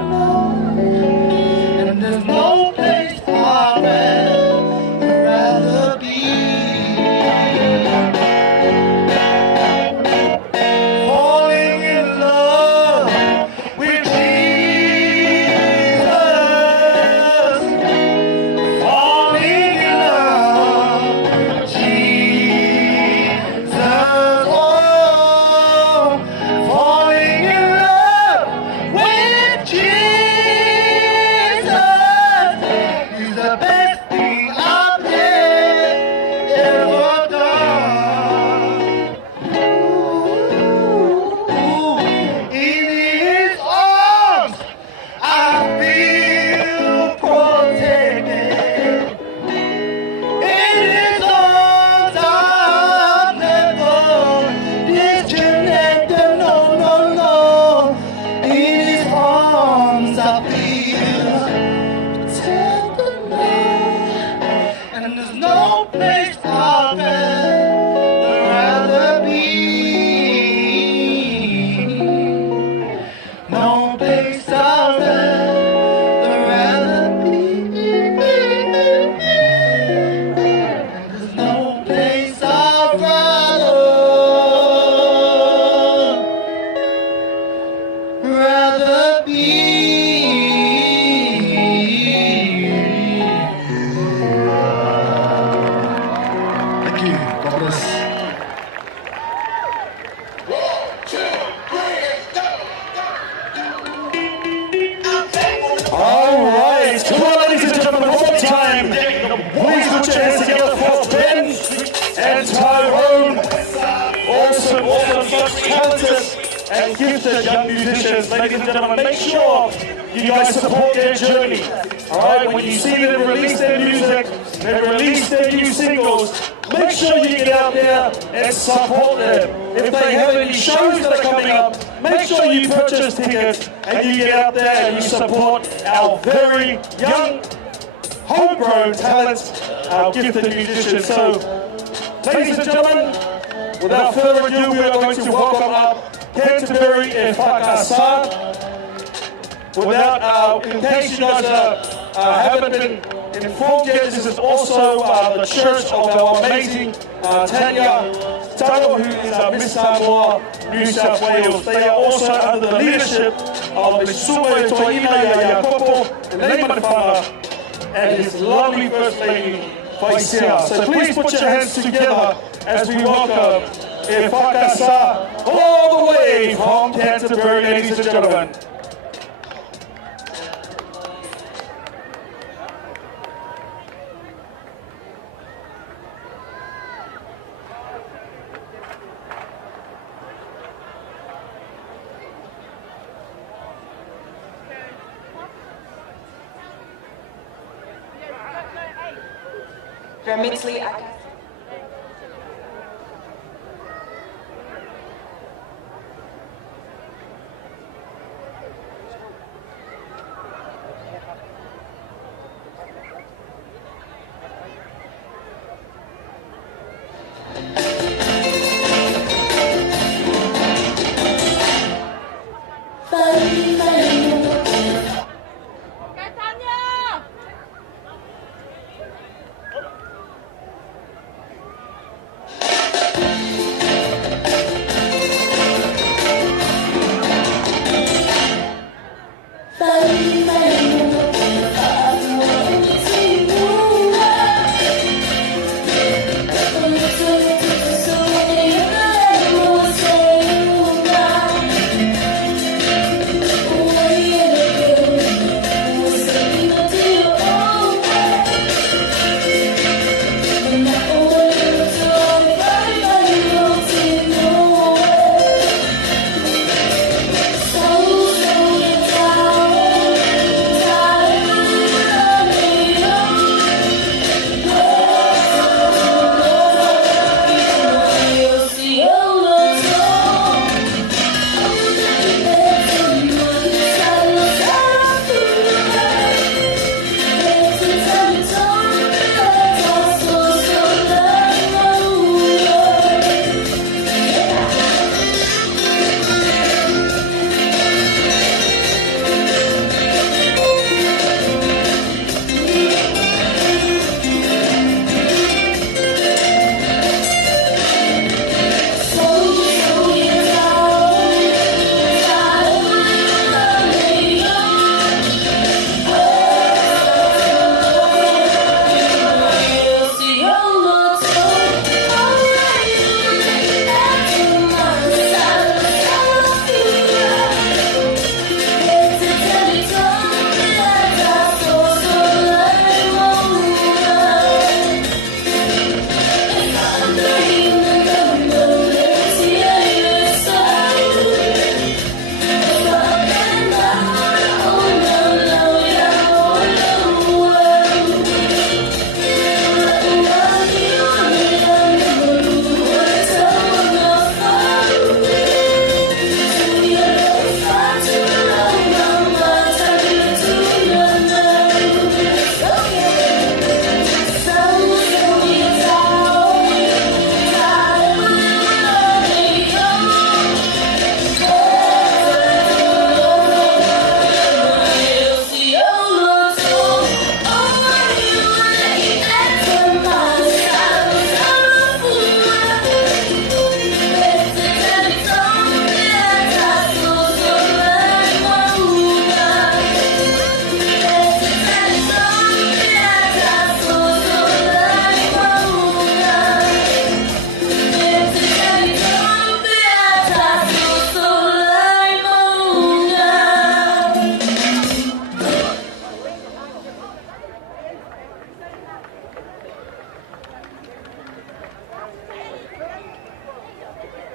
And there's no place I'd rather be. Falling in love with Jesus. Falling in love with Jesus. Oh, falling in love with Jesus is the best thing I've ever done. In His arms, I feel protected. In His arms, I'm never disconnected. No, no, no. In His arms, I feel protected now. And there's no place I'd rather be. No place I'd rather be. There's no place I'd rather be. gifted young musicians, ladies and gentlemen, make sure you guys support their journey. Alright, when you see them release their music, they release their new singles, make sure you get out there and support them. If they have any shows that are coming up, make sure you purchase tickets and you get out there and you support our very young, homegrown talents, our gifted musicians. So, ladies and gentlemen, without further ado, we are going to welcome up Canterbury and Whakasa. In case you guys haven't been informed yet, this is also the church of our amazing Tanya Taro, who is Miss Samoa, New South Wales. They are also under the leadership of the Sume Toina Yakopo, the Leimanwhanga, and his lovely First Lady, Vaisia. So please put your hands together as we welcome Whakasa all the way from Canterbury, ladies and gentlemen.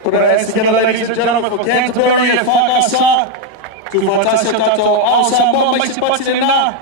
Put our hands together, ladies and gentlemen, for Canterbury e whakasa. Tu whatasi o tātou ao Samoa mai si pati nā.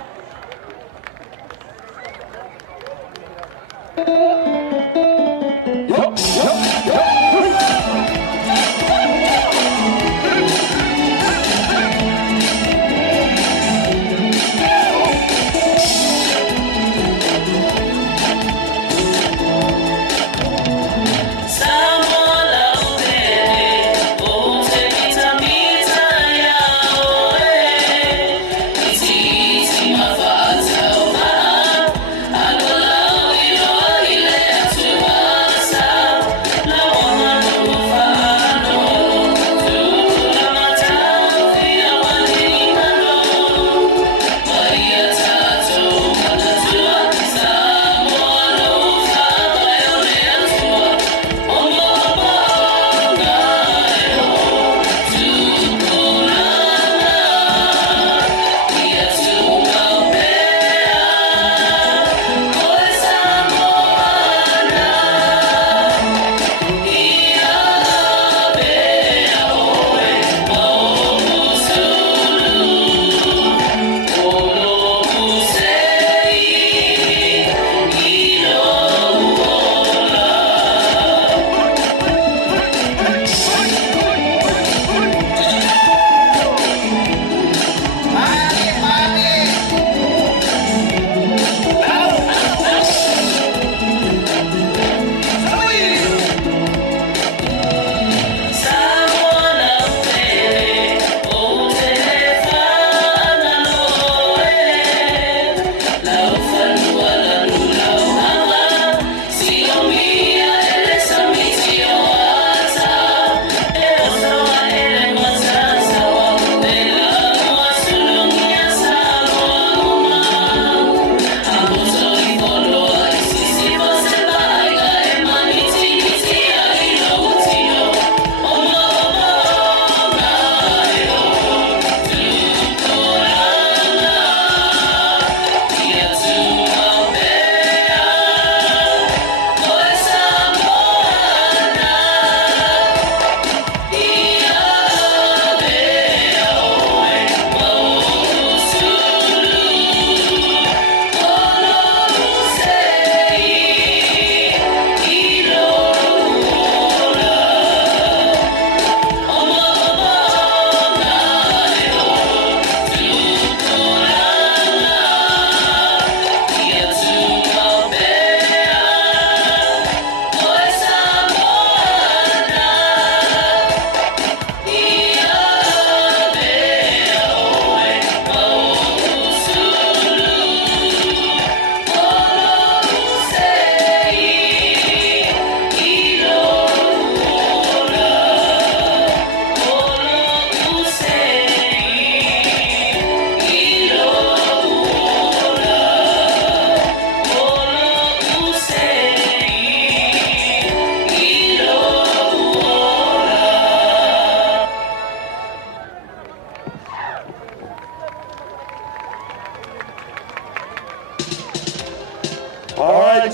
All right,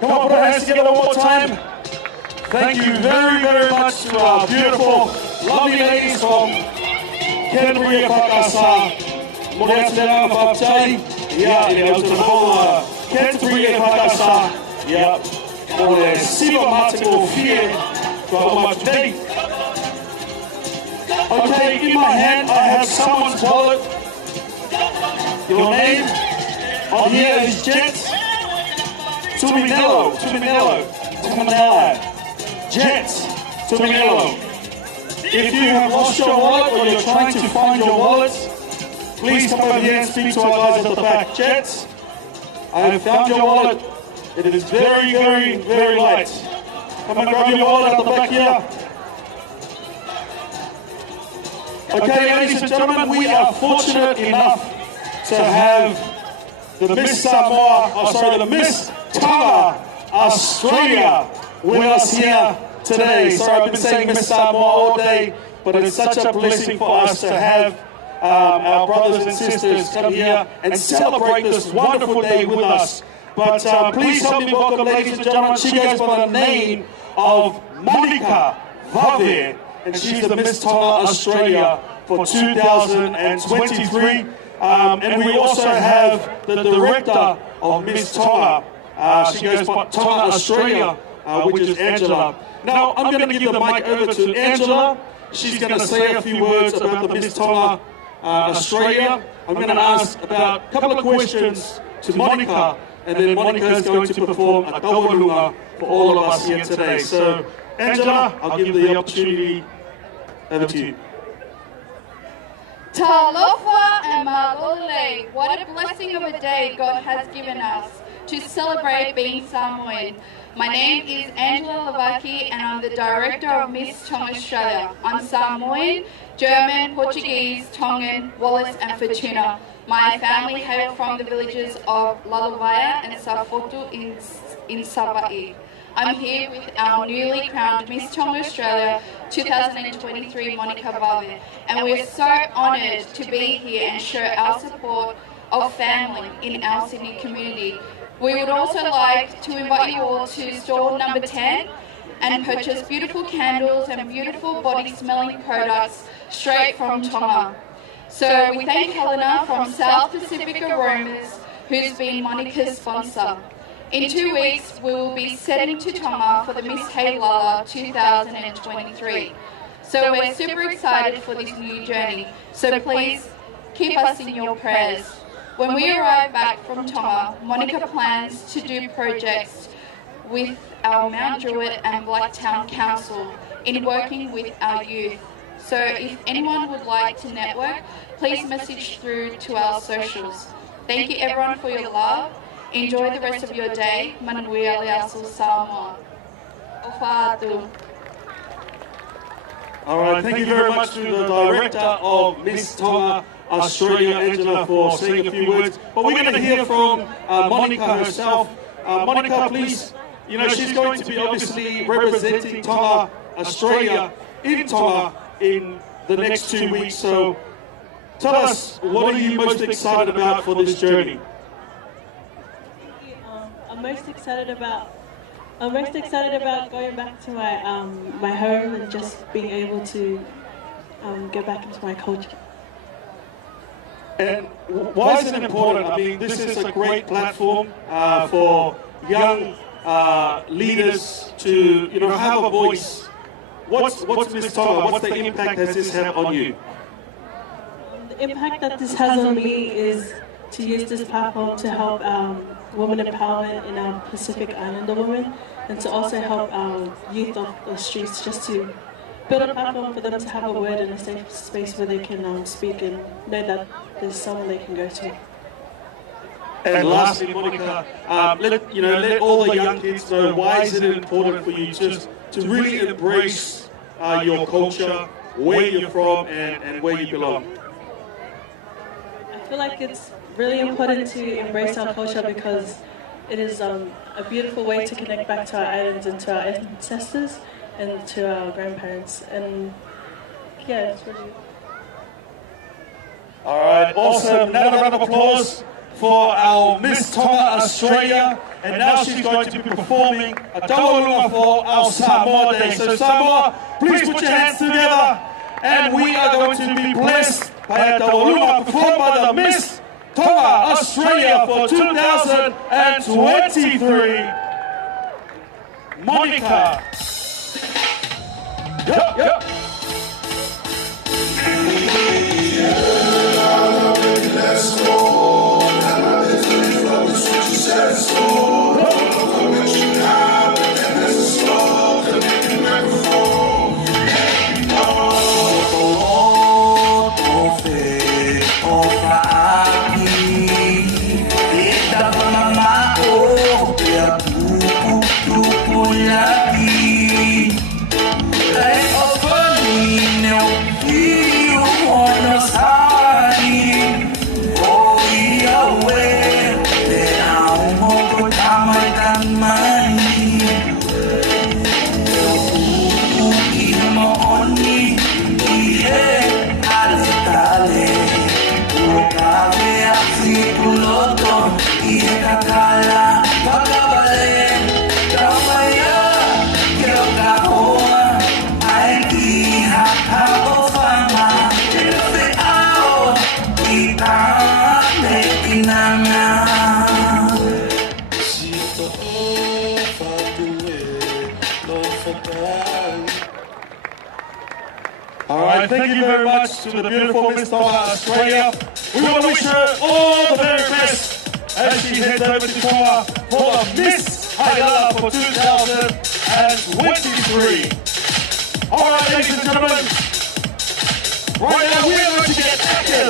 come on, put our hands together one more time. Thank you very, very much to our beautiful, lovely ladies from Canterbury e whakasa. Mōre atu te ranga whakatei. Ia, e au te whau Canterbury e whakasa. Ia, mōre siwa mate o fie. Kua omatu nei. Okay, in my hand I have someone's wallet. Your name on here is Jets. Tuminello. Jets. Tuminello. If you have lost your wallet or you're trying to find your wallets, please come over here and speak to our guys at the back. Jets, I have found your wallet. It is very, very, very light. Come and grab your wallet at the back here. Okay, ladies and gentlemen, we are fortunate enough to have the Miss the Miss Tonga, Australia, with us here today. Sorry, I've been saying Miss Samoa all day, but it's such a blessing for us to have our brothers and sisters come here and celebrate this wonderful day with us. But please help me welcome, ladies and gentlemen, she goes by the name of Monica Vave, and she's the Miss Tonga Australia for 2023. And we also have the director of Miss Tonga. She goes by Tonga Australia, which is Angela. Now, I'm going to give the mic over to Angela. She's going to say a few words about the Miss Tonga Australia. I'm going to ask about a couple of questions to Monica, and then Monica is going to perform a taurunga for all of us here today. So, Angela, I'll give the opportunity over to you. Talofa and malole, what a blessing of a day God has given us to celebrate being Samoan. My name is Angela Lavaki and I'm the director of Miss Tonga Australia. I'm Samoan, German, Portuguese, Tongan, Wallis and Fortuna. My family hail from the villages of Laluvaya and Safotu in Sava'i. I'm here with our newly crowned Miss Tonga Australia 2023 Monica Vave, and we're so honoured to be here and show our support of family in our Sydney community. We would also like to invite you all to stall number 10 and purchase beautiful candles and beautiful body smelling products straight from Tonga. So we thank Helena from South Pacific Aromas, who's been Monica's sponsor. In 2 weeks, we will be heading to Tonga for the Miss Heilala 2023. So we're super excited for this new journey. So please keep us in your prayers. When we arrive back from Tonga, Monica plans to do projects with our Mount Druitt and Blacktown Council in working with our youth. So if anyone would like to network, please message through to our socials. Thank you everyone for your love. Enjoy the rest of your day. Manui Aliasu Samoa. Ofatu. All right, thank you very much to the director of Miss Tonga Australia, Angela, for saying a few words. But we're going to hear from Monica herself. Monica, please, you know, she's going to be obviously representing Tonga Australia in Tonga in the next 2 weeks. So tell us, what are you most excited about for this journey? I'm most excited about going back to my my home and just being able to get back into my culture. And why is it important? I mean, this is a great platform for young leaders to, you know, have a voice. What's Miss Tonga? What's the impact has this had on you? The impact that this has on me is to use this platform to help women empowerment in our Pacific Islander women, and to also help our youth off the streets, just to build a platform for them to have a word in a safe space where they can speak and know that there's someone they can go to. And lastly, Monica, let all the young kids know, why is it important for you just to really embrace your culture, where you're from, and where you belong? I feel like it's really important to embrace our culture because it is a beautiful way to connect back to our islands and to our ancestors and to our grandparents. And yeah, it's really... All right, awesome. Another round of applause for our Miss Tonga Australia. And now she's going to be performing a taurunga for our Samoa Day. So Samoa, please put your hands together. And we are going to be blessed by a taurunga performed by the Miss Tonga Australia for 2023. Monica. Yep. Let's go. Let's go. All right, thank you very much to the beautiful Miss Tonga Australia. We want to wish her all the very best as she heads over to Tonga for the Miss Hailala for 2023. All right, ladies and gentlemen, right now we're going to get active.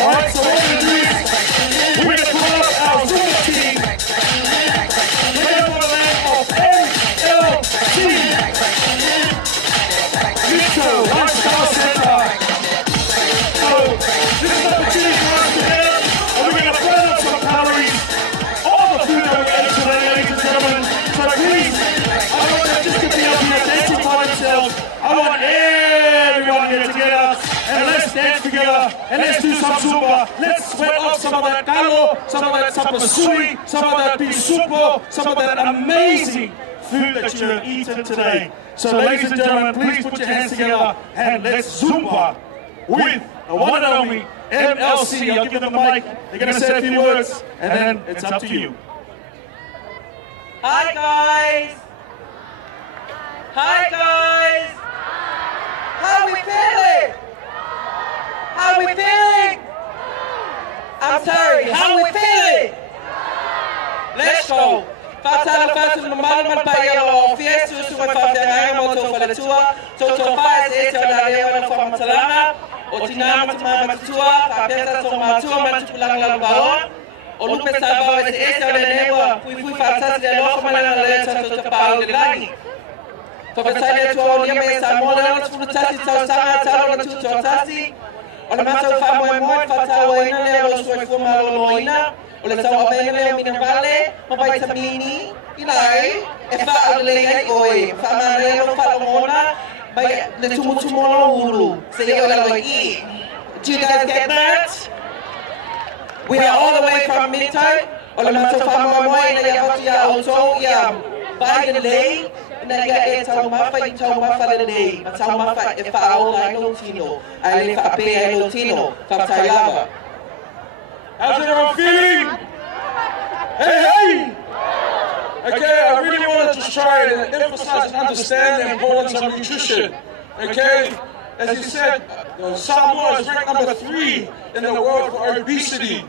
All right, so what we're going to do is we're going to call up our Zumba team. Play for the land of MLC. Mito, Lifestyle Center. So, this is an opportunity for us to get up, and we're going to burn up some calories. All the food that we ate today, ladies and gentlemen. So please, I don't want them just to be up here dancing by themselves. I want everyone here together, and let's dance together, and let's do some Zumba. Let's sweat off some of that kalo, some of that sapasui, some of that bisupo, some of that amazing food that you have eaten today. So ladies and gentlemen, please put your hands together and let's Zumba with the one and only MLC. I'll give them the mic. They're going to say a few words, and then it's up to you. Hi guys! Hi guys! How we feeling? How we feeling? I'm sorry, how we feeling? Let's go! Fatala fatu no malman pa yalo fiestu su ma fatanga mo to fa tua to fa se to la le fa matalanga o tinama tama tua fa pesa so ma tua ma tulang la bao o lupe sa bao se to le newa fui fa se lo fa la le to pa o de lani fa pesa le to o le me sa mo le o tu tasi to sa ta o tu to tasi o ma to fa Moimoi fa ta o ina le o so fu ma lo ina oleh tahu apa yang leo minerale, membaik samini, ilai, eva alelai oi, fama leo falomona, baik le tumu ulu, saya lagi. Do you guys get that? We are all the way from Midtown. Oleh masa fama Moimoi na ya hotia auto ya baik lei, na ya tahu mafa lei, tahu mafa eva aula Lotino, ale fa pe Lotino, fa Tailava. How's everyone feeling? Hey! Okay, I really wanted to try and emphasize and understand the importance of nutrition. Okay, as you said, Samoa is ranked number 3 in the world for obesity.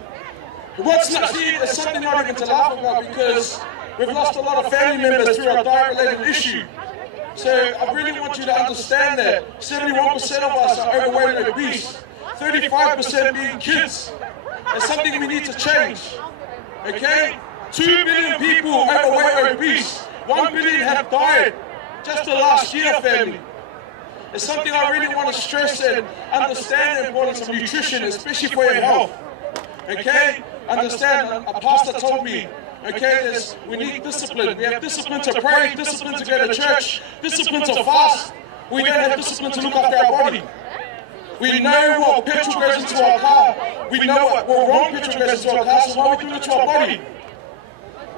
What's not see is something not even to laugh about because we've lost a lot of family members through our diet-related issue. So I really want you to understand that 71% of us are overweight and obese, 35% being kids. It's something we need to change. Okay? 2 billion people overweight or obese. 1 billion have died just the last year, family. It's something I really want to stress and understand the importance of nutrition, especially for your health. Okay? Understand, a pastor told me, okay, we need discipline. We have discipline to pray, discipline to go to church, discipline to fast. We don't have discipline to look after our body. We know what petrol goes into our car. We know what wrong petrol goes into our car, so why we do it to our body?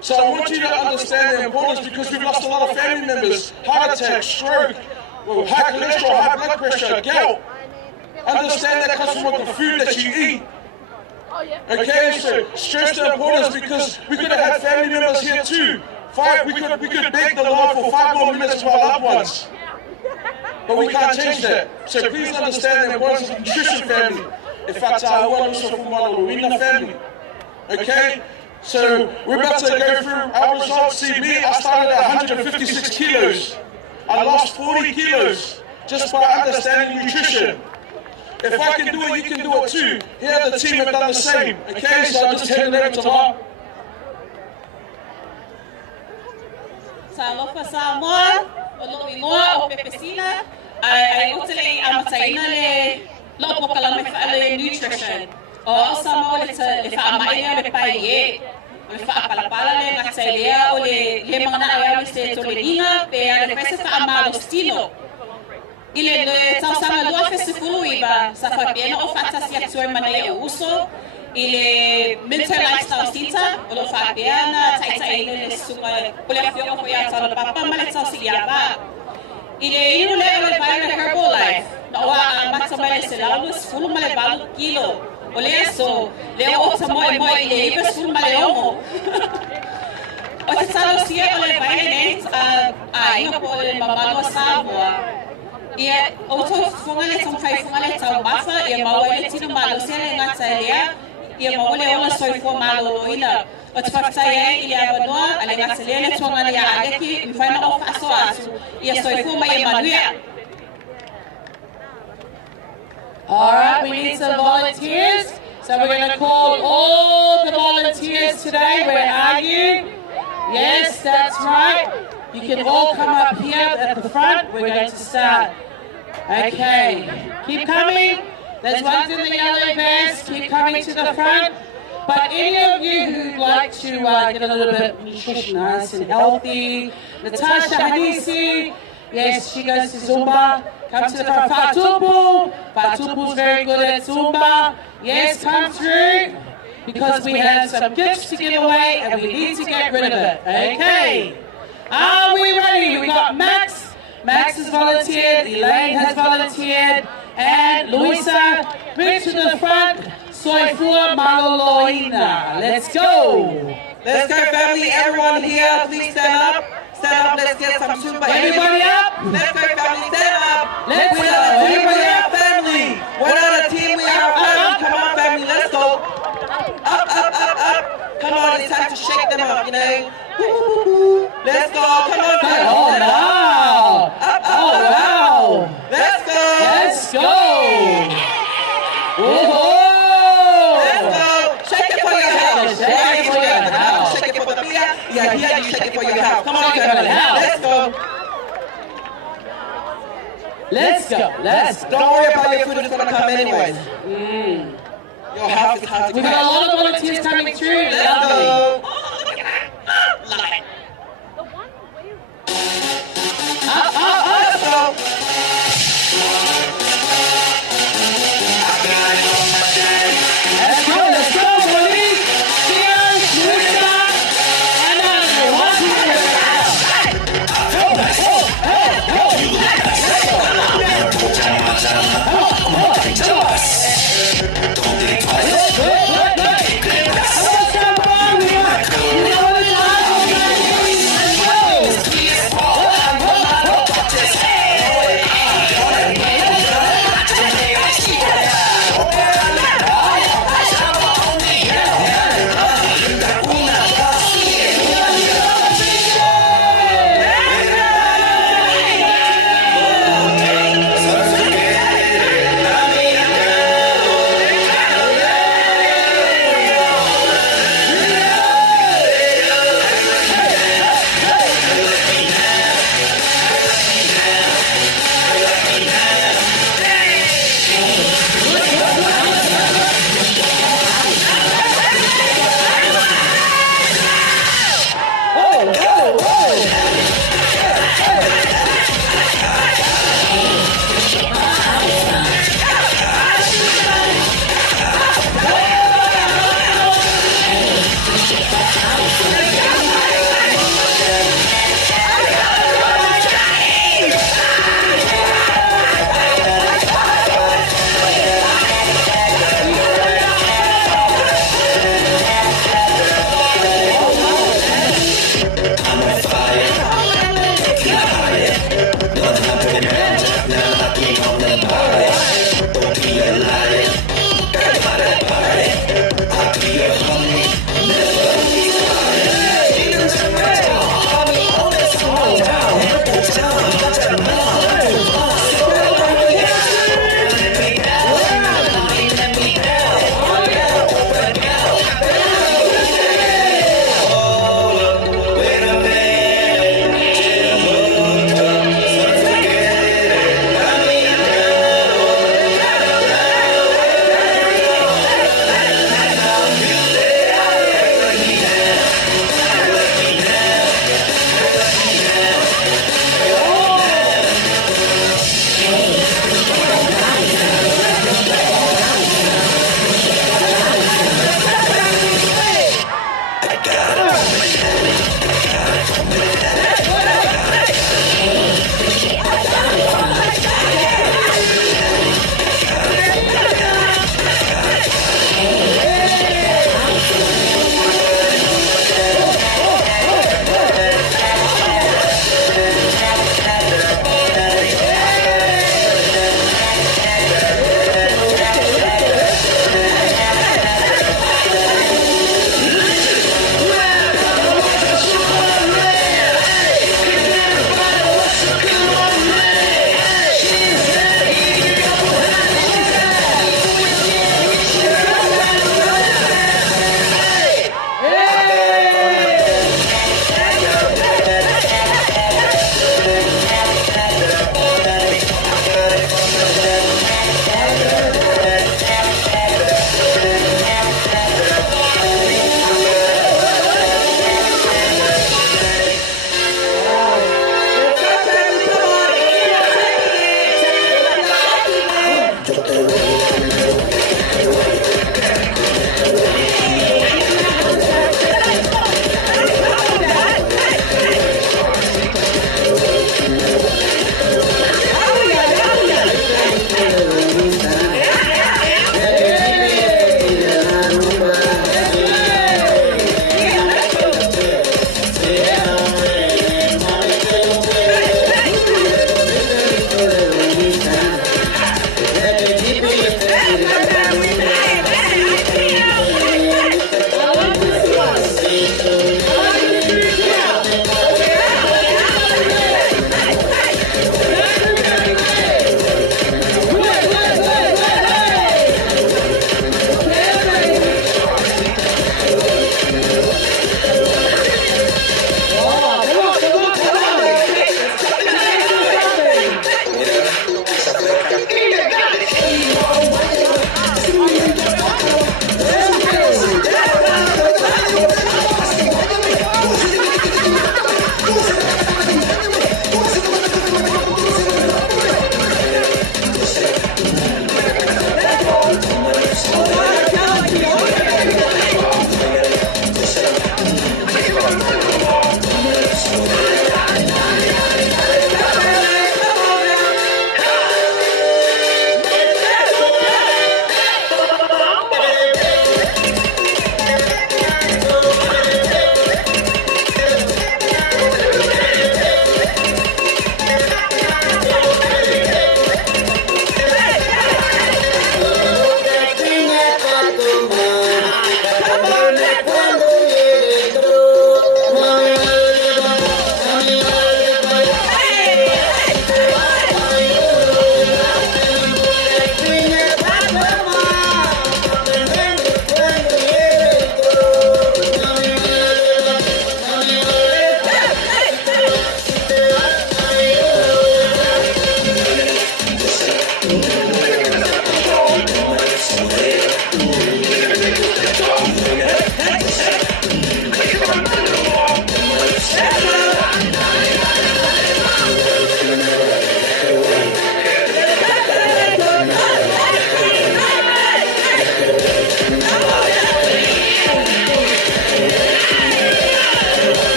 So I want you to understand the importance because we've lost a lot of family members. Heart attack, stroke, high cholesterol, high blood pressure, gout. Understand that comes from the food that you eat. Okay, so stress the importance because we could have had family members here too. We could beg the Lord for 5 more minutes to our loved ones. But we can't change that. So please understand the importance of nutrition, family. In fact, I want also from our family. Okay? So we're about to go through our results. See, me, I started at 156 kilos. I lost 40 kilos just by understanding nutrition. If I can do it, you can do it too. Here the team have done the same. Okay, so I'm just handing it over to Mark. Talofa Samoa, Oloingoa, o Pepesina, I utili amataina le lopo kalame fale nutrition. O Samoa le fa maia le paie, le fa palapala le ngaselea o le mangana ya le se toledina, pe ale fese fa amalo stilo. Ile le tausanga lua fese fulu iba, sa fa pieno o fata si aksoi manaya uso, ile Midtown Lifestyle Center, o lo fa piana, taita ile le suka, pule fio ko ya tala papa male tau si yaba. Ile iru le o le Violet Herbalife, na wa matama le se laulus fulu male balu kilo. O le so, le o ta Moimoi ile iba fulu male omo. O te talo sia o le violence inga po le mamalo Samoa. Ia o tō whunga le tōkai whunga le tau mafa, ia maua le tino malo sia le ngata elea, ia maua le ola soifua malo loina. O te whakatai e i le awanoa, a le ngata lea le tuanga le aadeki, mi whaina o whaaso atu, ia soifua mai e manuia. All right, we need some volunteers. So we're going to call all the volunteers today. Where are you? Yes, that's right. You can all come up here at the front. We're going to start. Okay, keep coming. There's ones in the yellow vest. Keep coming to the front. But any of you who'd like to get a little bit nice and healthy, Natasha Hanisi, yes, she goes to Zumba. Come to the front. Fatupu. Fatupu's very good at Zumba. Yes, come through. Because we have some gifts to give away and we need to get rid of it. Okay. Are we ready? We got Max. Max has volunteered. Elaine has volunteered. And Luisa, bring to the front. Soifua Maloloina. Let's go. Let's go, family. Everyone here, please stand up. Stand up. Let's get some super. Everybody up. Let's go, family. Stand up. Let's go. Everybody up, family. We're not a team. We are a family. Come on, family. Let's go. Up, up, up, up. Come on. It's time to shake them up, you know. Let's go. Come on, family. Oh, wow. Up, up, oh, up, wow. Up. Let's go. Let's go. Whoa. Shake it for your house. Shake it for your house. Shake it for the beer. Yeah, here you shake it for your house. Come on, family. Let's go. Let's go. Let's go. Don't worry about your food. It's going to come anyways. Your house is hard to We've got a lot of volunteers coming through. Let's go. Let's go. Let's go, Molly. Cheers, Luisa, and one,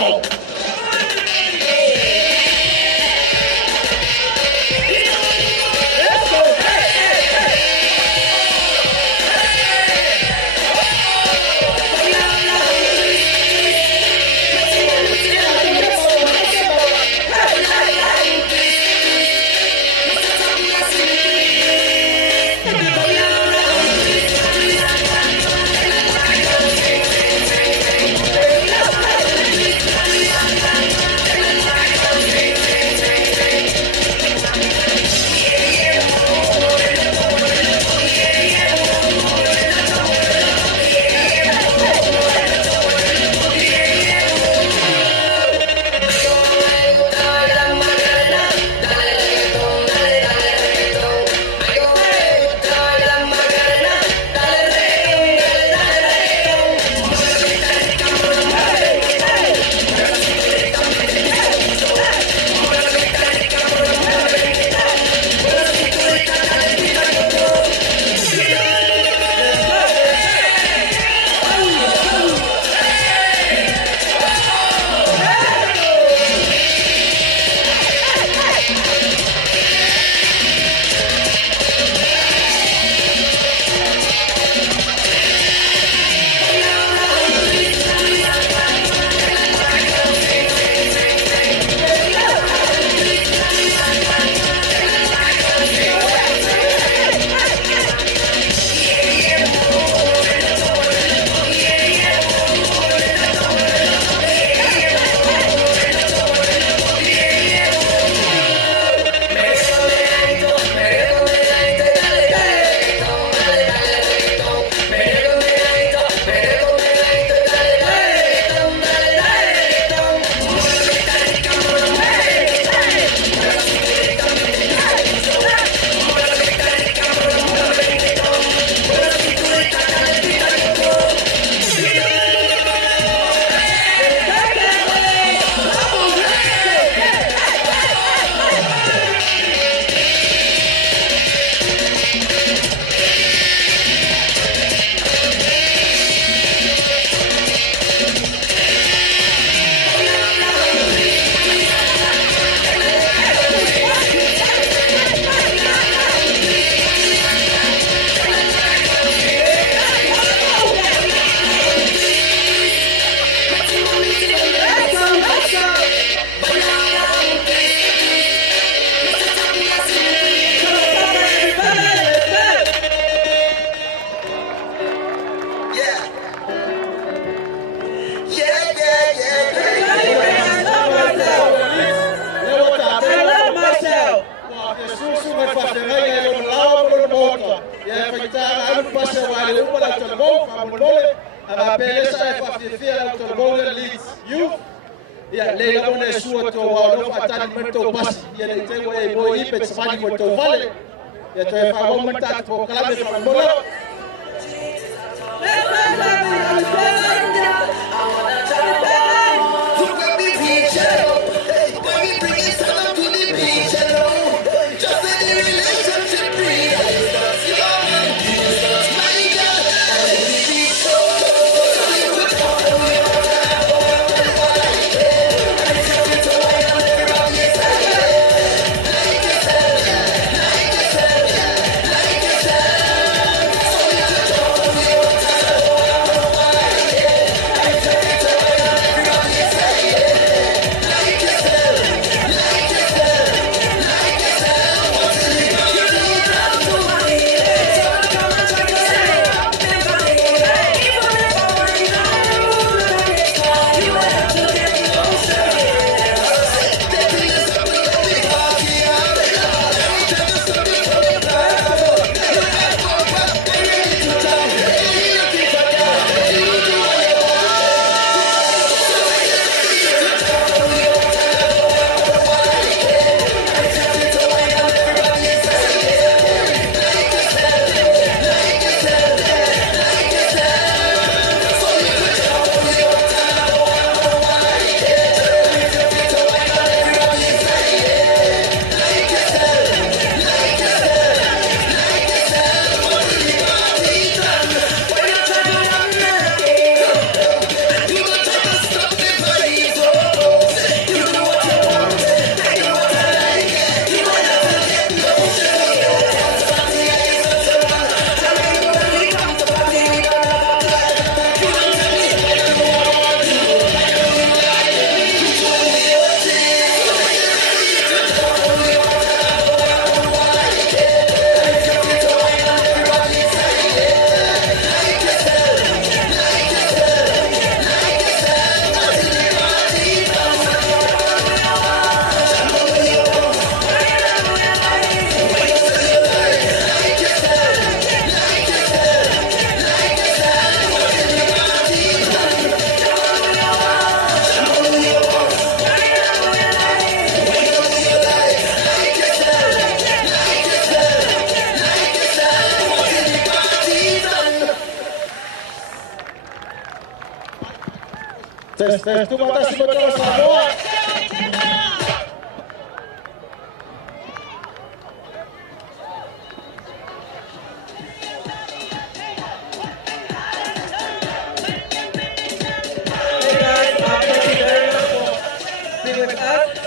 Yeah.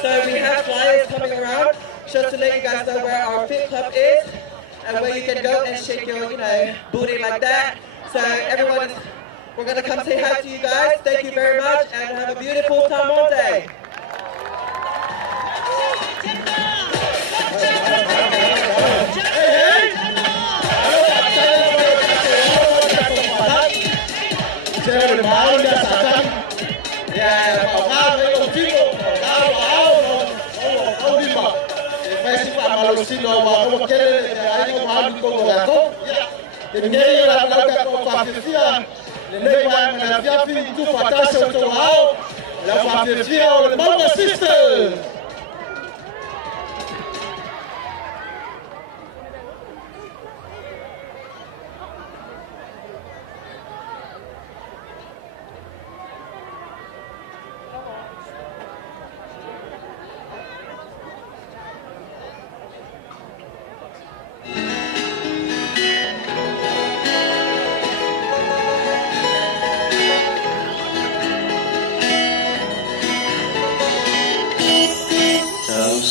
So we have flyers coming around just to let you guys know where our fit club is and where you can go and shake your, booty like that. So everyone, we're going to come say hi to you guys. Thank you very much and have a beautiful Samoan day.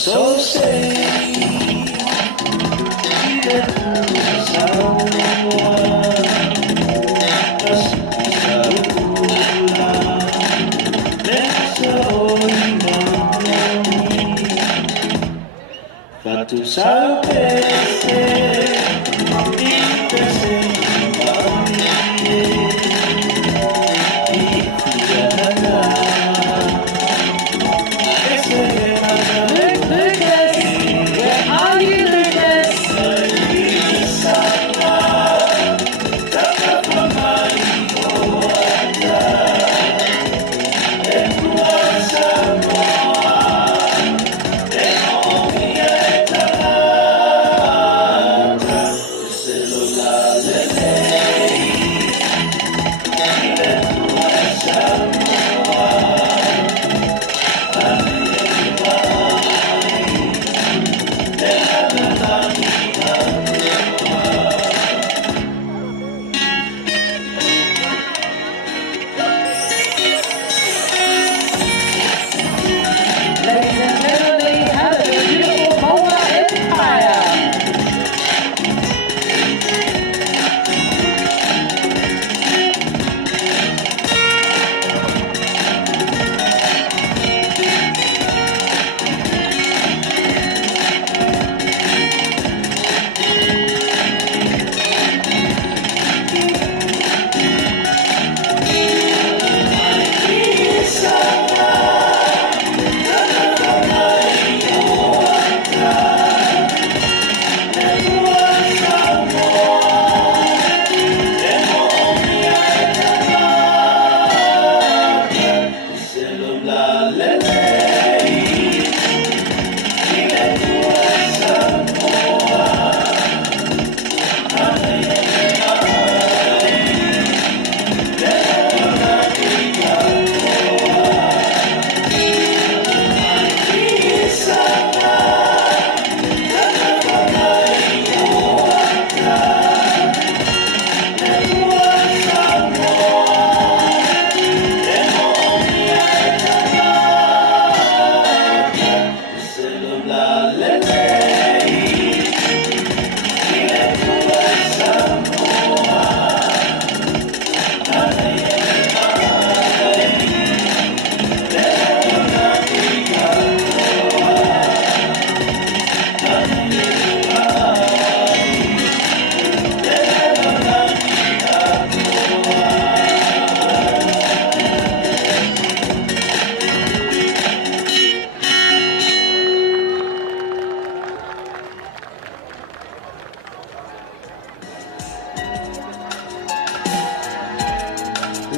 So say, Latu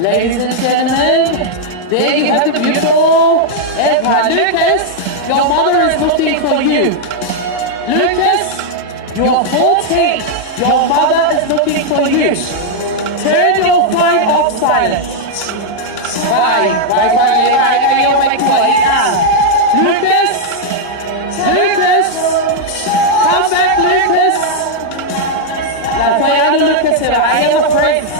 Ladies and gentlemen, there you have the beautiful Edward Lucas. Your mother is looking for you. Lucas, you're 14. Your mother is looking for you. Turn your phone off silent. Lucas, come back, Lucas. Lucas, I am friends.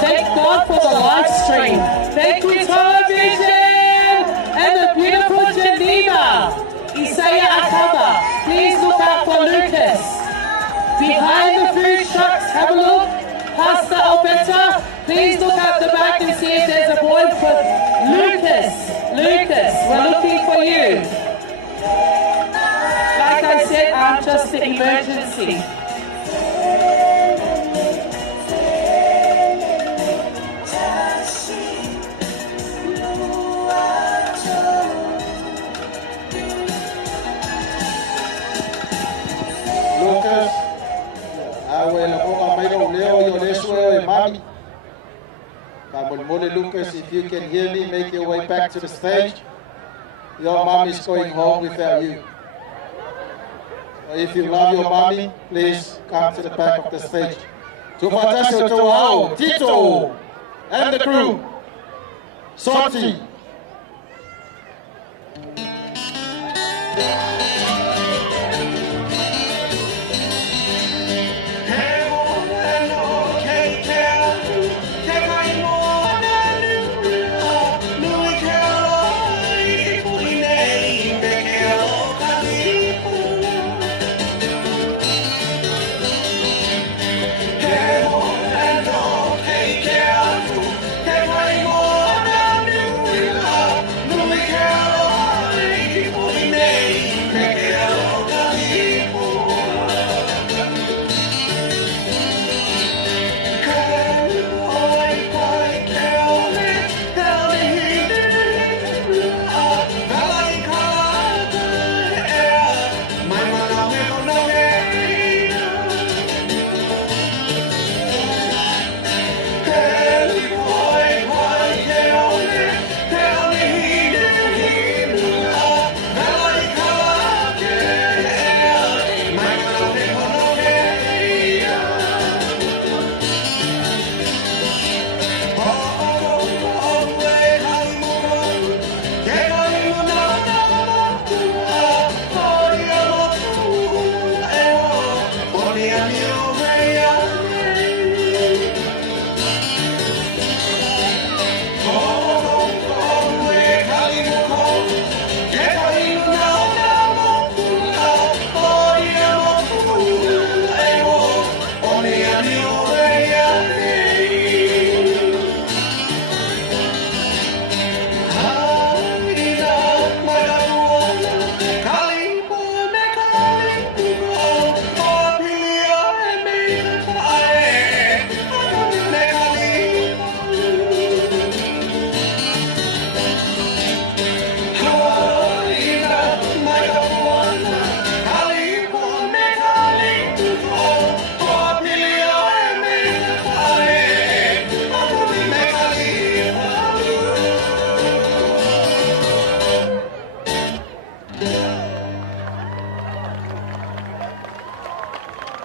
Thank God for the live stream. Thank you, television, and the beautiful Geneva. Isaiah Akaba, please look out for Lucas. Behind the food trucks, have a look. Pasta Alberta, please look at the back and see if there's a boy for Lucas. Lucas, we're looking for you. Like I said, I'm just an emergency. Lucas, Lucas, if you can hear me, make your way back to the stage. Your mom is going home without you. So if you love your mommy, please come to the back of the stage. Tupatasho Toao, Tito, and the crew. Sorti.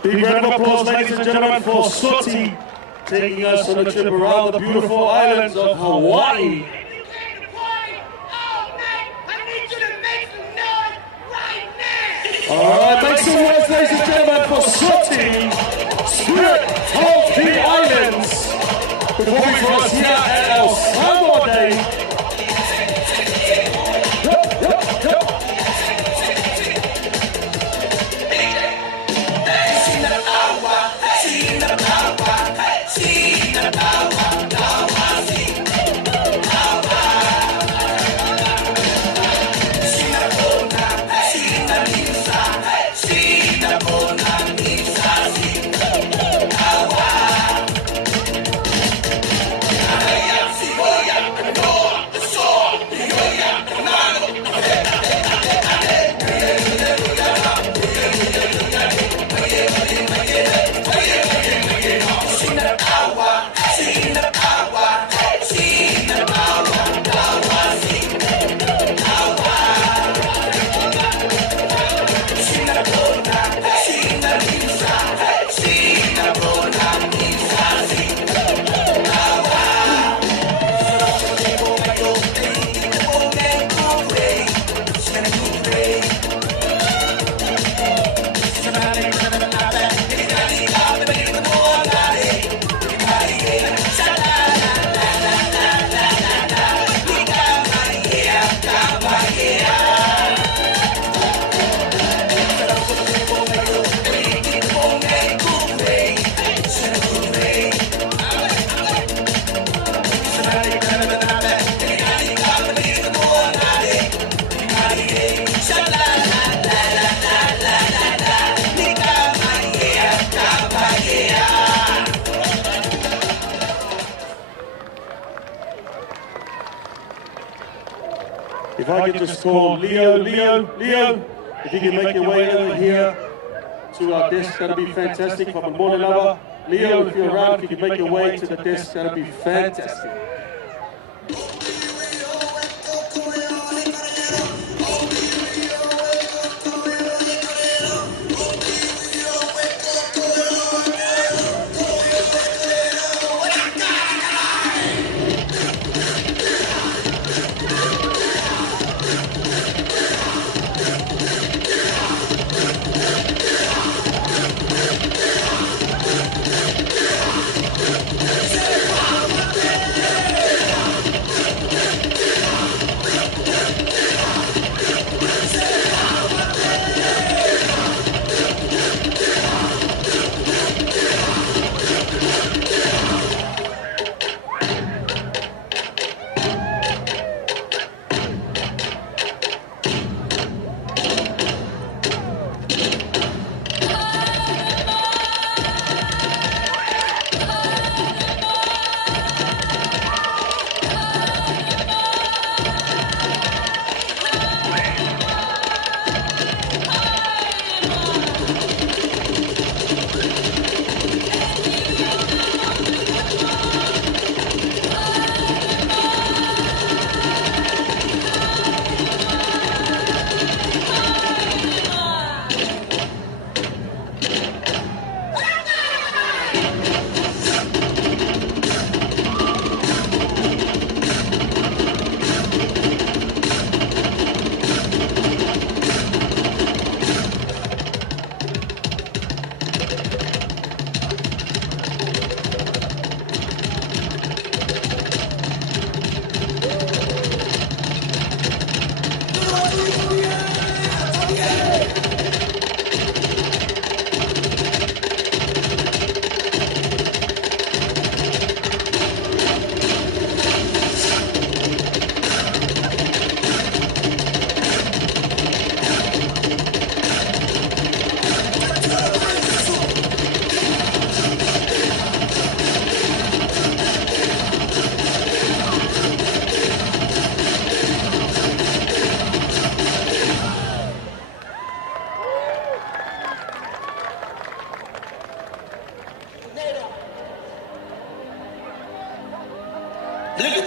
Big round of applause, ladies and gentlemen, for Soti taking us on a trip around the beautiful islands of Hawaii. All right, make some noise, ladies and gentlemen, for Soti, Spirit of the Islands, performing for us here at our Samoa Day. Hey, If I could just call Leo, if you can make your way over here to our desk, that'd be fantastic. If I'm a morning lover, Leo, if you're around, if you can make your way to the desk, that'd be fantastic.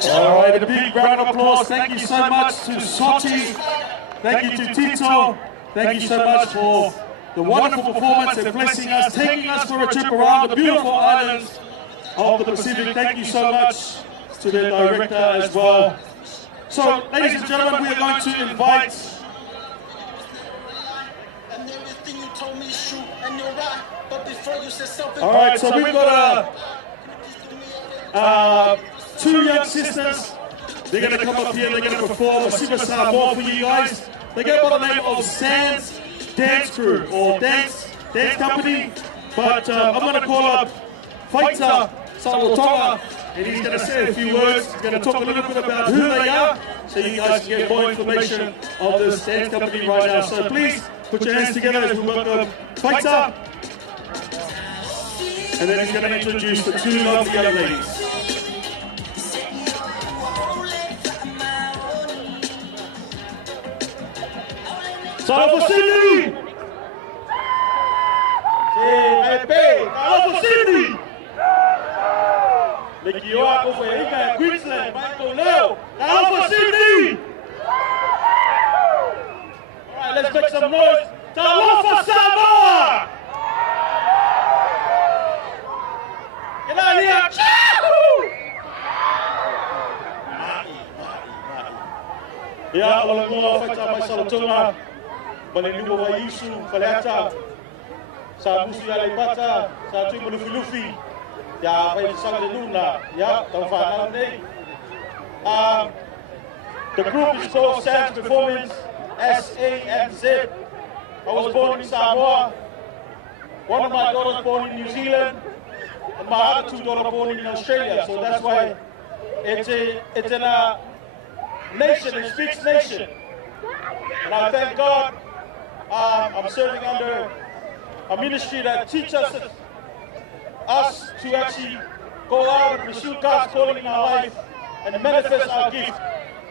All right, a big round of applause. Thank you so much to Soti. Thank you to Tito. Thank you so much for the wonderful performance and blessing us, taking us for a trip around the beautiful islands of the Pacific. Thank you so much to the director as well. So, ladies and gentlemen, we are going to invite all right, so we've got two young sisters. They're going to come up here, they're going to perform a Fono Samoa for you guys. They go by the name of Sands Dance Crew, or Dance Company. But I'm going to call up Faita Samotonga, and he's going to say a few words. He's going to talk a little bit about who they are, so you guys can get more information of this dance company right now. So please, put your hands together as we welcome Faita. And then he's going to introduce the two lovely young ladies. Salve Sydney! Salve Sydney! Lekioa ko Inga Queensland, Michael Leo. Salve Sydney! All right, let's make some noise. Fono Samoa! Get out here! Ya, ola mo Faita mai Samotonga. Baleniwa wa Isu, Faleta, sa musi ya lepata, sa tui lufi, ya vai sanga luna, ya tawhana nei. The group is called Sands Performance, S-A-N-Z. I was born in Samoa. One of my daughters born in New Zealand, and my other two daughters born in Australia. So that's why it's in a nation, it speaks nation. And I thank God. I'm serving under a ministry that teaches us to actually go out and pursue God's calling in our life and manifest our gift.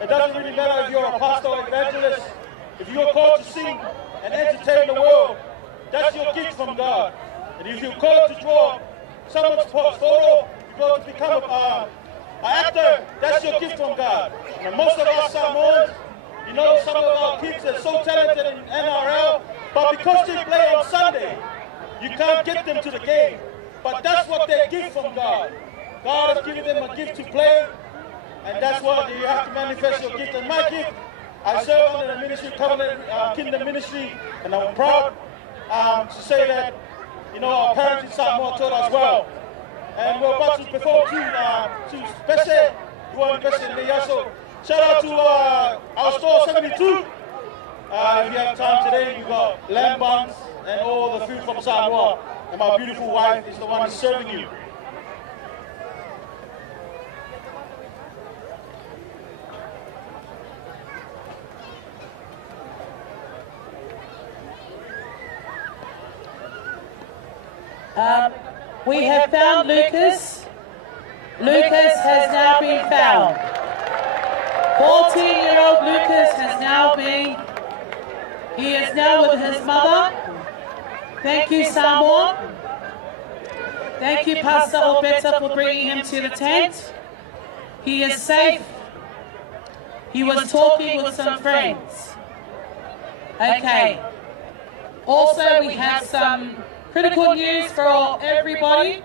It doesn't really matter if you're a pastor or evangelist. If you're called to sing and entertain the world, that's your gift from God. And if you're called to draw someone's photo, you're going to become an actor, that's your gift from God. And most of our Samoans, you know, some of our kids are so talented in NRL, but because they play on Sunday, you can't get them to the game. But that's what they gift from God. God has given them a gift to play, and that's why you have to manifest your gift. And my gift, I serve under the ministry, Covenant Kingdom Ministry, and I'm proud to say that, you know, our parents in Samoa taught us well. And we're about to perform to Pese, Duan Pese Neyaso. Shout out to our store 72. If you have time today, you got lamb buns and all the food from Samoa. And my beautiful wife is the one who's serving you. We have found Lucas. Lucas has now been found. 14-year-old Lucas has now been, he is now with his mother. Thank you, Samoa. Thank you, Pastor Obeta, for bringing him to the tent. He is safe. He was talking with some friends. Okay. Also, we have some critical news for everybody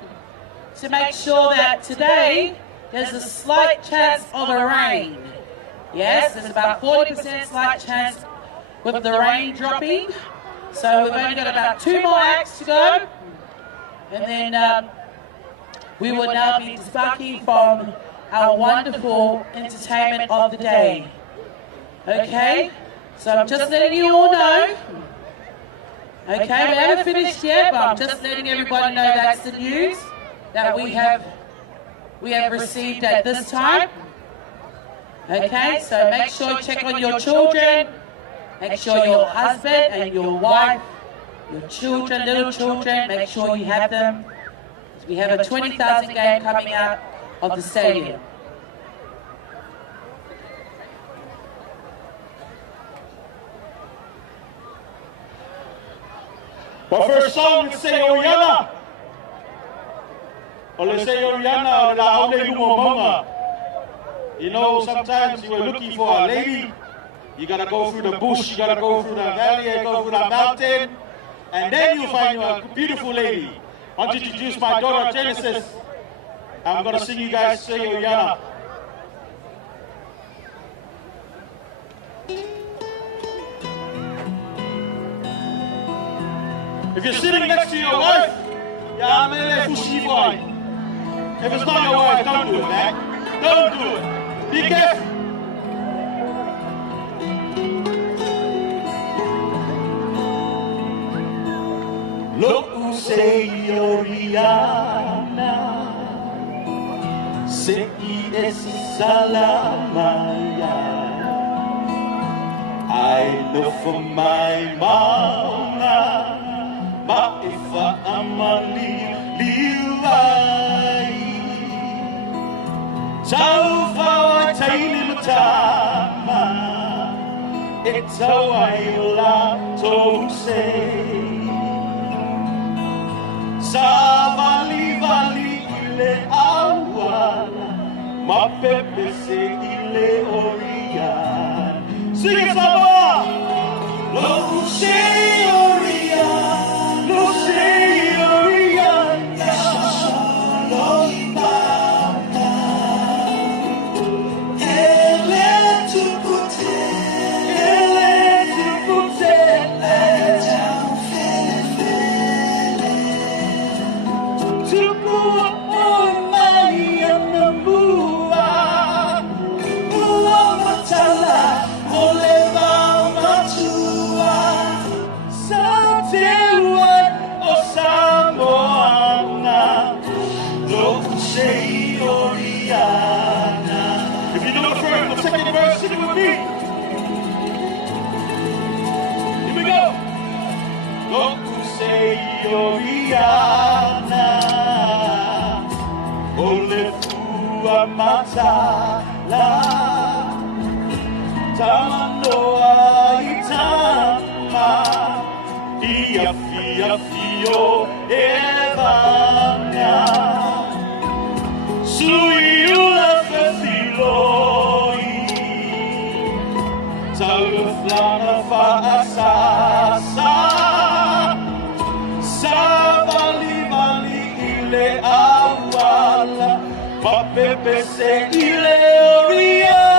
to make sure that today there's a slight chance of a rain. Yes, there's about 40% slight chance with the rain dropping. So we've only got about 2 more acts to go. And then we will now be debarking from our wonderful entertainment of the day. Okay, so I'm just letting you all know. Okay, we haven't finished yet, but I'm just letting everybody know that's the news that we have received at this time. Okay, so make sure you check on your children, make sure your husband and your wife, your children, little children, make sure you have them. We have a 20,000 game coming out of the stadium. But first song, let's say Oriana. Or let's say Oriana, la Aule Lumomonga. You know, sometimes you are looking for a lady, you gotta go through the bush, you gotta go through the valley, you go through the mountain, and then you find a beautiful lady. I want to introduce my daughter, Genesis. I'm gonna sing you guys Say Oriana. If you're sitting next to your wife, if it's not your wife, don't do it, man. Don't do it. Be careful. Look, say Oriana, say es salamaya. I know for my mama. Ma ifa amali liwai Taufa wa taini matama Etawa ila tose Savali vali ile awala Ma pepe se ile orian Sing it, Samoa! Lo se orian no say Oriana, no mama. Elle tu pute, down fele. Tu mua Mariana mua, mua matala, oleva matua. If you know the first, the second verse, sing it with me. Here we go. Look, say Oriana, ole tua matala, Tamanoa itama Ia fia fio evana Sui ula fefiloi Tauflana fa'asasa Savali vali ile awala Papepe se ile oriana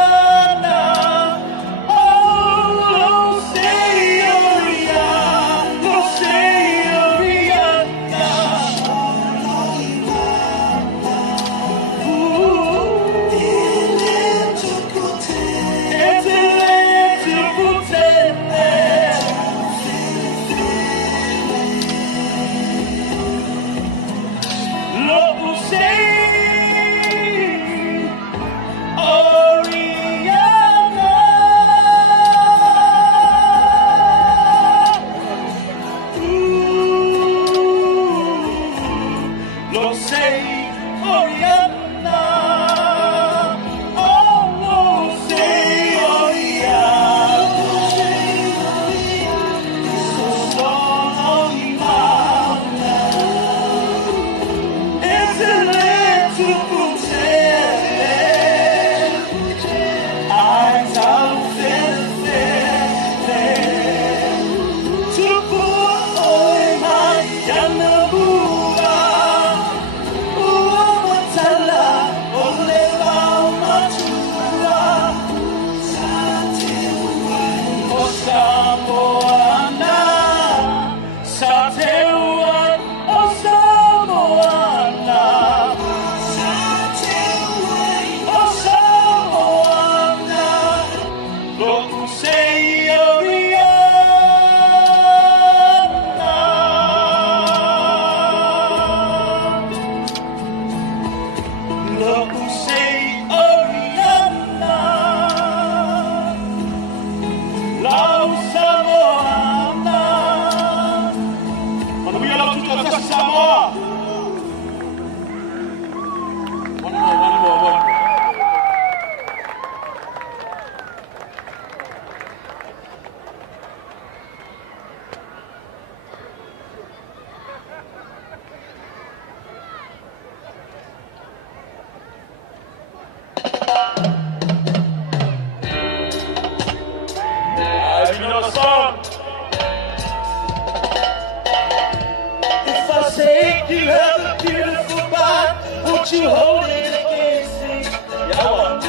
You hold it against me. Yawa.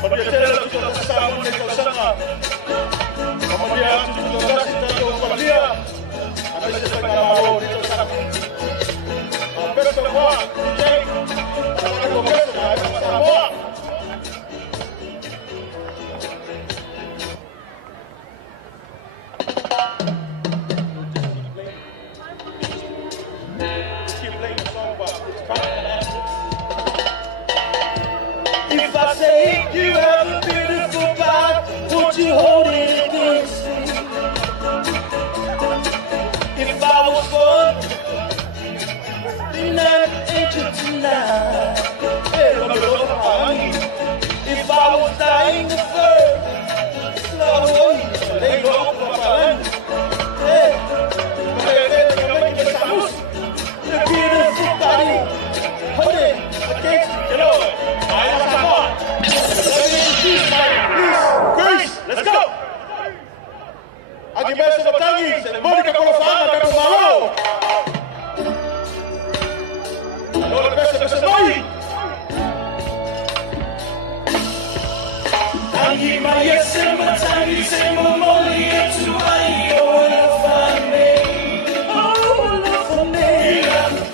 Dia tela tu tak sama dengan sana. Kemudian tu tak kita dia. Ada setengah malu itu sana. Besok semua DJ. Aku besok ada semua. If I say you have a beautiful body, would you hold it against me? If I was born, then I'd enter tonight. If I was dying of thirst, they go for the beautiful body, hold it against me. Grace, let's go! Aqui vai ser o Tangi, Mônica Colofana, vai pro Marô! Agora vai ser o Tangi! Tangi, mas esse é o Tangi, esse é o Moli, esse é o Ai, oh, love for me. Oh, love for me.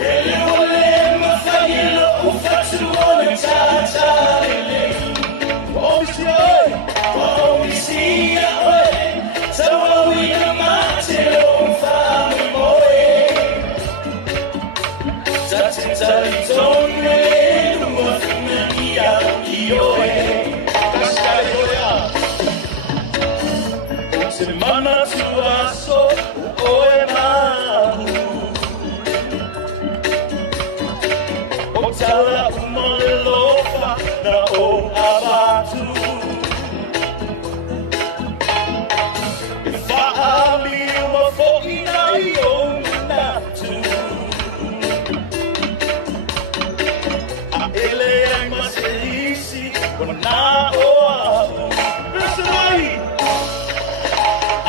Ele olha, mas aí ele o faz o olho, tchá, oh, we see so we come out to family boy. That's it, it's on me. What me out, Wana oa Besai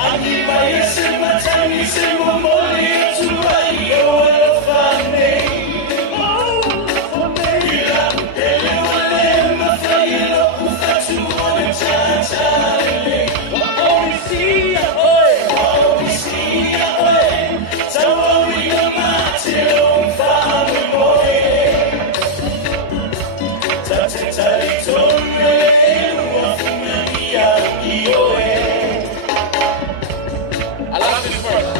Ani mai se matani se momoli Tuai o elefane Ila ele wale mafayelo Ufatu ole tachalele Waomisia oe Waomisia oe Tawa wina matelo mfame moe Tate tali tonre Wafumania ioe I love this verse.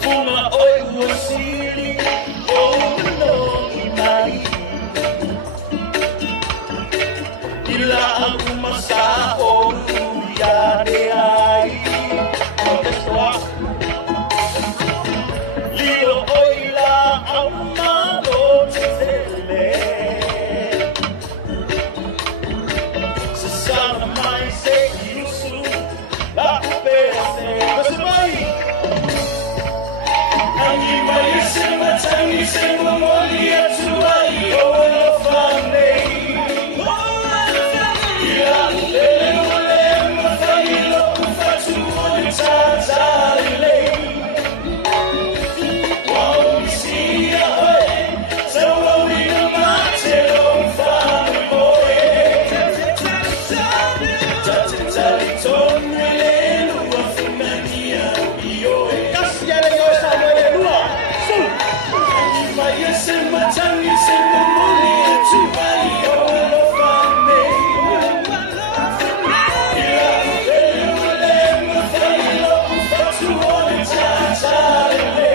Fuma oi huasili, no imai. Ila aku masa o ya de ai. Lilo oi la amma lo tele. Sasana mai se yusu la pese. Ani mai se matani se momoli atuai o elefane Ila lele wale mafayelo ufatu ole tazalele Waomisia oe Tawa wina matelo mfame moe Tate tali tonele Wafumania ioe Kasiele yo Samoa se matani se momoli atuai o elefane Ila lele wale mafayelo ufatu ole tazalele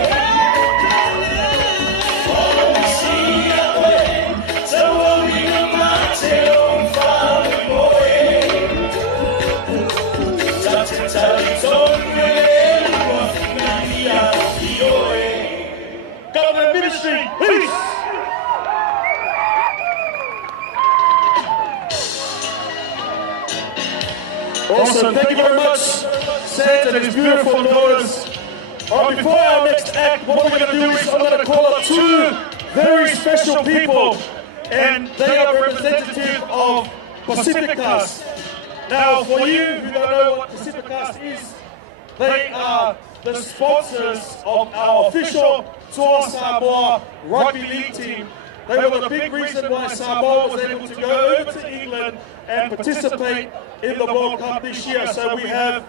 Waomisia oe Tawa wina matelo mfame moe Tate tali tonele Wafumania ioe Government Ministry, peace! Awesome, thank you very much, Saints and his beautiful daughters. Before our next act, what we're going to do is I'm going to call up two very special people, and they are representative of Pacificast. Now, for you who don't know what Pacificast is, they are the sponsors of our official Fono Samoa rugby league team. They were the big reason why Samoa was able to go over to England and participate in the World Cup this year. So we have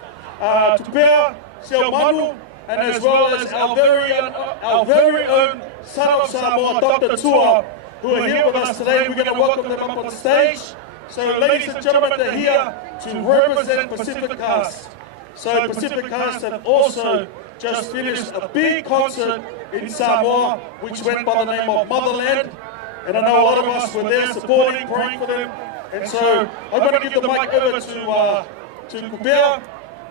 Tupea, Manu, and as well as our very own son of Samoa, Dr. Tua, who are here with us today. We're going to welcome them up on stage. So ladies and gentlemen, they're here to represent Pacificast. So Pacificast have also just finished a big concert in Samoa, which went by the name of Motherland. And I know a lot of us were there supporting, praying for them. And so I'm going to give the mic over to Kupea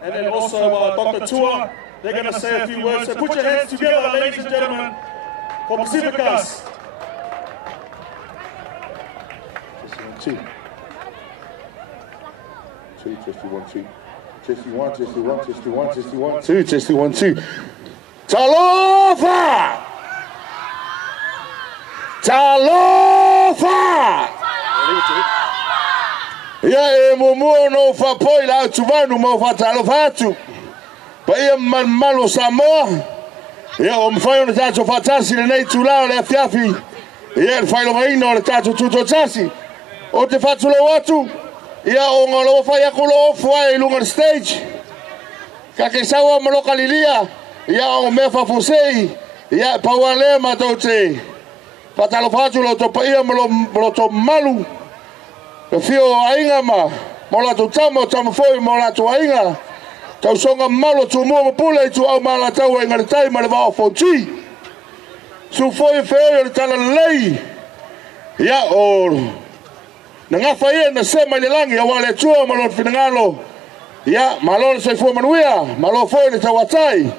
and then also Dr. Tua. They're going to say a few words. So put your hands together, ladies and gentlemen, for Pacificast. Two. Testy, 1, 2. Testy, 1, testy, 1, testy, 1, testy, 1, 2. Testy, 1, 2. Talofa! Talofa! Ia e momo no fa poi la tuvanu mo fa talofatu. Pa ia malo Samoa. Ia o mfai no tato fatasi le nei tulao le afiafi. Ia le fai lo maino le tato tuto tasi. O te fatu lo watu. Ia o ngalo fa ia kulo fua e lunga stage. Ka ke sawa mo lokalilia. Ia o me fa fusei. Ia pa wale ma tote. Pa talofatu lo to pa ia mo to malu. Ka fio ainga ma. Mo la to tamo foi mo la to ainga. Tau songa malo tu mo pula tu au mala tau e ngale tai male va fonti. Su foi feo le tala lei. Ya o. Na nga faia na se mai langi wa le tu mo lo finangalo. Ya malo se foi manuia, malo foi le tawatai.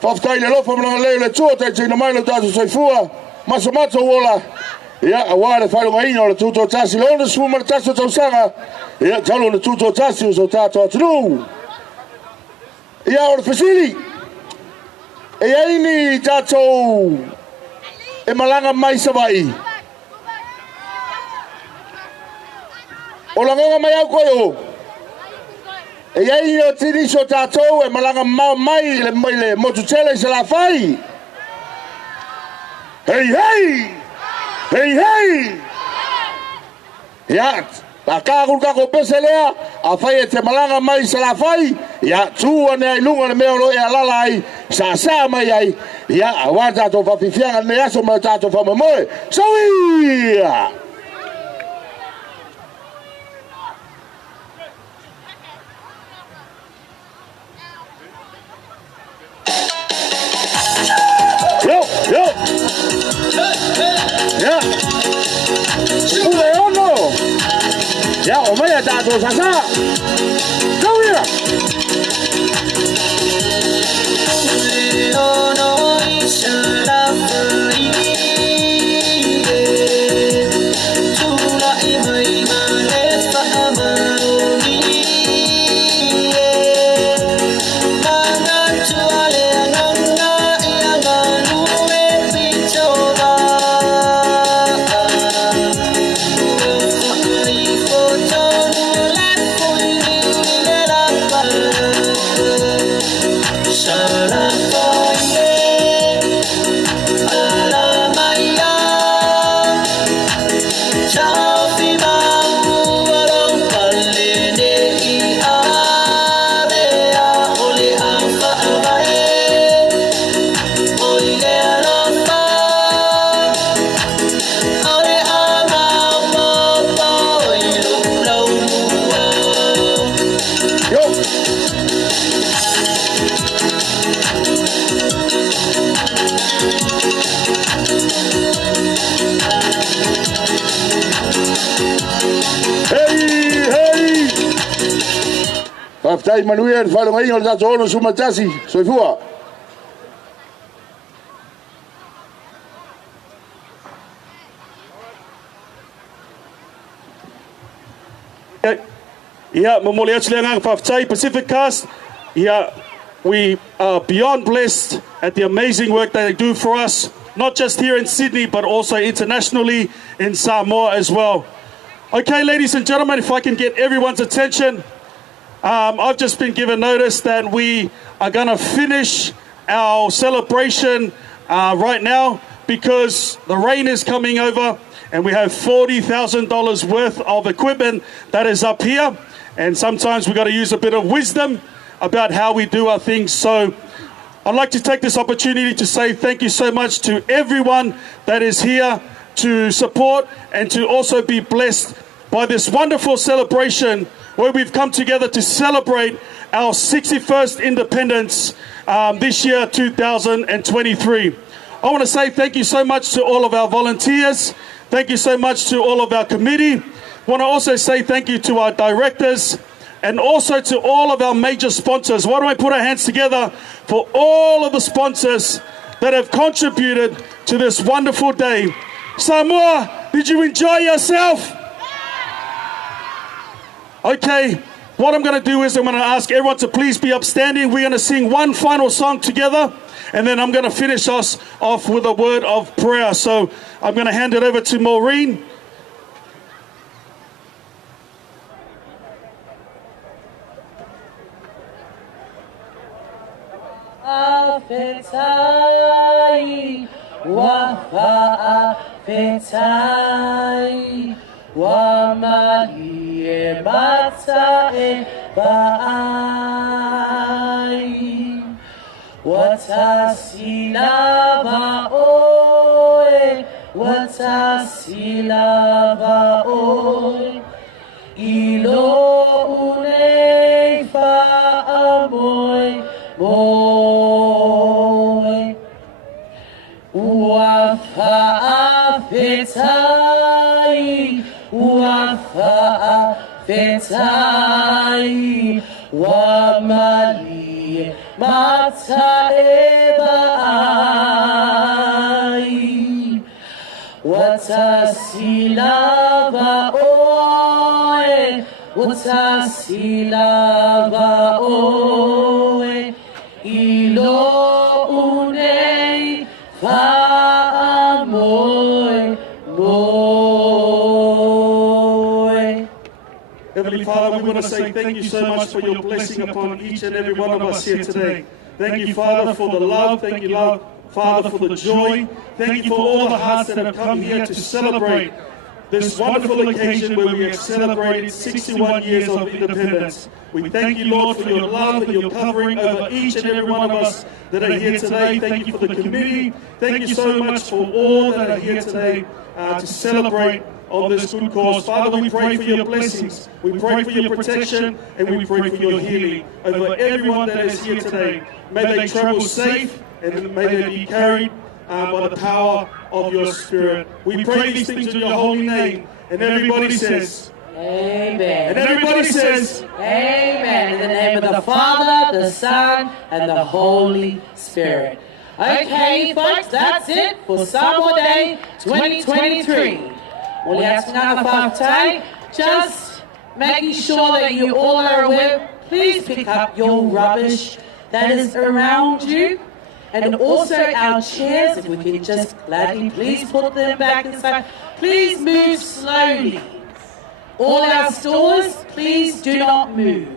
Faftai le lo fa mo le tu tai tina mai le tasu se fua. Maso mato wola. Ya awale fa lo mai no le tuto tasi lo su mo tasu tau sanga. Ya talo le tuto tasi so tato tu. Ia o le fesili. E aini tātou e malanga mai sa vai. O langonga mai au koe o. E iei o tiri so tātou e malanga mai le motutele se la fai. Hei hei! Hei hei! Ia, a kākul kako pese lea, a fai e te malanga mai se la fai, ia, tua ne ai lunga le meo lo e alala ai, sa mai ai, ia, a wā tātou whawhiwhianga ne aso mai tātou whamamoe, sauia! Yo! Ya! Ule ono! Ya, o mai a tātou sasa! Sauia! Tai manuia falo mai o da zona suma tasi soifua Yeah, mamoli actually ang Paftai Pacific Cast. Yeah, we are beyond blessed at the amazing work that they do for us, not just here in Sydney, but also internationally in Samoa as well. Okay, ladies and gentlemen, if I can get everyone's attention. I've just been given notice that we are going to finish our celebration right now because the rain is coming over and we have $40,000 worth of equipment that is up here. And sometimes we've got to use a bit of wisdom about how we do our things. So I'd like to take this opportunity to say thank you so much to everyone that is here to support and to also be blessed by this wonderful celebration where we've come together to celebrate our 61st independence this year, 2023. I want to say thank you so much to all of our volunteers. Thank you so much to all of our committee. I want to also say thank you to our directors and also to all of our major sponsors. Why don't we put our hands together for all of the sponsors that have contributed to this wonderful day. Samoa, did you enjoy yourself? Okay, what I'm going to do is I'm going to ask everyone to please be upstanding. We're going to sing one final song together, and then I'm going to finish us off with a word of prayer. So I'm going to hand it over to Maureen. Afetai, wafa afetai, wamali e mata e baai, watasilava oe, watasilava oe, ilo unei fa amoy moy, wafa afetai, wafa afetai, wamali mata e baai, watasilava oe, watasilava oe, ilo unei fa moy moy. Heavenly Father, we want to say thank you so much for your blessing upon each and every one of us here today. Thank you, Father, for the love. Thank you, Father, for the joy. Thank you for all the hearts that have come here to celebrate this wonderful occasion where we have celebrated 61 years of independence. We thank you, Lord, for your love and your covering over each and every one of us that are here today. Thank you for the community. Thank you so much for all that are here today to celebrate on this good cause. Father, we pray for your blessings. We pray for your protection, and we pray for your healing over everyone that is here today. May they travel safe, and may they be carried by the power of your Spirit. We pray these things in your holy name, and everybody says, Amen. And everybody says, Amen. In the name of the Father, the Son, and the Holy Spirit. Okay, folks, that's it for Samoa Day 2023. Just making sure that you all are aware, please pick up your rubbish that is around you. And also our chairs, if we can just gladly please put them back inside. Please move slowly. All our stores, please do not move.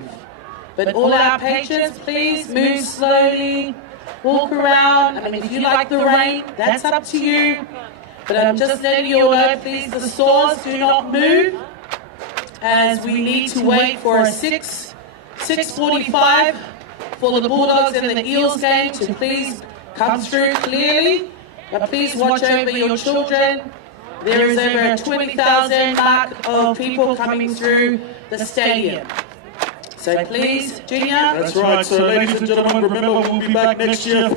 But all our patrons, please move slowly. Walk around. I mean, if you like the rain, that's up to you. But I'm just letting you all know, please, the stores do not move, as we need to wait for a 6:45 for the Bulldogs and the Eels game to please come through clearly. But please watch over your children. There is over a 20,000 mark of people coming through the stadium. So please, Junior. That's right. So ladies and gentlemen, remember we'll be back next year